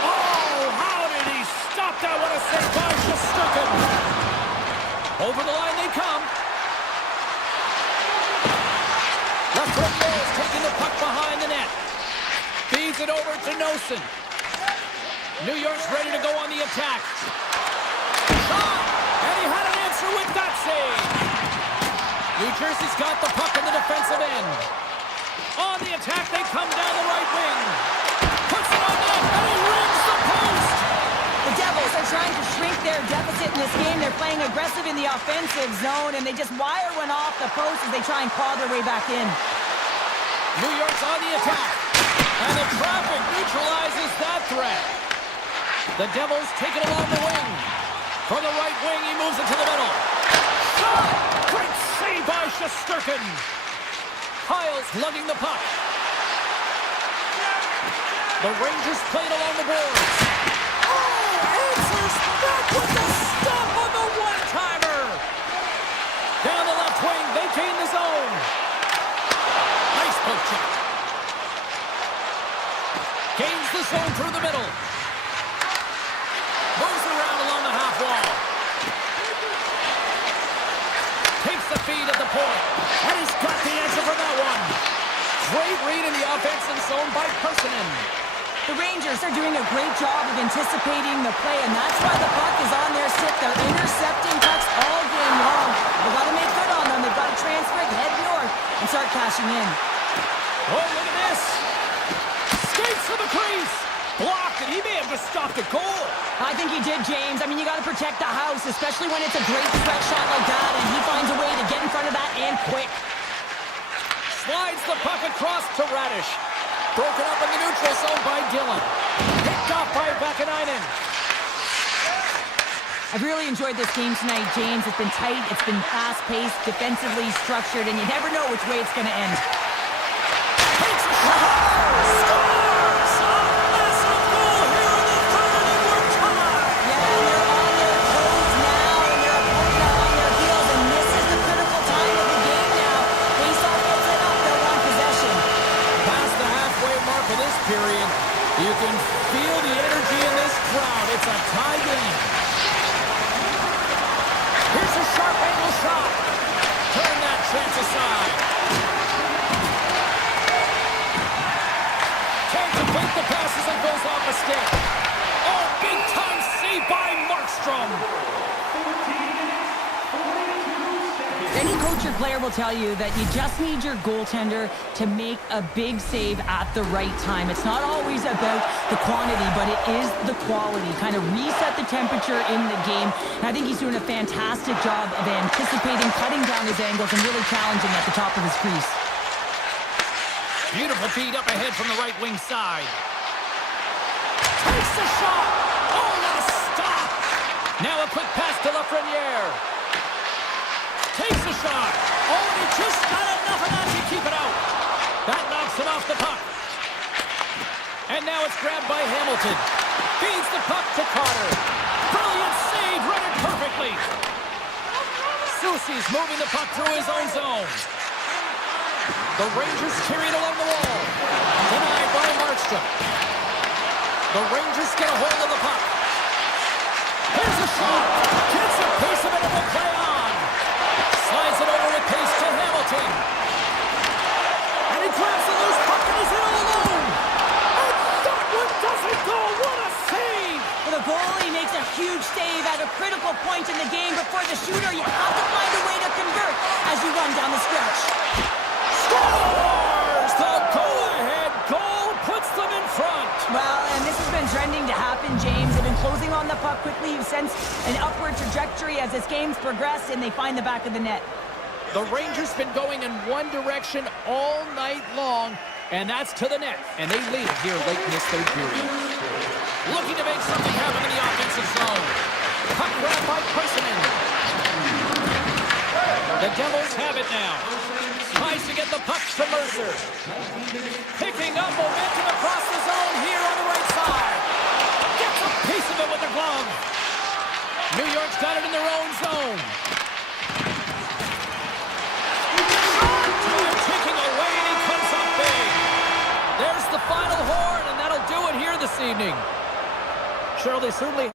Oh, how did he stop that? What a save by Shesterkin. Over the line they come. Left is taking the puck behind the net. Feeds it over to Nosen. New York's ready to go on the attack. Shot! And he had an answer with that save. New Jersey's got the puck in the defensive end. On the attack, they come down the right wing. Puts it on net, and he rings the post. The Devils are trying to shrink their deficit in this game. They're playing aggressive in the offensive zone, and they just wire one off the post as they try and claw their way back in. New York's on the attack, and the traffic neutralizes that threat. The Devils take it along the wing. From the right wing, he moves it to the middle. Shot! Great save by Shesterkin. Kyle's lugging the puck. The Rangers play it along the boards. Oh, answers back with the stop on the one-timer. Down the left wing, they gain the zone. Nice poke check. Gains the zone through the middle. Moves around along the half wall. Takes the feed at the point. And he's got the answer for that one. Great read in the offensive zone by Personen. The Rangers are doing a great job of anticipating the play, and that's why the puck is on their stick. They're intercepting pucks all game long. They've got to make good on them. They've got to transfer it, head north, and start cashing in. Oh, look at this. Skates to the crease. Blocked, and he may have just stopped a goal. I think he did, James. I mean, you got to protect the house, especially when it's a great stretch shot like that, and he finds a way to get in front of that and quick. Slides the puck across to Radish. Broken up in the neutral zone by Dillon. Picked off by Vakanainen. I've really enjoyed this game tonight, James. It's been tight, it's been fast-paced, defensively structured, and you never know which way it's going to end. Takes a shot. Scores! A massive goal here in the third, and we're tied. Yeah, they're on their toes now, and their opponent are on their heels, and this is the critical time of the game now. Face-off gets it up, they'll want possession. Past the halfway mark of this period, you can feel the energy in this crowd. It's a tie game. Here's a sharp angle shot. Turn that chance aside. Can't complete the passes and goes off a stick. Oh, big time save by Markstrom. Any coach or player will tell you that you just need your goaltender to make a big save at the right time. It's not always about the quantity, but it is the quality. Kind of reset the temperature in the game. And I think he's doing a fantastic job of anticipating, cutting down his angles, and really challenging at the top of his crease. Beautiful feed up ahead from the right wing side. Takes the shot. Oh, what a stop. Now a quick pass to Lafreniere. Takes the shot. Oh, and he just got enough of that to keep it out. That knocks him off the puck. And now it's grabbed by Hamilton. Feeds the puck to Carter. Brilliant save, read it perfectly. Soucy's moving the puck through his own zone. The Rangers carry it along the wall. Denied by Markstrom. The Rangers get a hold of the puck. Here's a shot. Gets a piece of it and will play on. Slides it over with pace to Hamilton. And he grabs the loose puck and he's in all alone. And that one doesn't go. What a save. Well, the goal a critical point in the game, but for the shooter, you have to find a way to convert as you run down the stretch. Scores! The go-ahead goal puts them in front. Well, and this has been trending to happen, James. They've been closing on the puck quickly. You've sensed an upward trajectory as this game's progressed, and they find the back of the net. The Rangers been going in one direction all night long, and that's to the net. And they lead it here late in this third period. Looking to make something happen in the offensive zone. Puck grab by Persimmon. The Devils have it now. Tries to get the puck to Mercer. Picking up momentum across the zone here on the right side. Gets a piece of it with the glove. New York's got it in their own zone. Taking away, and he comes up big. There's the final horn, and that'll do it here this evening. Cheryl, they certainly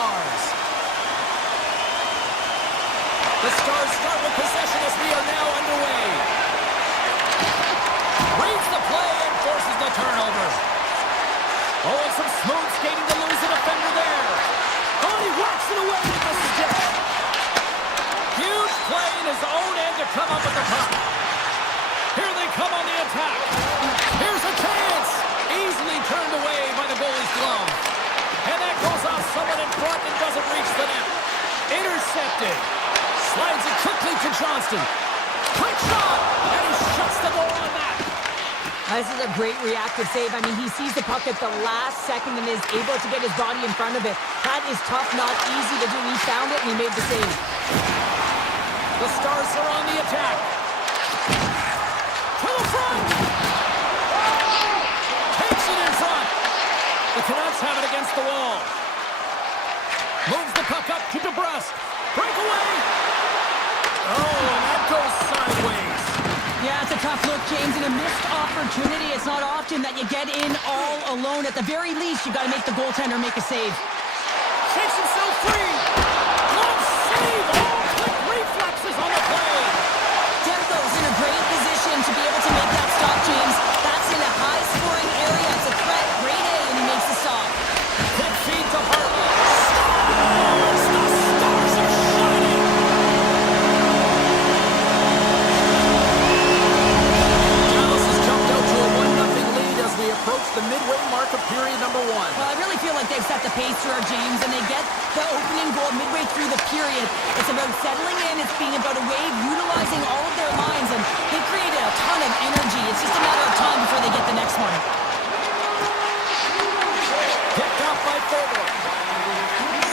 Stars. The Stars start with possession as we are now underway. Reads the play and forces the turnover. Oh, and some smooth skating to lose a defender there. Oh, he works it away with the stick. Huge play in his own end to come up with the puck. Here they come on the attack. Here's a chance. Easily turned away by the goalie's glove. And that goes off someone in front and doesn't reach the net. Intercepted. Slides it quickly to Johnston. Quick shot. And he shuts the goal on that. This is a great reactive save. I mean, he sees the puck at the last second and is able to get his body in front of it. That is tough, not easy to do. He found it and he made the save. The Stars are on the attack. To the front. Takes it in front. The Canucks have it against the wall. Moves the puck up to DeBrusque. Breakaway. Oh, and that goes sideways. Yeah, it's a tough look, James, and a missed opportunity. It's not often that you get in all alone. At the very least, you got to make the goaltender make a save. Shakes himself free. Glove save. Oh, quick reflexes on the play. Demko's in a great position to be able to make that stop, James. That's in a high-scoring area. It's a threat, grade A, and he makes the stop. Quick feed to Hartley. Stars! The Stars are shining. Dallas has jumped out to a 1-0 lead as we approach the midway mark of period number 1. Well, I really feel like they've set the pace here, James, and they get the opening goal midway through the period. It's about settling in. It's being about a wave, utilizing all of their lines, and they created a ton of energy. It's just a matter of time before they get the next one. Picked up by Fogle.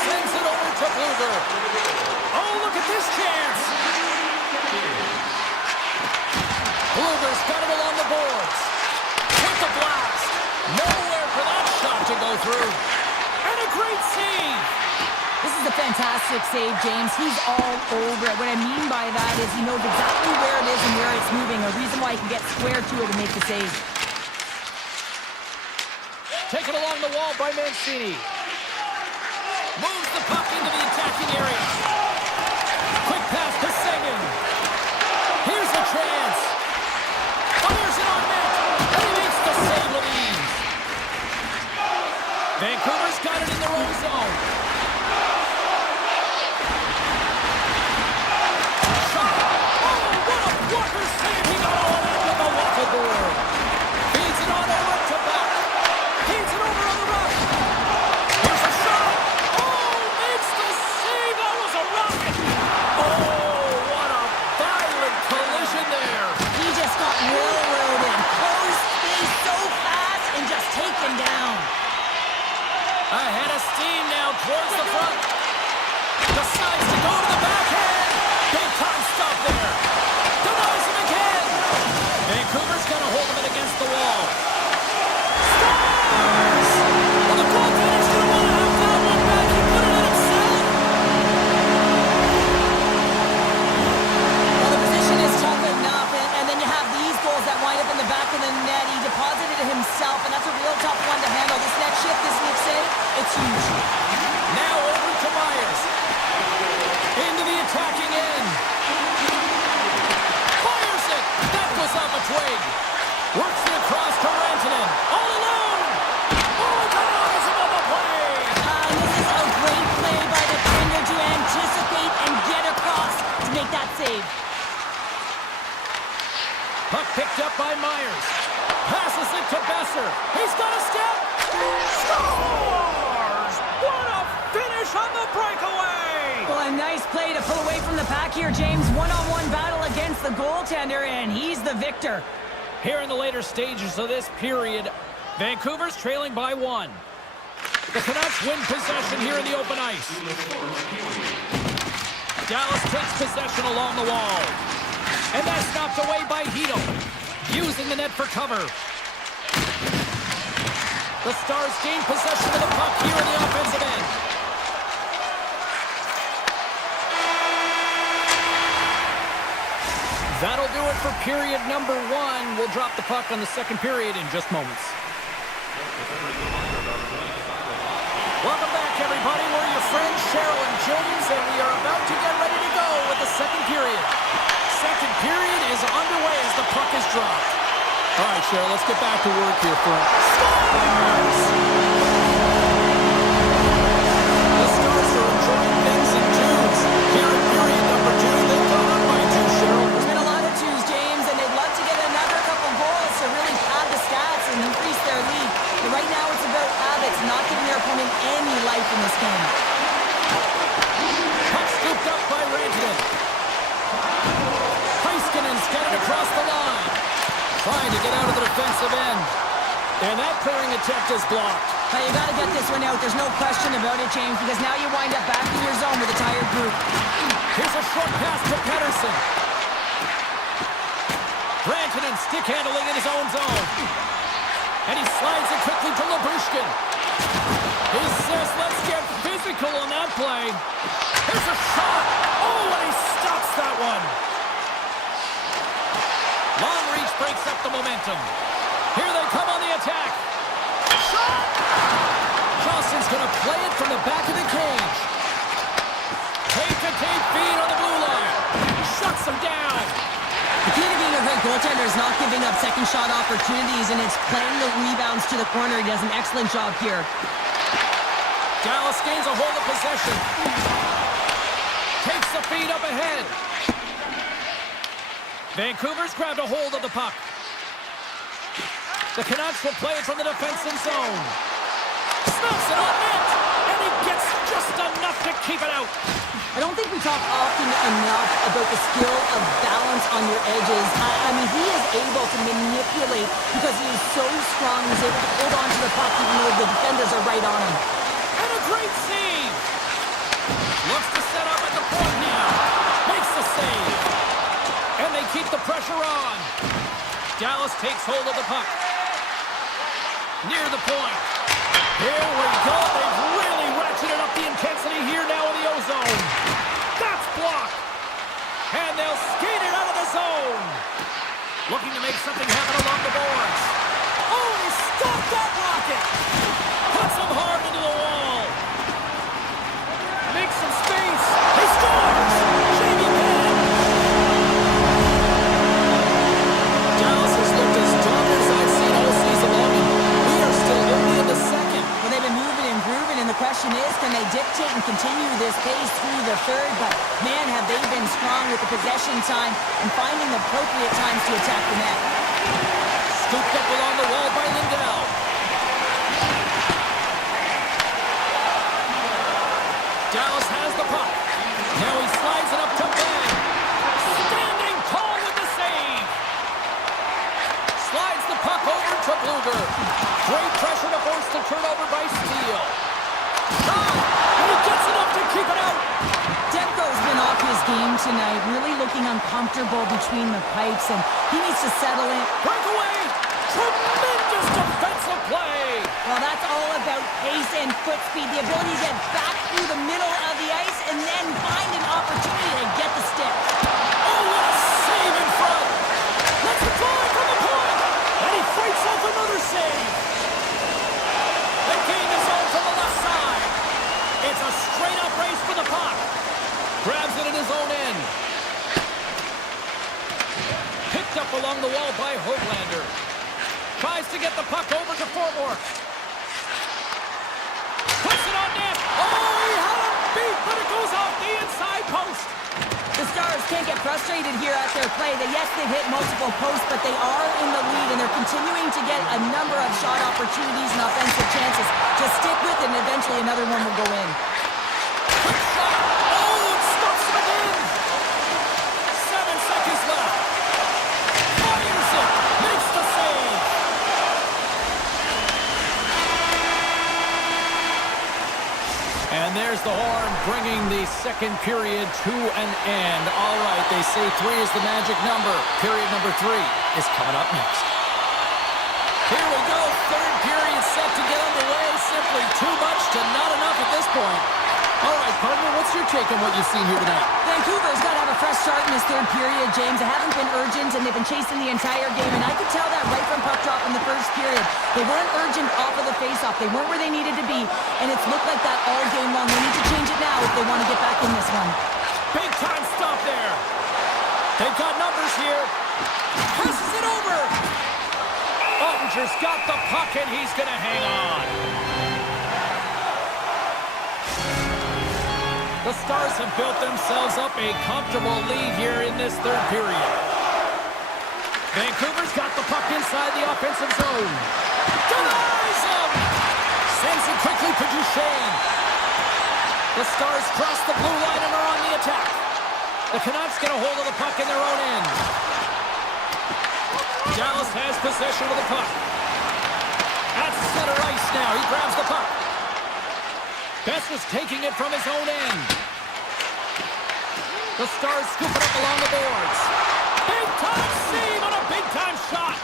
Sends it over to Bluger. Oh, look at this chance. Bluger's got it along the boards. With the blast. Nowhere for that shot to go through. And a great save. This is a fantastic save, James. He's all over it. What I mean by that is he knows exactly where it is and where it's moving. A reason why he can get square to it and make the save. Taken along the wall by Mancini. Moves the puck into the attacking area. Quick pass to Seguin. Here's a chance. Fires it on net. And he makes the save with ease. Vancouver's got it in their own zone. Shot. Oh, what a blocker save. He got all that with the waffle board. Feeds it on over to Buck. Feeds it over on the rush. Here's a shot. Oh, makes the save. That was a rocket. Oh, what a violent collision there. He just got railroaded. Close space so fast and just taken down. Ahead of steam now towards the front. Decides to go to the backhand. Big time stop there. Denies him again. Vancouver's got a hold of it against the wall. Stars! Well, the goaltender's going to want to have that one back. He put it in himself. Well, the position is tough enough, and then you have these goals that wind up in the back of the net. He deposited it himself, and that's a real tough one to handle. This next shift, this next save, it's huge. Now over to Myers. Into the attacking end. Fires it. That goes off a twig. Works it across to Rantanen. All alone. Oh, denies him on the play. This is a great play by the defender to anticipate and get across to make that save. Puck picked up by Myers. Passes it to Besser. He's got a step. Scores! What a finish on the breakaway! Well, a nice play to pull away from the pack here, James. One-on-one battle against the goaltender, and he's the victor. Here in the later stages of this period, Vancouver's trailing by 1. The Canucks win possession here in the open ice. Dallas takes possession along the wall. And that's knocked away by Hito, using the net for cover. The Stars gain possession of the puck here in the offensive end. That'll do it for period number 1. We'll drop the puck on the second period in just moments. Welcome back, everybody. We're your friends Cheryl and James, and we are about to get ready to go with the second period. Second period is underway as the puck is dropped. All right, Cheryl, let's get back to work here for Stars! The Stars are enjoying things in twos. Here in period number 2, they've gone up by 2, Cheryl. There's been a lot of twos, James, and they'd love to get another couple goals to really pad the stats and increase their lead. But right now it's about habits, not giving their opponent any life in this game. Puck scooped up by Rantanen. Heiskanen's got it across the line. Trying to get out of the defensive end. And that clearing attempt is blocked. Now you got to get this one out. There's no question about it, James, because now you wind up back in your zone with a tired group. Here's a short pass to Pettersson. Rantanen stick handling in his own zone. And he slides it quickly to Labushkin. He says, let's get physical on that play. Here's a shot. Oh, and he stops that one. Long reach breaks up the momentum. Here they come on the attack. Shot! Johnson's going to play it from the back of the cage. Tape-to-tape feed on the blue line. Shuts him down. The key to being a great goaltender is not giving up second shot opportunities, and it's playing the rebounds to the corner. He does an excellent job here. Dallas gains a hold of possession. Takes the feed up ahead. Vancouver's grabbed a hold of the puck. The Canucks will play it from the defensive zone. Snaps it on net, and he gets just enough to keep it out. I don't think we talk often enough about the skill of balance on your edges. I mean, he is able to manipulate because he is so strong. He's able to hold on to the puck even though the defenders are right on him. And a great save. Looks to set up at the point now. Makes the save. And they keep the pressure on. Dallas takes hold of the puck. Near the point. Here we go. They've really ratcheted up the intensity here now in the O-zone. That's blocked. And they'll skate it out of the zone. Looking to make something happen along the boards. Oh, he stopped that rocket. Puts him hard into the wall. Makes some space. He scores. Jamie Penn. Dallas has looked as dominant as I've seen all season long, and we are still only in the second. Well, they've been moving and grooving, and the question is, can they dictate and continue this pace through the third? But, man, have they been strong with the possession time and finding the appropriate times to attack the net. Scooped up along the wall by Lindell. Dallas has the puck. Now he slides it up to Ben. Standing tall with the save. Slides the puck over to Bluger. Great pressure to force the turnover by Steele. Shot! And he gets enough to keep it out. Demko's been off his game tonight, really looking uncomfortable between the pipes, and he needs to settle in. Breakaway! Tremendous defensive play! Well, that's all about pace and foot speed, the ability to get back through the middle of the ice and then find an opportunity to get the stick. Oh, what a save in front! Let's drive from the point! And he fights off another save! They gain the zone from the left side. It's a straight-up race for the puck. Grabs it in his own end. Picked up along the wall by Höglander. Tries to get the puck over to Forborg. Puts it on net. Oh, he had him beat, but it goes off the inside post. The Stars can't get frustrated here at their play. Yes, they've hit multiple posts, but they are in the lead, and they're continuing to get a number of shot opportunities and offensive chances to stick with it, and eventually another one will go in. Quick shot. Oh, it stops him again. 7 seconds left. Fires it. Makes the save. And there's the horn, bringing the second period to an end. All right, they say 3 is the magic number. Period number 3 is coming up next. Here we go, third period set to get underway. Simply too much to not enough at this point. All right, partner, what's your take on what you've seen here tonight? Vancouver's got to have a fresh start in this third period, James. They haven't been urgent, and they've been chasing the entire game, and I could tell that right from puck drop in the first period. They weren't urgent off of the faceoff. They weren't where they needed to be, and it's looked like that all game long. They need to change it now if they want to get back in this one. Big time stop there. They've got numbers here. Passes it over. Ottinger's got the puck, and he's going to hang on. The Stars have built themselves up a comfortable lead here in this third period. Vancouver's got the puck inside the offensive zone. Denies him! Sends it quickly to Duchesne. The Stars cross the blue line and are on the attack. The Canucks get a hold of the puck in their own end. Dallas has possession of the puck. At center ice now. He grabs the puck. Best was taking it from his own end. The Stars scoop it up along the boards. Big-time save on a big-time shot.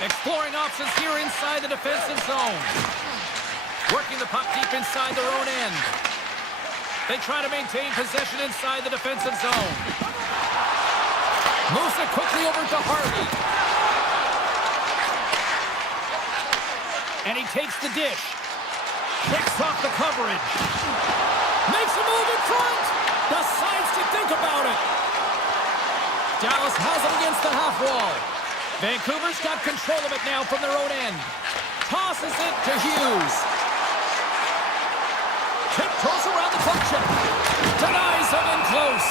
Exploring options here inside the defensive zone. Working the puck deep inside their own end. They try to maintain possession inside the defensive zone. Moves it quickly over to Harvey. And he takes the dish. Kicks off the coverage. Makes a move in front. Decides to think about it. Dallas has it against the half wall. Vancouver's got control of it now from their own end. Tosses it to Hughes. Tiptoes around the puck check. Denies him in close.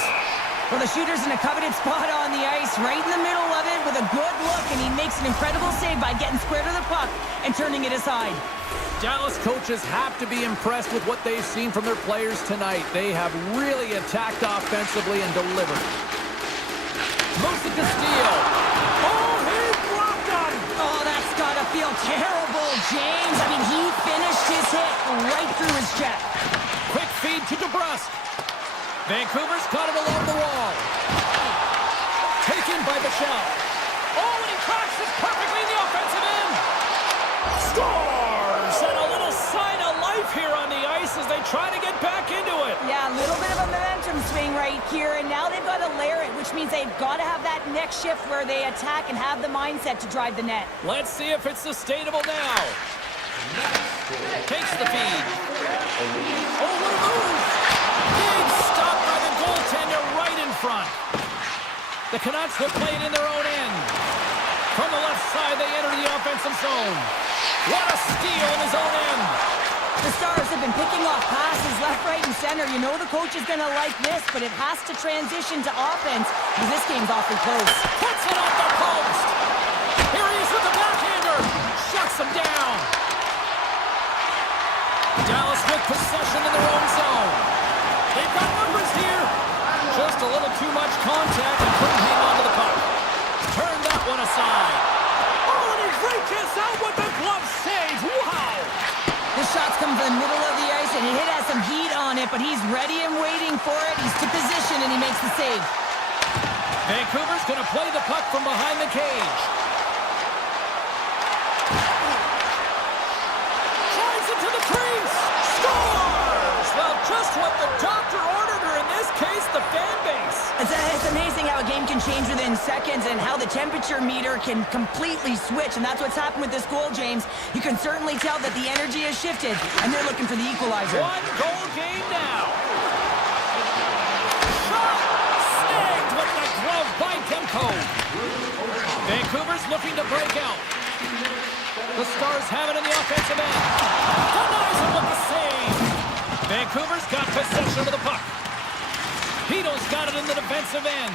Well, the shooter's in a coveted spot on the ice, right in the middle of it with a good look, and he makes an incredible save by getting square to the puck and turning it aside. Dallas coaches have to be impressed with what they've seen from their players tonight. They have really attacked offensively and delivered. Moves it to steal. Oh, he blocked him! Oh, that's gotta feel terrible, James. I mean, he finished his hit right through his chest. Quick feed to DeBrusque. Vancouver's got it along the wall. Taken by Michel. Oh, and he cracks it perfectly in the offensive end. Scores! And a little sign of life here on the ice as they try to get back into it. Yeah, a little bit of a momentum swing right here, and now they've got to layer it, which means they've got to have that next shift where they attack and have the mindset to drive the net. Let's see if it's sustainable now. Takes the feed. Oh, what a move! Big stop by the goaltender right in front. The Canucks will play it in their own end. From the left side, they enter the offensive zone. What a steal in his own end. The Stars have been picking off passes left, right, and center. You know the coach is going to like this, but it has to transition to offense because this game's awfully close. Puts it off the post. Here he is with the backhander. Shuts him down. Dallas with possession in their own zone. They've got numbers here. Just a little too much contact and couldn't hang on to the puck. Turn that one aside. Oh, and he reaches out with the glove save. Wow! This shot's come from the middle of the ice, and it has some heat on it, but he's ready and waiting for it. He's to position, and he makes the save. Vancouver's going to play the puck from behind the cage. Drives it to the crease. Scores! Well, just what the doctor ordered, or in this case, the fan base. It's amazing how a game can change within seconds and how the temperature meter can completely switch, and that's what's happened with this goal, James. You can certainly tell that the energy has shifted, and they're looking for the equalizer. One-goal game now. Shot! Snagged with the glove by Demko. Vancouver's looking to break out. The Stars have it in the offensive end. Denies him with the save. Vancouver's got possession of the puck. Peto's got it in the defensive end.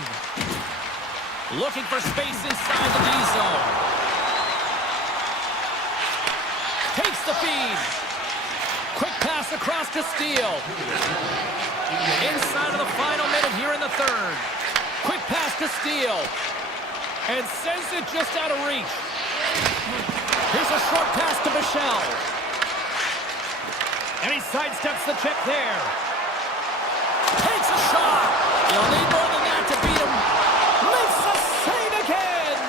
Looking for space inside the D zone. Takes the feed. Quick pass across to Steele. Inside of the final minute here in the third. Quick pass to Steele. And sends it just out of reach. Here's a short pass to Michel. And he sidesteps the check there. Takes a shot. He'll need more than that to beat him. Makes the save again.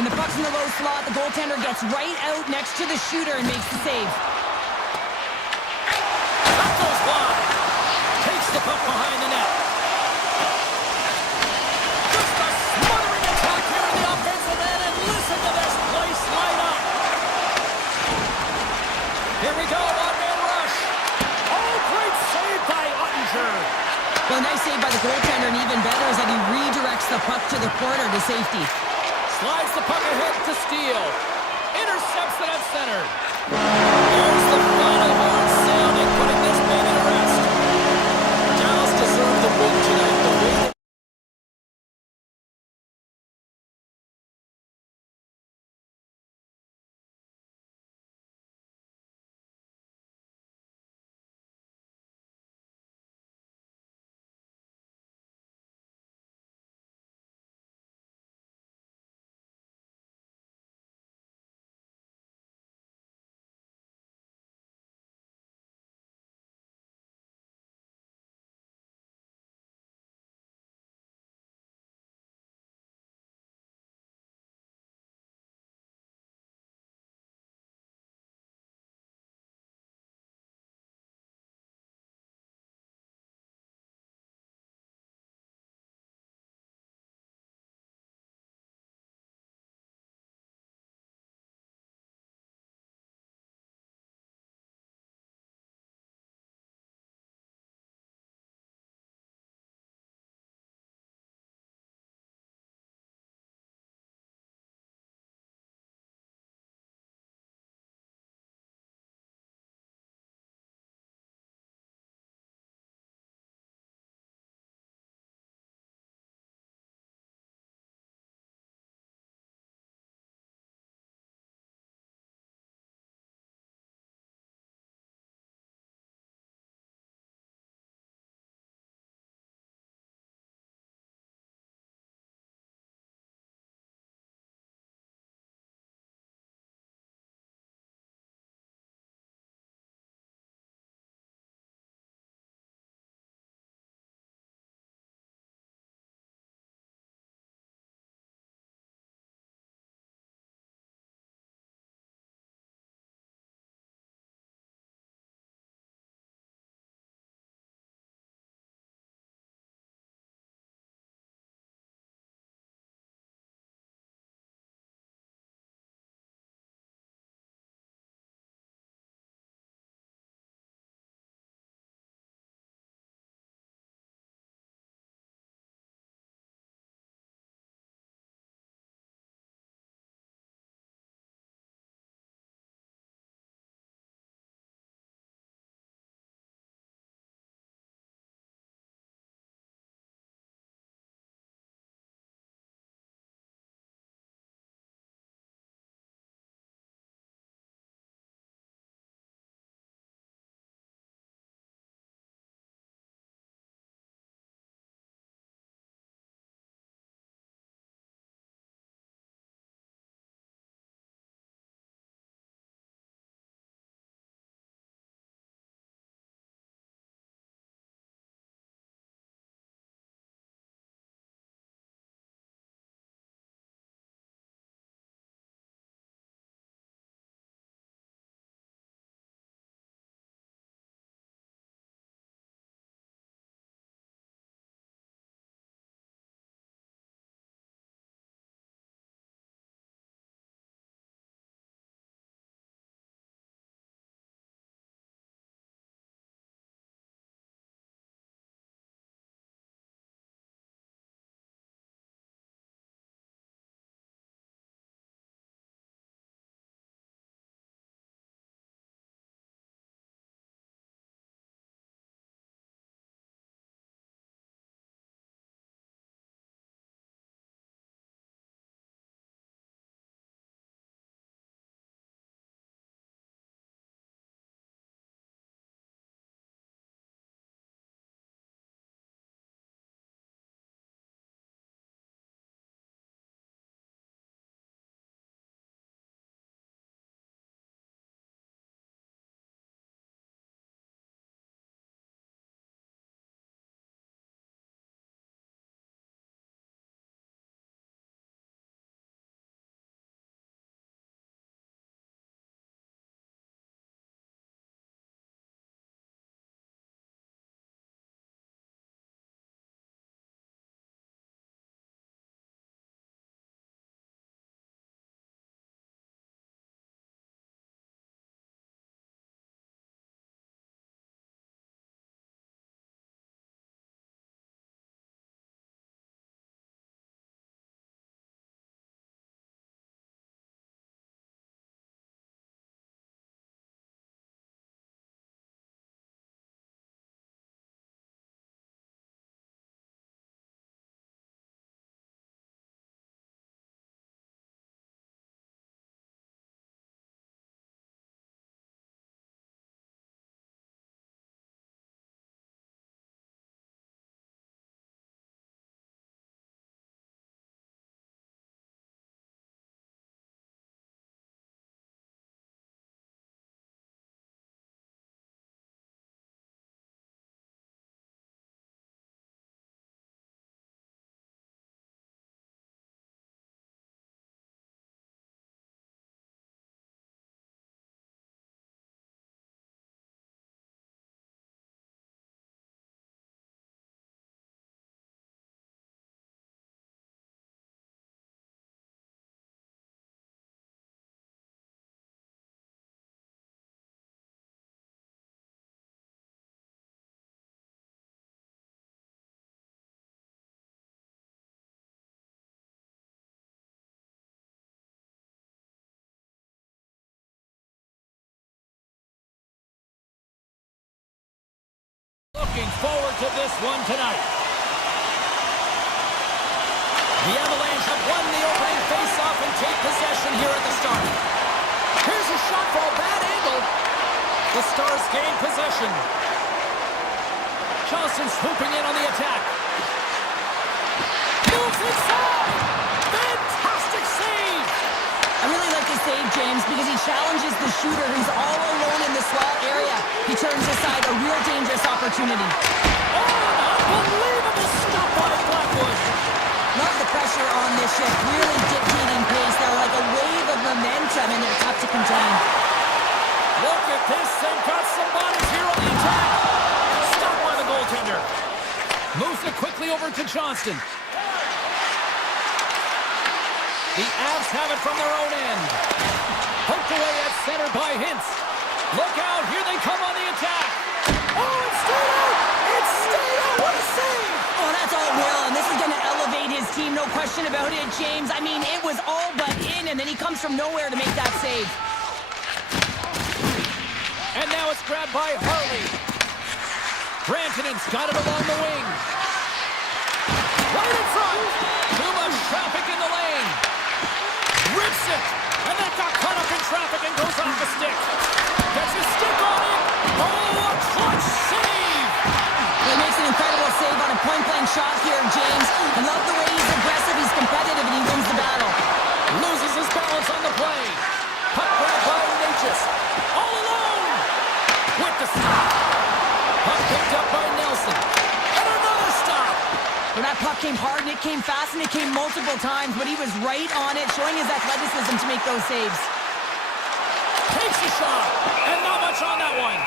And the puck's in the low slot. The goaltender gets right out next to the shooter and makes the save. That goes wide. put behind the net. Just a smothering attack here in the offensive end, and listen to this place light up. Here we go, one-man rush. Oh, great save by Ottinger. Well, nice save by the goaltender, and even better is that he redirects the puck to the corner to safety. Slides the puck ahead to Steele. Intercepts it at center. There's the final horn sounding, putting this baby to rest. Dallas deserved the win tonight. The way Looking forward to this one tonight. The Avalanche have won the opening face-off and take possession here at the start. Here's a shot for a bad angle. The Stars gain possession. Johnson swooping in on the attack. Moves inside! Fantastic save! I really like this save, James, because he challenges the shooter who's all alone in the slot area. He turns aside a real dangerous opportunity. Oh, an unbelievable stop by Blackwood! Love the pressure on this shift, really dictating pace. They're like a wave of momentum, and they're tough to contain. Look at this, they've got some bodies here on the attack. Stopped by the goaltender. Moves it quickly over to Johnston. The Avs have it from their own end. Poked away at center by Hintz. Look out, here they come on the attack. Oh, it's stayed out! It's stayed out! What a save! Oh, that's all Will, and this is going to elevate his team, no question about it, James. I mean, it was all but in, and then he comes from nowhere to make that save. And now it's grabbed by Harley. Brantonen's got it along the wing. Right in front. Too much traffic in the lane. Rips it. And that got caught up in traffic and goes off the stick. Gets his stick on it. Oh, a clutch save. He makes an incredible save on a point-blank shot here, James. I love the way he's aggressive, he's competitive, and he wins the battle. Loses his balance on the play. Puck grabbed by Natchez. All alone. With the stop. Puck picked up by Nelson. And another stop. Well, that puck came hard, and it came fast, and it came multiple times, but he was right on it, showing his athleticism to make those saves. Takes a shot, and not much on that one.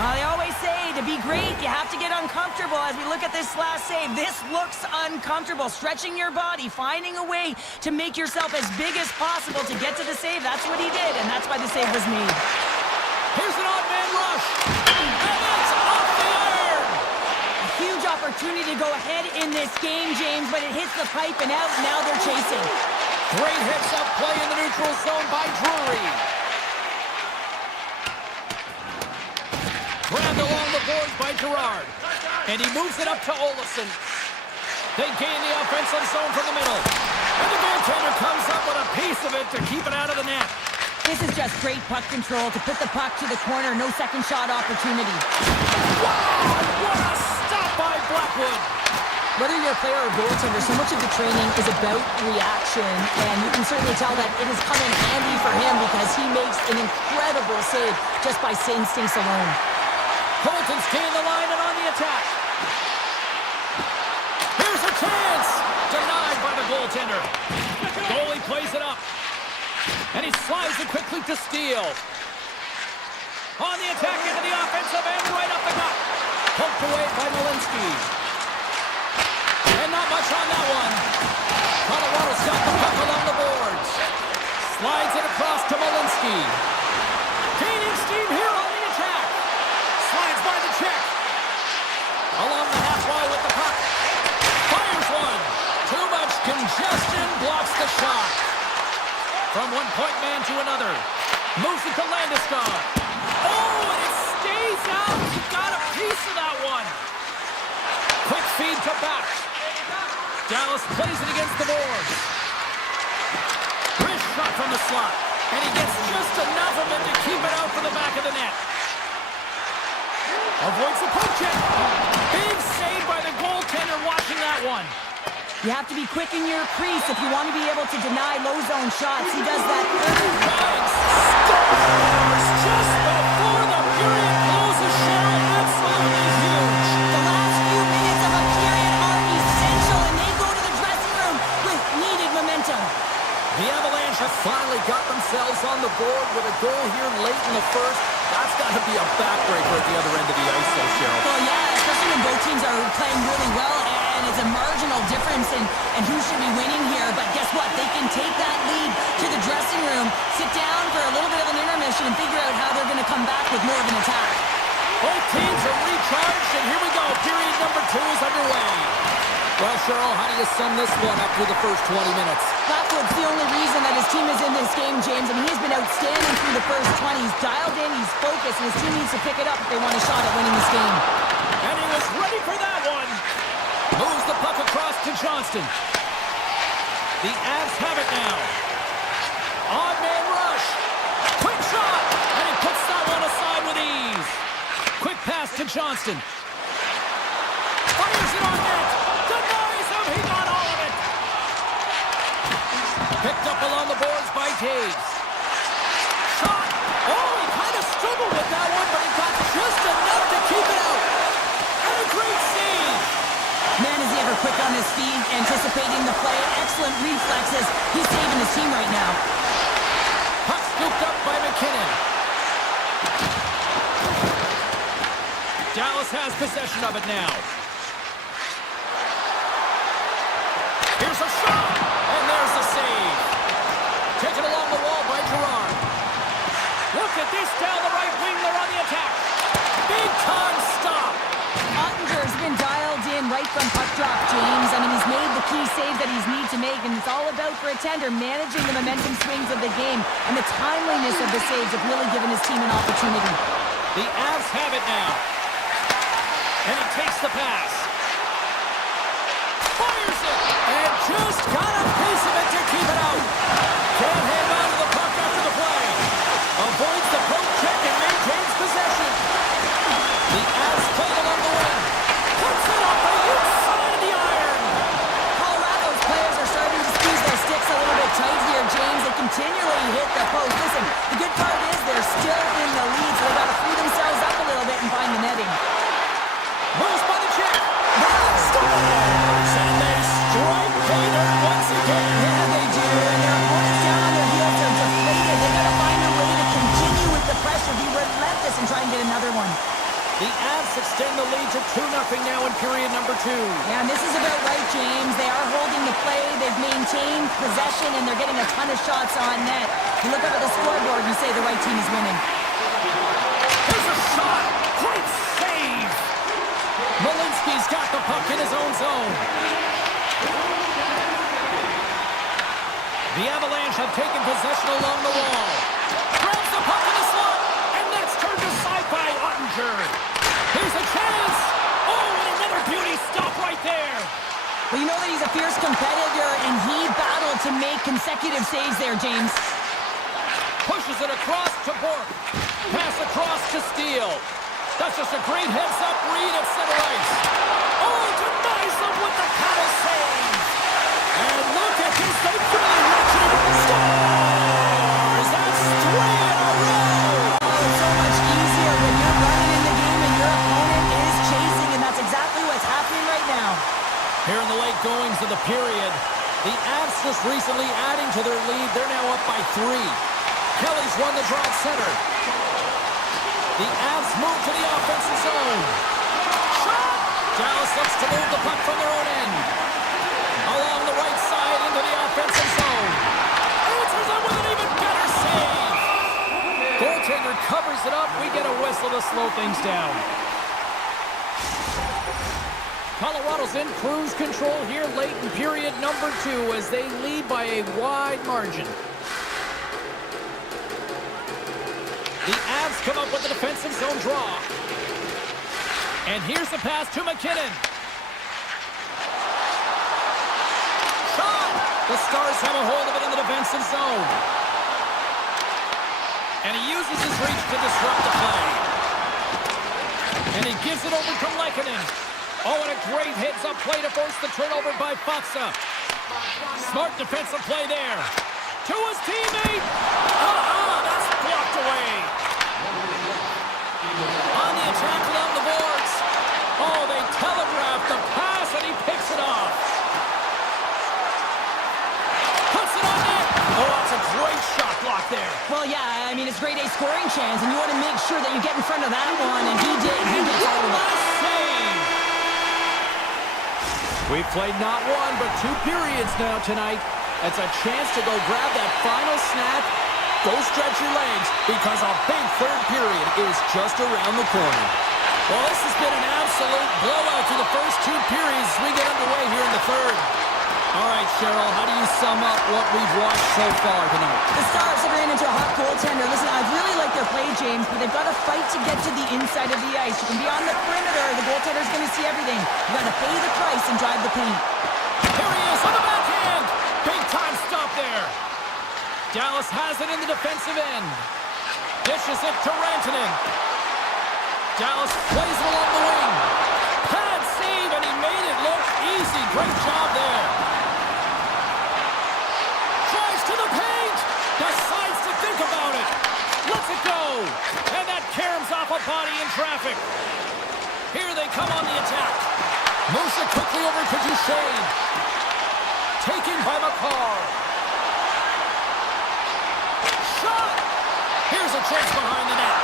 They always say to be great, you have to get uncomfortable. As we look at this last save, this looks uncomfortable. Stretching your body, finding a way to make yourself as big as possible to get to the save. That's what he did, and that's why the save was made. Here's an odd man rush. And it's off the iron. A huge opportunity to go ahead in this game, James, but it hits the pipe and out. Now they're chasing. Great heads-up play in the neutral zone by Drury. Grabbed along the boards by Gerard. And he moves it up to Olofsson. They gain the offensive zone from the middle. And the goaltender comes up with a piece of it to keep it out of the net. This is just great puck control to put the puck to the corner. No second shot opportunity. Wow! What a stop by Blackwood! Whether you're a player or goaltender, so much of the training is about reaction, and you can certainly tell that it has come in handy for him because he makes an incredible save just by instincts alone. Colton's gained the line and on the attack. Here's a chance! Denied by the goaltender. Goalie plays it up. And he slides it quickly to Steele. On the attack into the offensive end, right up the gut. Poked away by Malinsky. And not much on that one. Colorado's got the puck along the boards. Slides it across to Malinsky. Gaining steam here on the attack. Slides by the check. Along the half wall with the puck. Fires one. Too much congestion, blocks the shot. From one point man to another. Moves it to Landeskog. Oh, and it stays out. He got a piece of that one. Quick feed to back. Dallas plays it against the boards. Wrist shot from the slot. And he gets just enough of it to keep it out for the back of the net. Avoids the poke check. Big save by the goaltender watching that one. You have to be quick in your crease if you want to be able to deny low zone shots. He does that perfect. Scores just before the period closes, Cheryl. Absolutely huge. The last few minutes of a period are essential, and they go to the dressing room with needed momentum. The Avalanche have finally got themselves on the board with a goal here late in the first. That's got to be a backbreaker at the other end of the ice, though, Cheryl. Well, yeah, especially when both teams are playing really well, and it's a marginal difference in who should be winning here. But guess what? They can take that lead to the dressing room, sit down for a little bit of an intermission, and figure out how they're going to come back with more of an attack. Both teams are recharged, and here we go. Period number 2 is underway. Well, Cheryl, how do you sum this one up through the first 20 minutes? Blackwood's the only reason that his team is in this game, James. I mean, he's been outstanding through the first 20. He's dialed in, he's focused, and his team needs to pick it up if they want a shot at winning this game. And he was ready for that one. Moves the puck across to Johnston. The Avs have it now. Odd man rush. Quick shot. And he puts that one aside with ease. Quick pass to Johnston. Fires it on net. Denies him. He got all of it. Picked up along the boards by Taves. Shot. Oh, he kind of struggled with that one, but he got just enough to keep it out. And a great save. Man, is he ever quick on his feet, anticipating the play. Excellent reflexes. He's saving his team right now. Puck scooped up by McKinnon. Dallas has possession of it now. Here's a shot, and there's the save. Taken along the wall by Gerard. Look at this down the right wing. They're on the attack. Big time stop. Ottinger's been dialed in right from puck drop, James. I mean, he's made the key save that he's need to make, and it's all about for a tender managing the momentum swings of the game, and the timeliness of the saves have really given his team an opportunity. The Avs have it now. And he takes the pass. Fires it, and just got a piece of it to keep it out. Can't hang on to the puck after the play. Avoids the poke check and maintains possession. The Avs play it along the wing. Puts it up the inside of the iron. Colorado's players are starting to squeeze their sticks a little bit tight here, James. They continually hit the post. Listen, the good part is they're still in the lead, so they've got to free themselves up a little bit and find the netting. Moves by the check. Scores! And they strike Vader once again. Yeah, they do. And their opponents down on their heels are deflated. They got to find a way to continue with the pressure, be relentless, and try and get another one. The Avs extend the lead to 2-0 now in period number 2. Yeah, and this is about right, James. They are holding the play. They've maintained possession, and they're getting a ton of shots on net. You look up at the scoreboard and you say the right team is winning. Here's a shot. Great save. Malinsky's got the puck in his own zone. The Avalanche have taken possession along the wall. Grabs the puck in the slot, and that's turned aside by Ottinger. Here's a chance. Oh, and another beauty stop right there. Well, you know that he's a fierce competitor, and he battled to make consecutive saves there, James. Pushes it across to Bork. Pass across to Steele. That's just a great heads-up read at center ice. Oh, denies them with the paddle save. And look at this. They really reach it. Scores! That's 3 in a row. Oh, it's so much easier when you're running in the game and your opponent is chasing, and that's exactly what's happening right now. Here in the late goings of the period, the Avs just recently adding to their lead. They're now up by 3. Kelly's won the draw at center. The Avs move to the offensive zone. Shot! Dallas looks to move the puck from their own end. Along the right side into the offensive zone. Answers it with an even better save. Goaltender covers it up. We get a whistle to slow things down. Colorado's in cruise control here late in period number 2 as they lead by a wide margin. The Avs come up with a defensive zone draw. And here's the pass to McKinnon. Shot! The Stars have a hold of it in the defensive zone. And he uses his reach to disrupt the play. And he gives it over to Lehkonen. Oh, and a great heads-up play to force the turnover by Faksa. Smart defensive play there. To his teammate. That's blocked away. On the attack along the boards. Oh, they telegraphed the pass, and he picks it off. Puts it on net. Oh, that's a great shot block there. Well, yeah, I mean, it's grade A scoring chance, and you want to make sure that you get in front of that one, and he did. He did totally. Save. We've played not 1, but 2 periods now tonight. It's a chance to go grab that final snap. Go stretch your legs, because a big third period is just around the corner. Well, this has been an absolute blowout through the first two periods as we get underway here in the third. All right, Cheryl, how do you sum up what we've watched so far tonight? The Stars have ran into a hot goaltender. Listen, I really like their play, James, but they've got to fight to get to the inside of the ice. You can be on the perimeter. The goaltender's going to see everything. You got to pay the price and drive the paint. Here he is on the backhand. Big time stop there. Dallas has it in the defensive end. Dishes it to Rantanen. Dallas plays it along the wing. Pad save, and he made it look easy. Great job there. Drives to the paint. Decides to think about it. Lets it go. And that caroms off a body in traffic. Here they come on the attack. Moves it quickly over to Duchesne. Taken by McCarr. Shot! Here's a chance behind the net.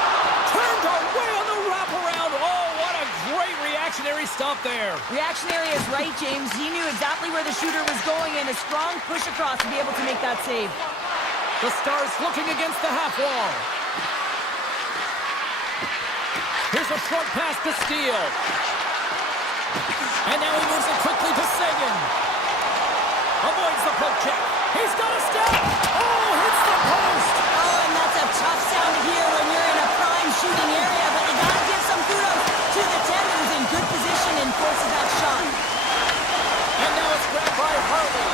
Turned away on the wraparound. Oh, what a great reactionary stop there. Reactionary is right, James. He knew exactly where the shooter was going, and a strong push across to be able to make that save. The Stars looking against the half wall. Here's a short pass to Steele. And now he moves it quickly to Sagan. Avoids the poke check. He's got a step. Oh, hits the post. Oh, and that's a tough sound to hear when you're in a prime shooting area, but you gotta give some kudos to the 10 who's in good position and forces that shot. And now it's grabbed by Harley.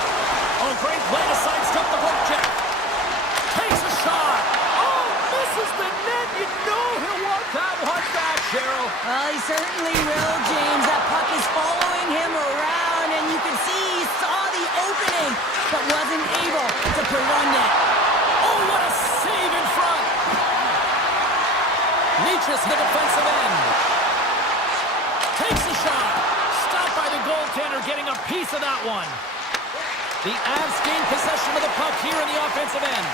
Oh, great play to sidestep the poke check. Takes a shot. Oh, misses the net. You know he'll want that one back, Cheryl. Well, he certainly will, James. That puck is following him around, and you can see he saw the opening, but wasn't able to put it on net. Oh, what a save in front. Reaches the defensive end. Takes a shot. Stopped by the goaltender, getting a piece of that one. The Avs gain possession of the puck here in the offensive end.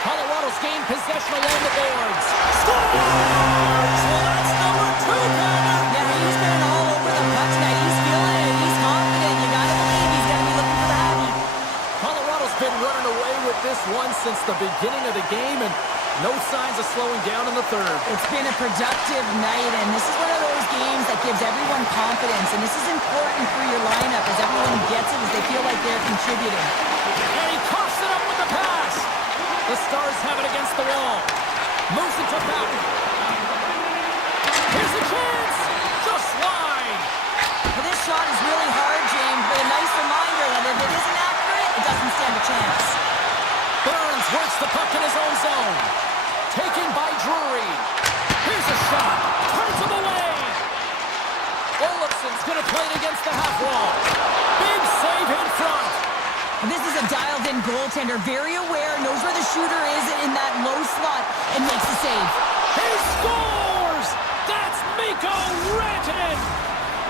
Colorado's gained possession along the boards. Scores! Well, that's number 2, Tanner. Yeah, he's been all over the puck tonight. He's feeling it. He's confident. You gotta believe he's gonna be looking for the happy. Colorado's been running away with this one since the beginning of the game, and no signs of slowing down in the third. It's been a productive night, and this is one of those games that gives everyone confidence, and this is important for your lineup as everyone gets it, as they feel like they're contributing. And he coughs it up with the pass. The Stars have it against the wall. Moves it to back. Here's a chance. Just wide. Well, this shot is really hard, James, but a nice reminder that if it isn't accurate, it doesn't stand a chance. Burns works the puck in his own zone. Taken by Drury. Here's a shot. Turns him away. Olofsson's going to play it against the half wall. Big save in front. And this is a dialed-in goaltender, very aware, knows where the shooter is in that low slot, and makes the save. He scores! That's Mikko Rantanen!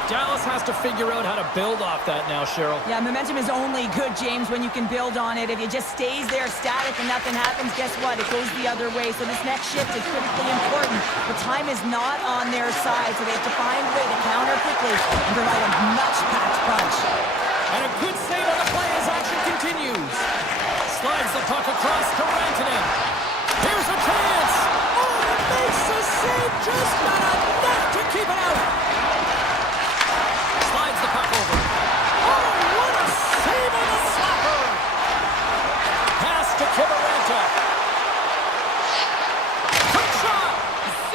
Dallas has to figure out how to build off that now, Cheryl. Yeah, momentum is only good, James, when you can build on it. If it just stays there static and nothing happens, guess what? It goes the other way. So this next shift is critically important. The time is not on their side, so they have to find a way to counter quickly and provide a much-packed punch. And a good save on the play as action continues. Slides the puck across to Rantanen. Here's a chance. Oh, makes the save, just not enough to keep it out. Slides the puck over. Oh, what a save on the slapper. Pass to Kiberanta. Quick shot.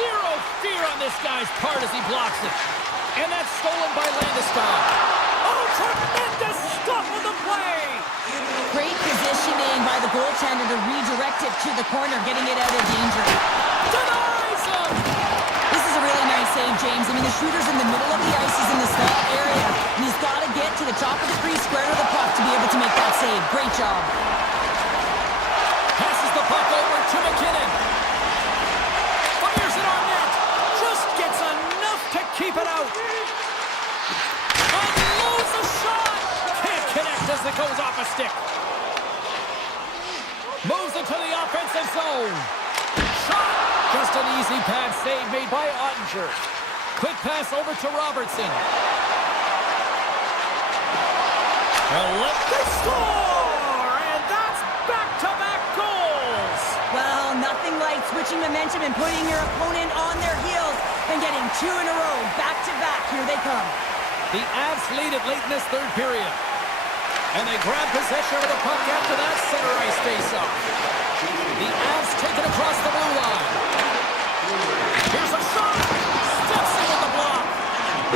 Zero fear on this guy's part as he blocks it. And that's stolen by Landeskog. Oh, tremendous stop on the play! Great positioning by the goaltender to redirect it to the corner, getting it out of danger. Denies him! This is a really nice save, James. I mean, the shooter's in the middle of the ice. He's in the slot area, and he's got to get to the top of the crease, square to the puck to be able to make that save. Great job. Passes the puck over to McKinnon. Fires it on net. Just gets enough to keep it out. Unloads a shot. Can't connect as it goes off a stick. Moves it to the offensive zone. Shot. Just an easy pad save made by Ottinger. Quick pass over to Robertson. And they score! And that's back-to-back goals! Well, nothing like switching momentum and putting your opponent on their heels and getting two in a row, back-to-back. Here they come. The Avs lead it late in this third period. And they grab possession of the puck after that center ice face-off. The Avs take it across the blue line. Here's a shot! Steps in with the block.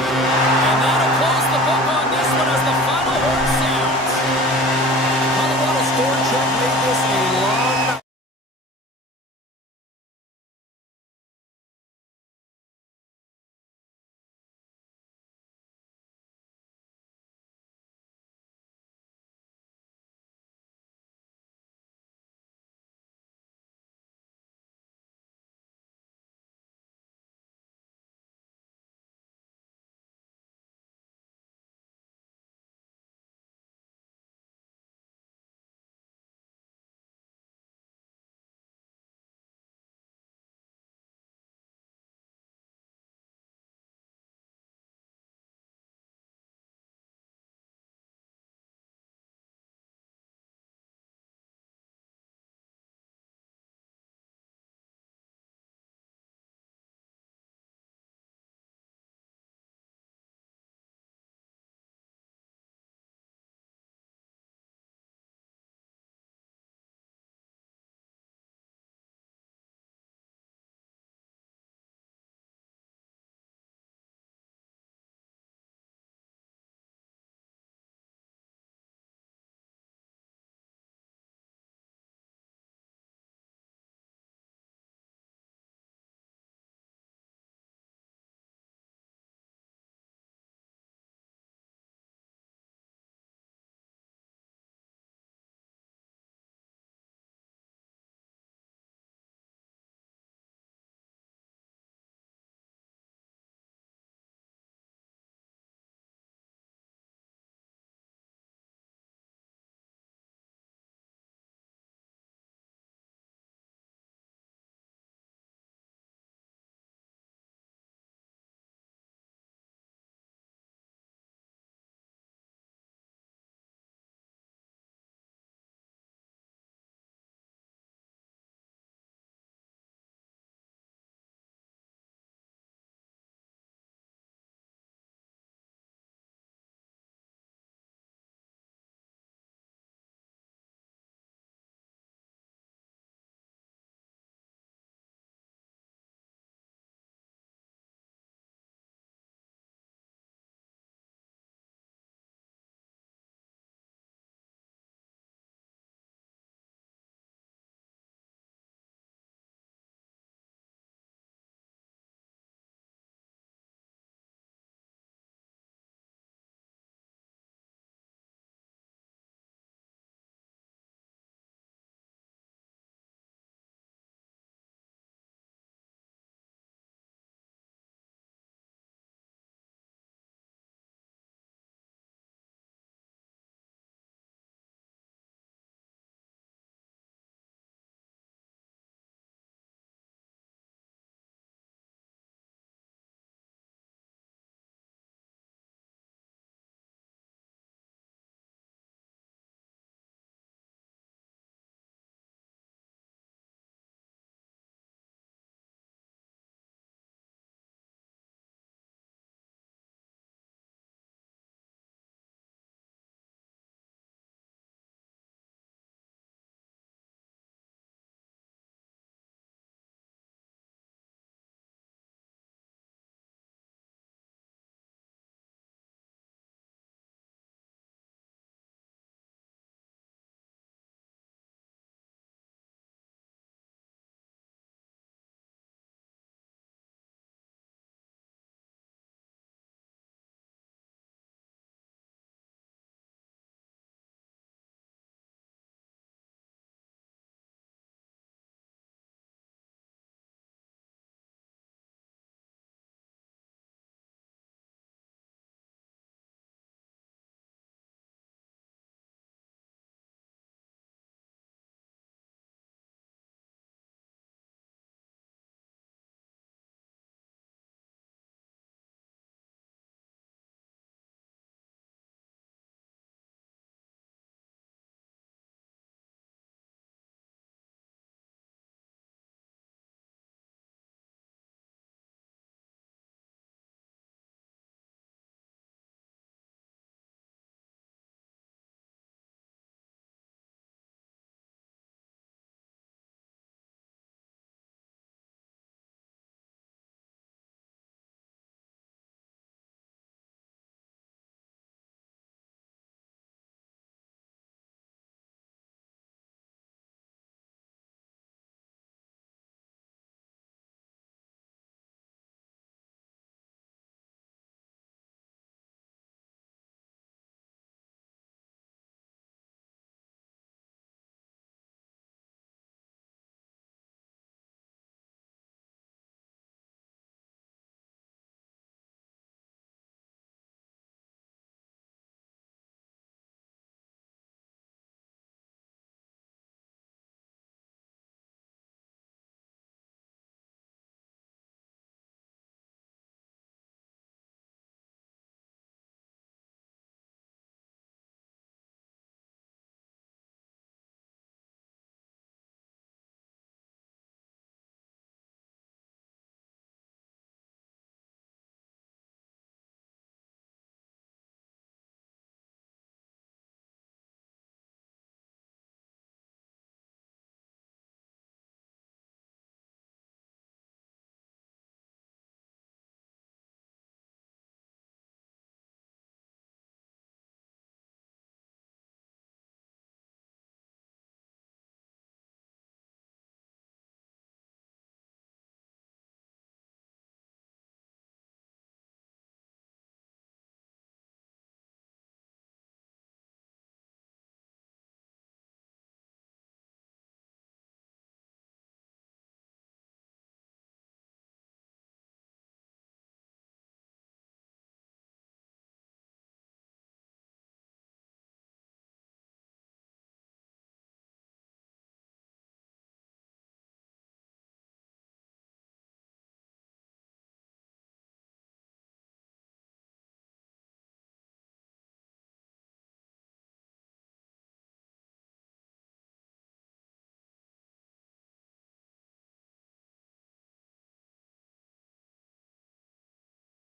And that'll close the book on this one as the final horn sounds. Colorado scored check made this a long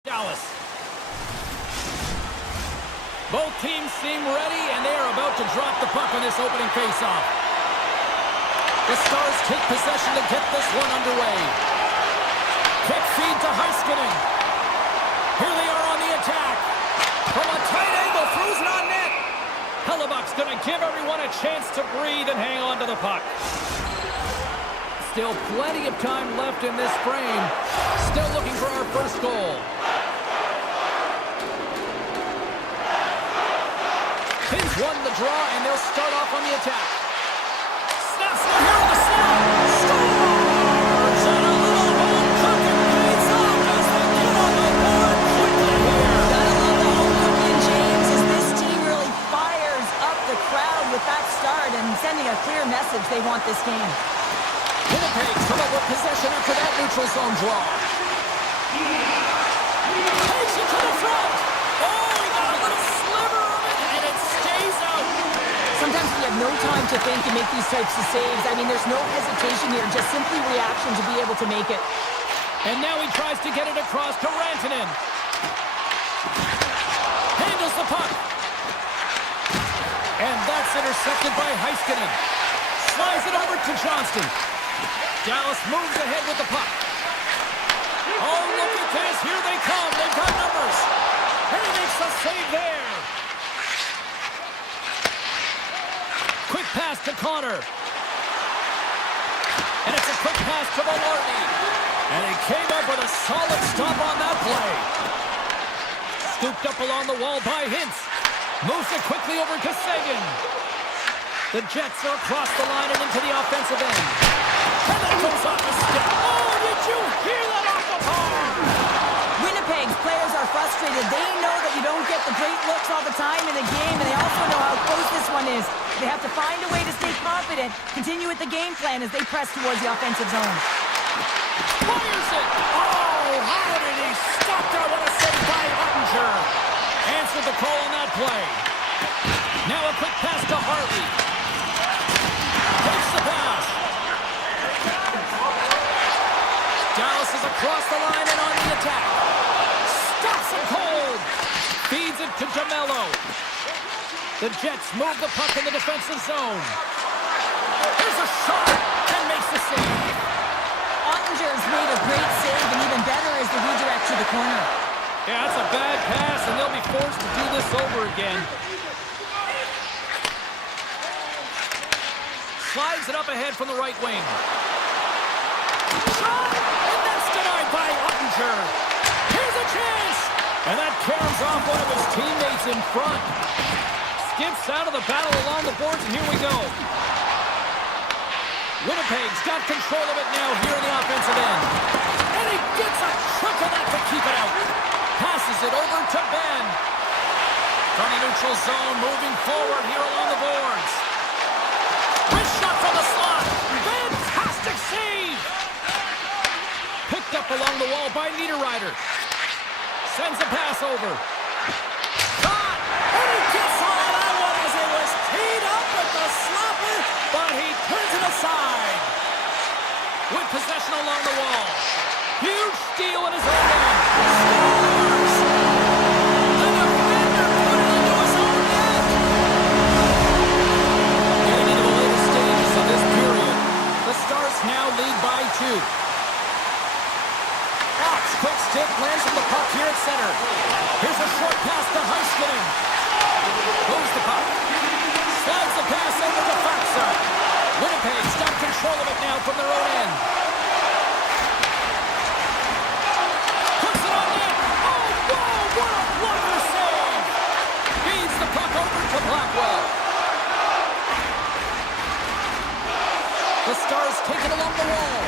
Dallas. Both teams seem ready, and they are about to drop the puck on this opening faceoff. The Stars take possession to get this one underway. Quick feed to Heiskanen. Here they are on the attack. From a tight angle, throws it on net. Hellebuck's going to give everyone a chance to breathe and hang on to the puck. Still plenty of time left in this frame. Still looking for our first goal. Pins won the draw, and they'll start off on the attack. Snaps it here on the slot. Scores! And a little home cooking pays off as they get on the board quickly here. Gotta love the home cooking, James, as this team really fires up the crowd with that start and sending a clear message they want this game. Winnipeg come up with possession after that neutral zone draw. Takes it to the front. Oh, he got a little sliver of it, and it stays out. Sometimes we have no time to think and make these types of saves. I mean, there's no hesitation here, just simply reaction to be able to make it. And now he tries to get it across to Rantanen. Handles the puck. And that's intercepted by Heiskanen. Slides it over to Johnston. Dallas moves ahead with the puck. Oh, look at this. Here they come. They've got numbers. And he makes a save there. Quick pass to Connor. And it's a quick pass to Maloney. And he came up with a solid stop on that play. Scooped up along the wall by Hintz. Moves it quickly over to Sagan. The Jets are across the line and into the offensive end. And that goes off the stick. Oh, did you hear that off the bar? Winnipeg's players are frustrated. They know that you don't get the great looks all the time in the game, and they also know how close this one is. They have to find a way to stay confident, continue with the game plan as they press towards the offensive zone. Fires it! Oh, how did he stop that? What a save by Ottinger. Answered the call on that play. Now a quick pass to Harvey. Takes the pass. Dallas is across the line and on the attack. Stops him cold. Feeds it to DeMello. The Jets move the puck in the defensive zone. Here's a shot and makes the save. Ottinger's made a great save, and even better is the redirect to the corner. Yeah, that's a bad pass, and they'll be forced to do this over again. Slides it up ahead from the right wing. Shot! And that's denied by Ottinger. Here's a chance! And that caroms off one of his teammates in front. Skips out of the battle along the boards, and here we go. Winnipeg's got control of it now here in the offensive end. And he gets a chunk of that to keep it out. Passes it over to Ben. From the neutral zone, moving forward here along the boards. Wrist shot from the slot. Fantastic save. Picked up along the wall by Niederreiter. Sends a pass over. Caught. And he gets all of that one as it was teed up with the slapper, but he turns it aside. With possession along the wall. Huge steal in his own end. Scores! The defender put it into his own net. Getting into the later stages of this period, the Stars now lead by 2. Fox, quick stick, lands on the puck here at center. Here's a short pass to Heiskanen. Moves the puck. Slides the pass over to Faksa. Winnipeg's got control of it now from their own end. Puts it on net. Oh, whoa, what a wonder save. Feeds the puck over to Blackwell. The Stars take it along the wall.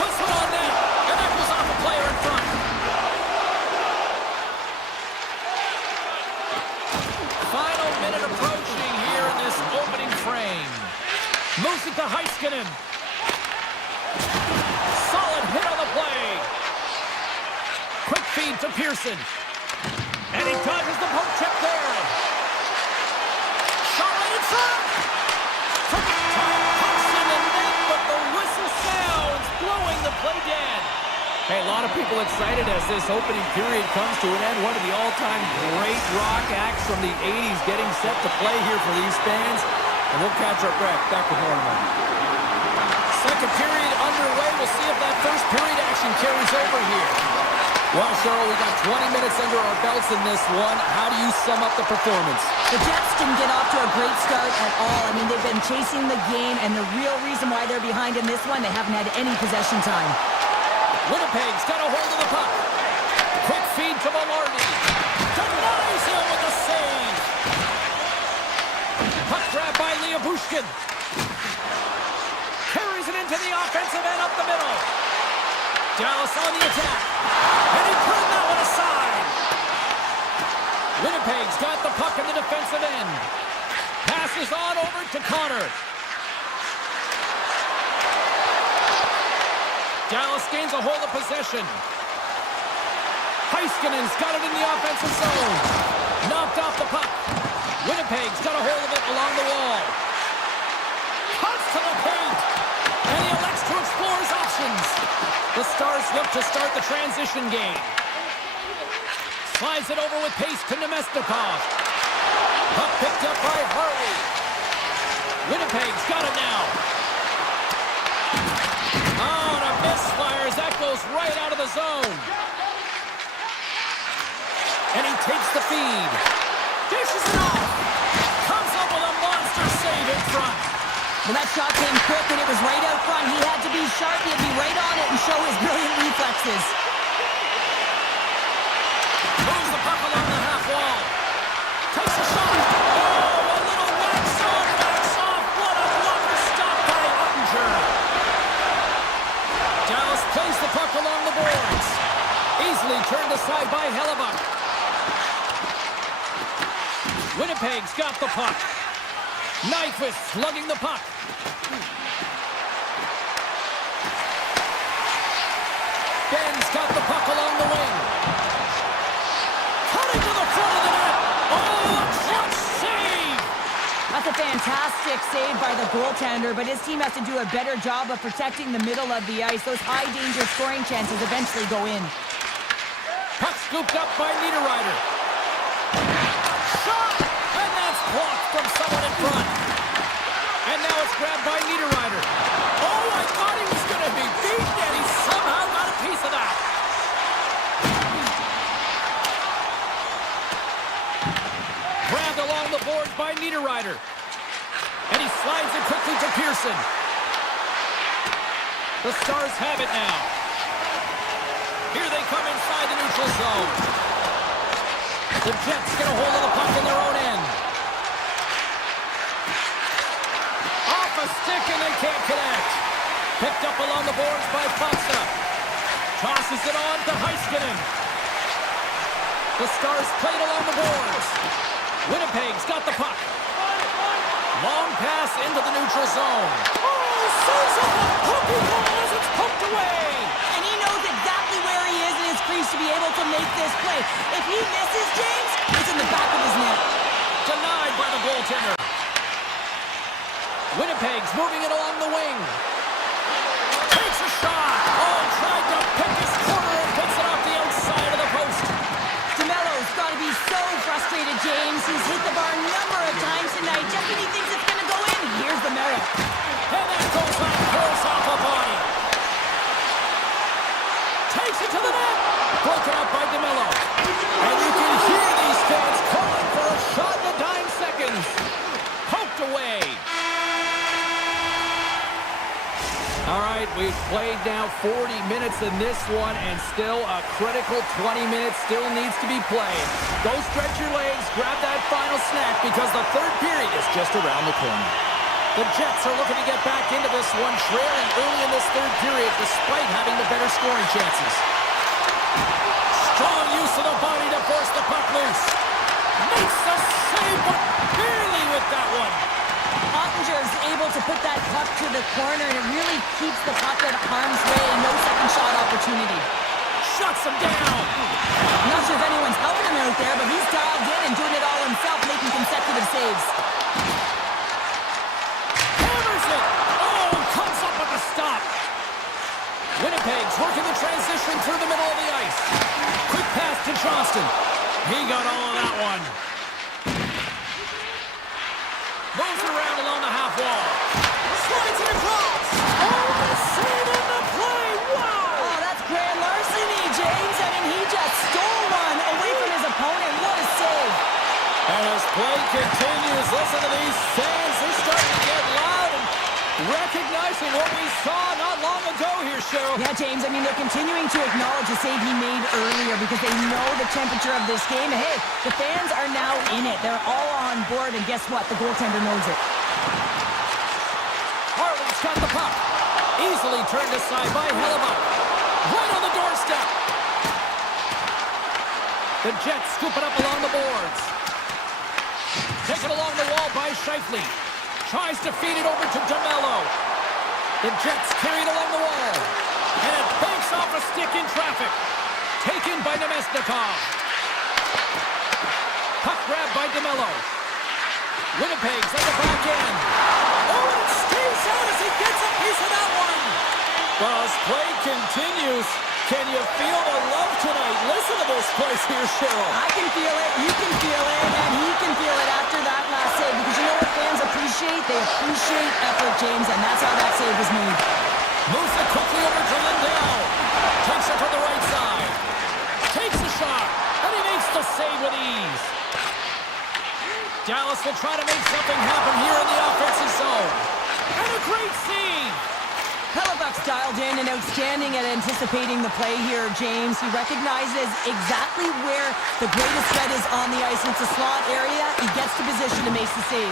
Puts it on net. And that goes off a player in front. Final minute approaching here in this opening frame. Moves it to Heiskanen. Solid hit on the play. Quick feed to Pearson. And he dodges the poke check there. Shot right in front. Took it time, pucks in the net, but the whistle sounds, blowing the play dead. Hey, a lot of people excited as this opening period comes to an end. One of the all-time great rock acts from the 80s getting set to play here for these fans. And we'll catch our breath. Back with more in a moment. Second period underway. We'll see if that first period action carries over here. Well, Cheryl, we got 20 minutes under our belts in this one. How do you sum up the performance? The Jets didn't get off to a great start at all. I mean, they've been chasing the game, and the real reason why they're behind in this one, they haven't had any possession time. Winnipeg's got a hold of the puck. Quick feed to Mallardy. Denies him with a save. Puck grab by Bushkin. Carries it into the offensive end up the middle. Dallas on the attack. And he turned that one aside. Winnipeg's got the puck in the defensive end. Passes on over to Connor. Dallas gains a hold of possession. Heiskanen's got it in the offensive zone. Knocked off the puck. Winnipeg's got a hold of it along the wall. Cuts to the paint. And he elects to explore his options. The Stars look to start the transition game. Slides it over with pace to Nemestikov. Puck picked up by Harley. Winnipeg's got it now. Oh, and a misfires. That goes right out of the zone. And he takes the feed. Dishes it off. Comes up with a monster save in front. When that shot came quick and it was right out front, he had to be sharp. He had to be right on it and show his brilliant reflexes. Moves the puck along the half wall. Takes a shot. Oh, a little wax off. What a blocker stop by Ottinger. Dallas plays the puck along the boards. Easily turned aside by Hellebuck. Winnipeg's got the puck. Nyquist slugging the puck. Ben's got the puck along the wing. Cutting to the front of the net. Oh, a clutch save! That's a fantastic save by the goaltender, but his team has to do a better job of protecting the middle of the ice. Those high-danger scoring chances eventually go in. Puck scooped up by Niederreiter. Shot! And that's blocked from someone in front. And now it's grabbed by Niederreiter. Oh, I thought he was going to be beaten, and he somehow got a piece of that. Grabbed along the boards by Niederreiter. And he slides it quickly to Pearson. The Stars have it now. Here they come inside the neutral zone. The Jets get a hold of the puck in their own end. Off a stick and they can't connect. Picked up along the boards by Foxa. Tosses it on to Heiskanen. The Stars played along the boards. Winnipeg's got the puck. Long pass into the neutral zone. Oh, saves up a pumpy ball as it's pumped away. And he knows exactly where he is in his crease to be able to make this play. If he misses, James, it's in the back of his net. Denied by the goaltender. Winnipeg's moving it along the wing. Takes a shot. Oh, tried to pick his corner and puts it off the outside of the post. DeMello's got to be so frustrated, James. He's hit the bar a number of times tonight. Just when he thinks it's going to go in, here's the merit. And that goes on course off a body. Takes it to the net. Broken up by DeMello. And you can hear these fans calling for a shot in the dying seconds. Poked away. All right, we've played now 40 minutes in this one, and still a critical 20 minutes still needs to be played. Go stretch your legs, grab that final snack, because the third period is just around the corner. The Jets are looking to get back into this one, trailing early in this third period, despite having the better scoring chances. Strong use of the body to force the puck loose. Makes the save, but barely with that one. Ottinger is able to put that puck to the corner, and it really keeps the puck out of harm's way. No second shot opportunity. Shuts him down. I'm not sure if anyone's helping him out there, but he's dialed in and doing it all himself, making consecutive saves. Hammers it. Oh, comes up with a stop. Winnipeg's working the transition to play continues. Listen to these fans. They're starting to get loud and recognizing what we saw not long ago here, Cheryl. Yeah, James, I mean, they're continuing to acknowledge the save he made earlier because they know the temperature of this game. And hey, the fans are now in it. They're all on board, and guess what? The goaltender knows it. Harley's got the puck. Easily turned aside by Hellebuck. Right on the doorstep. The Jets scoop it up along the boards. Taken along the wall by Scheifele. Tries to feed it over to DeMello. The Jets carry it along the wall. And it banks off a stick in traffic. Taken by Nemesnikov. Puck grabbed by DeMello. Winnipeg's at the back end. Oh, and it stays out as he gets a piece of that one. Well, as play continues, can you feel the love tonight? Listen to this place here, Cheryl. I can feel it, you can feel it, and he can feel it after that last save. Because you know what fans appreciate? They appreciate effort, James, and that's how that save was made. Moves it quickly over to Lindell. Takes it from the right side. Takes the shot, and he makes the save with ease. Dallas will try to make something happen here in the offensive zone. And a great save. Hellebuck's dialed in and outstanding at anticipating the play here, James. He recognizes exactly where the greatest threat is on the ice. It's a slot area. He gets to position and makes the save.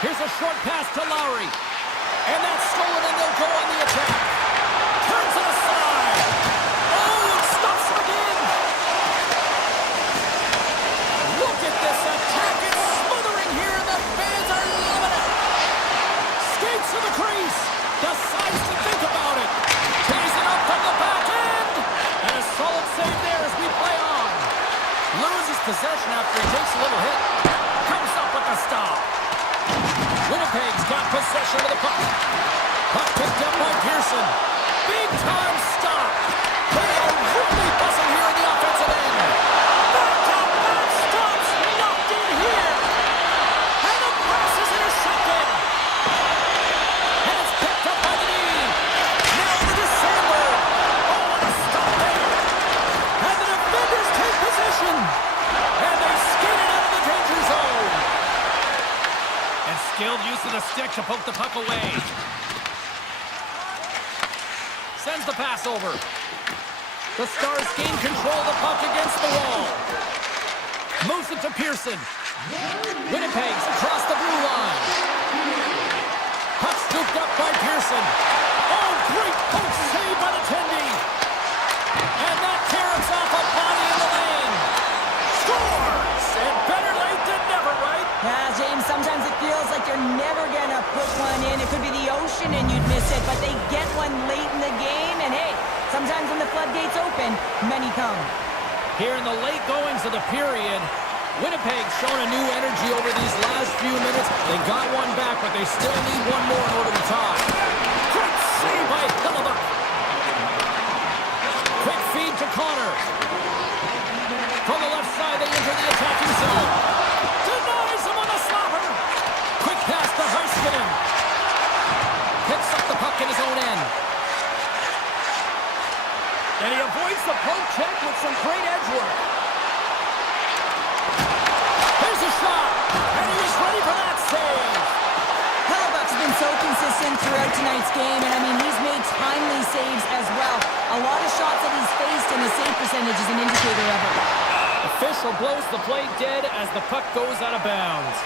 Here's a short pass to Lowry. And that's stolen, and they'll go on the attack. Turns it aside. Oh, and stops him again. Look at this attack. It's smothering here, and the fans are loving it. Skates to the crease. Decides to think about it. Tees it up from the back end. And a solid save there as we play on. Loses possession after he takes a little hit. Comes up with the stop. Winnipeg's got possession of the puck. Puck picked up by Pearson. Big time stop. They are really buzzing here in the offensive end. Back-to-back stops knocked in here. And the pass is intercepted. And it's picked up by the knee. Now the December. Oh, and a stop there. And the defenders take possession. And they skate it out of the danger zone. And skilled use of the stick to poke the puck away. Sends the pass over. The Stars gain control of the puck against the wall. Moves it to Pearson. Winnipeg's across the blue line. Puck scooped up by Pearson. Oh, great poke save by the Tendy. And that carrots off a body in the lane. Scores! And better late than never, right? Yeah, James, sometimes it feels like you're never going to put one in. It could be the ocean and you'd miss it, but they get one late in the game. And hey, sometimes when the floodgates open, many come. Here in the late goings of the period, Winnipeg's shown a new energy over these last few minutes. They got one back, but they still need one more in order to tie. Great save by Hellebuck. Quick feed to Connor. From the left side, they enter the attacking zone. Denies him on the slapper. Quick pass to Heiskanen. Picks up the puck in his own end. And he avoids the poke check with some great edge work. There's a shot. And he is ready for that save. Hellebuck's been so consistent throughout tonight's game, and I mean, he's made timely saves as well. A lot of shots that he's faced, and the save percentage is an indicator of it. Official blows the play dead as the puck goes out of bounds.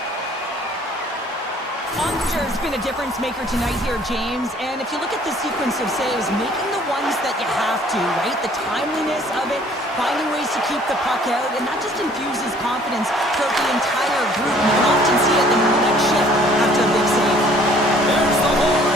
Onger's been a difference maker tonight here, James. And if you look at the sequence of saves, making the ones that you have to, right? The timeliness of it, finding ways to keep the puck out, and that just infuses confidence throughout the entire group. And you can often see it in the next shift after a big save. There's the horn.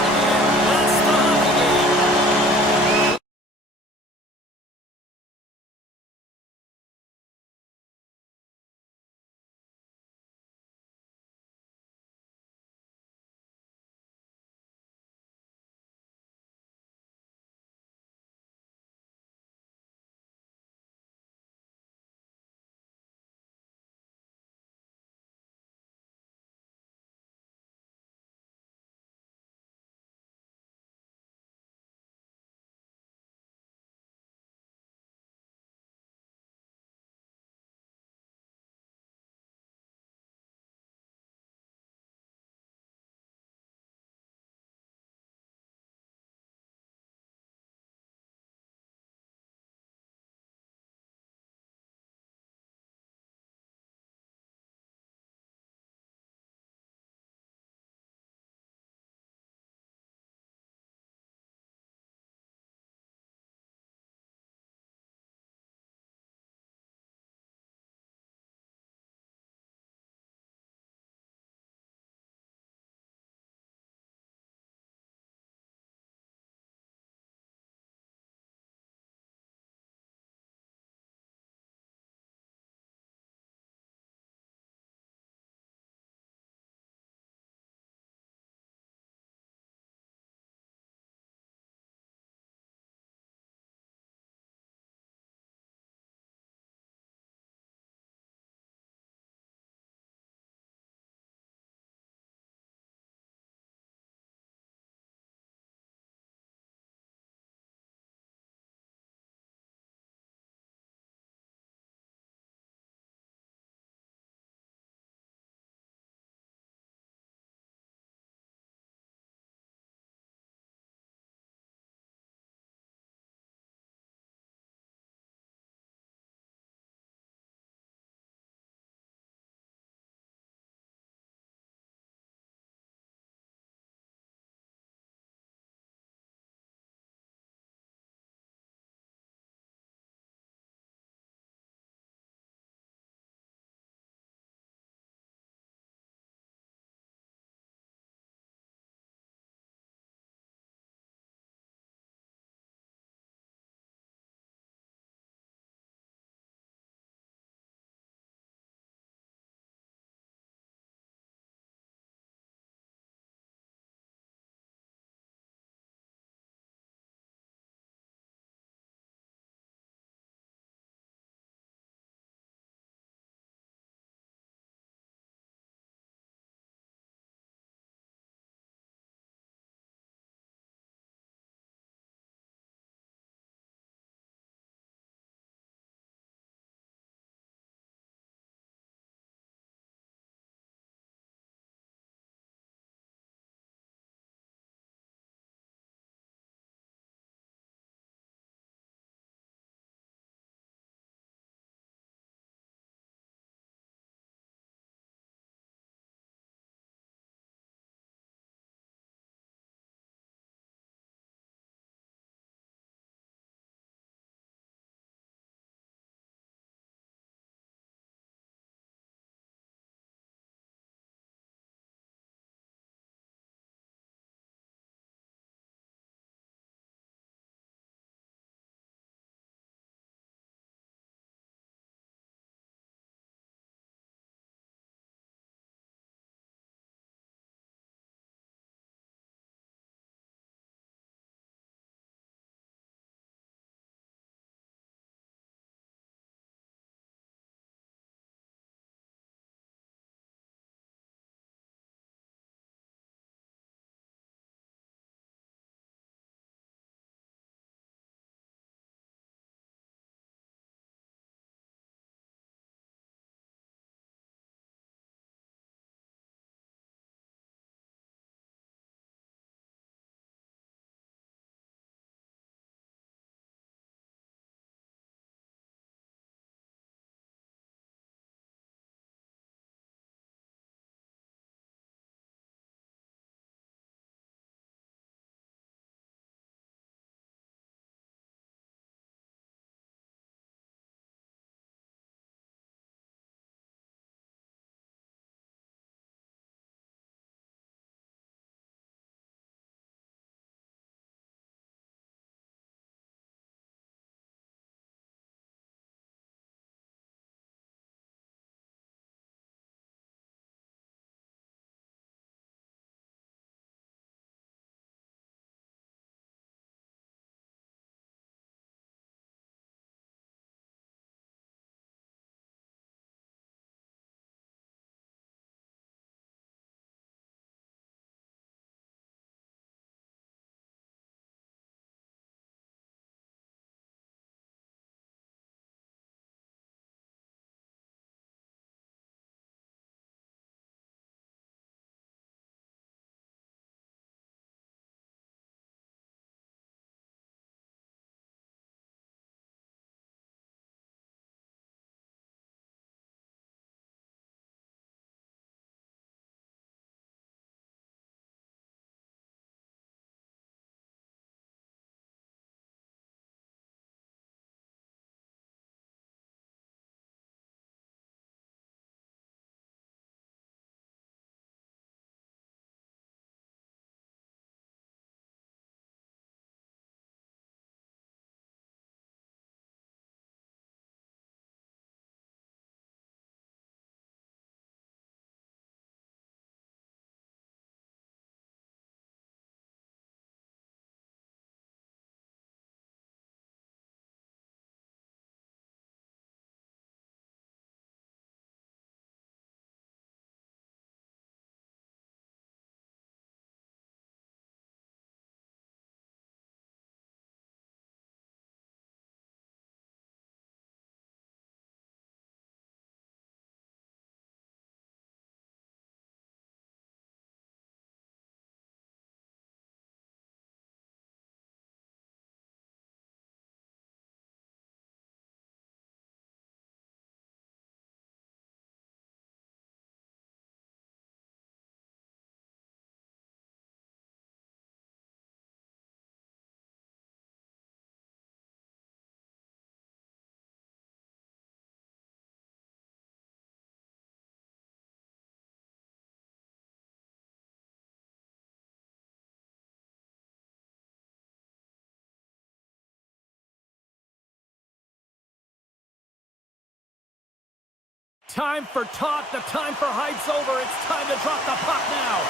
time for talk, the time for hype's over. It's time to drop the puck now.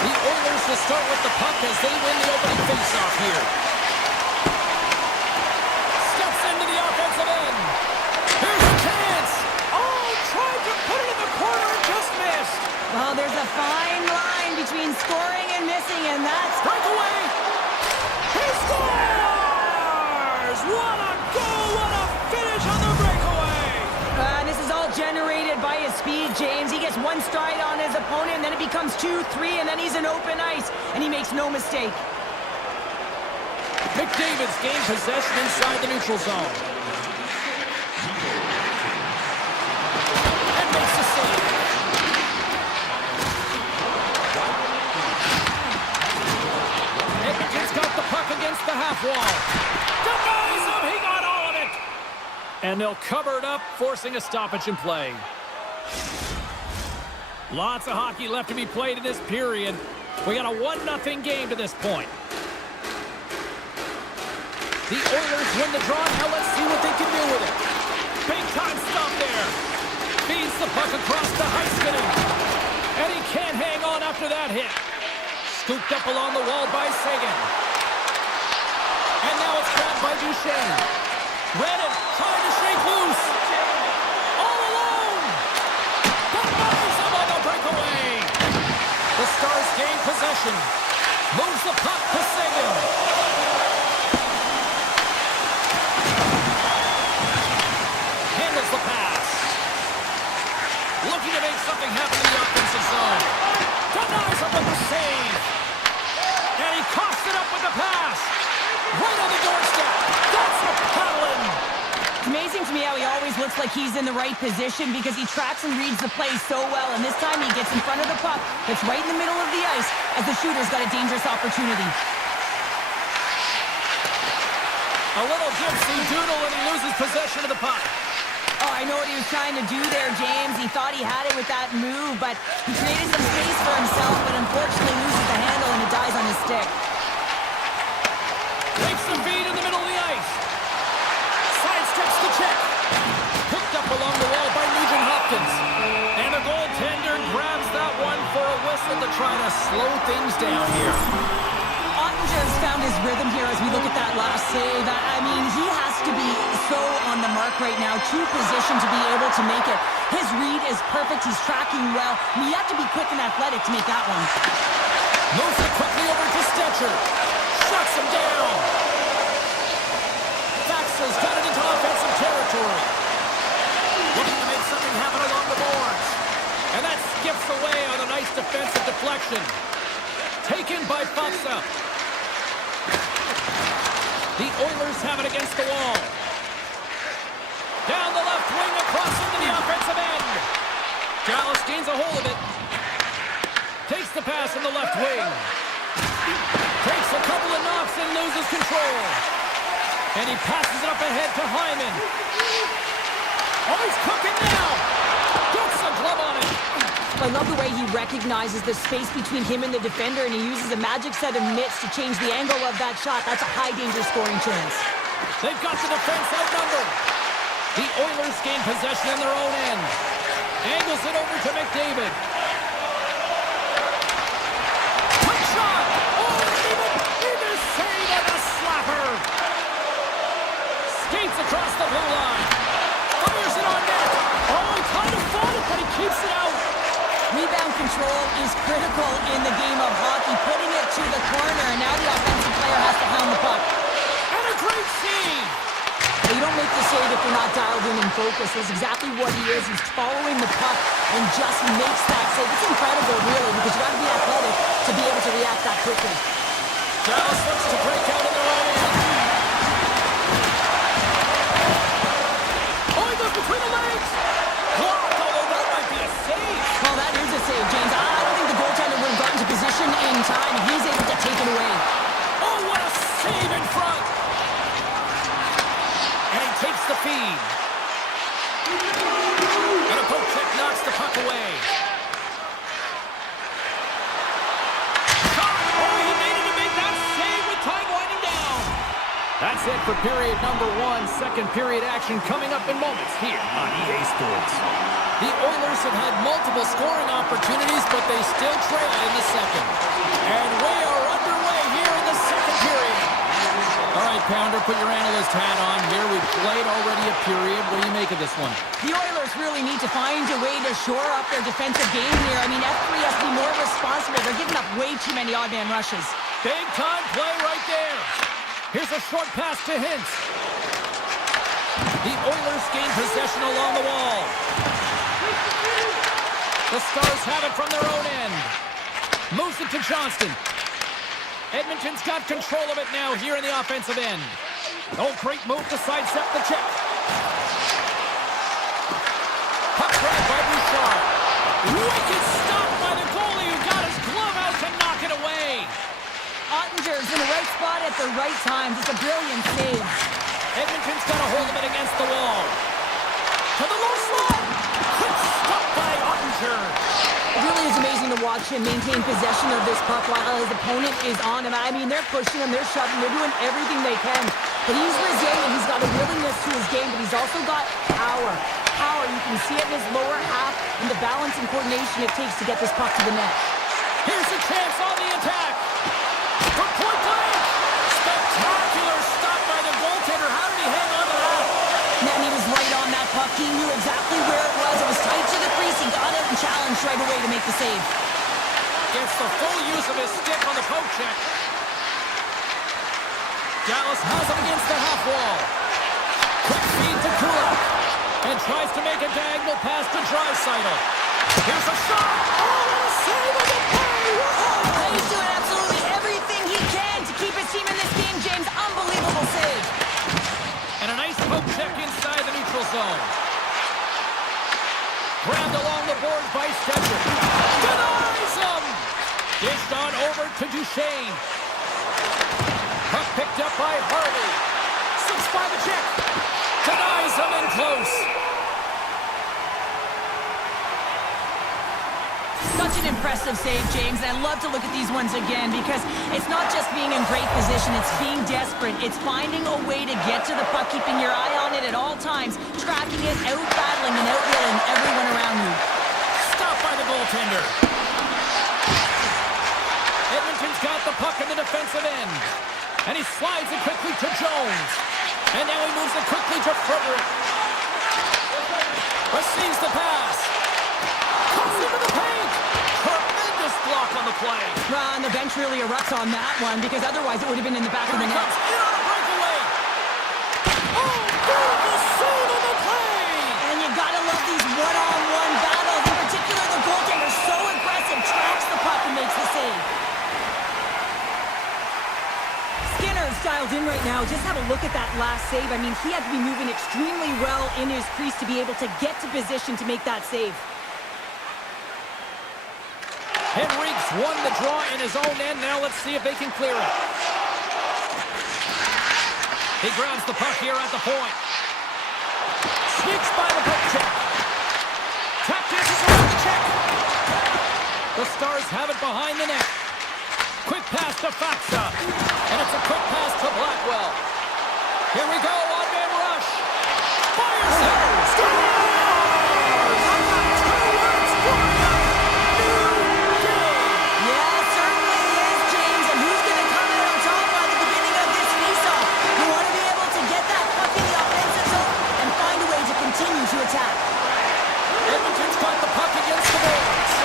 The Oilers will start with the puck as they win the opening faceoff here. Steps into the offensive end. Here's a chance. Oh, tried to put it in the corner and just missed. Well, there's a fine line between scoring and missing, and that's... Breakaway. He scores! What a goal! What a finish on the breakaway! This is all generated by his speed, James. He gets one stride on his opponent, and then it becomes 2, 3, and then he's in open ice, and he makes no mistake. McDavid's gained possession inside the neutral zone. And makes the save. Edmonton's got the puck against the half wall. Denies him! He got all of it! And they'll cover it up, forcing a stoppage in play. Lots of hockey left to be played in this period. We got a 1-0 game to this point. The Oilers win the draw. Now let's see what they can do with it. Big time stop there. Feeds the puck across to Heiskanen. And he can't hang on after that hit. Scooped up along the wall by Sagan. And now it's grabbed by Duchesne. Redden trying to shake loose. All alone. Denies him on the breakaway. The Stars gain possession. Moves the puck to Sagan. Handles the pass. Looking to make something happen in the offensive zone. Denies him with the save. And he coughs it up with the pass. Right on the doorstep. That's a paddling. It's amazing to me how he always looks like he's in the right position because he tracks and reads the play so well, and this time he gets in front of the puck that's right in the middle of the ice as the shooter's got a dangerous opportunity. A little gypsy doodle and he loses possession of the puck. Oh, I know what he was trying to do there, James. He thought he had it with that move, but he created some space for himself, but unfortunately loses the handle and it dies on his stick. Takes the feed in the middle of the ice. Sidesteps the check. Picked up along the wall by Nugent Hopkins. And the goaltender grabs that one for a whistle to try to slow things down here. Ottinger's found his rhythm here as we look at that last save. I mean, he has to be so on the mark right now, true position to be able to make it. His read is perfect. He's tracking well. I mean, you have to be quick and athletic to make that one. Moves it quickly over to Stetcher. Shuts him down. Faxel's got it into offensive territory. Looking to make something happen along the boards. And that skips away on a nice defensive deflection. Taken by Faxel. The Oilers have it against the wall. Down the left wing, across into the offensive end. Dallas gains a hold of it. Takes the pass in the left wing. Takes a couple of knocks and loses control. And he passes it up ahead to Hyman. Oh, he's cooking now. Gets a glove on it. I love the way he recognizes the space between him and the defender, and he uses a magic set of mitts to change the angle of that shot. That's a high-danger scoring chance. They've got the defense outnumbered. The Oilers gain possession in their own end. Angles it over to McDavid. Quick shot! Oh, even save on the slapper! Skates across the blue line. Fires it on net. Oh, he tried to find it, but he keeps it out. Rebound control is critical in the game of hockey. Putting it to the corner, and now the offensive player has to hound the puck. And a great save! You don't make the save if you're not dialed in and focused. That's exactly what he is. He's following the puck and just makes that save. It's incredible, really, because you got to be athletic to be able to react that quickly. Dallas looks to break out in their own end. Oh, he goes between the legs! Blocked, although that might be a save. Well, that is a save, James. I don't think the goaltender would have gotten to position in time. He's able to take it away. Oh, what a save in front! And he takes the feed. And a poke check knocks the puck away. Oh, he needed to make that save with time winding down. for period number 1. Second period action coming up in moments here on EA Sports. The Oilers have had multiple scoring opportunities, but they still trail in the second. And we are underway here in the second period. All right, Pounder, put your analyst hat on here. We've played already a period. What do you make of this one? The Oilers really need to find a way to shore up their defensive game here. I mean, F3 has to be more responsible. They're giving up way too many odd-man rushes. Big time play right there. Here's a short pass to Hintz. The Oilers gain possession along the wall. The Stars have it from their own end. Moves it to Johnston. Edmonton's got control of it now here in the offensive end. Oh, great move to sidestep the check. Puck grab by Bouchard. Wicked stop by the goalie who got his glove out to knock it away. Ottinger's in the right spot at the right time. Just a brilliant save. Edmonton's got a hold of it against the wall. To the low slot. Quick stop by Ottinger. It really is amazing to watch him maintain possession of this puck while his opponent is on him. I mean, they're pushing him, they're shoving, they're doing everything they can. But he's resilient, he's got a willingness to his game, but he's also got power. Power, you can see it in his lower half and the balance and coordination it takes to get this puck to the net. Here's a chance on the attack. From point blank. Spectacular stop by the goaltender. How did he hang on to that? Man, he was right on that puck. He knew exactly where it was. It was tight to the crease. He got it and challenged right away to make the save. Gets the full use of his stick on the poke check. Dallas has him against the half wall. Quick feed to Kulak. And tries to make a diagonal pass to Draisaitl. Here's a shot. Oh, save of the play. Whoa. He's doing absolutely everything he can to keep his team in this game, James. Unbelievable save. And a nice poke check inside the neutral zone. Grabbed along the boards by Stetcher. Denies him! Dished on over to Duchesne. Puck picked up by Harvey. 6 by the check. Denies him in close. Such an impressive save, James. And I love to look at these ones again because it's not just being in great position, it's being desperate. It's finding a way to get to the puck, keeping your eye on it at all times, tracking it, out-battling and out-willing everyone around you. Stop by the goaltender. Edmonton's got the puck in the defensive end. And he slides it quickly to Jones. And now he moves it quickly to Frederick. Receives the pass. Comes into the paint. Tremendous block on the play. Well, and the bench really erupts on that one because otherwise it would have been in the back of the net. Comes in on a breakaway. Oh, beautiful save on the play. And you gotta love these one-on-one battles. In particular, the goaltender so aggressive, tracks the puck and makes the save. Skinner's dialed in right now. Just have a look at that last save. I mean, he had to be moving extremely well in his crease to be able to get to position to make that save. Henrique's won the draw in his own end. Now let's see if they can clear it. He grabs the puck here at the point. Sneaks by the puck check. Tap dances around the check. The Stars have it behind the net. Quick pass to Faksa. And it's a quick pass to Blackwell. Here we go, one-man rush. Fires it. Scores! I've got 2 words for you. New day. Yeah, it certainly is, James. And who's going to come out on top by the beginning of this face-off? You want to be able to get that puck in the offensive zone and find a way to continue to attack. Edmonton's got the puck against the boards.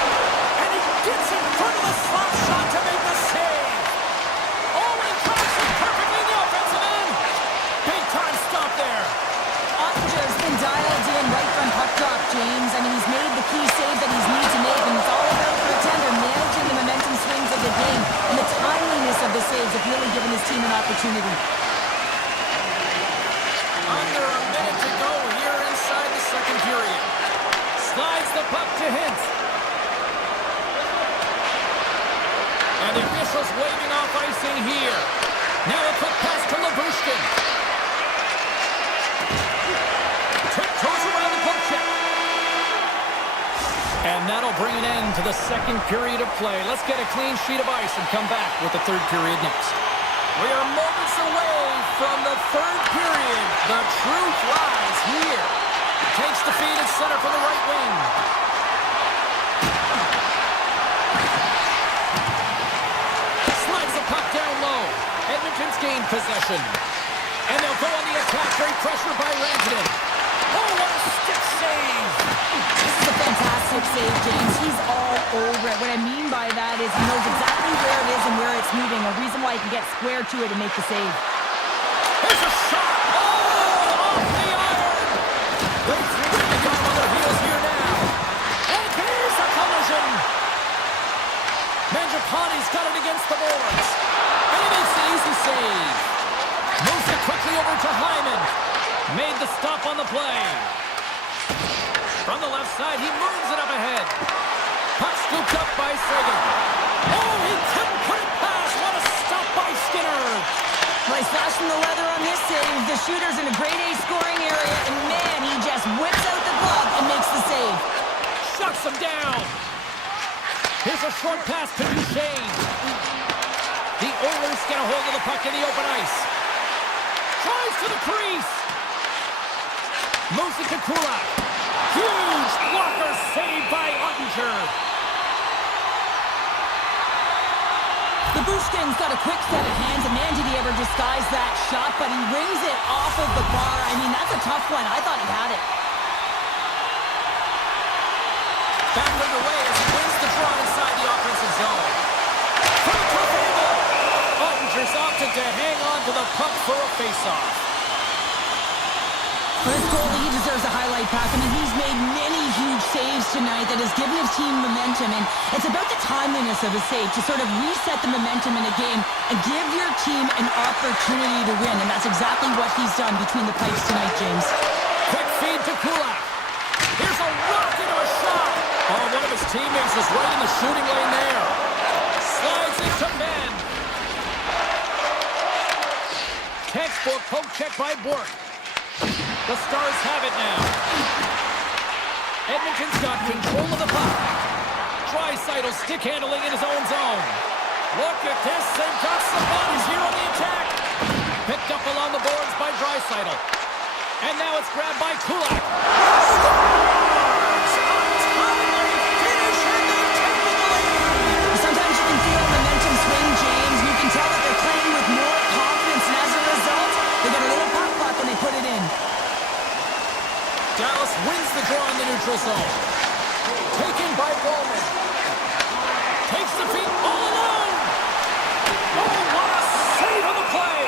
And he gets in front of the slot shot to make the save. Oh, he drops it perfectly in the offensive end. Big time stop there. Ottinger's been dialed in right from puck drop, James. I mean, he's made the key save that he's needed to make, and it's all about the tender, managing the momentum swings of the game, and the timeliness of the saves have really given his team an opportunity. Under a minute to go here inside the second period. Slides the puck to Hintz. And the officials waving off icing here. Now a quick pass to Labushkin. Tiptoes around the puck check. And that'll bring an end to the second period of play. Let's get a clean sheet of ice and come back with the third period next. We are moments away from the third period. The truth lies here. Takes the feed at center for the right wing. Slides the puck down low. Edmonton's gained possession. And they'll go on the attack. Great pressure by Rantanen. Oh, what a stick save! This is a fantastic save, James. He's all over it. What I mean by that is he knows exactly where it is and where it's moving. A reason why he can get square to it and make the save. Here's a shot! Oh, off the iron! They threw the gun on their heels here now. And here's a collision! Mangiapane's got it against the boards. And he makes the easy save. Moves it quickly over to Hyman. Made the stop on the play. From the left side, he moves it up ahead. Puck scooped up by Sagan. Oh, he couldn't put it past. What a stop by Skinner. Well, he's flashing the leather on this save. The shooter's in a grade A scoring area, and man, he just whips out the glove and makes the save. Shuts him down. Here's a short pass to Duchesne. The Oilers get a hold of the puck in the open ice. Tries to the crease. Moves it to Kulak. Huge blocker save by Ottinger. Labushkin's got a quick set of hands, and man, did he ever disguise that shot, but he rings it off of the bar. I mean, that's a tough one. I thought he had it. Back underway as he wins the draw inside the offensive zone. From a tough angle. Ottinger's opted to hang on to the puck for a face-off. For his goalie, he deserves a highlight pass. I mean, he's made many huge saves tonight that has given his team momentum, and it's about the timeliness of his save to sort of reset the momentum in a game and give your team an opportunity to win, and that's exactly what he's done between the pipes tonight, James. Quick feed to Kulak. Here's a rocket of a shot. Oh, one of his teammates is right in the shooting lane there. Slides it to Ben. Textbook poke check by Bork. The Stars have it now. Edmonton's got control of the puck. Draisaitl stick handling in his own zone. Look at this. They've got some bodies here on the attack. Picked up along the boards by Draisaitl. And now it's grabbed by Kulak. Scores! Untimely finish, and they take the lead. Sometimes you can feel momentum swing, James. You can tell that they're playing with more confidence, and as a result, they get a little pop clock when they put it in. Dallas wins the draw in the neutral zone. Taken by Bowman. Takes the feet all alone. Oh, what a save on the play.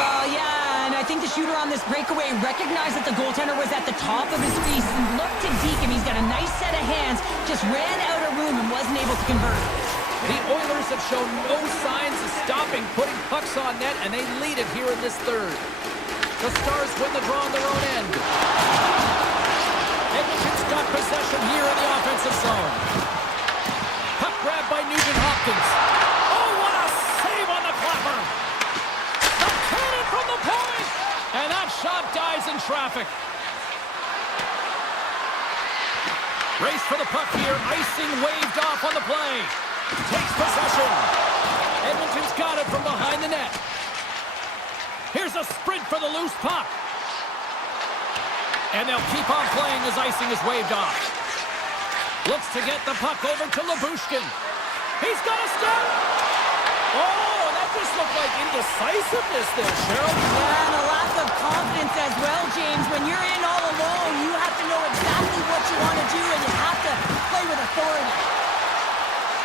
Well, yeah, and I think the shooter on this breakaway recognized that the goaltender was at the top of his crease and looked to deke him. He's got a nice set of hands, just ran out of room and wasn't able to convert. The Oilers have shown no signs of stopping putting pucks on net, and they lead it here in this third. The Stars win the draw on their own end. Edmonton's got possession here in the offensive zone. Puck grabbed by Nugent-Hopkins. Oh, what a save on the clapper! The cannon from the point! And that shot dies in traffic. Race for the puck here. Icing waved off on the play. Takes possession. Edmonton's got it from behind the net. Here's a sprint for the loose puck. And they'll keep on playing as icing is waved off. Looks to get the puck over to Labushkin. He's got a step. Oh, that just looked like indecisiveness there, Cheryl. Yeah, and a lack of confidence as well, James. When you're in all alone, you have to know exactly what you want to do, and you have to play with authority.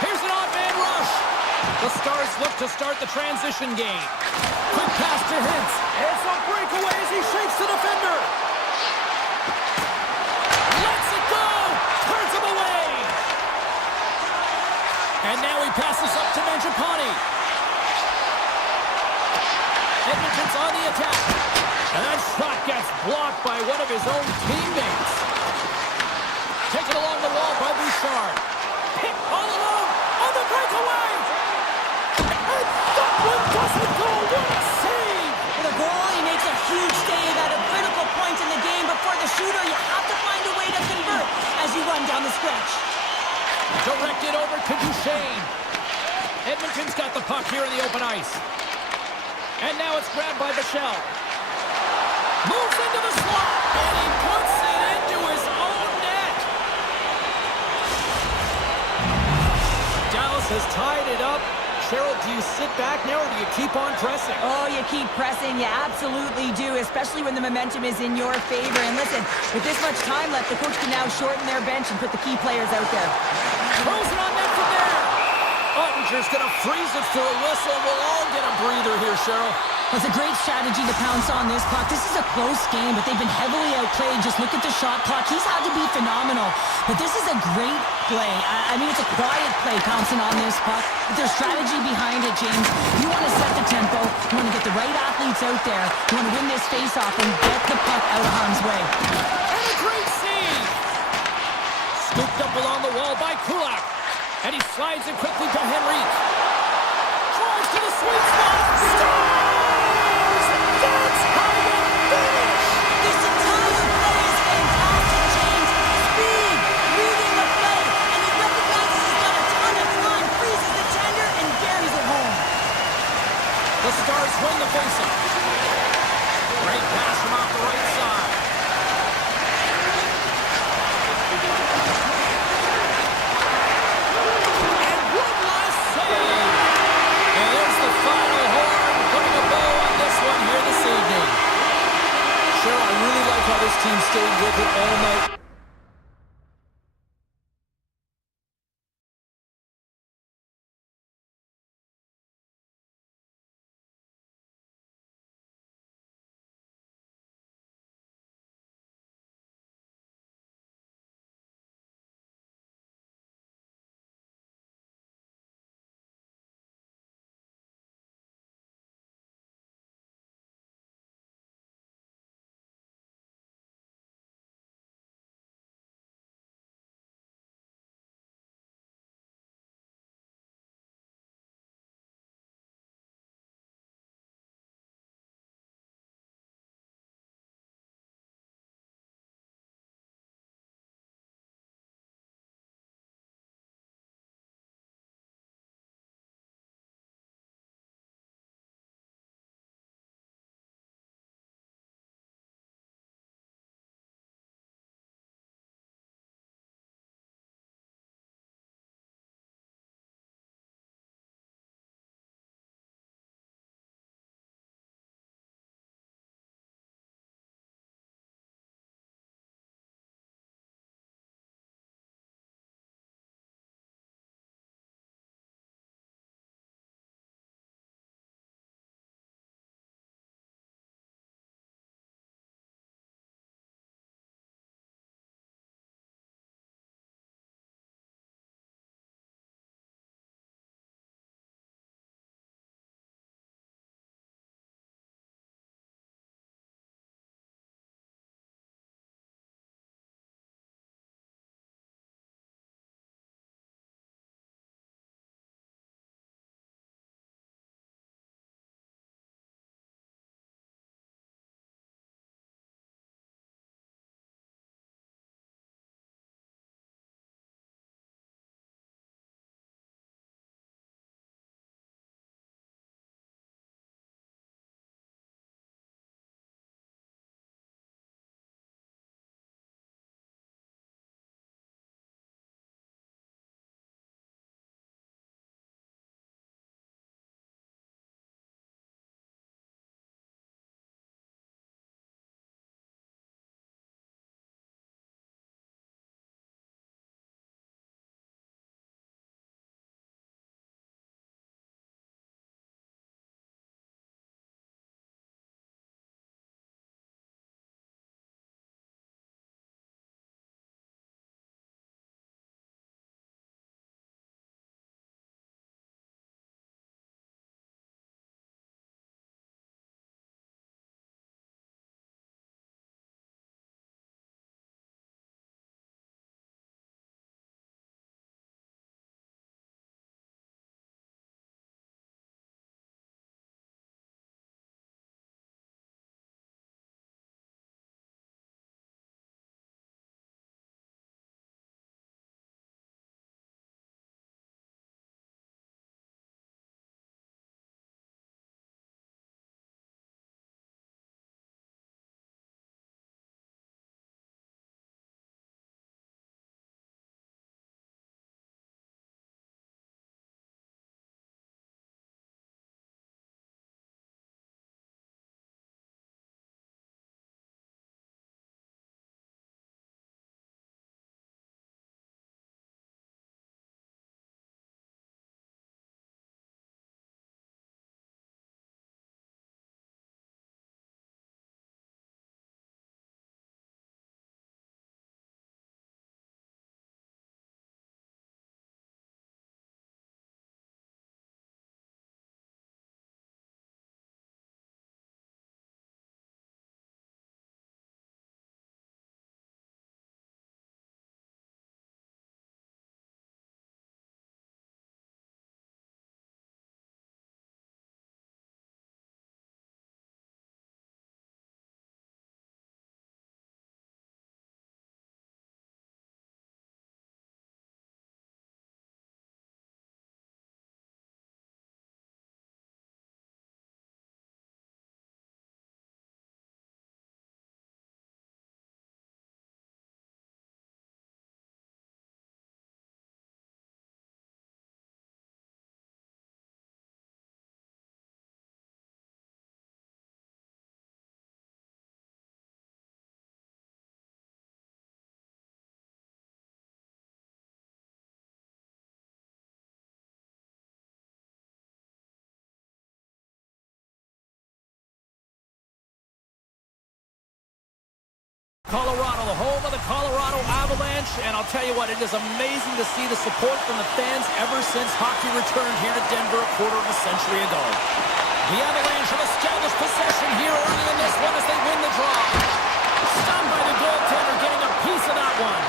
Here's an odd man rush. The Stars look to start the transition game. Quick pass to Hintz. It's a breakaway as he shakes the defender. Lets it go. Turns him away. And now he passes up to Mangiapane. Edmonton's on the attack. And that shot gets blocked by one of his own teammates. Taken along the wall by Bouchard. Hit all alone on the breakaway. And that one doesn't go. What a save. For the goalie makes a huge save at a critical point in the game, but for the shooter, you have to find a way to convert as you run down the stretch. Directed over to Duchesne. Edmonton's got the puck here in the open ice. And now it's grabbed by Michelle. Moves into the slot, and he puts it into his own net. Dallas has tied it up. Cheryl, do you sit back now, or do you keep on pressing? Oh, you keep pressing. You absolutely do, especially when the momentum is in your favor. And listen, with this much time left, the coach can now shorten their bench and put the key players out there. Throws it on net from there. Ottinger's going to freeze it for a whistle. We'll all get a breather here, Cheryl. It's a great strategy to pounce on this puck. This is a close game, but they've been heavily outplayed. Just look at the shot clock. He's had to be phenomenal. But this is a great play. I mean, it's a quiet play pouncing on this puck. But there's strategy behind it, James. You want to set the tempo. You want to get the right athletes out there. You want to win this face-off and get the puck out of harm's way. And a great save! Scooped up along the wall by Kulak. And he slides it quickly to Henrique. Drives to the sweet spot. Scores! That's how you finish! This entire play is fantastic, James. Speed, reading the play, and he recognizes he's got a ton of time, freezes the tender, and buries it home. The Stars win the faceoff. Great pass from off the right side. And one last save. And there's the final horn, putting a bow on this one here this evening. Cheryl, I really like how this team stayed with it all night. Colorado, the home of the Colorado Avalanche, and I'll tell you what, it is amazing to see the support from the fans ever since hockey returned here to Denver a quarter of a century ago. The Avalanche have established possession here early in this one as they win the draw. Stunned by the goaltender, getting a piece of that one.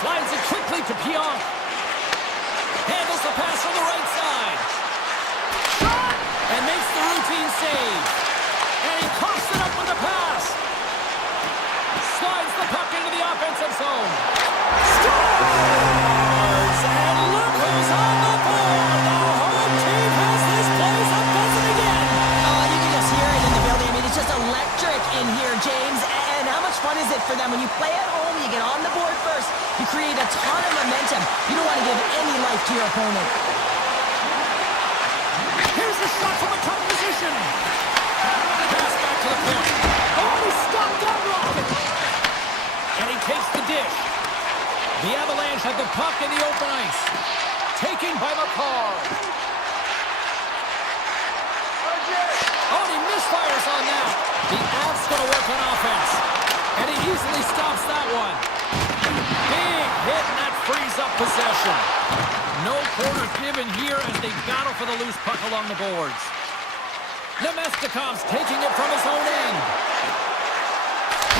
Slides it quickly to Pionk. Handles the pass on the right side. Shot! And makes the routine save. And he coughs it up with the pass. Slides the puck into the offensive zone. Scores! And look who's on the board! The home team has this place a buzzing again! Oh, you can just hear it in the building. I mean, it's just electric in here, James. And how much fun is it for them? When you play at home, you get on the board first, you create a ton of momentum. You don't want to give any life to your opponent. Here's a shot from a tough position. Pass back to the point. Oh, he stopped that rocket! And he takes the dish. The Avalanche have the puck in the open ice. Taken by McCarr. Oh, and he misfires on that. The Avs going to work on offense. And he easily stops that one. Big hit, and that frees up possession. No quarter given here as they battle for the loose puck along the boards. Nemestikov's taking it from his own end.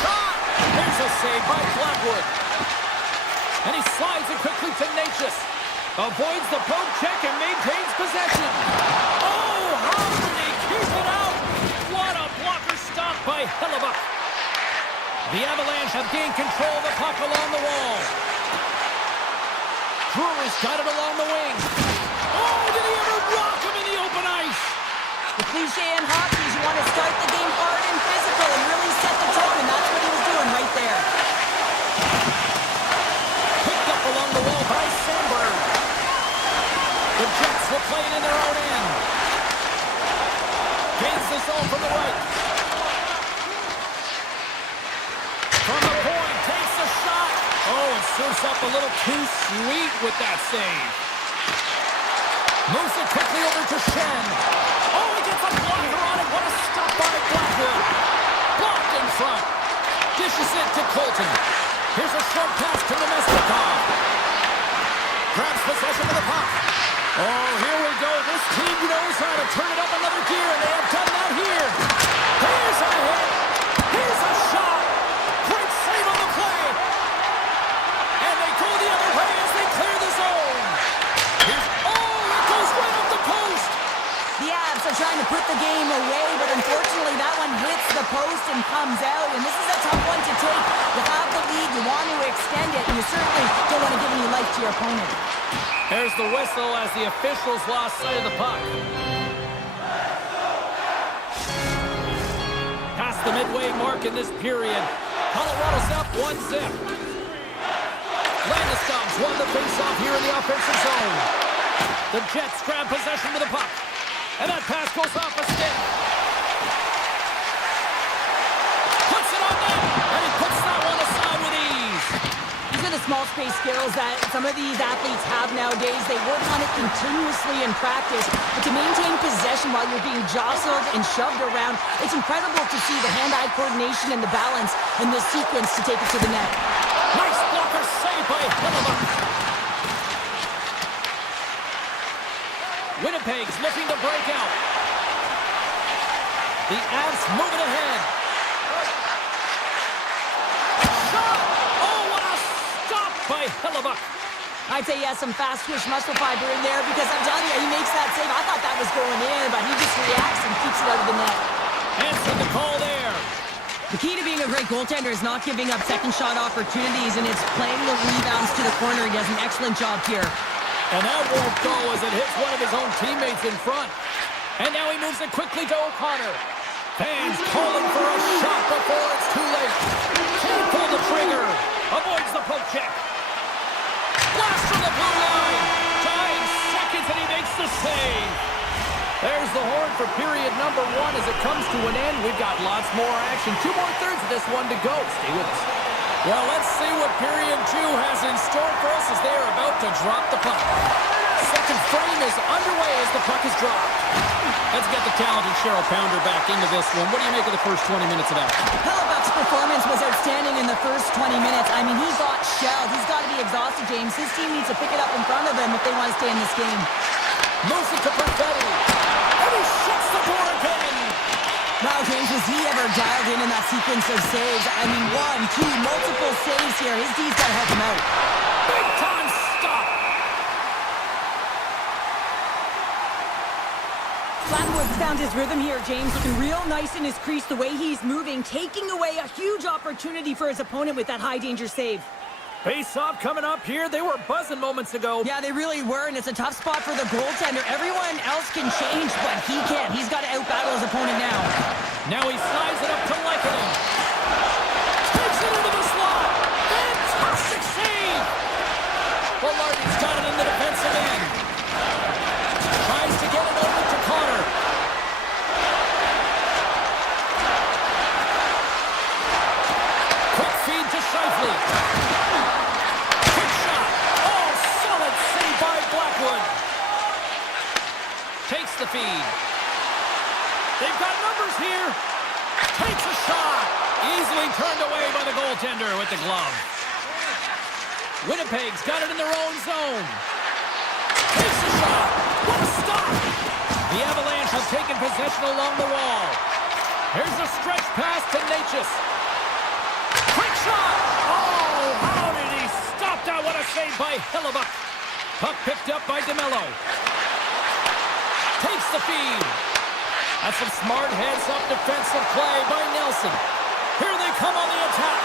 Shot! There's a save by Blackwood. And he slides it quickly to Natchez. Avoids the poke check and maintains possession. Oh, how did he keep it out? What a blocker stop by Hellebuyck. The Avalanche have gained control of the puck along the wall. Drury's got it along the wing. Oh, did he ever rock him in the open ice? The cliche in hockey is you want to start the game hard and physical and really set the tone, and that's what he was doing right there. Picked up along the wall by Sandberg. The Jets will play it in their own end. Gains the zone from the right. From the point, takes a shot. Oh, and surfs up a little too sweet with that save. Moves it quickly over to Shen. Oh, he gets a blocker on it. What a stop by Blackwood. Blocked in front. Dishes it to Colton. Here's a short pass to Nemestikov. Grabs possession of the puck. Oh, here we go. This team knows how to turn it up another gear, and they have done that here. Here's a hit. Here's a shot. Great save on the play. And they go the other way as they clear the zone. Here's, oh, it goes right off the post. The Avs are trying to put the game away, but unfortunately that one hits the post and comes out, and this is a tough one to take. You have the lead, you want to extend it, and you certainly don't want to give any life to your opponent. There's the whistle as the officials lost sight of the puck. Past the midway mark in this period. Colorado's up 1-0. Landeskog's won the faceoff here in the offensive zone. The Jets grab possession with the puck. And that pass goes off a stick. Puts it on net. And he puts that one aside with ease. These are the small space skills that some of these athletes have nowadays. They work on it continuously in practice. But to maintain possession while you're being jostled and shoved around, it's incredible to see the hand-eye coordination and the balance in this sequence to take it to the net. Nice blocker save by Hellebuyck. Winnipeg's looking to break out. The Avs moving ahead. Shot! Oh, what a stop by Hellebuyck. I'd say he has some fast twitch muscle fiber in there because I'm telling you, he makes that save. I thought that was going in, but he just reacts and keeps it out of the net. Answered the call there. The key to being a great goaltender is not giving up second shot opportunities, and it's playing the rebounds to the corner. He does an excellent job here. And that won't go as it hits one of his own teammates in front. And now he moves it quickly to O'Connor. Fans calling for a shot before it's too late. Can't pull the trigger. Avoids the poke check. Blast from the blue line. Tying seconds and he makes the save. There's the horn for period number 1 as it comes to an end. We've got lots more action. 2 more thirds of this one to go. Stay with us. Well, let's see what period 2 has in store for us as they are about to drop the puck. Second frame is underway as the puck is dropped. Let's get the talented Cheryl Pounder back into this one. What do you make of the first 20 minutes of action? Hellebuck's performance was outstanding in the first 20 minutes. I mean, he got shelled. He's got to be exhausted, James. His team needs to pick it up in front of him if they want to stay in this game. Moves it to Perfetti. And he shuts the door again. Wow, James, was he ever dialed in that sequence of saves? I mean, 1, 2, multiple saves here. His D's got to help him out. Big time stop. Flatwood's found his rhythm here, James. Looking real nice in his crease, the way he's moving, taking away a huge opportunity for his opponent with that high-danger save. Face-off coming up here. They were buzzing moments ago. Yeah, they really were, and it's a tough spot for the goaltender. Everyone else can change, but he can't. He's got to out-battle his opponent now. Now he slides it up to Lekanen. Takes it into the slot. Fantastic save. Velarde's got it in the defensive end. Tries to get it over to Connor. Quick feed to Scheifele. Quick shot. Oh, solid save by Blackwood. Takes the feed. They've got numbers here. Takes a shot. Easily turned away by the goaltender with the glove. Winnipeg's got it in their own zone. Takes a shot. What a stop. The Avalanche have taken possession along the wall. Here's a stretch pass to Natchez. Quick shot. Oh, how did he stop that? What a save by Hellebuck. Puck picked up by DeMello. Takes the feed. That's some smart heads-up defensive play by Nelson. Here they come on the attack.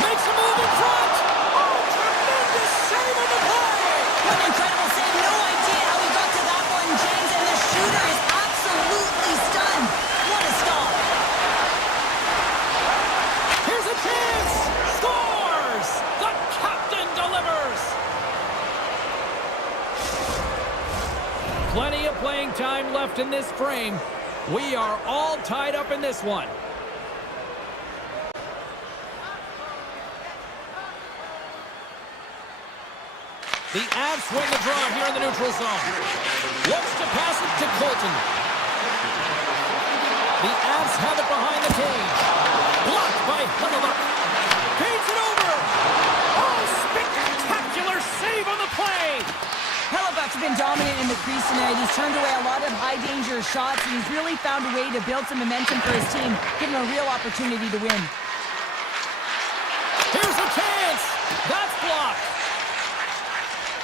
Makes a move in front. Oh, tremendous save on the play. What an incredible save. No idea how he got to that one, James, and the shooter is absolutely stunned. What a stop. Here's a chance. Scores. The captain delivers. Plenty of playing time left in this frame. We are all tied up in this one. The Avs win the draw here in the neutral zone. Looks to pass it to Colton. The Avs have it behind the cage. Blocked by Hellebuck. Feeds it over. Oh, spectacular save on the play. Hellebuck's been dominant in the crease tonight. He's turned away a lot of high-danger shots, and he's really found a way to build some momentum for his team, giving him a real opportunity to win. Here's a chance. That's blocked.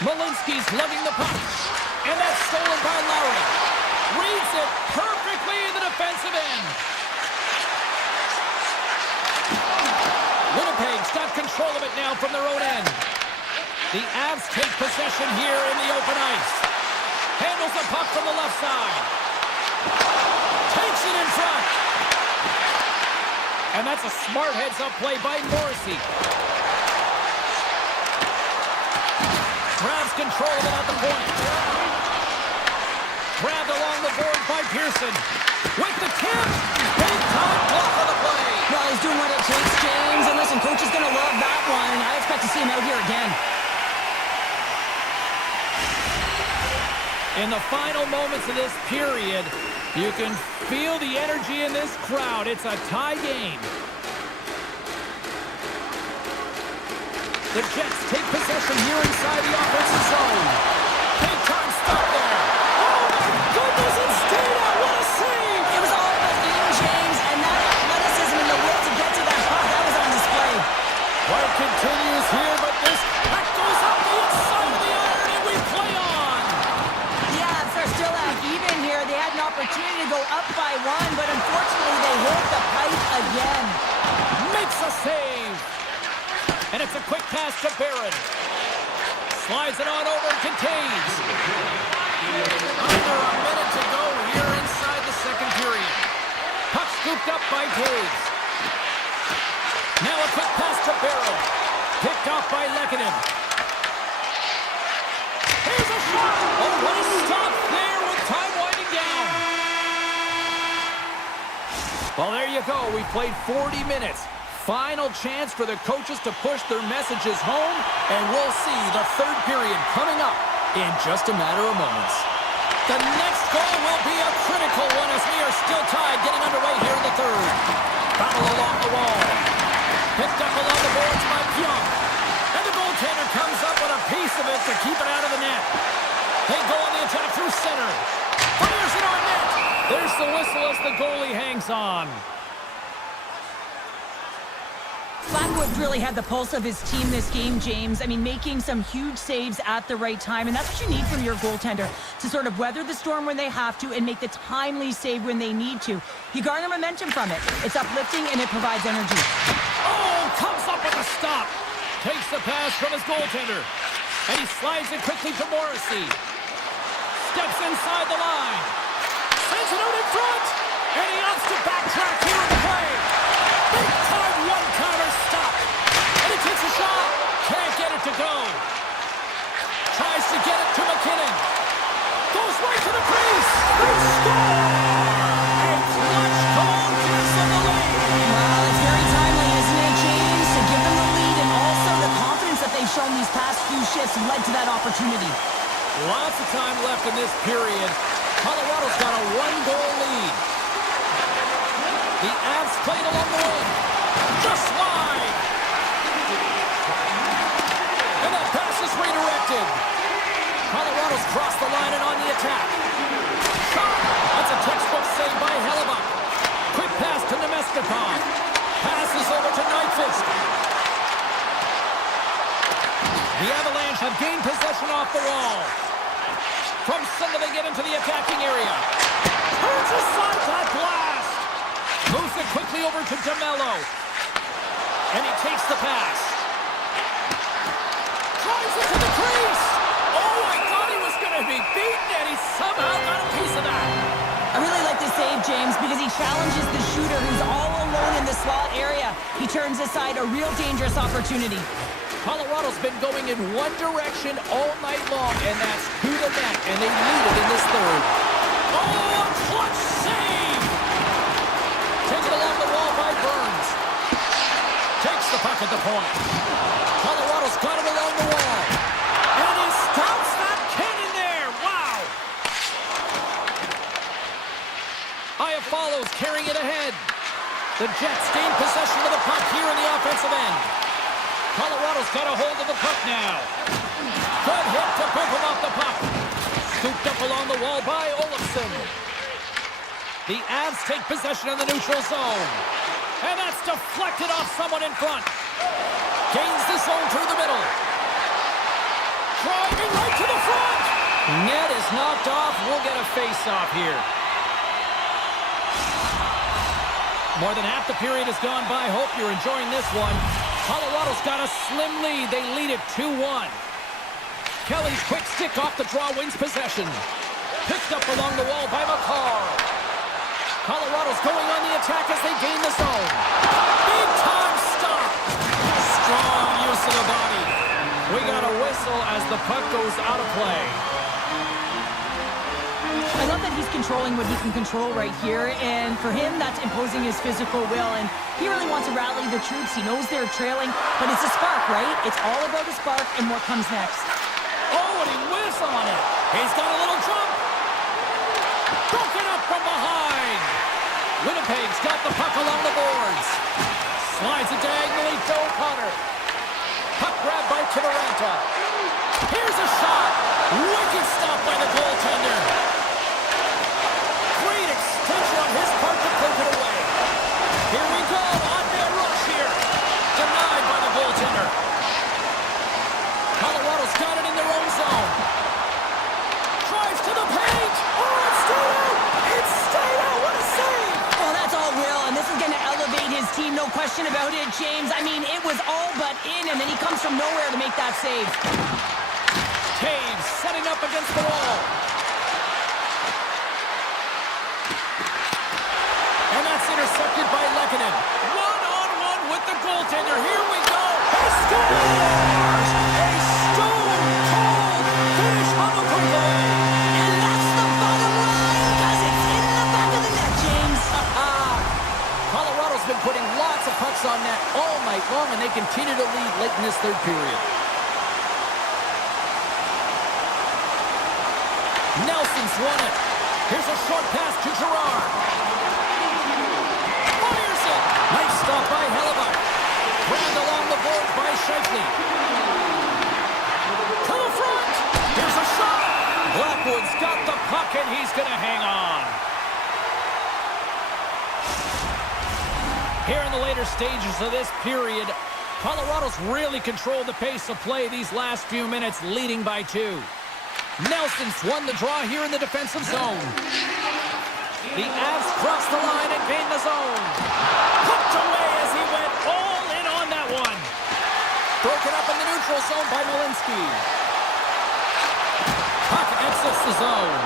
Malinsky's lugging the puck. And that's stolen by Lowry. Reads it perfectly in the defensive end. Winnipeg's got control of it now from their own end. The Avs take possession here in the open ice. Handles the puck from the left side. Takes it in front. And that's a smart heads-up play by Morrissey. Grabs control of it at the point. Grabbed along the board by Pearson. With the tip. Big time block on the play. Well, he's doing what it takes, James. And listen, coach is going to love that one, and I expect to see him out here again. In the final moments of this period, you can feel the energy in this crowd. It's a tie game. The Jets take possession here inside the offensive zone. Big time stop there. Oh my goodness, it stayed out. What a save. It was all but in, James, and that athleticism and the will to get to that puck, that was on display. Fight continues here, but this puck goes up the inside of the iron, and we play on. The Avs are still at even here. They had an opportunity to go up by one, but unfortunately they hit the pipe again. Makes a save. And it's a quick pass to Barron. Slides it on over to Taves. Under a minute to go here inside the second period. Puck scooped up by Taves. Now a quick pass to Barron. Picked off by Lekanen. Here's a shot. Oh, what a stop there with time winding down. Well, there you go. We played 40 minutes. Final chance for the coaches to push their messages home, and we'll see the third period coming up in just a matter of moments. The next goal will be a critical one as we are still tied, getting underway here in the third. Battle along the wall. Picked up along the boards by Pyong. And the goaltender comes up with a piece of it to keep it out of the net. They go on the attack through center. Fires it on net. There's the whistle as the goalie hangs on. Blackwood's really had the pulse of his team this game, James. I mean, making some huge saves at the right time, and that's what you need from your goaltender, to sort of weather the storm when they have to and make the timely save when they need to. You garner momentum from it. It's uplifting and it provides energy. Oh, comes up with a stop. Takes the pass from his goaltender, and he slides it quickly to Morrissey. Steps inside the line. Sends it out in front, and he opts to backtrack here in the play. Big time one-timer stop. And he takes a shot. Can't get it to go. Tries to get it to McKinnon. Goes right to the crease. They score! A clutch goal gives them the lead. Well, it's very timely, isn't it, James? To give them the lead and also the confidence that they've shown these past few shifts led to that opportunity. Lots of time left in this period. Colorado's got a one-goal lead. The Avs played along the wing. Just wide. And that pass is redirected. Colorado's crossed the line and on the attack. Shot. That's a textbook save by Hellebuck. Quick pass to Nemestikov. Passes over to Nyquist. The Avalanche have gained possession off the wall. From center they get into the attacking area. Turns aside that blast. Moves it quickly over to DeMello. And he takes the pass. Drives it to the crease. Oh, I thought he was going to be beaten, and he somehow got a piece of that. I really like the save, James, because he challenges the shooter who's all alone in the slot area. He turns aside a real dangerous opportunity. Colorado's been going in one direction all night long, and that's to the net, and they lead it in this third. Oh, clutch save! Taken along the wall by Burns. Takes the puck at the point. Colorado's got it along the wall. And he stops that cannon there. Wow! Aya follows, carrying it ahead. The Jets gain possession of the puck here in the offensive end. Colorado's got a hold of the puck now. Good hit to bump him off the puck. Scooped up along the wall by Olofsson. The Avs take possession in the neutral zone. And that's deflected off someone in front. Gains the zone through the middle. Driving right to the front. Net is knocked off. We'll get a face-off here. More than half the period has gone by. Hope you're enjoying this one. Colorado's got a slim lead. They lead it 2-1. Kelly's quick stick off the draw wins possession. Picked up along the wall by McCarr. Colorado's going on the attack as they gain the zone. Big time stop. Strong use of the body. We got a whistle as the puck goes out of play. I love that he's controlling what he can control right here, and for him, that's imposing his physical will, and he really wants to rally the troops. He knows they're trailing, but it's a spark, right? It's all about a spark and what comes next. Oh, and he whiffs on it. He's got a little jump. Broken up from behind. Winnipeg's got the puck along the boards. Slides it diagonally to O'Connor. Puck grab by Kiviranta. Here's a shot. Wicked stop by the goaltender. Great extension on his part to take it away. Here we go. On-man rush here. Denied by the goaltender. Colorado's got it in their own zone. Drives to the paint. Oh, it's stayed out. It's stayed out. What a save. Oh, that's all will, and this is going to elevate his team, no question about it, James. I mean, it was all but in, and then he comes from nowhere to make that save. Taves setting up against the wall. And that's intercepted by Lehkonen. One-on-one with the goaltender. Here we go. He scores! A stone-cold finish on the breakaway. And that's the bottom line, because it's in the back of the net, James. Colorado's been putting lots of pucks on net lead late in this third period. Nelson's won it. Here's a short pass to Gerard. Fires it. Nice stop by Hellebuck. Grabbed along the boards by Shifley. To the front. Here's a shot. Blackwood's got the puck, and he's going to hang on. Here in the later stages of this period, Colorado's really controlled the pace of play these last few minutes, leading by 2. Nelson's won the draw here in the defensive zone. The Avs crossed the line and gained the zone. Hooked away as he went all in on that one. Broken up in the neutral zone by Malinsky. Puck exits the zone.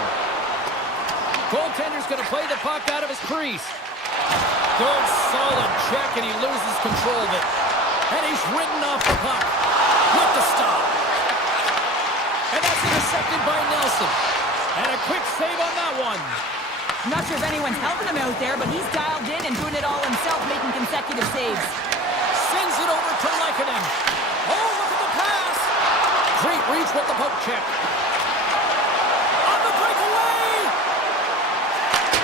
Goaltender's going to play the puck out of his crease. Good, solid check, and he loses control of it. And he's ridden off the puck with the stop. And that's intercepted by Nelson. And a quick save on that one. I'm not sure if anyone's helping him out there, but he's dialed in and doing it all himself, making consecutive saves. Sends it over to Lehkonen. Oh, look at the pass. Great reach with the poke check. On the breakaway.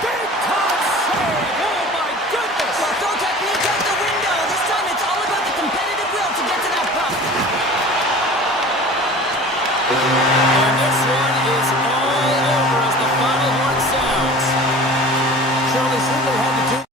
Big time save. Oh, my goodness. Well, throw technique out the window. This time it's all about the competitive will to get to that puck. And this one is all over as the final horn sounds. Charlie certainly had to do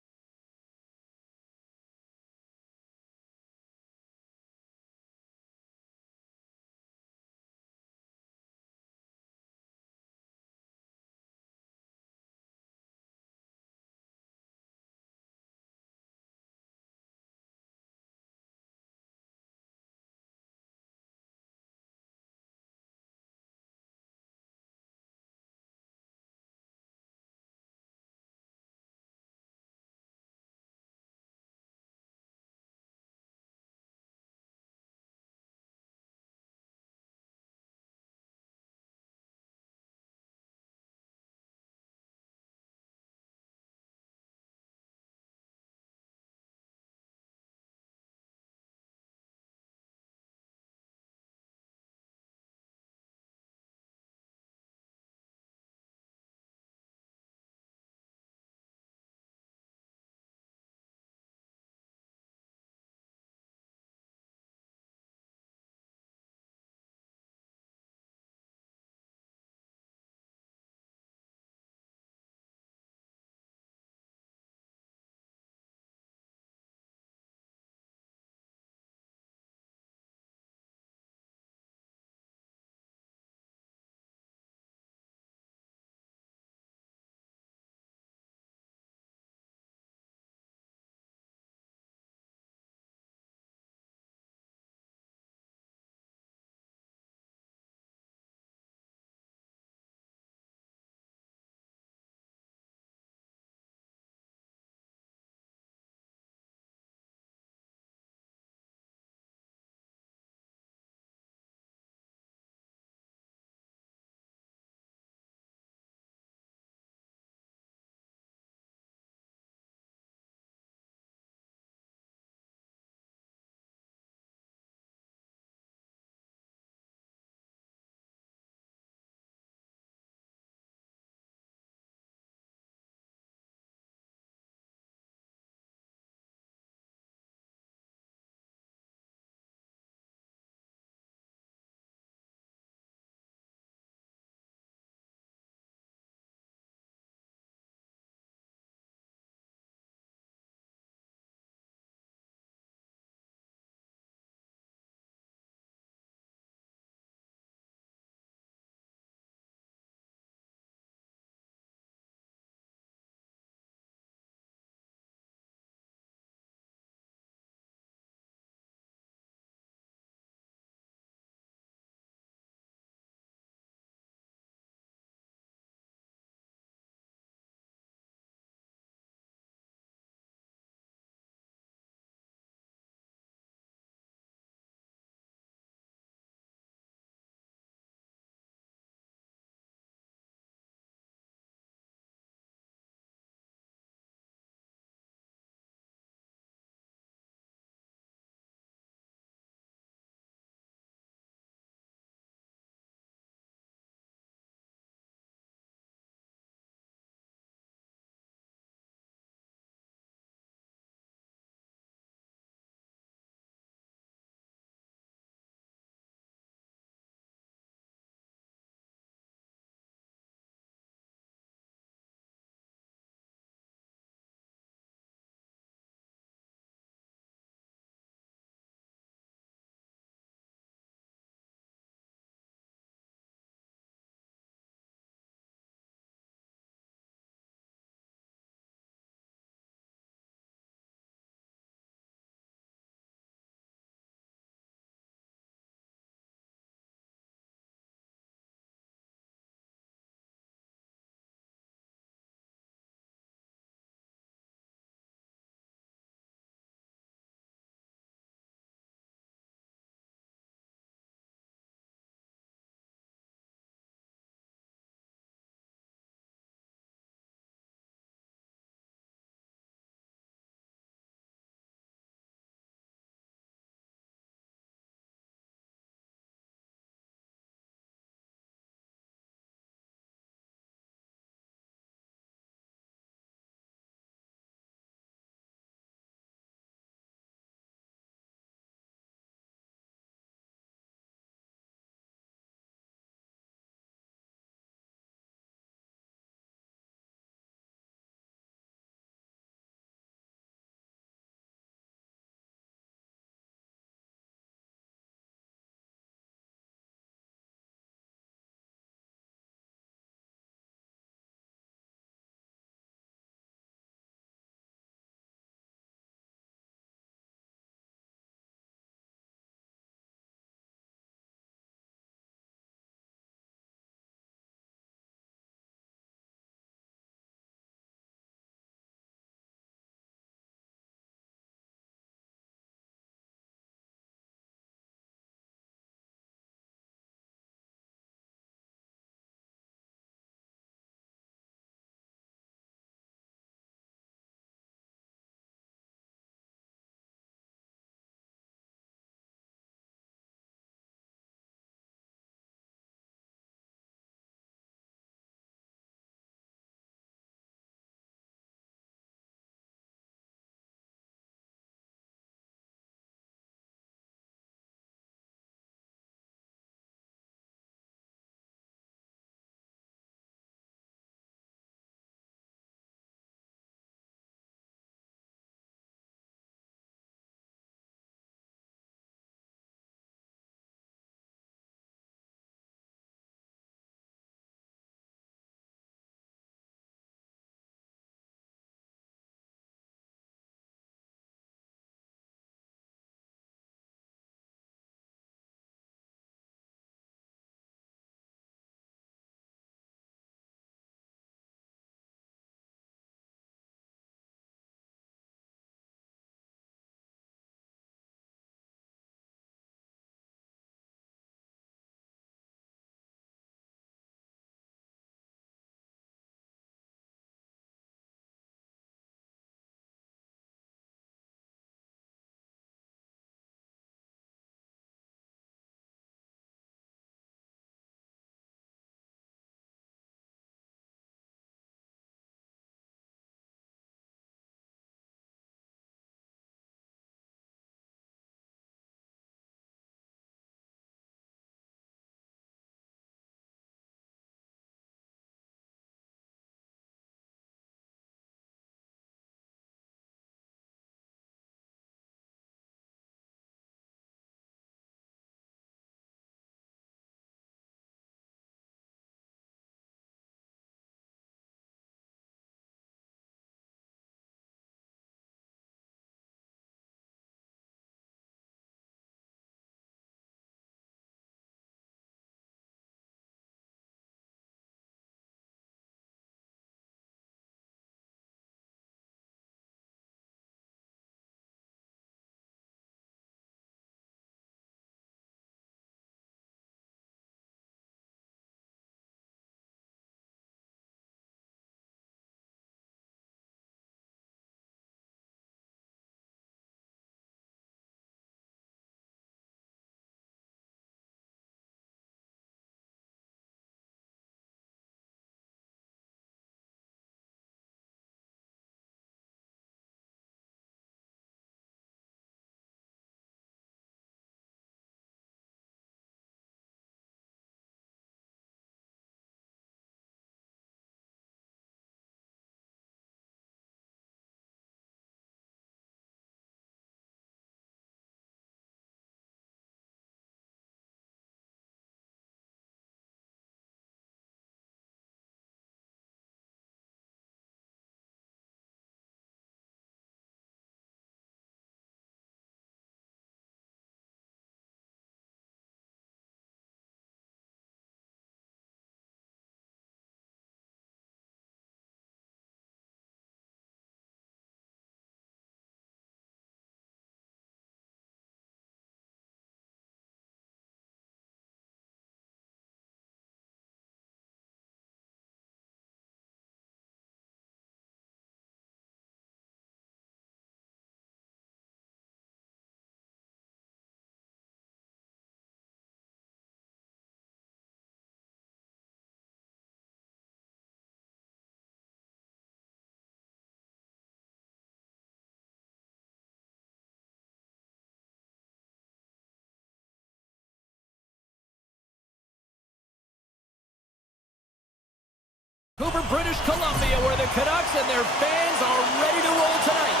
Vancouver, British Columbia, where the Canucks and their fans are ready to roll tonight.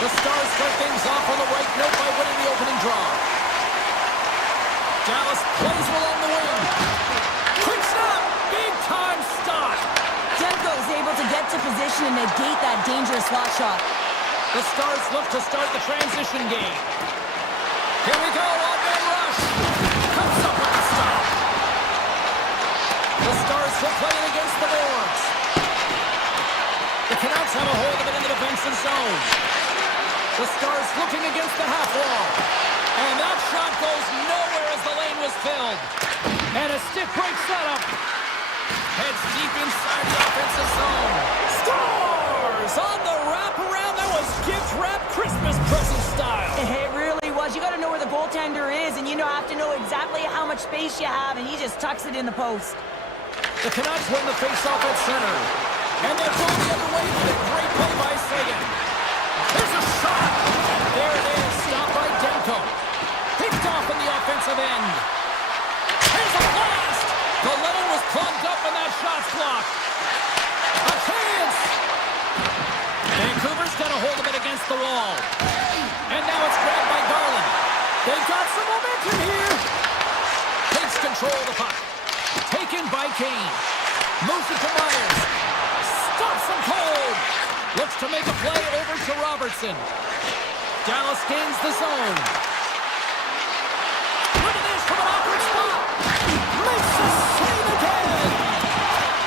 The Stars start things off on the right note by winning the opening draw. Dallas plays along the wing. Quick stop! Big time stop! Demko is able to get to position and negate that dangerous slot shot. The Stars look to start the transition game. Here we go, all-man rush. Comes up with the stop. The Stars still playing against the boards. The Canucks have a hold of it in the defensive zone. The Stars looking against the half wall. And that shot goes nowhere as the lane was filled. And a stick breaks that up. Heads deep inside the offensive zone. Stars on the wraparound. That was gift wrap Christmas present style. It really was. You got to know where the goaltender is, and you have to know exactly how much space you have, and he just tucks it in the post. The Canucks win the faceoff at center. And they're going the other way with a great play by Sagan. There's a shot. And there it is. Stopped by Demko. Picked off in the offensive end. Here's a blast. The lane was plugged up and that shot's blocked. A chance. Vancouver's got a hold of it against the wall. And now it's grabbed by Garland. They've got some momentum here. Takes control of the puck. Taken by Kane. Moves it to Myers. Stops him cold. Looks to make a play over to Robertson. Dallas gains the zone. Look at this from an awkward spot. Makes the save again.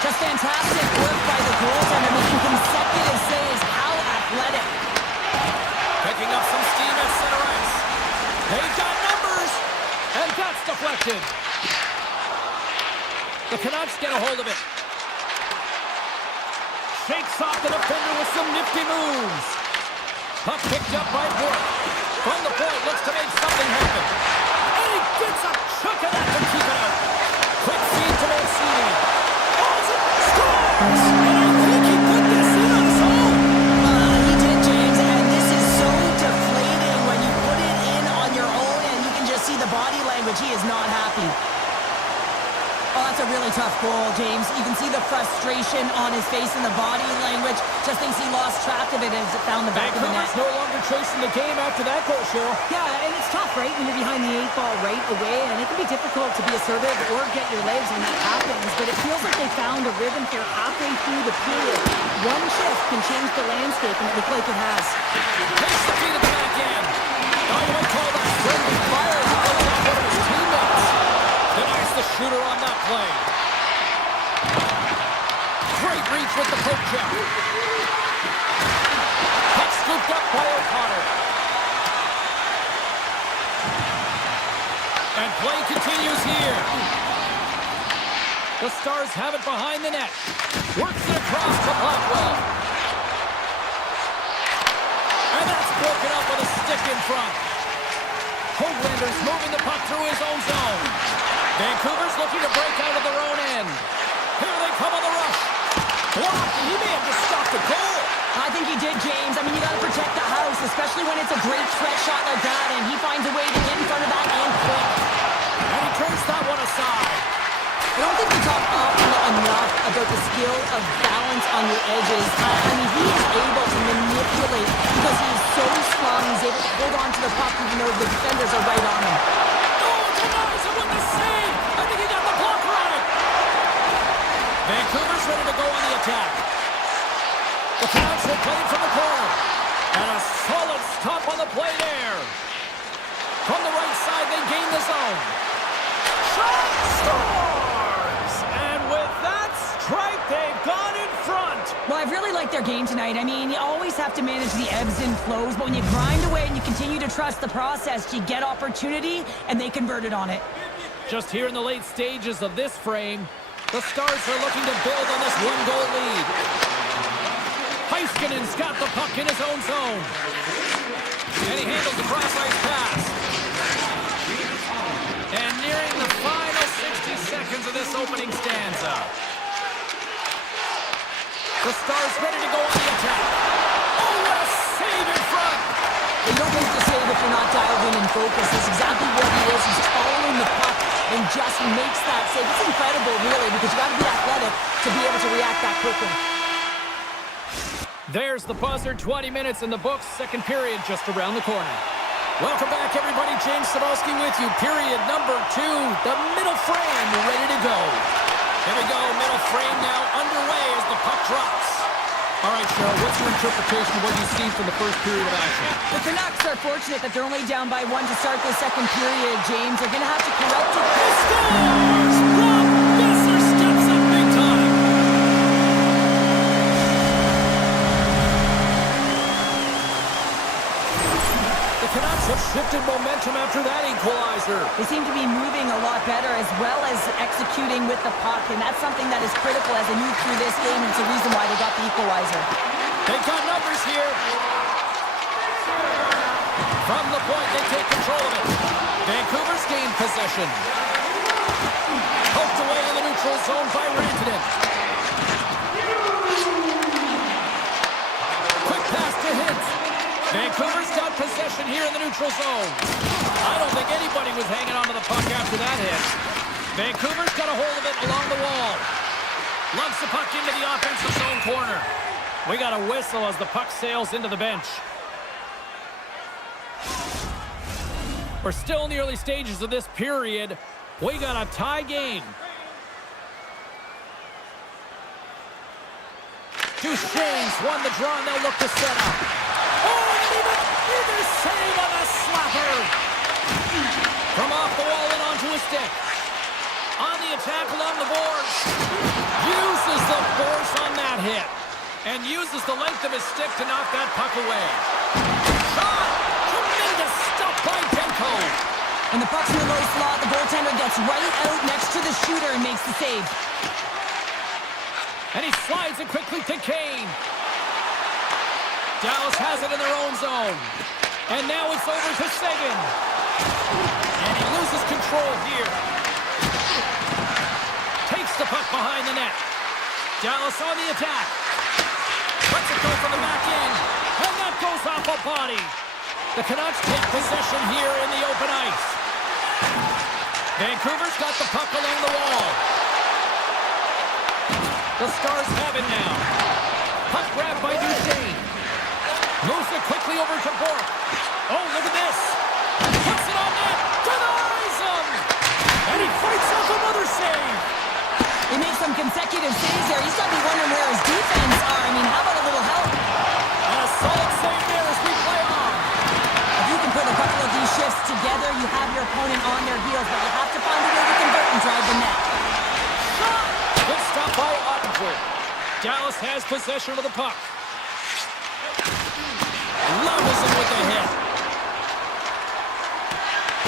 Just fantastic work by the goaltender, making consecutive saves. How athletic. Picking up some steam at center ice. They've got numbers. And that's deflected. The Canucks get a hold of it. Shakes off the defender with some nifty moves. Puck picked up by Bork. From the point, looks to make something happen. And he gets a chunk of that to keep it out. Quick feed to Mancini. Scores! And I think he put this in on his own. He did, James, and this is so deflating when you put it in on your own and you can just see the body language. He is not happy. Oh, that's a really tough goal, James. You can see the frustration on his face and the body language. Just thinks he lost track of it as it found the back of the net. Vancouver's no longer chasing the game after that goal, Cheryl. Yeah, and it's tough, right, when you're behind the 8-ball right away, and it can be difficult to be assertive or get your legs when that happens, but it feels like they found a rhythm here halfway through the period. One shift can change the landscape, and it looks like it has. Takes the feed at the back end. Now you might call that friendly fire. He goes off one of his teammates. Denies the shooter on that play. Great reach with the poke check. Puck scooped up by O'Connor. And play continues here. The Stars have it behind the net. Works it across to Blackwell. And that's broken up with a stick in front. Hoaglander's moving the puck through his own zone. Vancouver's looking to break out of their own end. Here they come on the rush. Blocked. He may have just stopped the goal. I think he did, James. I mean, you got to protect the house, especially when it's a great threat shot like that, and he finds a way to get in front of that and quick. And he turns that one aside. I don't think we talk often enough about the skill of balance on your edges. I mean, he is able to manipulate because he is so strong. He's able to hold on to the puck even though the defenders are right on him. Oh, denies it with the save. I think he got the blocker on it. Vancouver's ready to go on the attack. The Canucks will play it from the corner. And a solid stop on the play there. From the right side, they gain the zone. Shot scores! And with that strike, they've gone in front. Well, I've really liked their game tonight. I mean, you always have to manage the ebbs and flows, but when you grind away and you continue to trust the process, you get opportunity, and they converted on it. Just here in the late stages of this frame, the Stars are looking to build on this one-goal lead. Heiskanen's got the puck in his own zone. And he handles the cross-ice pass. And nearing the final 60 seconds of this opening stanza. The Stars ready to go on the attack. Oh, what a save in front! You don't make the save if you're not dialed in and focused. That's exactly what he is. He's following the puck and just makes that save. It's incredible, really, because you got to be athletic to be able to react that quickly. There's the buzzer, 20 minutes in the books, second period just around the corner. Welcome back, everybody. James Cebulski with you. Period number 2, the middle frame ready to go. Here we go, middle frame now underway as the puck drops. All right, Cheryl, what's your interpretation of what you've seen from the first period of action? The Canucks are fortunate that they're only down by 1 to start the second period, James. They're going to have to correct it. He scores! Brock Besser steps up big time. The Canucks have shifted momentum after that equalizer. They seem to be moving a lot better as well as executing with the puck, and that's something that is critical as they move through this game, and it's the reason why they got the equalizer. They've got numbers here. From the point, they take control of it. Vancouver's gained possession. Poked away in the neutral zone by Rantanen. Quick pass to Hintz. Vancouver's got possession here in the neutral zone. I don't think anybody was hanging onto the puck after that hit. Vancouver's got a hold of it along the wall. Lugs the puck into the offensive zone corner. We got a whistle as the puck sails into the bench. We're still in the early stages of this period. We got a tie game. Duchesne's won the draw, and they'll look to set up. Oh, and either save on a slapper. From off the wall and onto a stick. On the attack along the boards. Uses the force on that hit. And uses the length of his stick to knock that puck away. Shot! Tremendous stop by Denko. When the puck's in the low slot, the goaltender gets right out next to the shooter and makes the save. And he slides it quickly to Kane. Dallas has it in their own zone. And now it's over to Seguin. And he loses control here. Takes the puck behind the net. Dallas on the attack. Lets it go from the back end. And that goes off a body. The Canucks take possession here in the open ice. Vancouver's got the puck along the wall. The Stars have it now. Puck grabbed by Duchesne. Moves it quickly over to Bork. Oh, look at this. Puts it on net. Denies him. And he fights off another save. He makes some consecutive saves there. He's got to be wondering where his defense are. I mean, how about a little help? And a solid save there as we play on. If you can put a couple of these shifts together, you have your opponent on their heels, but you have to find a way to convert and drive the net. Shot! Good stop by Ottinger. Dallas has possession of the puck. Levels him with the hit.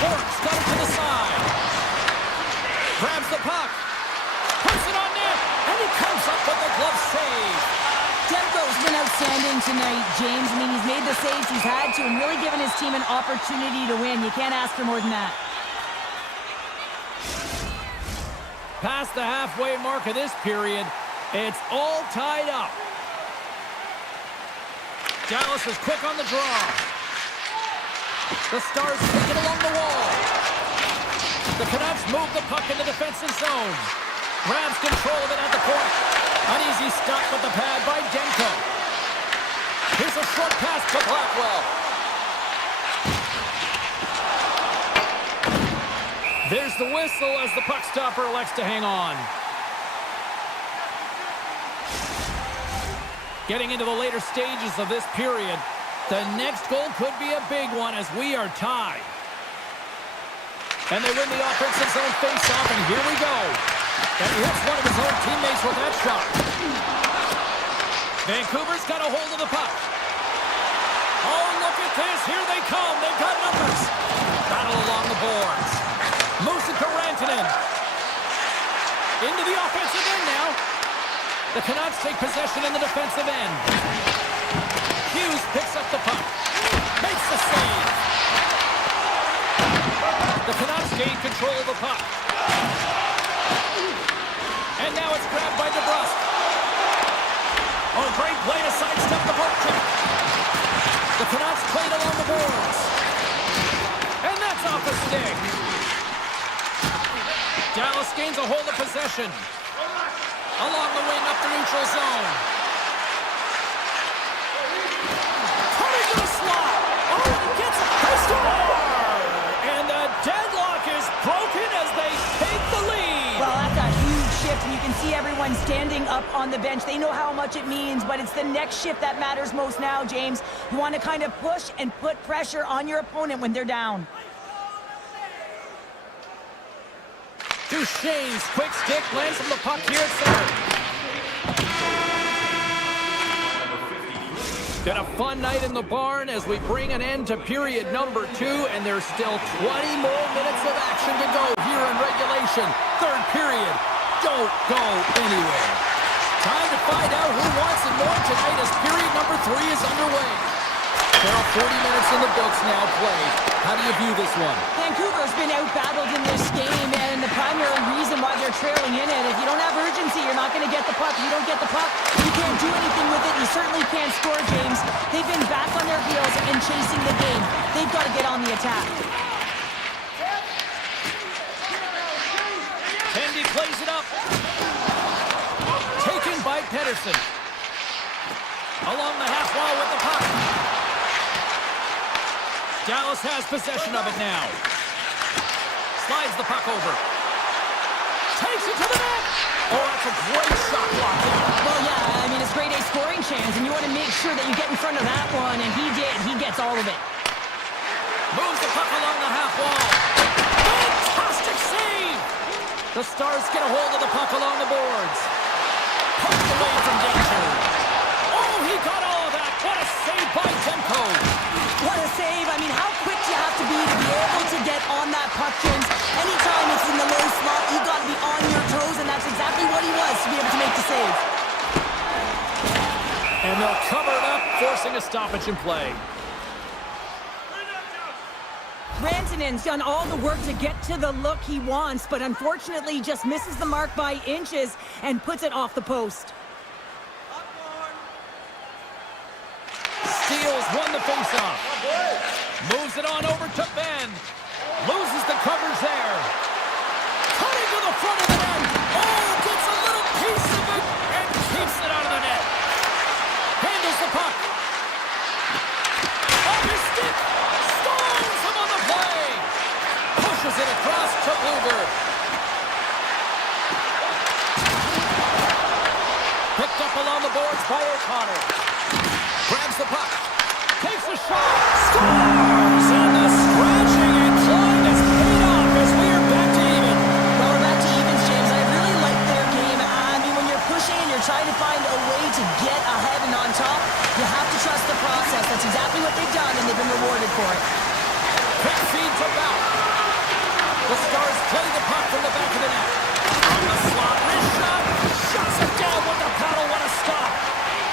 Bork's got it to the side. Grabs the puck. Puts it on net. And he comes up with the glove save. Demko's been outstanding tonight, James. I mean, he's made the saves he's had to and really given his team an opportunity to win. You can't ask for more than that. Past the halfway mark of this period, it's all tied up. Dallas is quick on the draw. The Stars take it along the wall. The Canucks move the puck in the defensive zone. Grabs control of it at the point. An easy stop with the pad by Denko. Here's a short pass to Blackwell. There's the whistle as the puck stopper elects to hang on. Getting into the later stages of this period, the next goal could be a big one as we are tied. And they win the offensive zone face-off, and here we go. And he hits one of his own teammates with that shot. Vancouver's got a hold of the puck. Oh, look at this. Here they come. They've got numbers. Battle along the boards. Moves it to Rantanen. Into the offensive end now. The Canucks take possession in the defensive end. Hughes picks up the puck. Makes the save. The Canucks gain control of the puck. And now it's grabbed by DeBrusque. Oh, great play to sidestep the poke check. The Canucks played along the boards. And that's off the stick. Stars gains a hold of possession. Along the wing up the neutral zone. Coming to the slot. Oh, and he gets it. They score! And the deadlock is broken as they take the lead. Well, that's a huge shift, and you can see everyone standing up on the bench. They know how much it means, but it's the next shift that matters most now, James. You want to kind of push and put pressure on your opponent when they're down. Duchesne's quick stick lands from the puck here at center. Been a fun night in the barn as we bring an end to period number 2, and there's still 20 more minutes of action to go here in regulation. Third period. Don't go anywhere. Time to find out who wants it more tonight as period number 3 is underway. There are 40 minutes in the books now played. How do you view this one? Vancouver's been out-battled in this game, and the primary reason why they're trailing in it, if you don't have urgency, you're not going to get the puck. If you don't get the puck, you can't do anything with it. You certainly can't score, James. They've been back on their heels and chasing the game. They've got to get on the attack. Tendy plays it up. Taken by Pedersen. Along the half wall with the puck. Dallas has possession of it now. Slides the puck over. Takes it to the net. Oh, that's a great shot block there. Well, yeah, I mean, it's grade A scoring chance, and you want to make sure that you get in front of that one, and he did. He gets all of it. Moves the puck along the half wall. Fantastic save! The Stars get a hold of the puck along the boards. Poked away from danger. Oh, he got all of that. What a save by Demko. What a save. I mean, how quick do you have to be able to get on that puck, James? Anytime it's in the low slot, you got to be on your toes, and that's exactly what he was to be able to make the save. And they'll cover it up, forcing a stoppage in play. Rantanen's done all the work to get to the look he wants, but unfortunately just misses the mark by inches and puts it off the post. Steals won the faceoff. Moves it on over to Ben. Loses the coverage there. Cutting to the front of the net. Oh, gets a little piece of it and keeps it out of the net. Handles the puck. Off his stick. Stones him on the play. Pushes it across to Bluebird. Picked up along the boards by O'Connor. Grabs the puck. Takes a shot. Scores! And the scratching and clawing has paid off as we are back to even. Well, we're back to evens, James. I really like their game. I mean, when you're pushing and you're trying to find a way to get ahead and on top, you have to trust the process. That's exactly what they've done, and they've been rewarded for it. Quick feed to Bout. The Stars play the puck from the back of the net. On the slot, wrist shot. Shuts it down with the paddle. What a stop.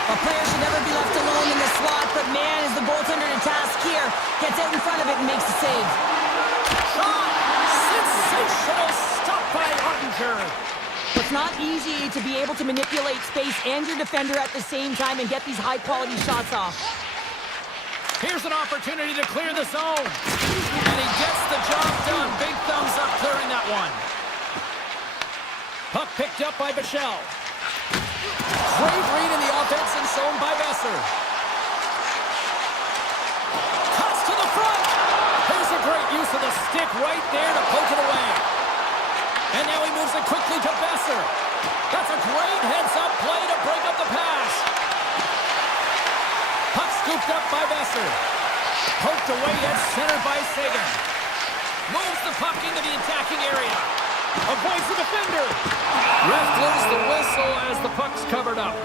A player should never be left alone in the slot, but man, is the goaltender to task here. Gets out in front of it and makes the save. Shot! Sensational stop by Ottinger. It's not easy to be able to manipulate space and your defender at the same time and get these high-quality shots off. Here's an opportunity to clear the zone. And he gets the job done. Big thumbs up clearing that one. Puck picked up by Bichelle. Great read in the offensive zone by Besser. Cuts to the front. Here's a great use of the stick right there to poke it away. And now he moves it quickly to Besser. That's a great heads-up play to break up the pass. Puck scooped up by Besser. Poked away at center by Sagan. Moves the puck into the attacking area. Avoids the defender. Ref blows the whistle as the puck's covered up.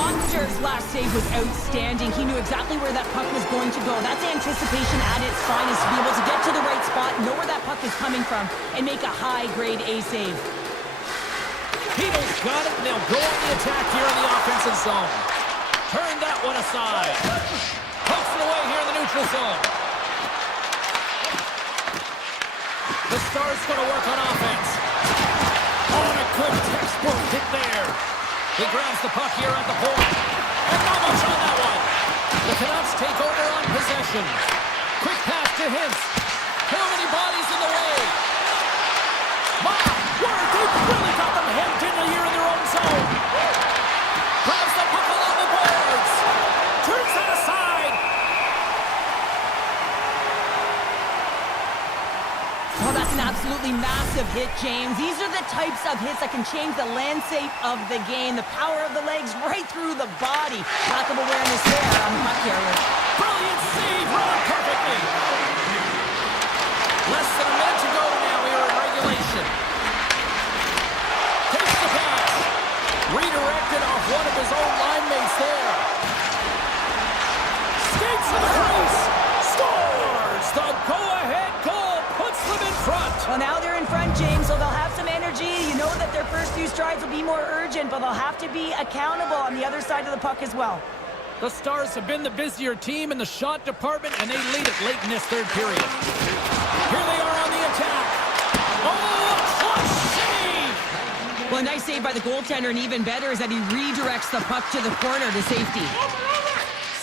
Ottinger's last save was outstanding. He knew exactly where that puck was going to go. That's anticipation at its finest, to be able to get to the right spot, know where that puck is coming from, and make a high-grade A save. Peter's got it, and they'll go on the attack here in the offensive zone. Turn that one aside. Pokes it away here in the neutral zone. The Stars going to work on offense. Oh, and a good textbook hit there. He grabs the puck here at the point. And not much on that one. The Canucks take over on possession. Quick pass to Hintz. Too many bodies in the way. explosive hit, James. These are the types of hits that can change the landscape of the game. The power of the legs right through the body. Lack of awareness there on the puck carrier. Brilliant save, run perfectly. Less than a minute to go now here in regulation. Takes the pass. Redirected off one of his own line mates there. Skates to the crease. Scores! The go-ahead goal puts them in front. Well, now they're in front, James, so they'll have some energy. You know that their first few strides will be more urgent, but they'll have to be accountable on the other side of the puck as well. The Stars have been the busier team in the shot department, and they lead it late in this third period. Here they are on the attack. Oh, a clutch save! Well, a nice save by the goaltender, and even better is that he redirects the puck to the corner to safety.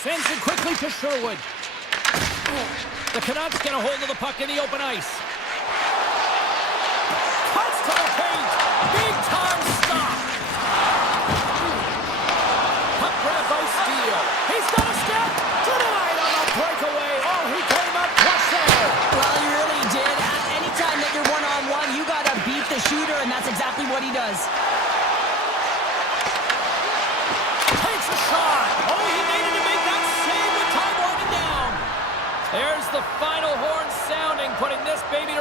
Sends it quickly to Sherwood. The Canucks get a hold of the puck in the open ice. Cuts to the paint. Big time stop. Puck grab by Steele. He's got a step. Denied on a breakaway. Oh, he came up clutch there. Well, he really did. Anytime that you're one-on-one, you got to beat the shooter, and that's exactly what he does. Takes a shot. Oh, he needed to make that save with time winding down. There's the final horn sounding, putting this baby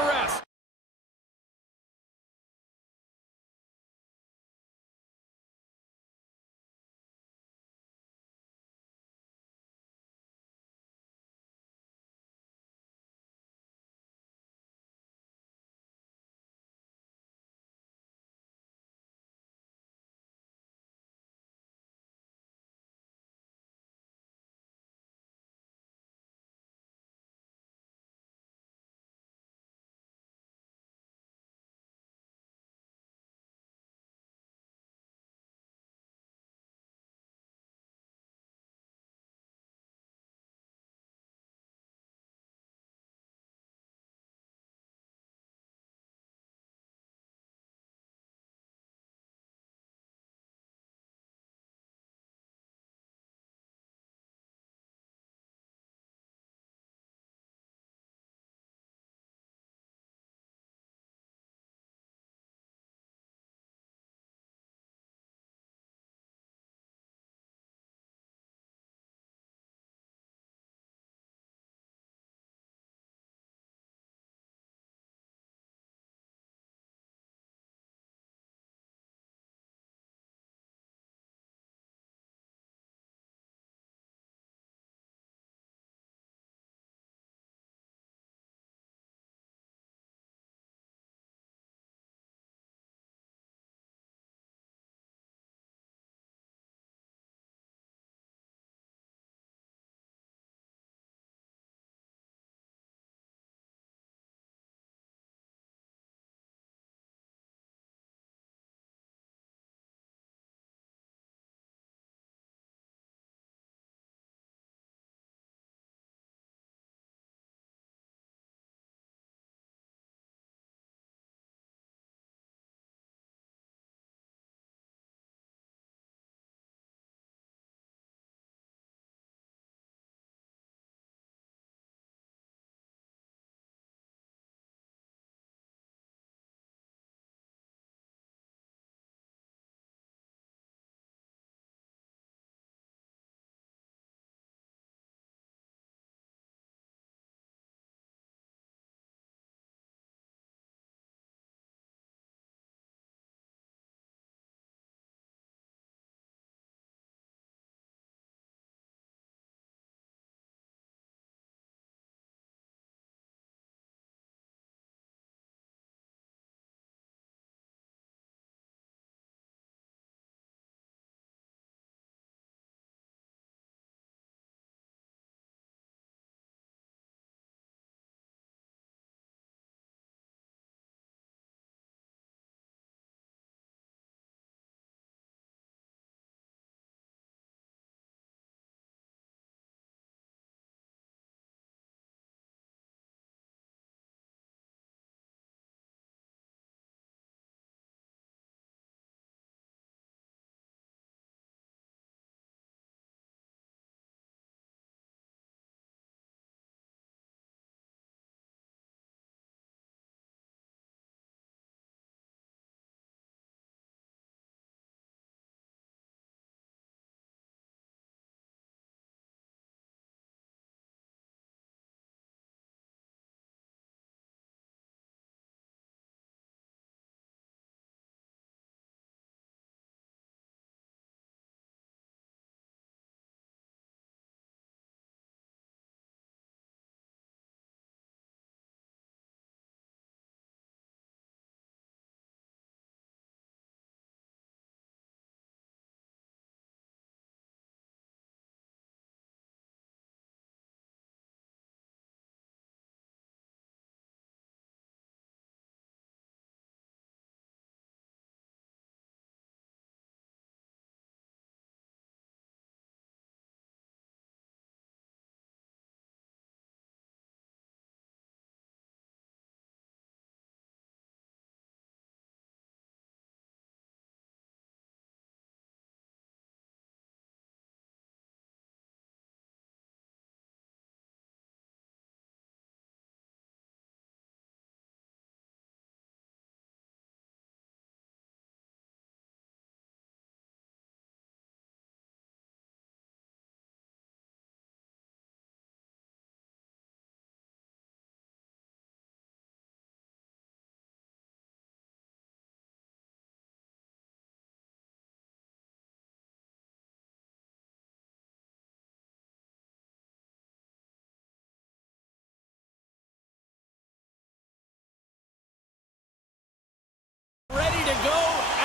to go,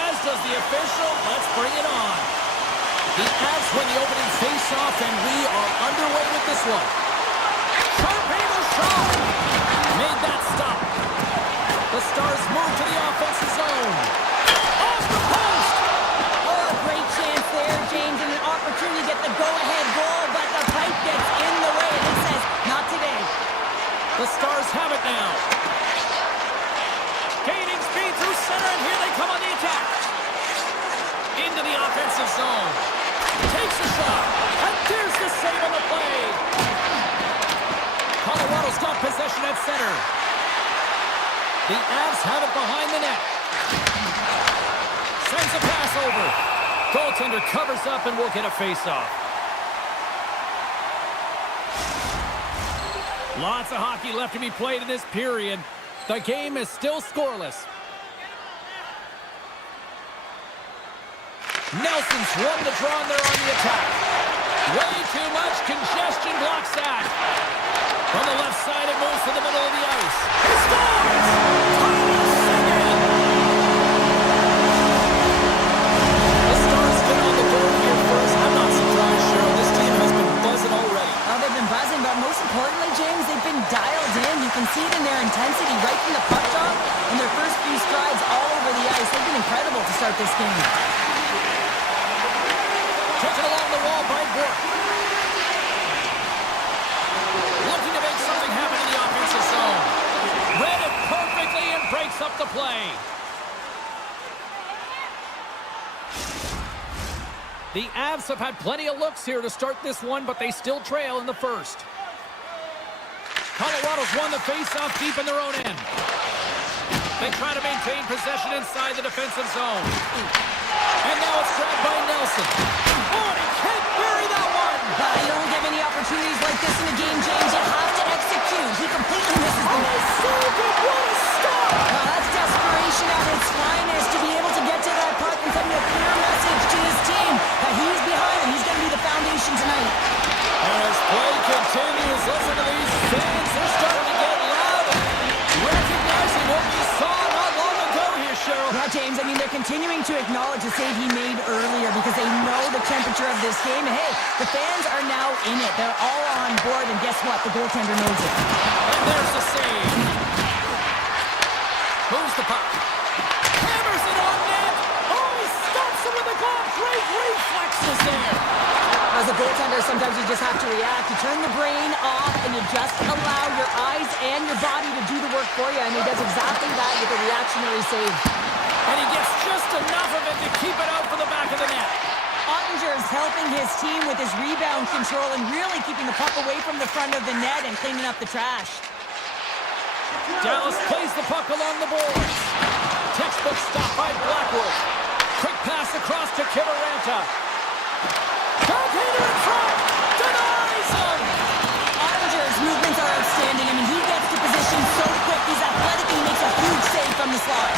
as does the official. Let's bring it on. The Avs win the opening face-off, and we are underway with this one. Sharp-angle shot. Made that stop. The Stars move to the offensive zone. Off the post. Oh, great chance there, James, and an opportunity to get the go-ahead goal, but the pipe gets in the way, and it says, not today. The Stars have it now. Gaining speed through center, and here they come on the attack. Into the offensive zone. Takes a shot, and there's the save on the play. Colorado's got possession at center. The Avs have it behind the net. Sends a pass over. Goaltender covers up, and we'll get a face-off. Lots of hockey left to be played in this period. The game is still scoreless. Nelson's won the draw, and they're on the attack. Way too much congestion blocks that. From the left side, it moves to the middle of the ice. He scores! The Stars get on the board here first. I'm not surprised, Cheryl. This team has been buzzing already. Oh, they've been buzzing, but most importantly, James, they've been dialed in. You can see it in their intensity right from the puck drop and their first few strides all over the ice. They've been incredible to start this game. Taken along the wall by Bork. Looking to make something happen in the offensive zone. Read it perfectly and breaks up the play. The Avs have had plenty of looks here to start this one, but they still trail in the first. Colorado's won the face-off deep in their own end. They try to maintain possession inside the defensive zone. And now it's grabbed by Nelson. Oh, and he can't bury that one! You don't get many opportunities like this in the game, James. You have to execute. He completely misses the net. So good, what a stop! That's desperation at its finest to be able to get to that puck and send a clear message to his team that he's behind and he's going to be the foundation tonight. As play continues, listen to these fans. They're starting to get loud, recognizing what we saw not long ago here, Cheryl. Yeah, James, I mean, they're continuing to acknowledge the save he made earlier because they know the temperature of this game. And hey, the fans are now in it. They're all on board, and guess what? The goaltender knows it. And there's the save. Moves the puck. Hammers it on net. Oh, he stops him with the glove. Great reflexes there. As a goaltender, sometimes you just have to react. You turn the brain off, and you just allow your eyes and your body to do the work for you. And he does exactly that with a reactionary save. And he gets just enough of it to keep it out for the back of the net. Ottinger is helping his team with his rebound control and really keeping the puck away from the front of the net and cleaning up the trash. Dallas plays the puck along the boards. Textbook stop by Blackwood. Quick pass across to Kiberanta. Goaltender in front. Denies him. Ottinger's movements are outstanding. I mean, he gets to position so quick. He's athletic and he makes a huge save from the slot.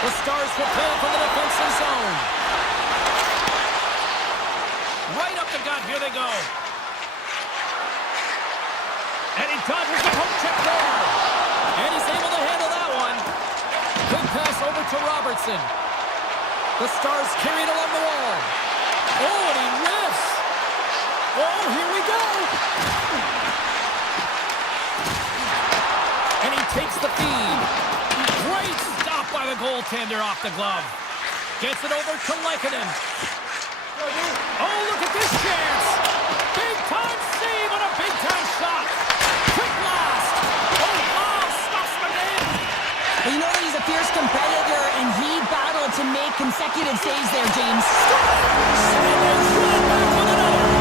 The Stars will play from the defensive zone. Right up the gut. Here they go. And he dodges the poke check there. And he's able to handle that one. Quick pass over to Robertson. The Stars carry it along the wall. Oh, and he whiffs. Oh, here we go. And he takes the feed. Great stop by the goaltender off the glove. Gets it over to Lehkonen. Oh, look at this chance. Big-time save on a big-time shot. Quick blast. Oh, wow, stops him again. Well, you know that he's a fierce competitor, and he battled to make consecutive saves there, James.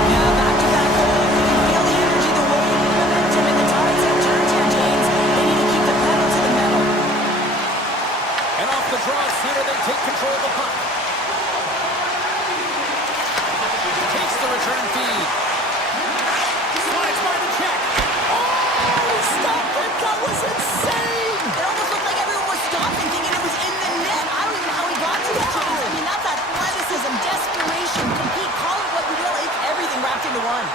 Yeah, back-to-back goal. You can feel the energy, the wave, the momentum, and the tides have turned here, James. They need to keep the pedal to the metal. And off the draw center, they take control of the puck. Takes the return feed. Slides by the check. Oh, he stopped it. That was insane. It almost looked like everyone was stopping, thinking it was in the net. I don't even know how he got to it, James. I mean, that's athleticism, desperation, compete, call it what you will. It's everything wrapped into one.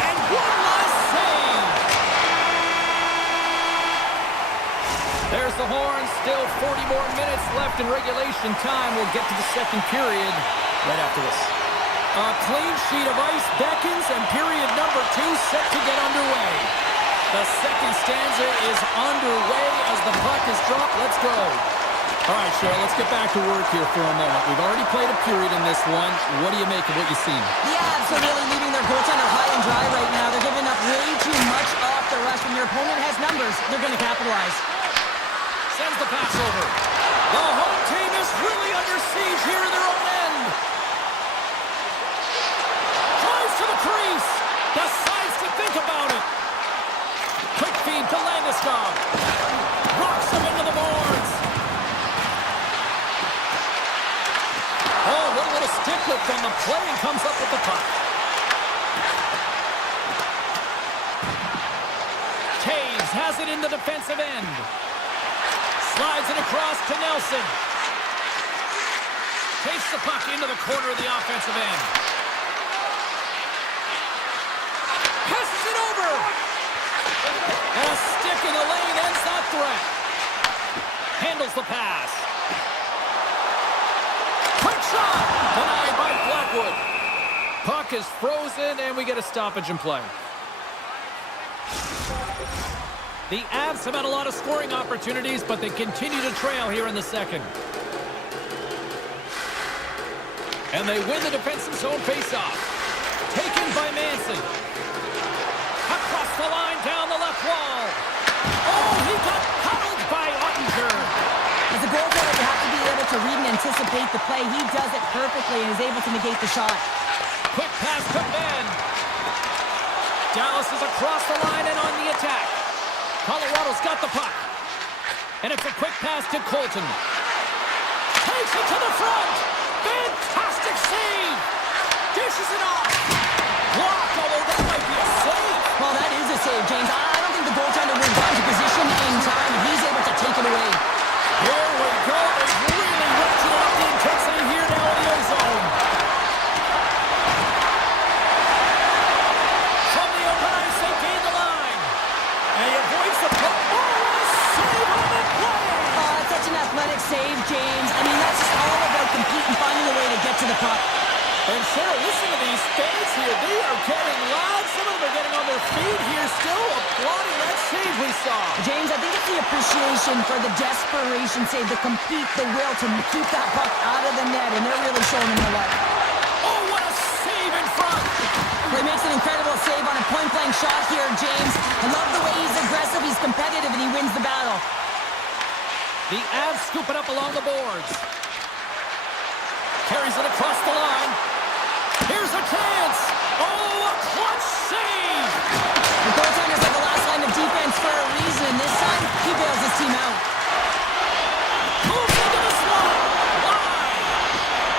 And one last save. There's the the horn. Still 40 more minutes left in regulation time. We'll get to the second period right after this. A clean sheet of ice beckons, and period number 2 set to get underway. The second stanza is underway as the puck is dropped. Let's go. All right, Cheryl, let's get back to work here for a moment. We've already played a period in this one. What do you make of what you've seen? The Avs are really leaving their goaltender high and dry right now. They're giving up way too much off the rush. When your opponent has numbers, they're going to capitalize. Sends the pass over. The home team is really under siege here in their own end. Drives to the crease. Decides to think about it. Quick feed to Landeskog. Rocks him into the boards. Oh, what a little stick lift on the play, and comes up with the puck. Taves has it in the defensive end. Slides it across to Nelson. Takes the puck into the corner of the offensive end. Passes it over. And a stick in the lane ends that threat. Handles the pass. Quick shot! Denied by Blackwood. Puck is frozen, and we get a stoppage in play. The Avs have had a lot of scoring opportunities, but they continue to trail here in the second. And they win the defensive zone faceoff. Taken by Manson. Across the line, down the left wall. Oh, he got huddled by Ottinger. As a goaltender, you have to be able to read and anticipate the play. He does it perfectly and is able to negate the shot. Quick pass to Ben. Dallas is across the line and on the attack. Colorado's got the puck. And it's a quick pass to Colton. Takes it to the front. Fantastic save. Dishes it off. Blocked, although that might be a save. Well, that is a save, James. I don't think the goaltender will run to position in time. He's able to take it away. Here we go. They've really ratcheted up the intensity here now in the O-zone. From the open ice, they gain the line. And he avoids the puck. Oh, what a save on the play! Such an athletic save, James. I mean, that's just all about competing, finding a way to get to the puck. And Cheryl, listen to these fans here. They are getting loud. Some of them are getting on their feet here still, applauding that save we saw. James, I think it's the appreciation for the desperation save, the compete, the will to keep that puck out of the net, and they're really showing him the light. Oh, what a save in front! He makes an incredible save on a point-blank shot here, James. I love the way he's aggressive, he's competitive, and he wins the battle. The Avs scoop it up along the boards. Carries it across the line. Here's a chance. Oh, a clutch save. The goaltender's at the last line of defense for a reason. This time, he bails his team out. Moves into the slot. Wide.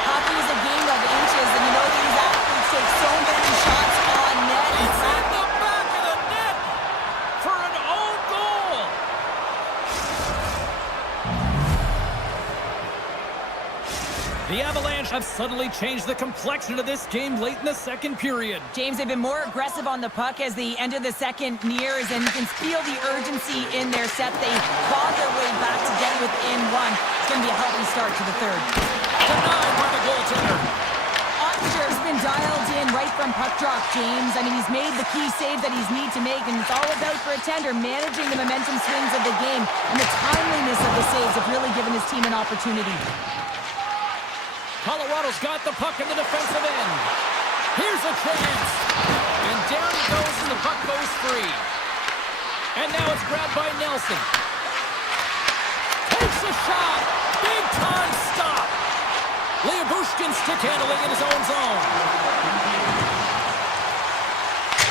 Hockey is a game of inches, and you know these athletes take so many shots on net. It's in the back of the net for an own goal. The Avalanche have suddenly changed the complexion of this game late in the second period. James, they've been more aggressive on the puck as the end of the second nears, and you can feel the urgency in their set. They clawed their way back to get within one. It's going to be a healthy start to the third. Denied by the goaltender. Ottinger's been dialed in right from puck drop, James. I mean, he's made the key save that he's need to make, and it's all about for a tender managing the momentum swings of the game, and the timeliness of the saves have really given his team an opportunity. Colorado's got the puck in the defensive end. Here's a chance. And down he goes, and the puck goes free. And now it's grabbed by Nelson. Takes a shot. Big time stop. Liabushkin stick handling in his own zone.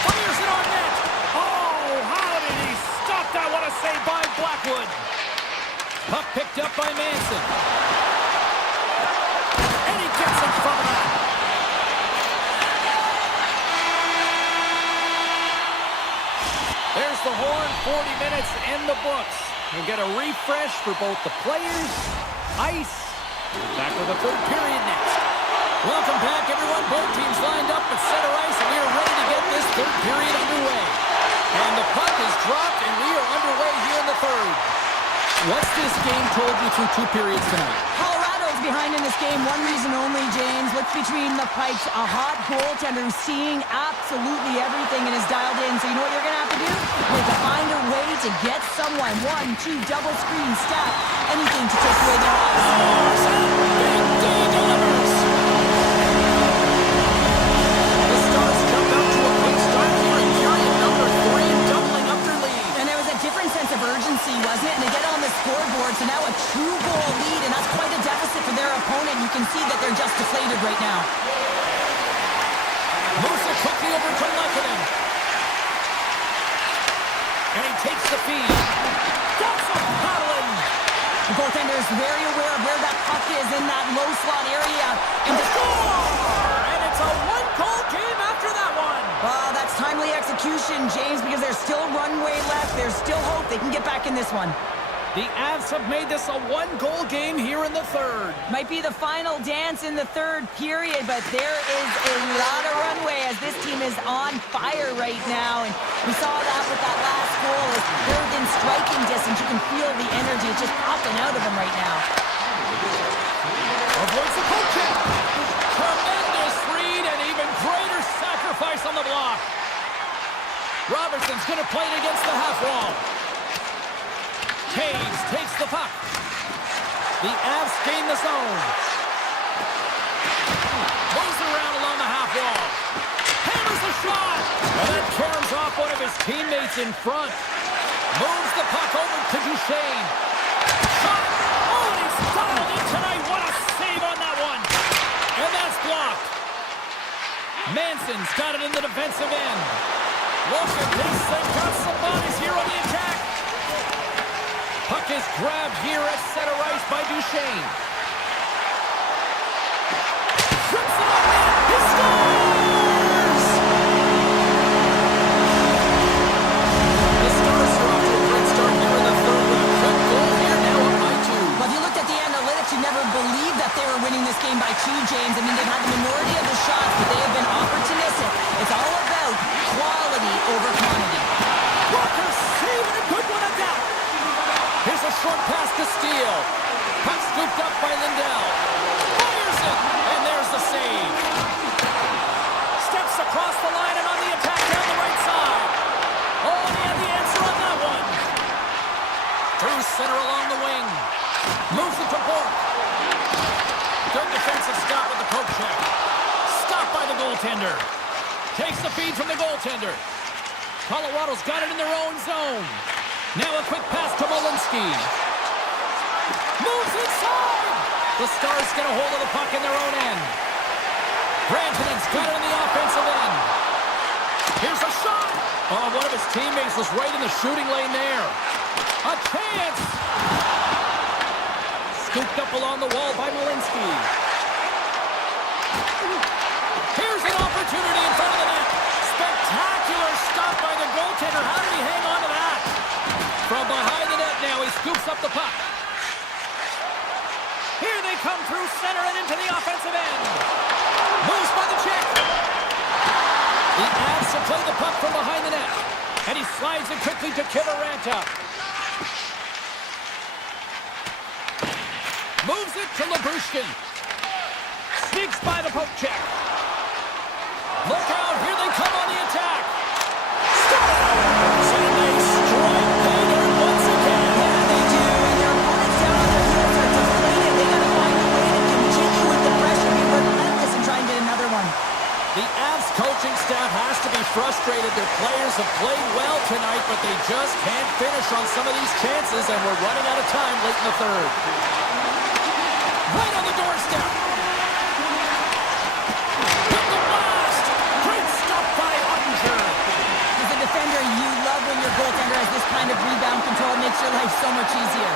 Fires it on net. Oh, how did he stop that? What a save by Blackwood. Puck picked up by Manson. Gets in front of that. There's the horn. 40 minutes in the books. We'll get a refresh for both the players, ice. Back with the third period next. Welcome back, everyone. Both teams lined up at center ice, and we are ready to get this third period underway. And the puck is dropped, and we are underway here in the third. What's this game told you through 2 periods tonight? Colorado's behind in this game. One reason only, James. Look between the pipes. A hot goaltender who's seeing absolutely everything and is dialed in. So you know what you're going to have to do? You have to find a way to get someone. 1, 2, double screen, step, anything to take away their eyes. Big D delivers. The Stars jump out to a quick start here in period number 3, doubling up their lead. And there was a different sense of urgency, wasn't it? And they get on the scoreboard, so now a 2-goal lead, and that's quite a deficit for their opponent. You can see that they're just deflated right now. Moves it quickly over to Lekanen. And he takes the feed. That's a paddling. The goaltender is very aware of where that puck is in that low slot area. And the Score! And it's a 1-goal game after that one. that's timely execution, James, because there's still runway left. There's still hope they can get back in this one. The Avs have made this a 1-goal game here in the third. Might be the final dance in the third period, but there is a lot of runway as this team is on fire right now. And we saw that with that last goal. As they're within striking distance, you can feel the energy. It's just popping out of them right now. Avoids the poke check. Tremendous read and even greater sacrifice on the block. Robertson's going to play it against the half wall. Taves takes the puck. The Avs gain the zone. Moves around along the half wall. Hammers the shot. And that caroms off one of his teammates in front. Moves the puck over to Duchesne. Shot. Oh, he's dialed in tonight. What a save on that one. And that's blocked. Manson's got it in the defensive end. Look at this. They've got some bodies here on the attack. Puck is grabbed here at center ice by Duchesne. Trips it up in. He scores! The Stars are off to a great start here in the third with a quick goal here now up by 2. Well, if you looked at the analytics, you'd never believe that they were winning this game by 2, James. I mean, they've had the minority of the shots, but they have been opportunistic. It's all about quality over quantity. Walker saving a good one at that. Here's a short pass to Steele. Puck scooped up by Lindell. Fires it, and there's the save. Steps across the line and on the attack down the right side. Oh, and he had the answer on that one. Through center along the wing. Moves it to Bork. Good defensive stop with the poke check. Stopped by the goaltender. Takes the feed from the goaltender. Colorado's got it in their own zone. Now a quick pass to Molinsky. Moves inside. The Stars get a hold of the puck in their own end. Brantonen's got it in the offensive end. Here's a shot. Oh, one of his teammates was right in the shooting lane there. A chance. Scooped up along the wall by Molinsky. Here's an opportunity in front of the net. Spectacular stop by the goaltender. How did he hang on to that? From behind the net now, he scoops up the puck. Here they come through center and into the offensive end. Moves by the check. The Avs have played the puck from behind the net. And he slides it quickly to Kivaranta. Moves it to Labushkin. Sneaks by the poke check. Look out, here they come on the attack. Scores! And they strike pay dirt once again. Yeah, they do. And their opponents down on their heels are deflated. They got to find a way to continue with the pressure, be relentless, and try and get another one. The Avs coaching staff has to be frustrated. Their players have played well tonight, but they just can't finish on some of these chances, and we're running out of time late in the third. Right on the doorstep. With the blast. Great stop by Ottinger. As a defender, you love when your goaltender has this kind of rebound control. It makes your life so much easier.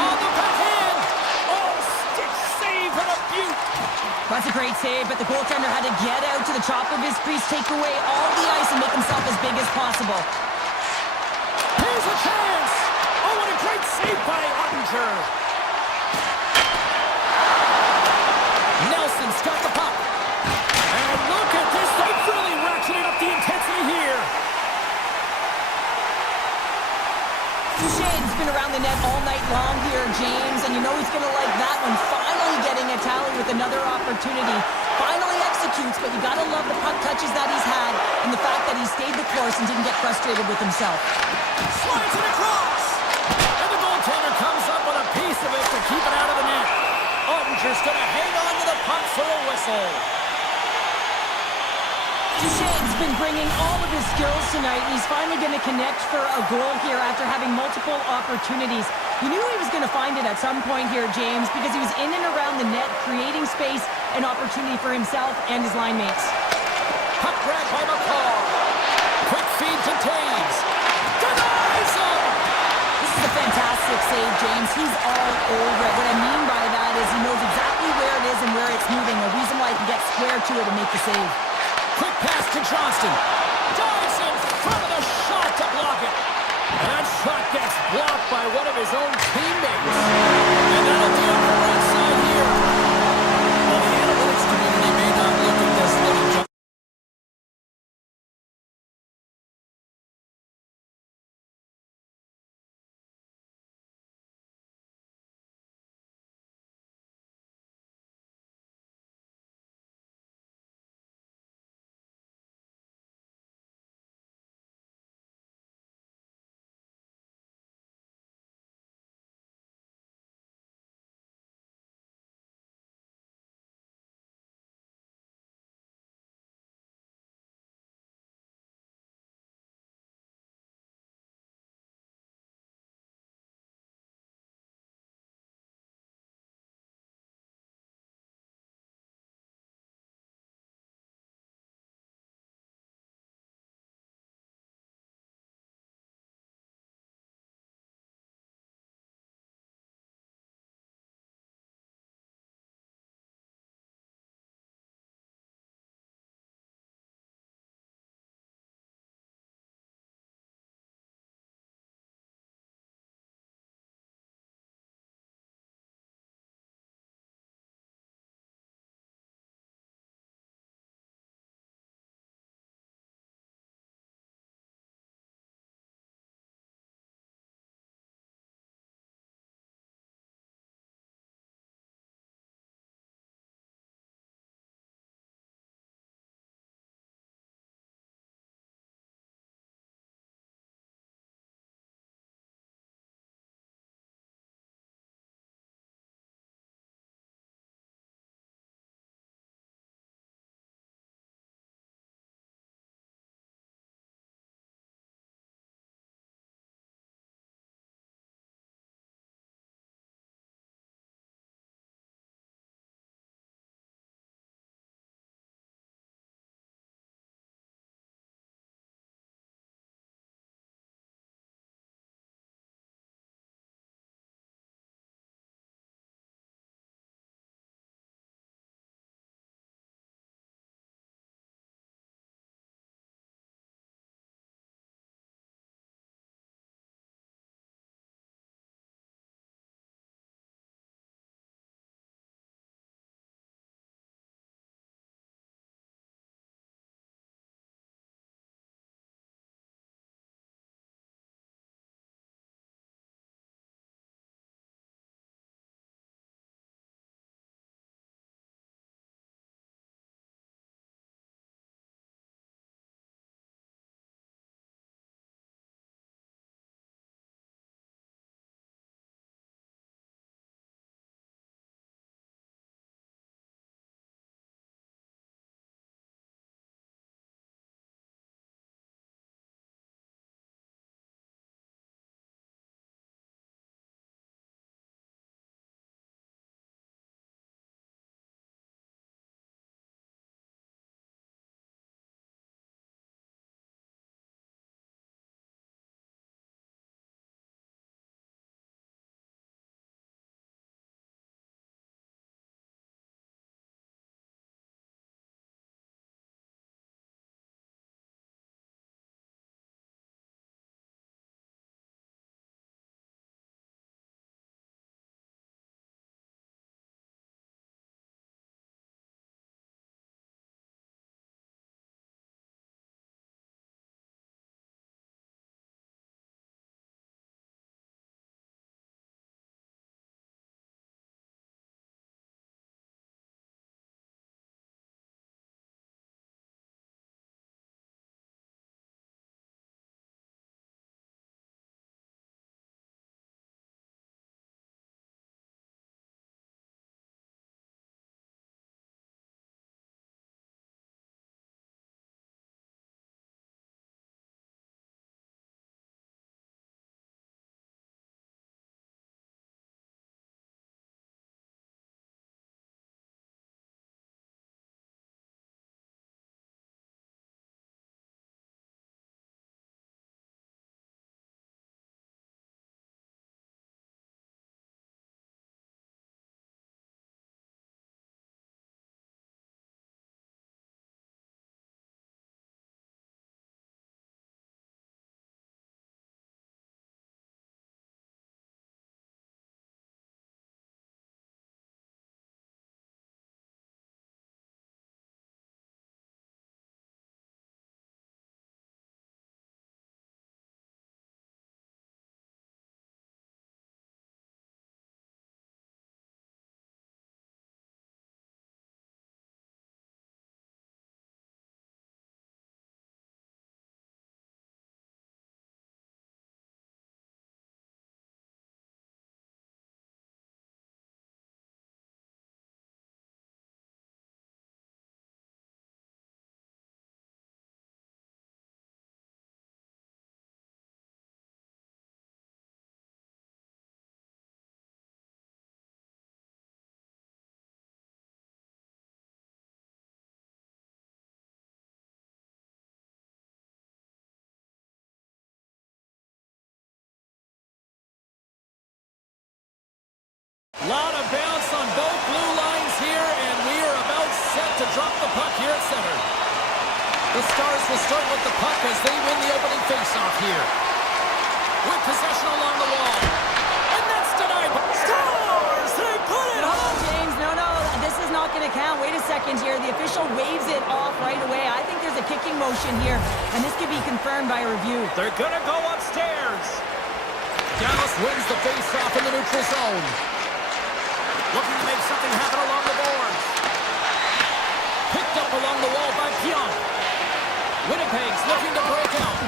On the backhand. Oh, stick save and a beaut. That's a great save, but the goaltender had to get out to the top of his crease, take away all the ice, and make himself as big as possible. Here's a chance. Oh, what a great save by Ottinger. Nelson's got the puck. And look at this. They've really ratcheted up the intensity here. Duchesne's been and around the net all night long here, James, and you know he's going to like that one. Finally getting a tally with another opportunity. Finally executes, but you got to love the puck touches that he's had and the fact that he stayed the course and didn't get frustrated with himself. Slides it across! And the goaltender comes up with a piece of it to keep it out of the net. Ottinger's going to hang on to the puck for a whistle. Duchesne's been bringing all of his skills tonight, and he's finally going to connect for a goal here after having multiple opportunities. You knew he was going to find it at some point here, James, because he was in and around the net, creating space and opportunity for himself and his line mates. Puck grabbed by McCall. Quick feed to Taves. Denies him! This is a fantastic save, James. He's all over it. What I mean by that is he knows exactly where it is and where it's moving, a reason why he can get square to it and make the save. Quick pass to Johnston. Dives in front of the shot to block it. And that shot gets blocked by one of his own teammates. And that'll do it for right side here. Well, the analytics community may not look at this little Lot of bounce on both blue lines here, and we are about set to drop the puck here at center. The Stars will start with the puck as they win the opening faceoff here. With possession along the wall. And that's denied. Stars! They put it home! James, no, this is not going to count. Wait a second here. The official waves it off right away. I think there's a kicking motion here, and this could be confirmed by a review. They're going to go upstairs. Dallas wins the faceoff in the neutral zone. Looking to make something happen along the boards. Picked up along the wall by Pionk. Winnipeg's looking to break out.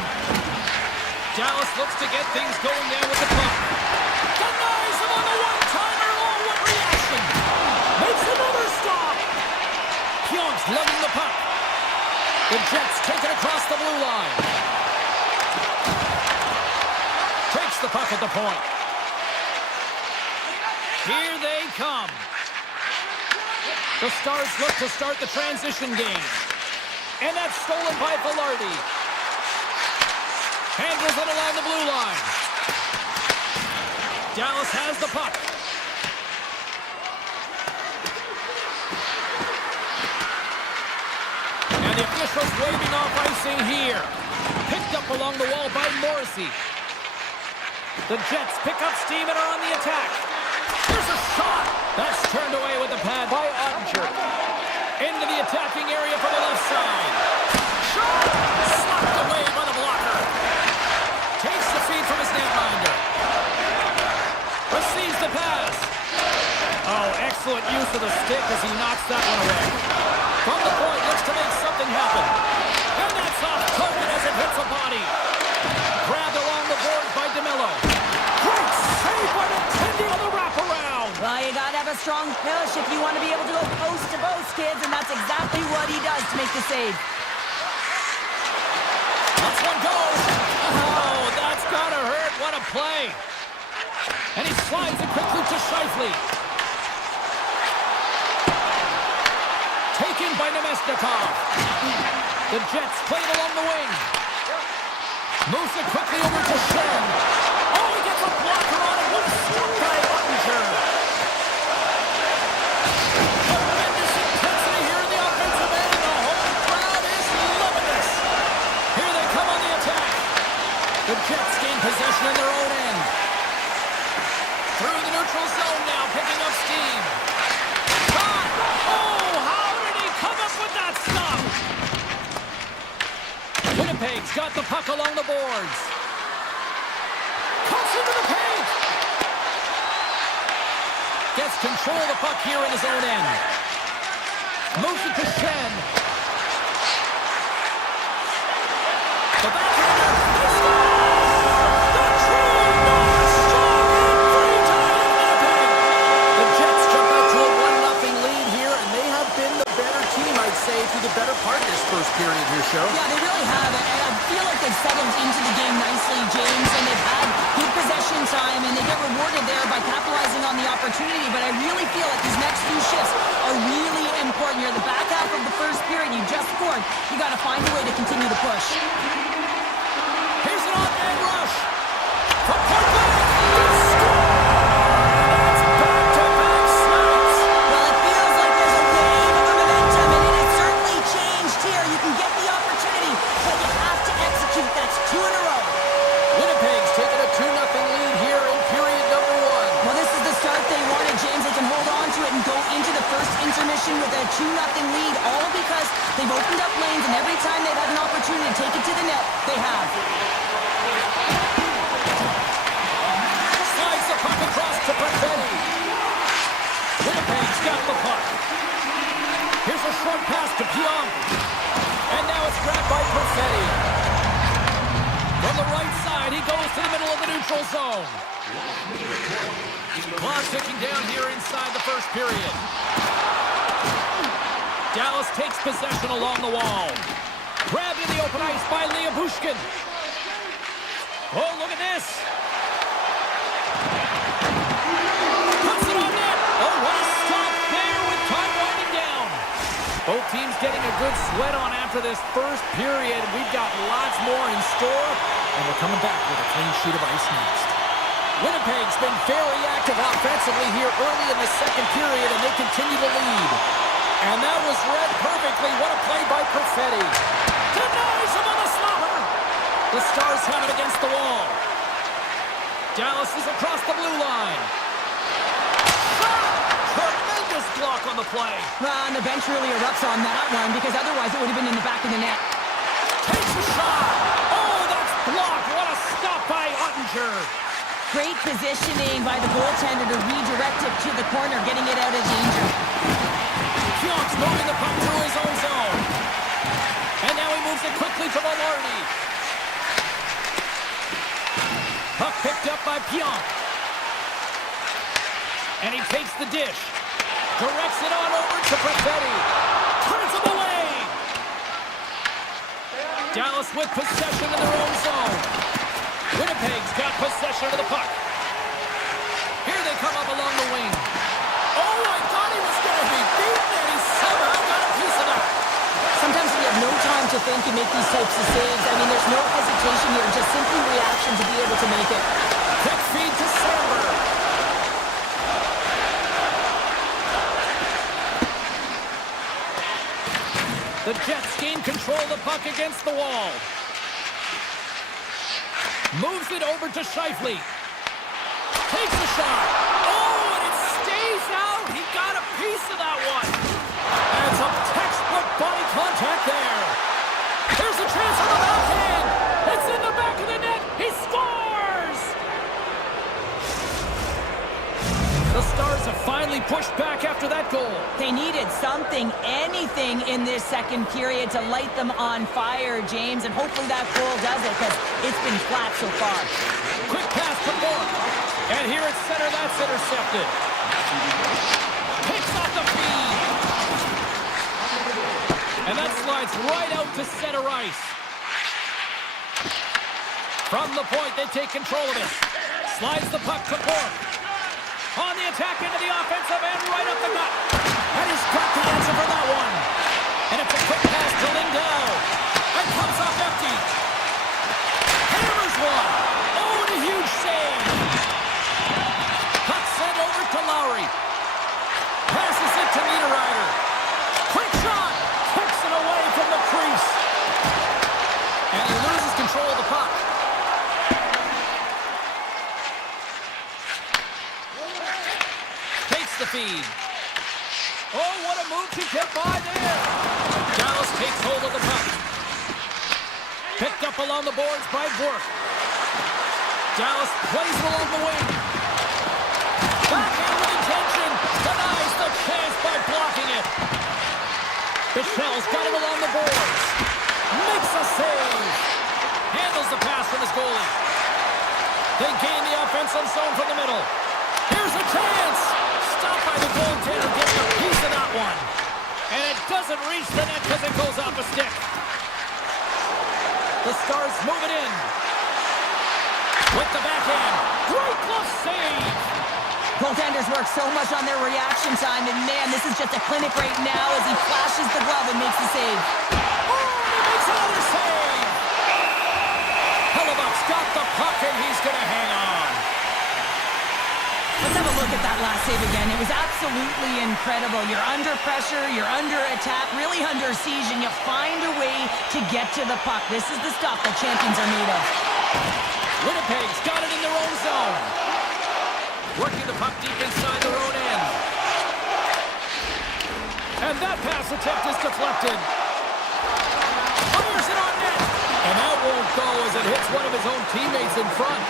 Dallas looks to get things going there with the puck. Denies him on the one-timer. Oh, what reaction. Makes another stop. Pionk's lugging the puck. The Jets take it across the blue line. Takes the puck at the point. Here they come. The Stars look to start the transition game. And that's stolen by Velarde. Handles it along the blue line. Dallas has the puck. And the officials waving off icing here. Picked up along the wall by Morrissey. The Jets pick up steam and are on the attack. There's a shot. That's turned away with the pad by Ottinger. Into the attacking area for the left side. Shot! Slapped away by the blocker. Takes the feed from his netminder. Receives the pass. Oh, excellent use of the stick as he knocks that one away. From the point, looks to make something happen. And that's off target as it hits a body. Grabbed along the board by DeMello. Great save by Nintendo on the wraparound. Well, you gotta have a strong push if you want to be able to go post to post, kids, and that's exactly what he does to make the save. Let's one go. Oh, that's gotta hurt. What a play. And he slides it quickly to Scheifele. Taken by Nemesnikov. The Jets play it along the wing. Moves it quickly over to Shen. Oh, he gets a blocker on it. What a stop by Ottinger. Tremendous intensity here in the offensive end. The home crowd is loving this. Here they come on the attack. The Jets gain possession in their own end. Through the neutral zone now, picking up steam. Shot! Oh, how did he come up with that stop? Winnipeg's got the puck along the boards. Cuts into the paint. Gets control of the puck here in his own end. Moves it to Shen. The backhander. He scores! The true North strong and free tonight in Winnipeg. The Jets jump out to a 1-0 lead here, and they have been the better team, I'd say, through the better part of this first period here, Show. Yeah, they really have, and I feel like they've settled into the game nicely, James, and they've had good possession time, and they get rewarded there by capitalizing on the opportunity, but I really feel like these next few shifts are really important. You're the back half of the first period, you just scored. You got to find a way to continue to push. Here's an off-man rush. From point blank. It's scored! That's back-to-back snipes. Well, it feels like there's a wave of momentum, and it has certainly changed here. You can get the opportunity, but you have to execute. That's 2 in a row. Winnipeg's taking a 2-0 lead here in period number 1. Well, this is the start they wanted, James. They can hold on to it and go into the first intermission with a 2-0 lead, all because they've opened up lanes, and every time they've had an opportunity to take it to the net, they have. Slides the puck across to Perfetti. Winnipeg's got the puck. Here's a short pass to Pionk. And now it's grabbed by Perfetti. From the right side, he goes to the middle of the neutral zone. Clock ticking down here inside the first period. Dallas takes possession along the wall. Grabbed in the open ice by Liabushkin. Oh, look at this. Puts it on net. Oh, what a stop there with time winding down. Both teams getting a good sweat on after this first period. We've got lots more in store, and we're coming back with a clean sheet of ice next. Winnipeg's been very active offensively here early in the second period, and they continue to lead. And that was read perfectly. What a play by Perfetti. Denies him on the slaughter. The Stars have it against the wall. Dallas is across the blue line. Tremendous block on the play. And the bench really erupts on that one because otherwise it would have been in the back of the net. Takes a shot. Oh, that's blocked. What a stop by Ottinger. Great positioning by the goaltender to redirect it to the corner, getting it out of danger. Pionk's moving the puck through his own zone. And now he moves it quickly to Velarde. Puck picked up by Pionk. And he takes the dish. Directs it on over to Perfetti. Turns him away. Dallas with possession in their own zone. Winnipeg's got possession of the puck. Here they come up along the wing. Oh, I thought he was going to be beaten, and he somehow got a piece of that. Sometimes we have no time to think and make these types of saves. I mean, there's no hesitation here, just simply reaction to be able to make it. Quick feed to Sandberg. The Jets gain control of the puck against the wall. Moves it over to Scheifele. Takes a shot. Oh, and it stays out. He got a piece of that one. And some textbook body contact there. There's a chance on the backhand. It's in the back of the net. He scores! The Stars have finally pushed back after that goal. They needed something, anything in this second period to light them on fire, James, and hopefully that goal does it because it's been flat so far. Quick pass to Bork. And here at center, that's intercepted. Picks off the feed. And that slides right out to center ice. From the point, they take control of it. Slides the puck to Bork. On the attack into the offensive end, right up the gut. And he's got the answer for that one. And it's a quick pass to Lindell. And comes off empty. Hammers one. Oh, and a huge save. Puck sent over to Lowry. Passes it to Niederreiter. Quick shot. Kicks it away from the crease. And he loses control of the puck. The feed. Oh, what a move to get by there. Dallas takes hold of the puck. Picked up along the boards by Bork. Dallas plays it along the wing. Backhand with intention. Denies the chance by blocking it. Michel's got it along the boards. Makes a save. Handles the pass from his goalie. They gain the offensive zone from the middle. Here's a chance. Stopped by the goaltender, getting a piece of that one. And it doesn't reach the net because it goes off a stick. The Stars move it in. With the backhand. Great glove save. Goaltenders work so much on their reaction time, and man, this is just a clinic right now as he flashes the glove and makes the save. Oh, and he makes another save. Hellebuck's got the puck, and he's going to hang on. Let's have a look at that last save again. It was absolutely incredible. You're under pressure, you're under attack, really under siege, and you find a way to get to the puck. This is the stuff that champions are made of. Winnipeg's got it in their own zone. Working the puck deep inside their own end. And that pass attempt is deflected. Fires it on net. And that won't go as it hits one of his own teammates in front.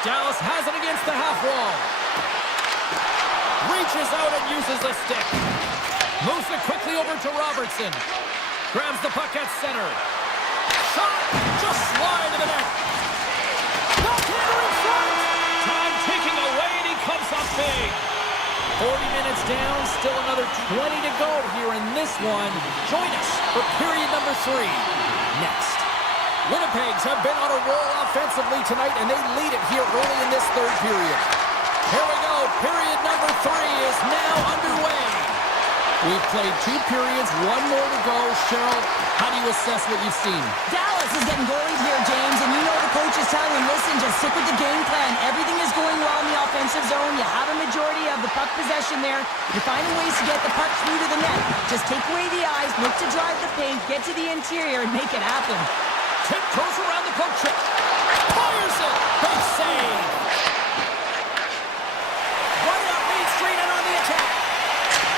Dallas has it against the half wall. Reaches out and uses the stick. Moves it quickly over to Robertson. Grabs the puck at center. Shot! Just slide to the net. Backhander in front! Time ticking away and he comes up big. 40 minutes down, still another 20 to go here in this one. Join us for period number 3. Next. Winnipeg's have been on a roll offensively tonight, and they lead it here early in this third period. Here we go. Period number 3 is now underway. We've played 2 periods, 1 more to go. Cheryl, how do you assess what you've seen? Dallas is getting goalied here, James, and you know the coach is telling him, listen, just stick with the game plan. Everything is going well in the offensive zone. You have a majority of the puck possession there. You're finding ways to get the puck through to the net. Just take away the eyes, look to drive the paint, get to the interior, and make it happen. Tiptoes around the poke check. Fires it. Big save. Right up Main Street and on the attack.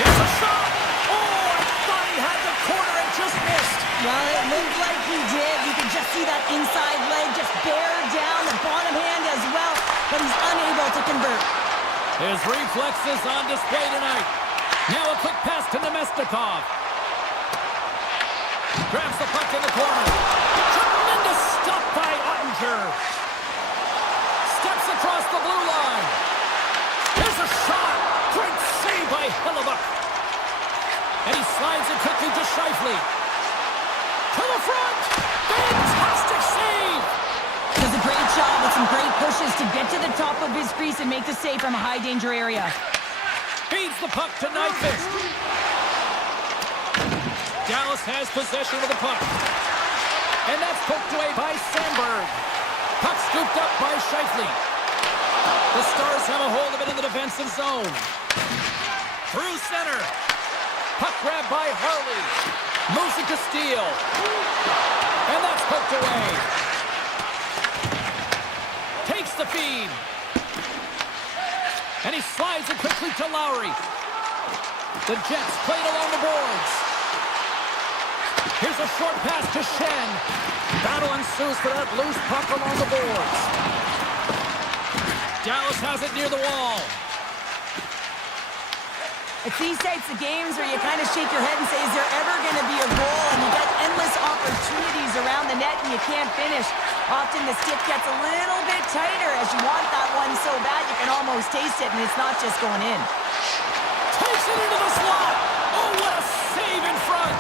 Here's a shot. Oh, I thought he had the corner and just missed. Well, it looked like he did. You can just see that inside leg just bear down the bottom hand as well, but he's unable to convert. His reflexes on display tonight. Now a quick pass to Nemestikov. Grabs the puck in the corner. Tremendous stop by Ottinger. Steps across the blue line. Here's a shot. Great save by Hellebuyck. And he slides it quickly to Scheifele. To the front. Fantastic save. Does a great job with some great pushes to get to the top of his crease and make the save from a high danger area. Feeds the puck to Nyquist. Dallas has possession of the puck. And that's poked away by Sandberg. Puck scooped up by Scheifele. The Stars have a hold of it in the defensive zone. Through center. Puck grabbed by Harley. Moves it to Steele. And that's poked away. Takes the feed. And he slides it quickly to Lowry. The Jets played along the boards. Here's a short pass to Shen. Battle ensues for that loose puck along the boards. Dallas has it near the wall. It's these types of games where you kind of shake your head and say, is there ever going to be a goal? And you get endless opportunities around the net and you can't finish. Often the stick gets a little bit tighter as you want that one so bad you can almost taste it, and it's not just going in. Takes it into the slot. Oh, what a save in front.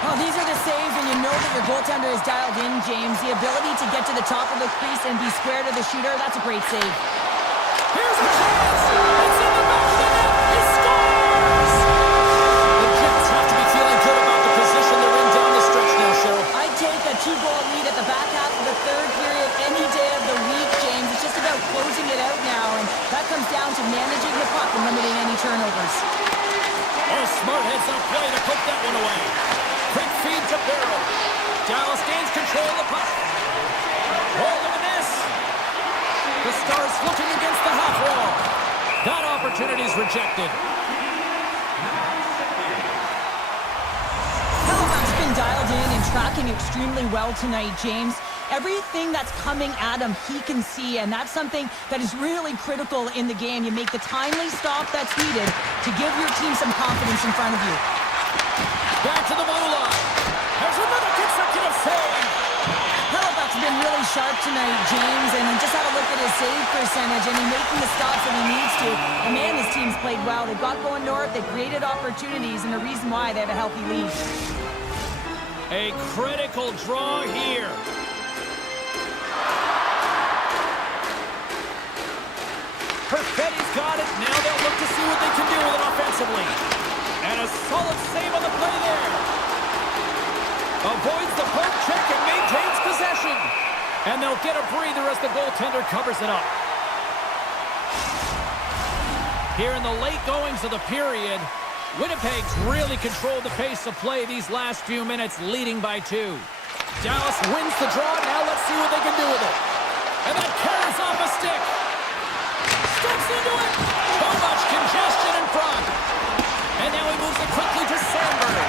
Well, these are the saves when you know that your goaltender is dialed in, James. The ability to get to the top of the crease and be square to the shooter, that's a great save. Here's a chance. It's in the back of the net. He scores. The Jets have to be feeling good about the position they're in down the stretch now, Cheryl. I'd take a 2-goal lead at the back half of the third period any day of the week, James. It's just about closing it out now, and that comes down to managing the puck and limiting any turnovers. Oh, smart heads up play to poke that one away. Quick feed to Barrow. Dallas gains control of the puck. Roll of the miss. The Stars looking against the half wall. That opportunity is rejected. Hellebuyck's been dialed in and tracking extremely well tonight, James. Everything that's coming at him, he can see, and that's something that is really critical in the game. You make the timely stop that's needed to give your team some confidence in front of you. Back to the blue line. There's another consecutive save. Hellebuyck's been really sharp tonight, James, and just have a look at his save percentage, and he's making the stops that he needs to. And man, his team's played well. They've got going north, they've created opportunities, and the reason why they have a healthy lead. A critical draw here. Perfetti's got it. Now they'll look to see what they can do with it offensively. And a solid save on the play there. Avoids the poke check and maintains possession. And they'll get a breather as the goaltender covers it up. Here in the late goings of the period, Winnipeg's really controlled the pace of play these last few minutes, leading by 2. Dallas wins the draw. Now let's see what they can do with it. And that carries off a stick. Steps into it. Too much congestion in front. And now he moves it quickly to Sandberg.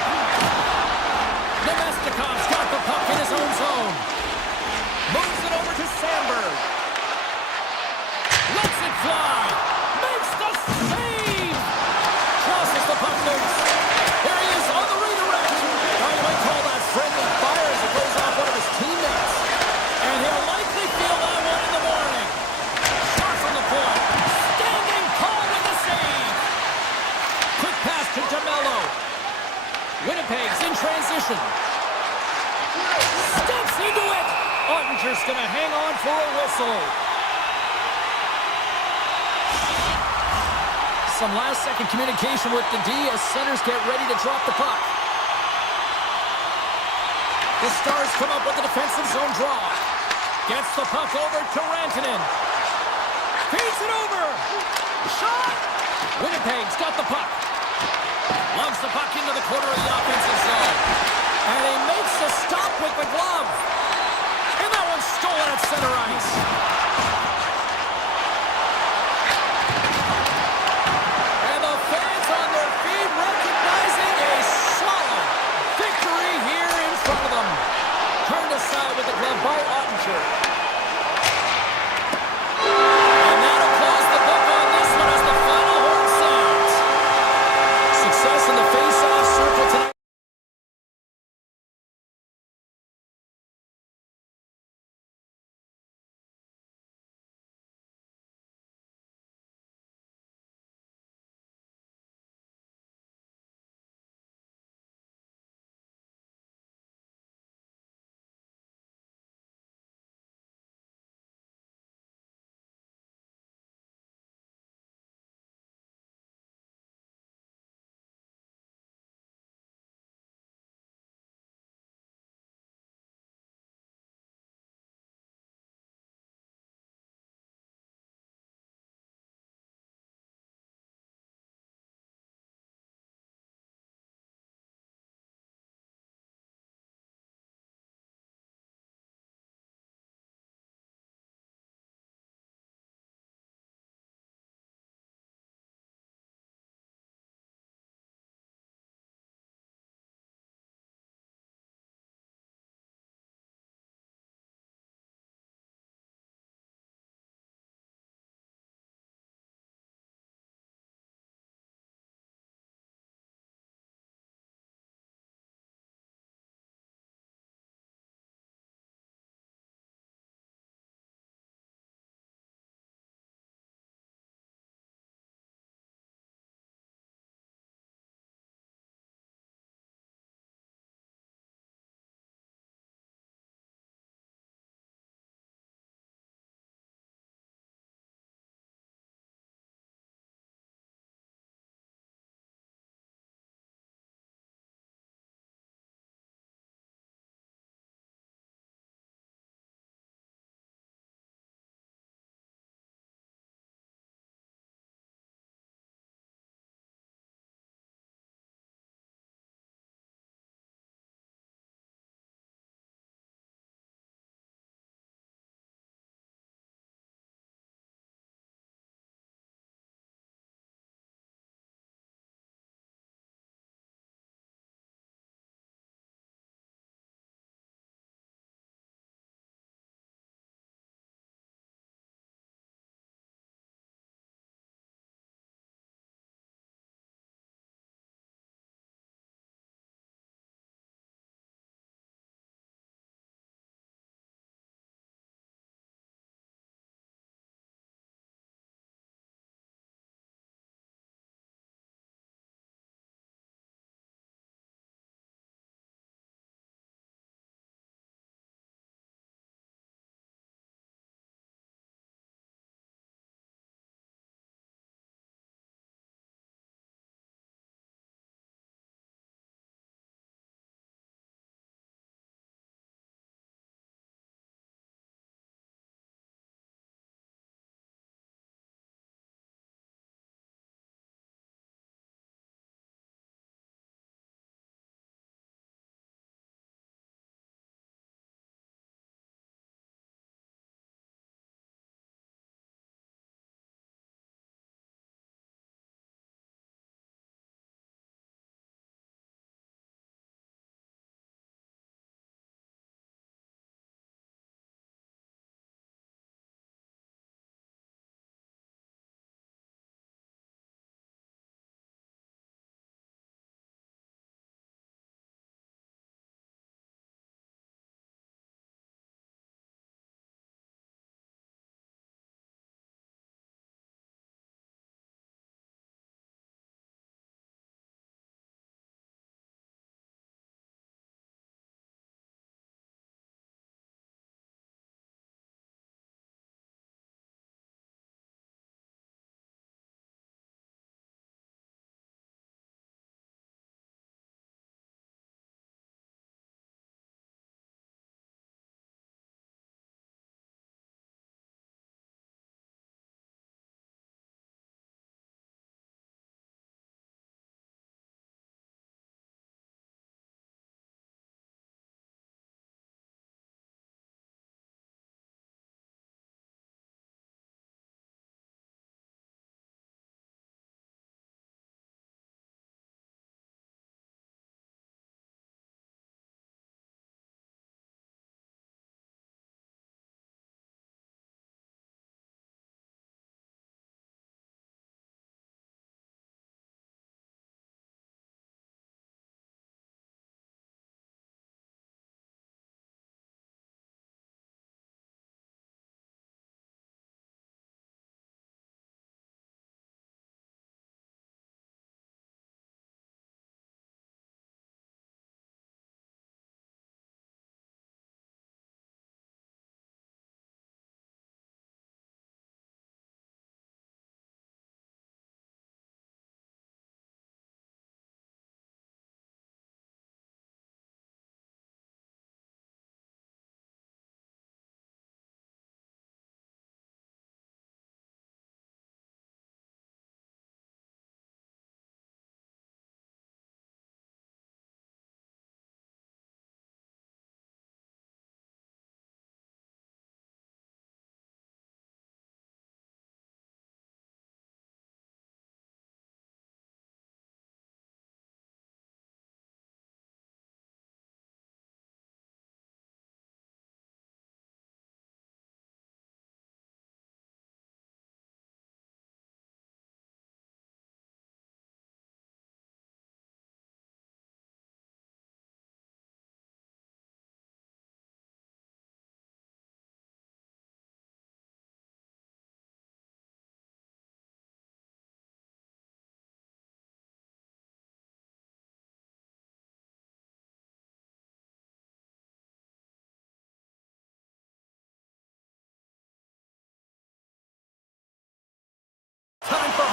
Nemestikov's got the puck in his own zone. Moves it over to Sandberg. Lets it fly. Makes the save. Crosses the puck loose. There he is on the redirect. Now you might call that friendly fire as it goes off one of his teammates. And he'll likely feel that one in the morning. Shot from the point. Standing tall with the save. Quick pass to DeMello. Winnipeg's in transition. Steps into it. Ottinger's going to hang on for a whistle. some last-second communication with the D as centers get ready to drop the puck. The Stars come up with a defensive zone draw. Gets the puck over to Rantanen. Feeds it over. Shot. Winnipeg's got the puck. Lugs the puck into the corner of the offensive zone. And he makes the stop with the glove. And that one's stolen at center ice.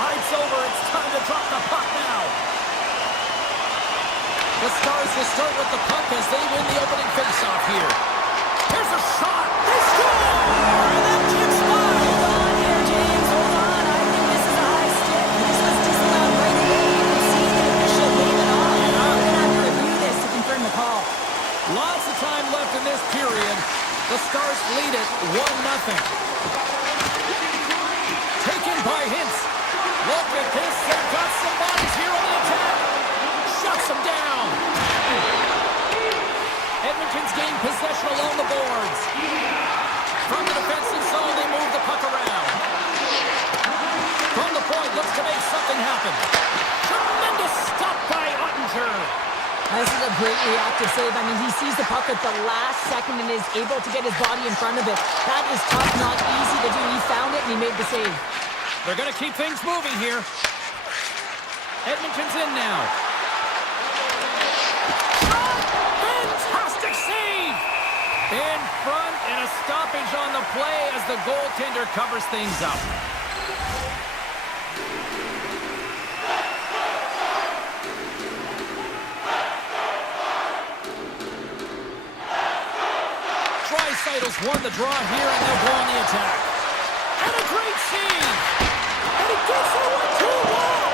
tide's over. It's time to drop the puck now. The Stars will start with the puck as they win the opening faceoff here. Here's a shot. They score! And that kicks by. Hold on here, James. Hold on. I think this is a high stick. This was disallowed right away. You can see the official wave it off. We're going to have to review this to confirm the call. Lots of time left in this period. The Stars lead it 1-0. Taken by Hintz. Look at this. They've got some bodies here on the attack. Shuts them down. Edmonton's gained possession along the boards. From the defensive zone, they move the puck around. From the point, looks to make something happen. Tremendous stop by Ottinger. This is a great reactive save. I mean, he sees the puck at the last second and is able to get his body in front of it. That is tough, not easy to do. He found it and he made the save. They're going to keep things moving here. Edmonton's in now. Fantastic save! In front and a stoppage on the play as the goaltender covers things up. Titles won the draw here, and they'll go on the attack. And a great save! And it gets a 1-2 wall!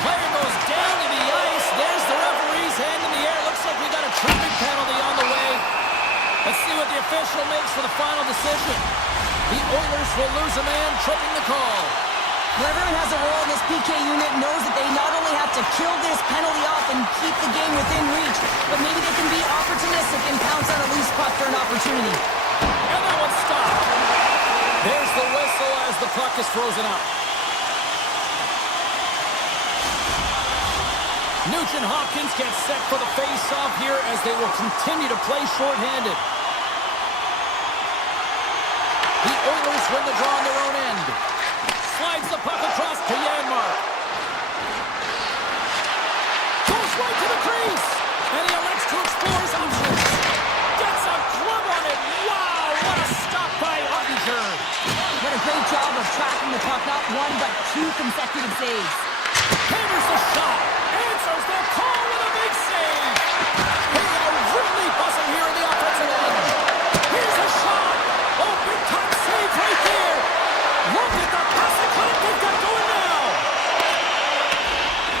Player goes down to the ice. There's the referee's hand in the air. Looks like we got a tripping penalty on the way. Let's see what the official makes for the final decision. The Oilers will lose a man, tripping the call. Well, everyone has a role in this PK unit, knows that they not only have to kill this penalty off and keep the game within reach, but maybe they can be opportunistic and pounce on a loose puck for an opportunity. And that one's stopped. There's the whistle as the puck is frozen up. Nugent Hopkins gets set for the face-off here as they will continue to play shorthanded. The Oilers win the draw on their own end. Slides the puck across to Janmark. Goes right to the crease. And he elects to explore his options. Gets a glove on it. Wow, what a stop by Ottinger. What a great job of tracking the puck. Not one, but two consecutive saves. Hammers the shot. Answers the call with a big save. They are really buzzing here in the offensive end. Here's a shot. Oh, big time save right there. Look at the pass and cut it. They've got going now.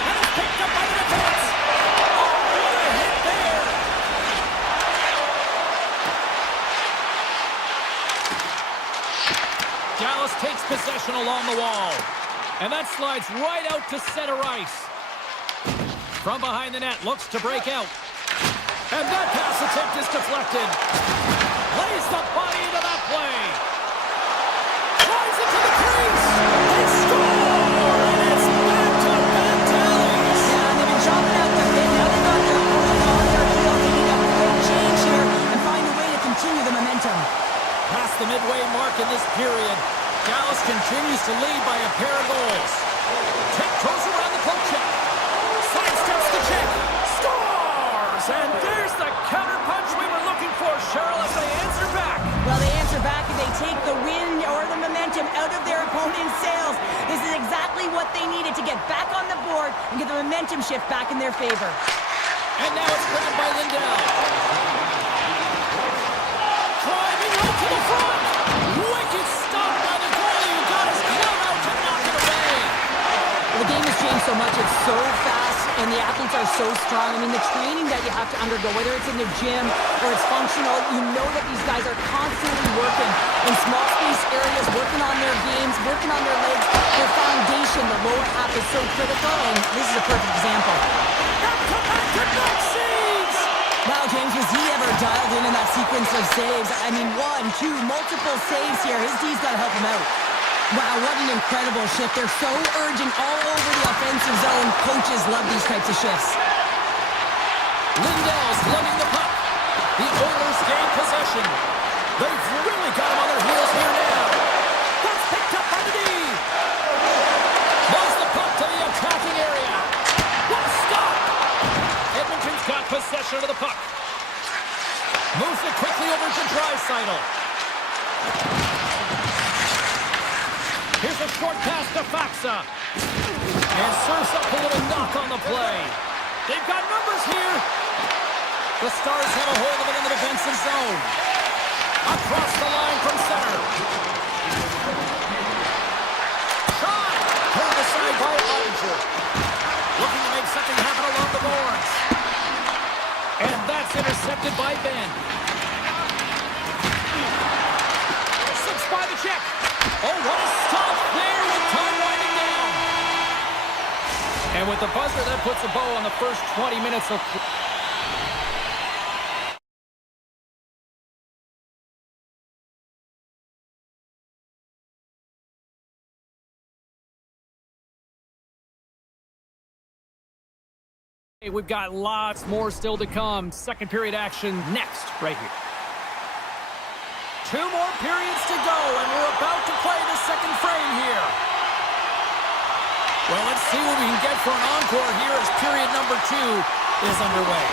And it's picked up by the defense. Oh, what a hit there. Dallas takes possession along the wall. And that slides right out to center ice. From behind the net, looks to break out. And that pass attempt is deflected. Lays the body into that play. Drives it to the crease. They score! And it's back-to-back tallies. Yeah, and they've been chopping out their bid. Now they've got their own on their heel. They need a quick change here and find a way to continue the momentum. Past the midway mark in this period, Dallas continues to lead by a pair of goals. Tiptoes around the poke check. Sidesteps the check. Scores! And there's the counter punch we were looking for, Cheryl, as they answer back. Well, they answer back and they take the win or the momentum out of their opponent's sails. This is exactly what they needed to get back on the board and get the momentum shift back in their favor. And now it's grabbed by Lindell. Driving right to the front. Wicked stop by the goalie who got his glove out to knock it away. The game has changed so much. It's so fast, and the athletes are so strong. I mean, the training that you have to undergo, whether it's in the gym or it's functional, you know that these guys are constantly working in small space areas, working on their games, working on their legs. Their foundation, the lower half, is so critical, and this is a perfect example. Back-to-back saves! Wow, James, was he ever dialed in that sequence of saves? I mean, one, two, multiple saves here. His D's got to help him out. Wow, what an incredible shift. They're so urgent all over the offensive zone. Coaches love these types of shifts. Lindell's lugging the puck. The Oilers gain possession. They've really got him on their heels here now. That's picked up by the D. Moves the puck to the attacking area. What a stop! Edmonton's got possession of the puck. Moves it quickly over to Draisaitl. Here's a short pass to Faxa. And serves up a little knock on the play. They've got numbers here. The Stars have a hold of it in the defensive zone. Across the line from center. Shot! Turned aside by Ottinger. Looking to make something happen along the boards. And that's intercepted by Ben. 6 by the check. Oh, what a stop there with time winding down. And with the buzzer, that puts a bow on the first 20 minutes of... We've got lots more still to come. Second period action next, right here. 2 more periods to go, and we're about to play the second frame here. Well, let's see what we can get for an encore here as period number 2 is underway.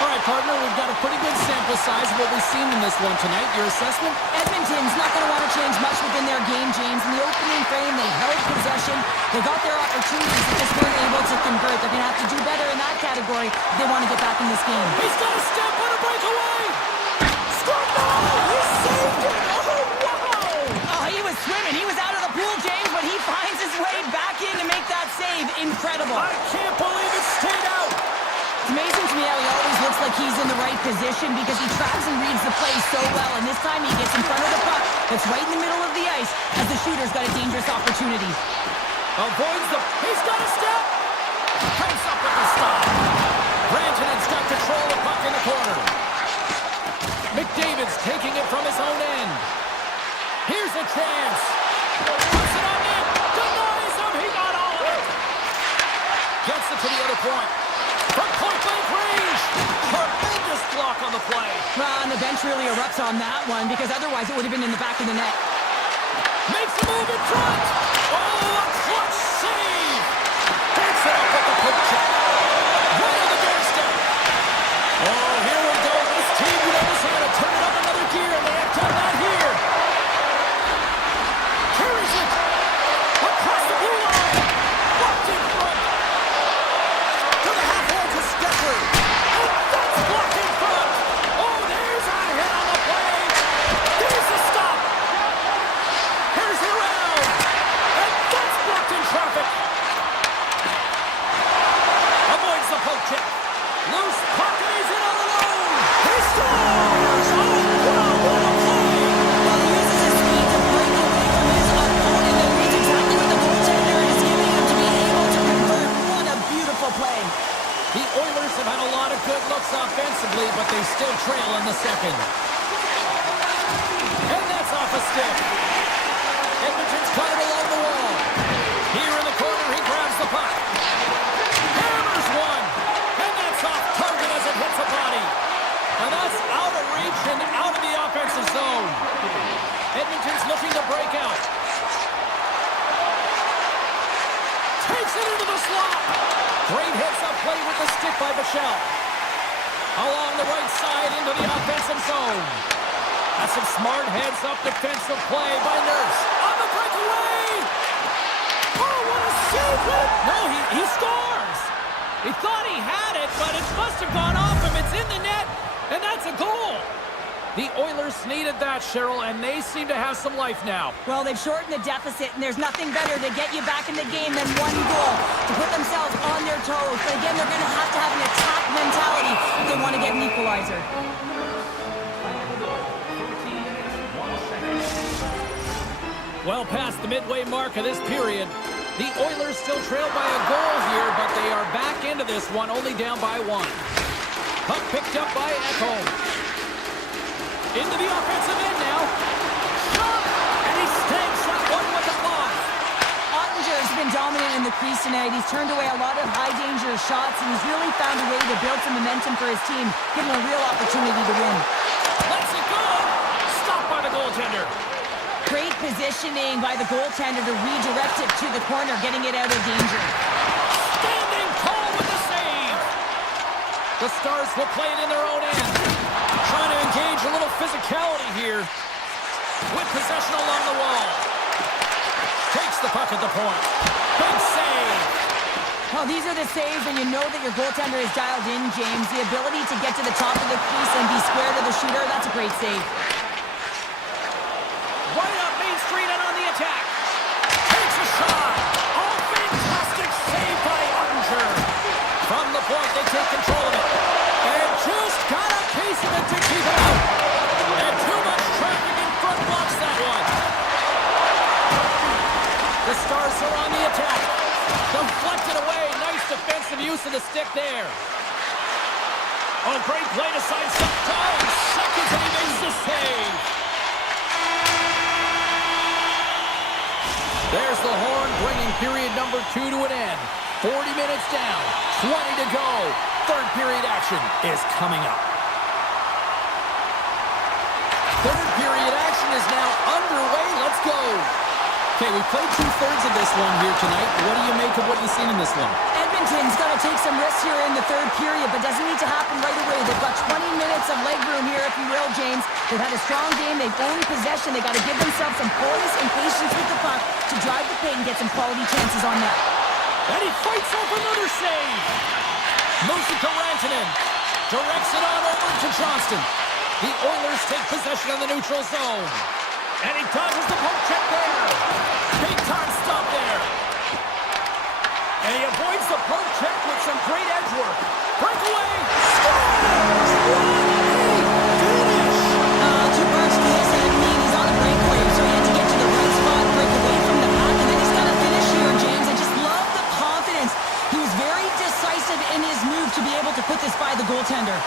All right, partner, we've got a pretty good sample size of what we've seen in this one tonight. Your assessment? Edmonton's not going to want to change much within their game, James. In the opening frame, they held possession. They got their opportunities, but just weren't able to convert. They're going to have to do better in that category if they want to get back in this game. He's got a step on a breakaway! Score! He saved it! Oh, wow! Oh, he was swimming. He was out of the pool, James, but he finds his way back in to make that save. Incredible. I can't believe it stayed out! It's amazing to me how he always looks like he's in the right position because he tracks and reads the play so well. And this time he gets in front of the puck that's right in the middle of the ice as the shooter's got a dangerous opportunity. Avoids the... He's got a step! Comes up with the stop. Branton's got control of the puck in the corner. McDavid's taking it from his own end. Here's a chance. Puts it on net. Denies him. He got all of it. Gets it to the other point. From point-blank range. Tremendous block on the play. Well, and the bench really erupts on that one because otherwise it would have been in the back of the net. Makes a move in front. Oh, a clutch save. Takes it up with the poke check. Right on the doorstep. Oh, here we go. This team knows how to turn it up another gear, and they have done that here. Carries it. Across the blue line. Blocked in front. To the half wall to Stecker. And that's blocked in front. Oh, there's a hit on the play. There's a stop. Here's the round. And that's blocked in traffic. Avoids the poke check. Loose puck, and he's in on the low. He scores! Oh, wow, what a play! Well, he uses his speed to break away from his opponent and reads exactly what the goaltender is giving him to be able to convert. What a beautiful play. The Oilers have had a lot of good looks offensively, but they still trail in the second. And that's off a stick. Edmonton's got it along the wall. Here in the corner, he grabs the puck. Hammers one. And that's off target as it hits a body. And that's out of reach and out of the offensive zone. Edmonton's looking to break out. Takes it into the slot. Great hits-up play with the stick by Bichelle. Along the right side into the offensive zone. That's some smart heads-up defensive play by Nurse. On the breakaway! Oh, what a save! No, he scores! He thought he had it, but it must have gone off him. It's in the net, and that's a goal. The Oilers needed that, Cheryl, and they seem to have some life now. Well, they've shortened the deficit, and there's nothing better to get you back in the game than one goal to put themselves on their toes. But again, they're going to have an attack mentality if they want to get an equalizer. Well past the midway mark of this period, the Oilers still trail by a goal here, but they are back into this one, only down by 1. Puck picked up by Ekholm. Into the offensive end now. Shot! And he stakes that one with the block. Ottinger has been dominant in the crease tonight. He's turned away a lot of high-danger shots, and he's really found a way to build some momentum for his team, giving him a real opportunity to win. Lets it go! Stopped by the goaltender. Great positioning by the goaltender to redirect it to the corner, getting it out of danger. Standing tall with the save. The Stars will play it in their own end. Trying to engage a little physicality here with possession along the wall. Takes the puck at the point. Big save. Well, these are the saves when you know that your goaltender is dialed in, James. The ability to get to the top of the crease and be square to the shooter, that's a great save. Right up Main Street and on the attack. Takes a shot. Oh, fantastic save by Ottinger. From the point, they take control of it. And just got a piece of it to keep it out. And too much traffic in front blocks that one. The Stars are on the attack. Deflected away. Nice defensive use of the stick there. Oh, great play to sidestep. 5 seconds and he makes the save. There's the horn, bringing period number 2 to an end. 40 minutes down, 20 to go. Third period action is coming up. Third period action is now underway. Let's go. Okay, we played 2/3 of this one here tonight. What do you make of what you've seen in this one? Edmonton's got to take some risks here in the third period, but doesn't need to happen right away. They've got 20 minutes of leg room here, if you will, James. They've had a strong game. They've owned possession. They've got to give themselves some poise and patience with the puck to drive the paint and get some quality chances on that. And he fights off another save. Moves it to Rantanen. Directs it on over to Johnston. The Oilers take possession of the neutral zone. And he dodges the poke check there. Big time stop there. And he avoids the poke check with some great edge work. Breakaway. Scores! 1-8 finish. Two bursts to this, and he's on a breakaway, so he had to get to the right spot, break away from the puck, and then he's got to finish here, James. I just love the confidence. He was very decisive in his move to be able to put this by the goaltender.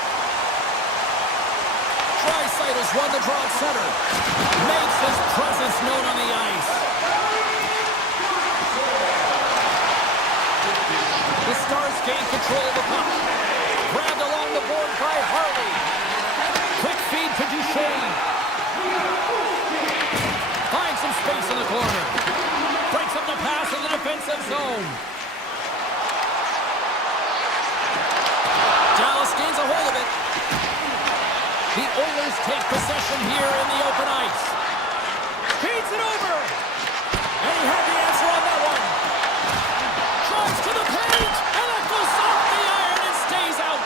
Draisaitl won the draw at center. Makes his presence known on the ice. The Stars gain control of the puck. Grabbed along the board by Harley. Quick feed to Duchesne. Finds some space in the corner. Breaks up the pass in the defensive zone. Dallas gains a hold of it. The Oilers take possession here in the open ice. Feeds it over. And he had the answer on that one. Drives to the paint. And that goes off the iron and stays out.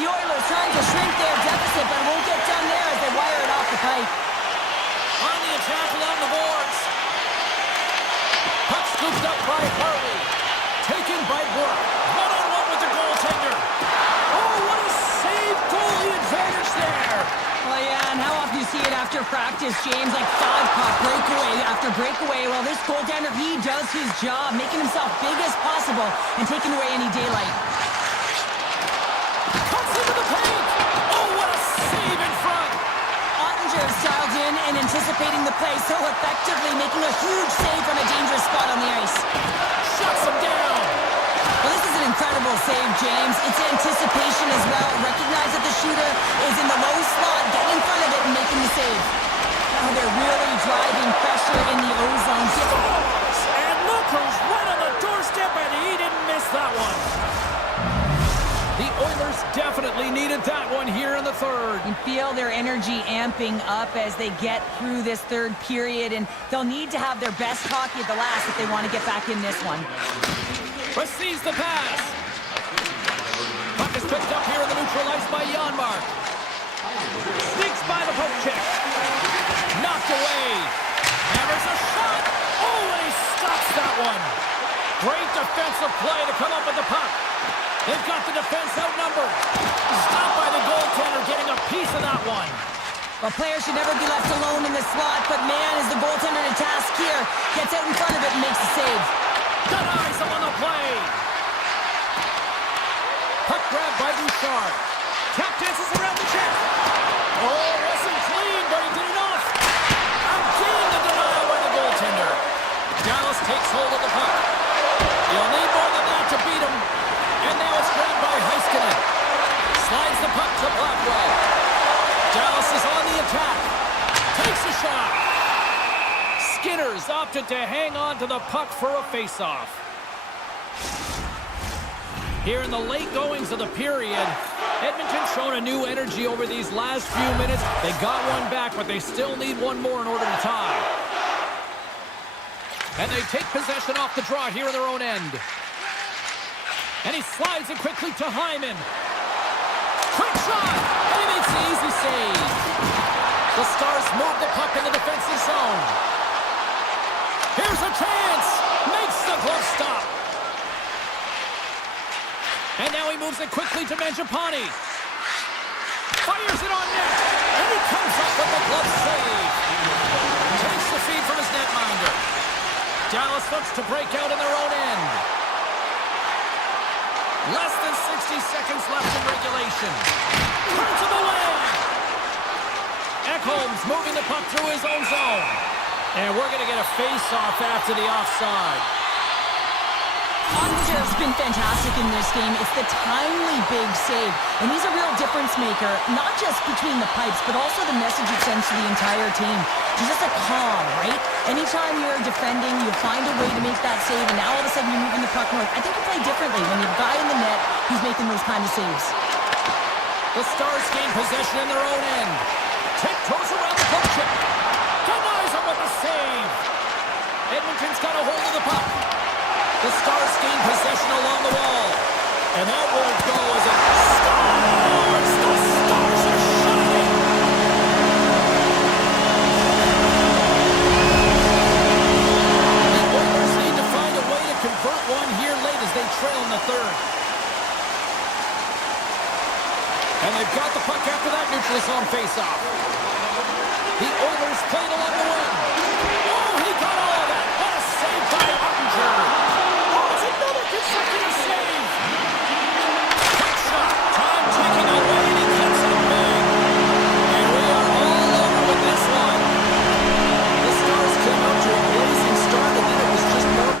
The Oilers trying to shrink their deficit, but won't get done there as they wire it off the pipe. On the attack along the boards. Puck scooped up by Harley. Taken by Burke. One-on-one with the goaltender. Oh, what a save goalie advantage there. Well, yeah, and how often do you see it after practice, James? Like 5-puck breakaway after breakaway. Well, this goaltender, he does his job, making himself big as possible and taking away any daylight. Cuts into the paint. Oh, what a save in front. Ottinger dialed in and anticipating the play so effectively, making a huge save from a dangerous spot on the ice. Shuts him down. Well, this is an incredible save, James. It's anticipation as well. Recognize that the shooter is in the low slot, getting in front of it and making the save. Now they're really driving pressure in the O-zone. And look who's right on the doorstep, and he didn't miss that one. The Oilers definitely needed that one here in the third. You feel their energy amping up as they get through this third period, and they'll need to have their best hockey at the last if they want to get back in this one. Receives the pass. Puck is picked up here in the neutral ice by Janmark. Sneaks by the poke check. Knocked away. Hammers a shot. Oh, and he stops that one. Great defensive play to come up with the puck. They've got the defense outnumbered. Stopped by the goaltender, getting a piece of that one. Well, players should never be left alone in the slot, but man, is the goaltender to task here. Gets out in front of it and makes the save. Denies him on the play. Puck grab by Bouchard. Tap dances around the check. Oh, wasn't clean, but he did enough. Again, the denial by the goaltender. Dallas takes hold of the puck. You'll need more than that to beat him. And now it's grabbed by Heiskanen. Slides the puck to Blackwell. Dallas is on the attack. Takes a shot. Skinner's opted to hang on to the puck for a face-off. Here in the late goings of the period, Edmonton's shown a new energy over these last few minutes. They got one back, but they still need one more in order to tie. And they take possession off the draw here in their own end. And he slides it quickly to Hyman. Quick shot! And he makes the easy save. The Stars move the puck in the defensive zone. Here's a chance! Makes the glove stop. And now he moves it quickly to Mangiapane. Fires it on net. And he comes up with the glove save. Takes the feed from his netminder. Dallas looks to break out in their own end. Less than 60 seconds left in regulation. Turns him away. Ekholm's moving the puck through his own zone. And we're going to get a face-off after the offside. Ottinger's been fantastic in this game. It's the timely big save. And he's a real difference maker, not just between the pipes, but also the message it sends to the entire team. He's just a calm, right? Anytime you're defending, you find a way to make that save, and now all of a sudden you're moving the puck north. I think you play differently when you have a guy in the net who's making those kind of saves. The Stars gain possession in their own end. Tiptoes around the poke chip. Denies him with a save. Edmonton's got a hold of the puck. The Stars gain possession along the wall. And that won't go as it scores! The Stars are shining! The Oilers need to find a way to convert one here late as they trail in the third. And they've got the puck after that neutral zone faceoff. The Oilers played along the wing. Oh, he got all of that! What a save by Ottinger! Consecutive save! Quick shot! Time ticking away and he cuts it big! And we are all over with this one! The Stars came out to a blazing start and then it was just more...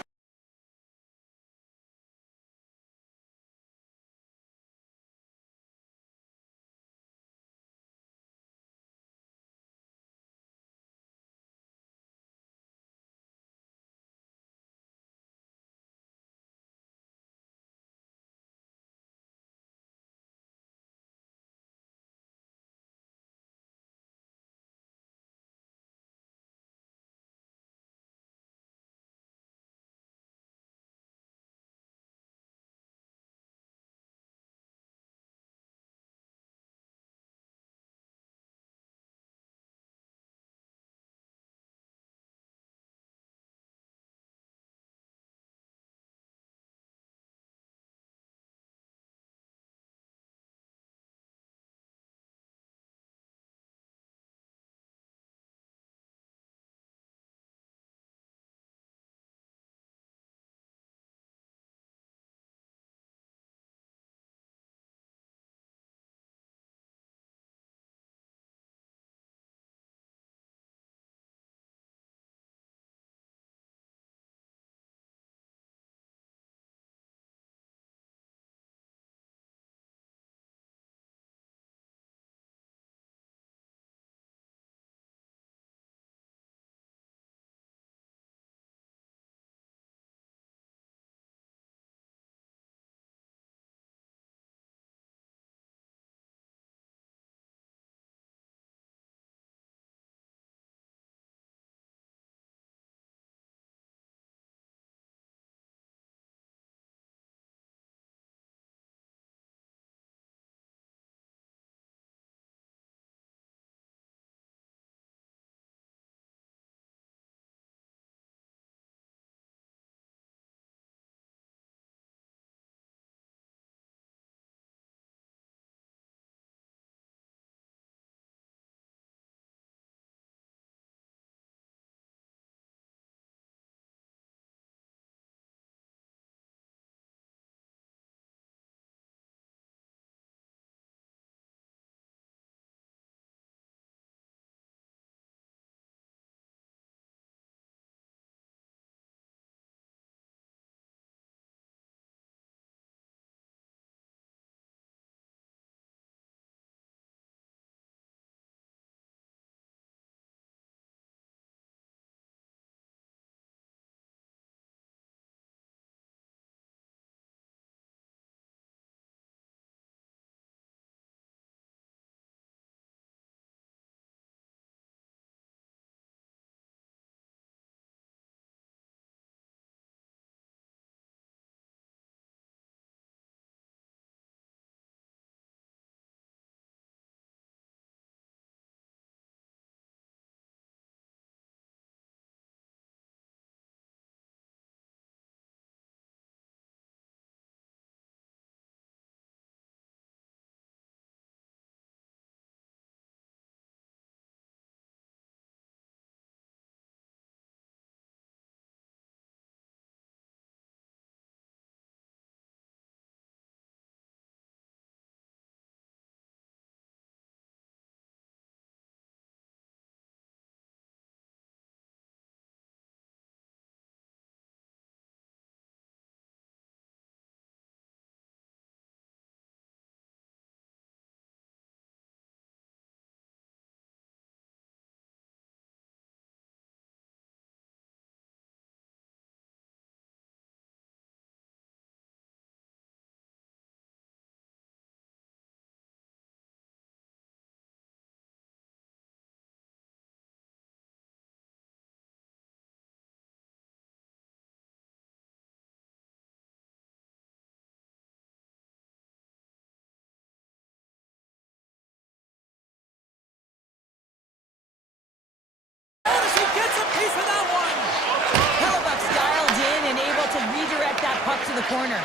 the corner.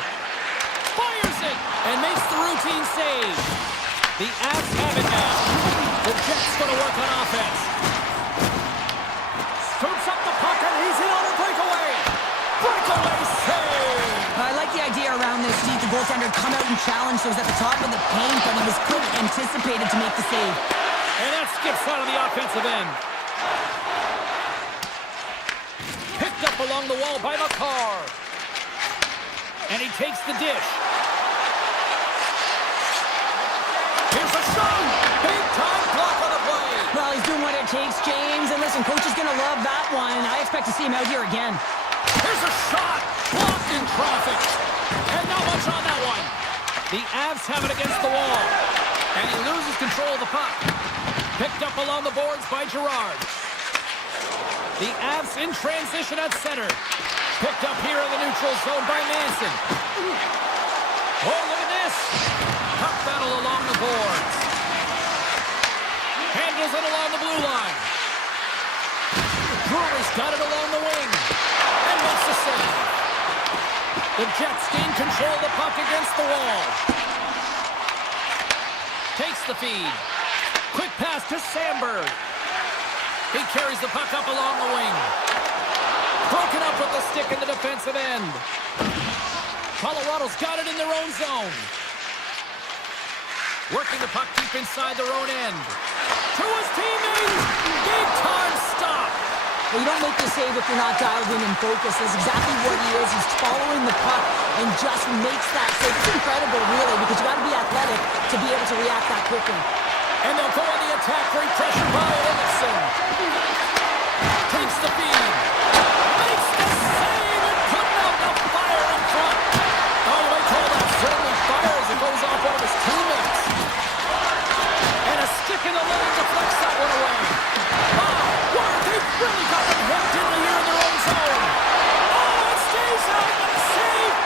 Fires it and makes the routine save. The Avs have it now. The Jets going to work on offense. Scoops up the puck and he's in on a breakaway. Breakaway save. I like the idea around this, Steve. The goaltender come out and challenge those at the top of the paint, but he was quick, anticipated to make the save. And that skips out of the offensive end. Picked up along the wall by McCarr. And he takes the dish. Here's a shot! Big time block on the play! Well, he's doing what it takes, James. And listen, coach is going to love that one. I expect to see him out here again. Here's a shot! Blocked in traffic! And not much on that one. The Avs have it against the wall. And he loses control of the puck. Picked up along the boards by Girard. The Avs in transition at center. Picked up here in the neutral zone by Manson. Oh, look at this! Puck battle along the boards. Handles it along the blue line. Brewery's got it along the wing. And makes the save. The Jets gain control of the puck against the wall. Takes the feed. Quick pass to Sandberg. He carries the puck up along the wing. Broken up with the stick in the defensive end. Colorado's got it in their own zone. Working the puck deep inside their own end. To his teammate. Big time stop. Well, you don't make the save if you're not dialed in and focused. That's exactly what he is. He's following the puck and just makes that save. It's incredible, really, because you got to be athletic to be able to react that quickly. And they'll go on the attack. Great pressure by Ellison. Takes the feed. Makes the save and putting out the fire in front. Oh, you might call that friendly fire as it goes off one of his teammates. And a stick in the lane deflects that one away. Oh, wow, they've really got them hooked in here in their own zone. Oh, it stays out and a save.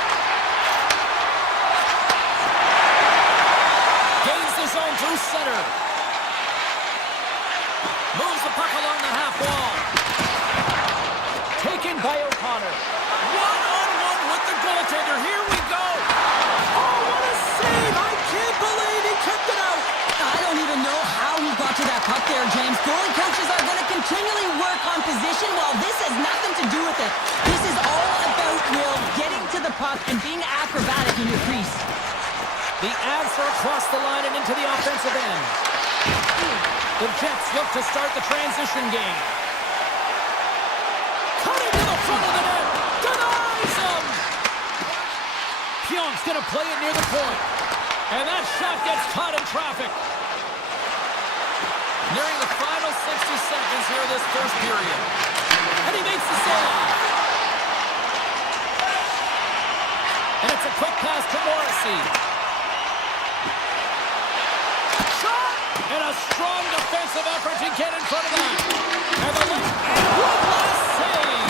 Gains the zone through center. Moves the puck along the half wall. Taken by O'Connor. One-on-one with the goaltender. Here we go. Oh, what a save. I can't believe he kept it out. I don't even know how he got to that puck there, James. Goalie coaches are going to continually work on position while this has nothing to do with it. This is all about Will getting to the puck and being acrobatic in your crease. The Avs are across the line and into the offensive end. The Jets look to start the transition game. Cutting to the front of the net. Denies him. Pyonk's going to play it near the point. And that shot gets caught in traffic. Nearing the final 60 seconds here of this first period. And he makes the save. And it's a quick pass to Morrissey. And a strong defensive effort to get in front of that. And the left and one last save.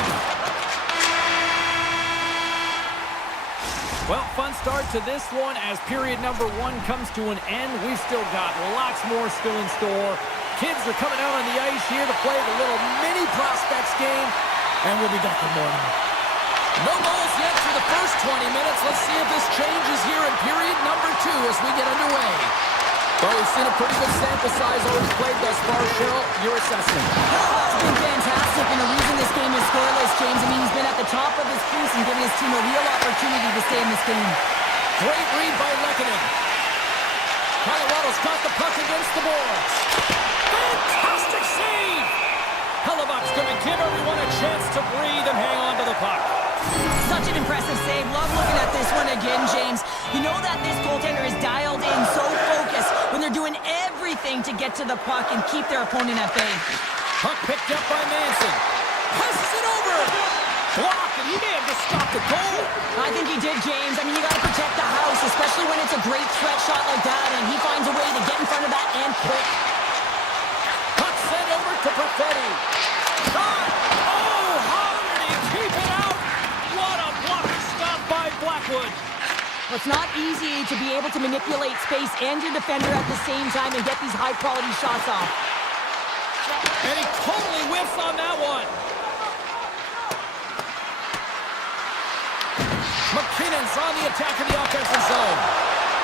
Well, fun start to this one as period number one comes to an end. We've still got lots more still in store. Kids are coming out on the ice here to play the little mini prospects game. And we'll be back in the morning. No goals yet for the first 20 minutes. Let's see if this changes here in period number two as we get underway. Well, we've seen a pretty good sample size already played thus far. Cheryl, your assessment. Oh, it's been fantastic, and the reason this game is scoreless, James, I mean, he's been at the top of his crease and giving his team a real opportunity to stay in this game. Great read by Lehkonen. Colorado's got the puck against the boards. Fantastic save! Hellebuck's going to give everyone a chance to breathe and hang on to the puck. Such an impressive save. Love looking at this one again, James. You know that this goaltender is dialed in, so focused when they're doing everything to get to the puck and keep their opponent at bay. Puck picked up by Manson. Passes it over. Blocked, and he may have just stopped the goal. I think he did, James. I mean, you got to protect the house, especially when it's a great threat shot like that, and he finds a way to get in front of that and quick. Puck sent over to Perfetti. Shot. Oh, how did he keep it out? What a blocker stop by Blackwood. Well, it's not easy to be able to manipulate space and your defender at the same time and get these high-quality shots off. And he totally whiffs on that one. McKinnon's on the attack in the offensive zone.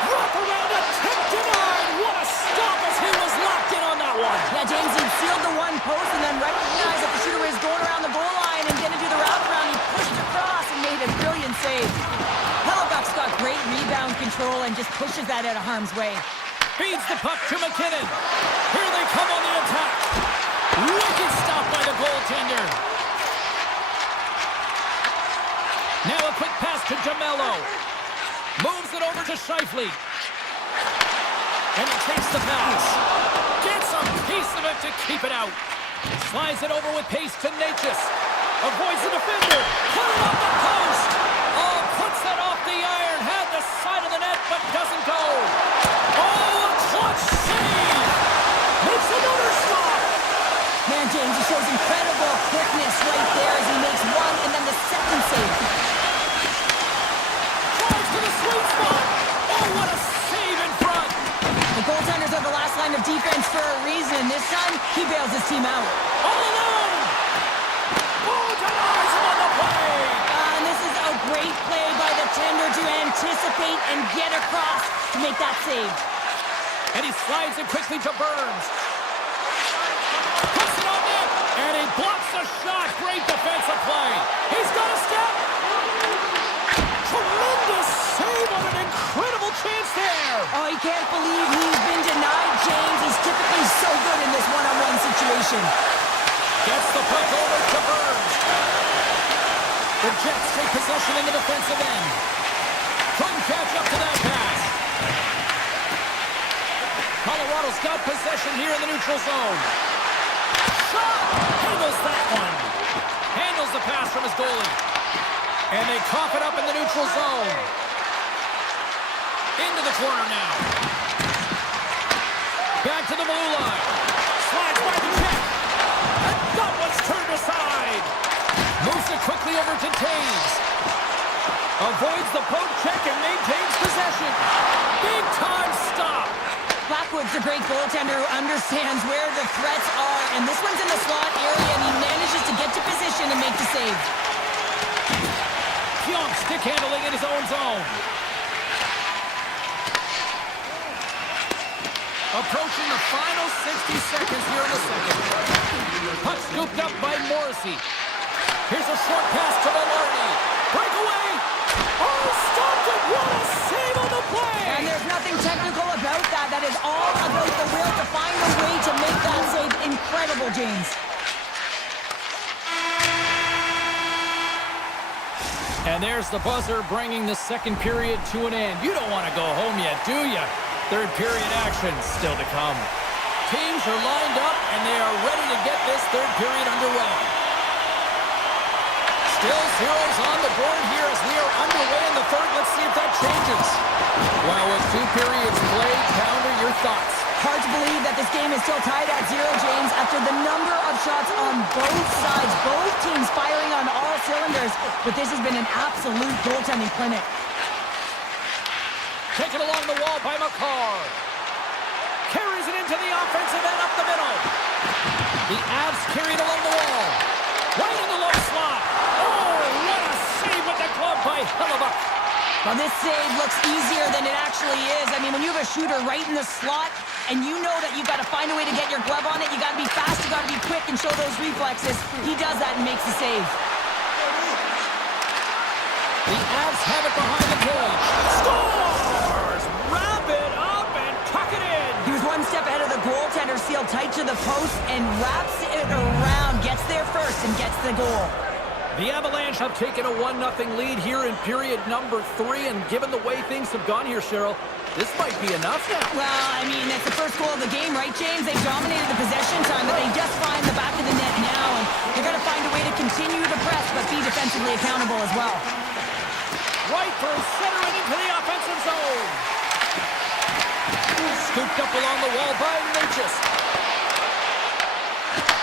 Wrap around, attempt denied. What a stop as he was locked in on that one. Yeah, James, he sealed the one post and then recognized that the shooter was going around the goal line and didn't do the wraparound. He pushed across and made a brilliant save. Hellebuck's got great rebound control and just pushes that out of harm's way. Feeds the puck to McKinnon. Here they come on the attack. Wicked stop by the goaltender. Now a quick pass to DeMello. Moves it over to Scheifele. And he takes the pass. Gets a piece of it to keep it out. Slides it over with pace to Natchez. Avoids the defender. Put it off the post. Oh, puts that off the iron. Had the side of the net, but doesn't go. Oh, a clutch save. Makes another stop. Man, James, he shows incredible quickness right there as he makes one and then the second save. Drives to the sweet spot. Oh, what a save in front. The goaltenders are the last line of defense for a reason. This time, he bails his team out. All alone. Oh, denies him on the play. And this is a great play by the tender to anticipate and get across to make that save. And he slides it quickly to Burns. Puts it on net. And he blocks the shot. Great defensive play. He's got a step. Tremendous save on an incredible chance there. Oh, he can't believe he's been denied, James. He's typically so good in this one-on-one situation. Gets the puck over to Burns. The Jets take possession in the defensive end. Couldn't catch up to that pass. Colorado's got possession here in the neutral zone. Shot! Handles that one. Handles the pass from his goalie. And they cough it up in the neutral zone. Into the corner now. Back to the blue line. Slides by the check. And that one's turned aside. Moves it quickly over to Taves. Avoids the poke check and maintains possession. Big time stop. Blackwood's a great goaltender who understands where the threats are, and this one's in the slot area, and he manages to get to position and make the save. Pionk stick handling in his own zone. Approaching the final 60 seconds here in the second. Puck scooped up by Morrissey. Here's a short pass to Maloney. Breakaway. Oh, stopped it. What a save on the play. And there's nothing technical about that. That is all about the will to find a way to make that save. Incredible, James. And there's the buzzer bringing the second period to an end. You don't want to go home yet, do you? Third period action still to come. Teams are lined up and they are ready to get this third period underway. Still zeros on the board here as we are underway in the third. Let's see if that changes. Well, with 2 periods played, Pounder, your thoughts? Hard to believe that this game is still tied at 0, James, after the number of shots on both sides. Both teams firing on all cylinders, but this has been an absolute goaltending clinic. Taken along the wall by McCarr. Carries it into the offensive end up the middle. The Avs carried along the wall. Right in the low slot. Oh, what a save with the glove by Hellebuck. Well, this save looks easier than it actually is. I mean, when you have a shooter right in the slot, and you know that you've got to find a way to get your glove on it, you got to be fast, you got to be quick and show those reflexes. He does that and makes the save. The Avs have it behind the cage. Scores! Wrap it up and tuck it in. He was one step ahead of the goaltender, sealed tight to the post, and wraps it around, gets there first, and gets the goal. The Avalanche have taken a 1-0 lead here in period number 3, and given the way things have gone here, Cheryl, this might be enough now. Well, I mean, it's the first goal of the game, right, James? They've dominated the possession time, but they just find the back of the net now, and they're going to find a way to continue to press, but be defensively accountable as well. Right through center and into the offensive zone. Scooped up along the wall by Natchez.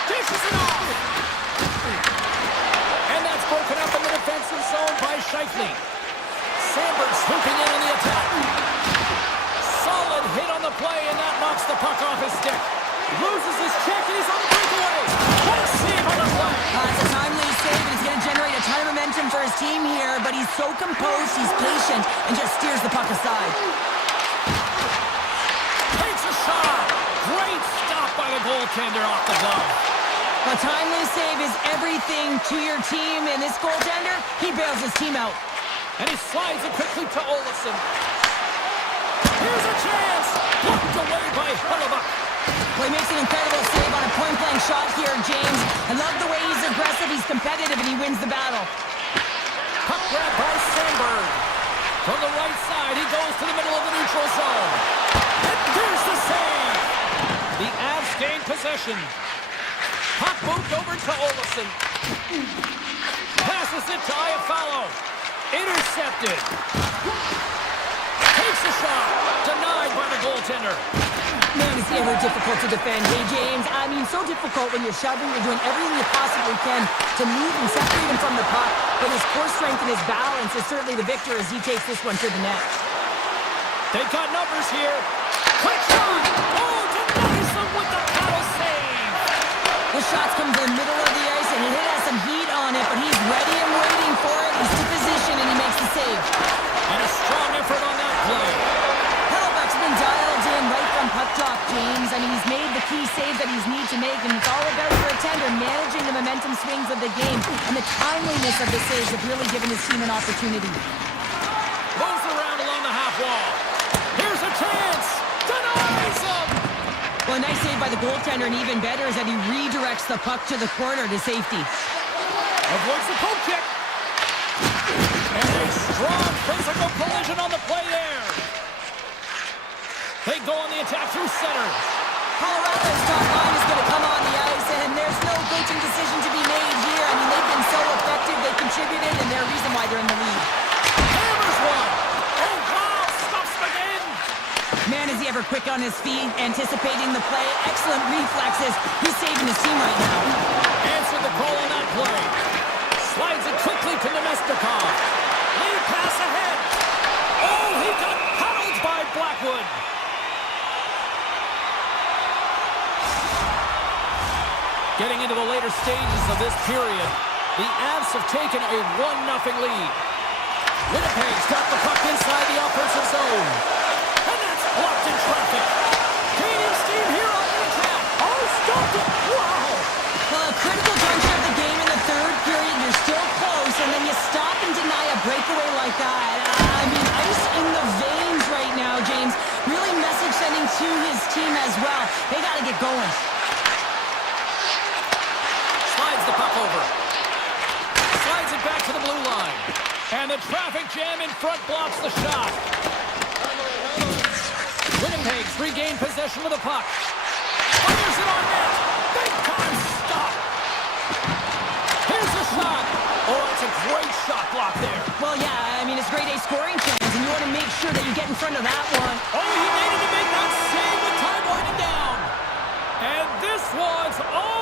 Dishes it off. And that's broken up in the defensive zone by Scheifele. Sandberg swooping in on the attack. Solid hit on the play, and that knocks the puck off his stick. Loses his check, and he's on the breakaway. What a save on the play. It's a timely save, and it's going to generate a ton of momentum for his team here, but he's so composed, he's patient, A timely save is everything to your team, and this goaltender, he bails his team out. And he slides it quickly to Olsen. Here's a chance! Blocked away by Hellebuck. Well, he makes an incredible save on a point-blank shot here, James. I love the way he's aggressive, he's competitive, and he wins the battle. Puck grab by Sandberg. From the right side, he goes to the middle of the neutral zone. And there's the save! The Avs gain possession. Puck moved over to Olsen. Passes it to Iafallo. Intercepted. Takes a shot. Denied by the goaltender. Man, is he ever difficult to defend. Hey, James, I mean, so difficult when you're shoving, you're doing everything you possibly can to move and separate him from the puck. But his core strength and his balance is certainly the victor as he takes this one to the net. They've got numbers here. Quick shot! Oh, denies them with the paddle save! The shots come to the middle of the ice, and he has some heat on it, but he's ready and waiting for it. He's to position, and he makes the save. And a strong effort on that play. Hellebuck's been dialed in right from puck drop, James. I mean, he's made the key save that he's need to make, and it's all about for a tender, managing the momentum swings of the game. And the timeliness of the saves have really given his team an opportunity. Moves around along the half wall. Here's a chance! Denies him! Well, a nice save by the goaltender, and even better is that he redirects the puck to the corner to safety. Avoids the poke check. And a strong physical collision on the play there. They go on the attack through center. Colorado's top line is going to come on the ice, and there's no coaching decision to be made here. I mean, they've been so effective, they contributed, and they're a reason why they're in the lead. Hammers one. Oh, wow, stops him again. Man, is he ever quick on his feet, anticipating the play. Excellent reflexes. He's saving his team right now. Answered the call on that play. Slides it quickly to Nemestikov. Lead pass ahead. Oh, he got paddled by Blackwood. Getting into the later stages of this period, the Avs have taken a 1-0 lead. Winnipeg's got the puck inside the offensive zone. And that's blocked in traffic. Gaining steam here on the attack. Oh, stopped it. Wow. Well, a critical juncture of the game in the third period. You're still close, and then you stop and deny a breakaway like that. I mean, ice in the veins right now, James. Really message sending to his team as well. They got to get going. Slides the puck over. Slides it back to the blue line. And the traffic jam in front blocks the shot. Winnipeg's regained possession of the puck. Fires it on net. Big time stop. Here's the shot. Oh, it's a great shot block there. Well, yeah, I mean, it's grade A scoring chance, and you want to make sure that you get in front of that one. Oh, he needed to make that save with time winding down. And this one's all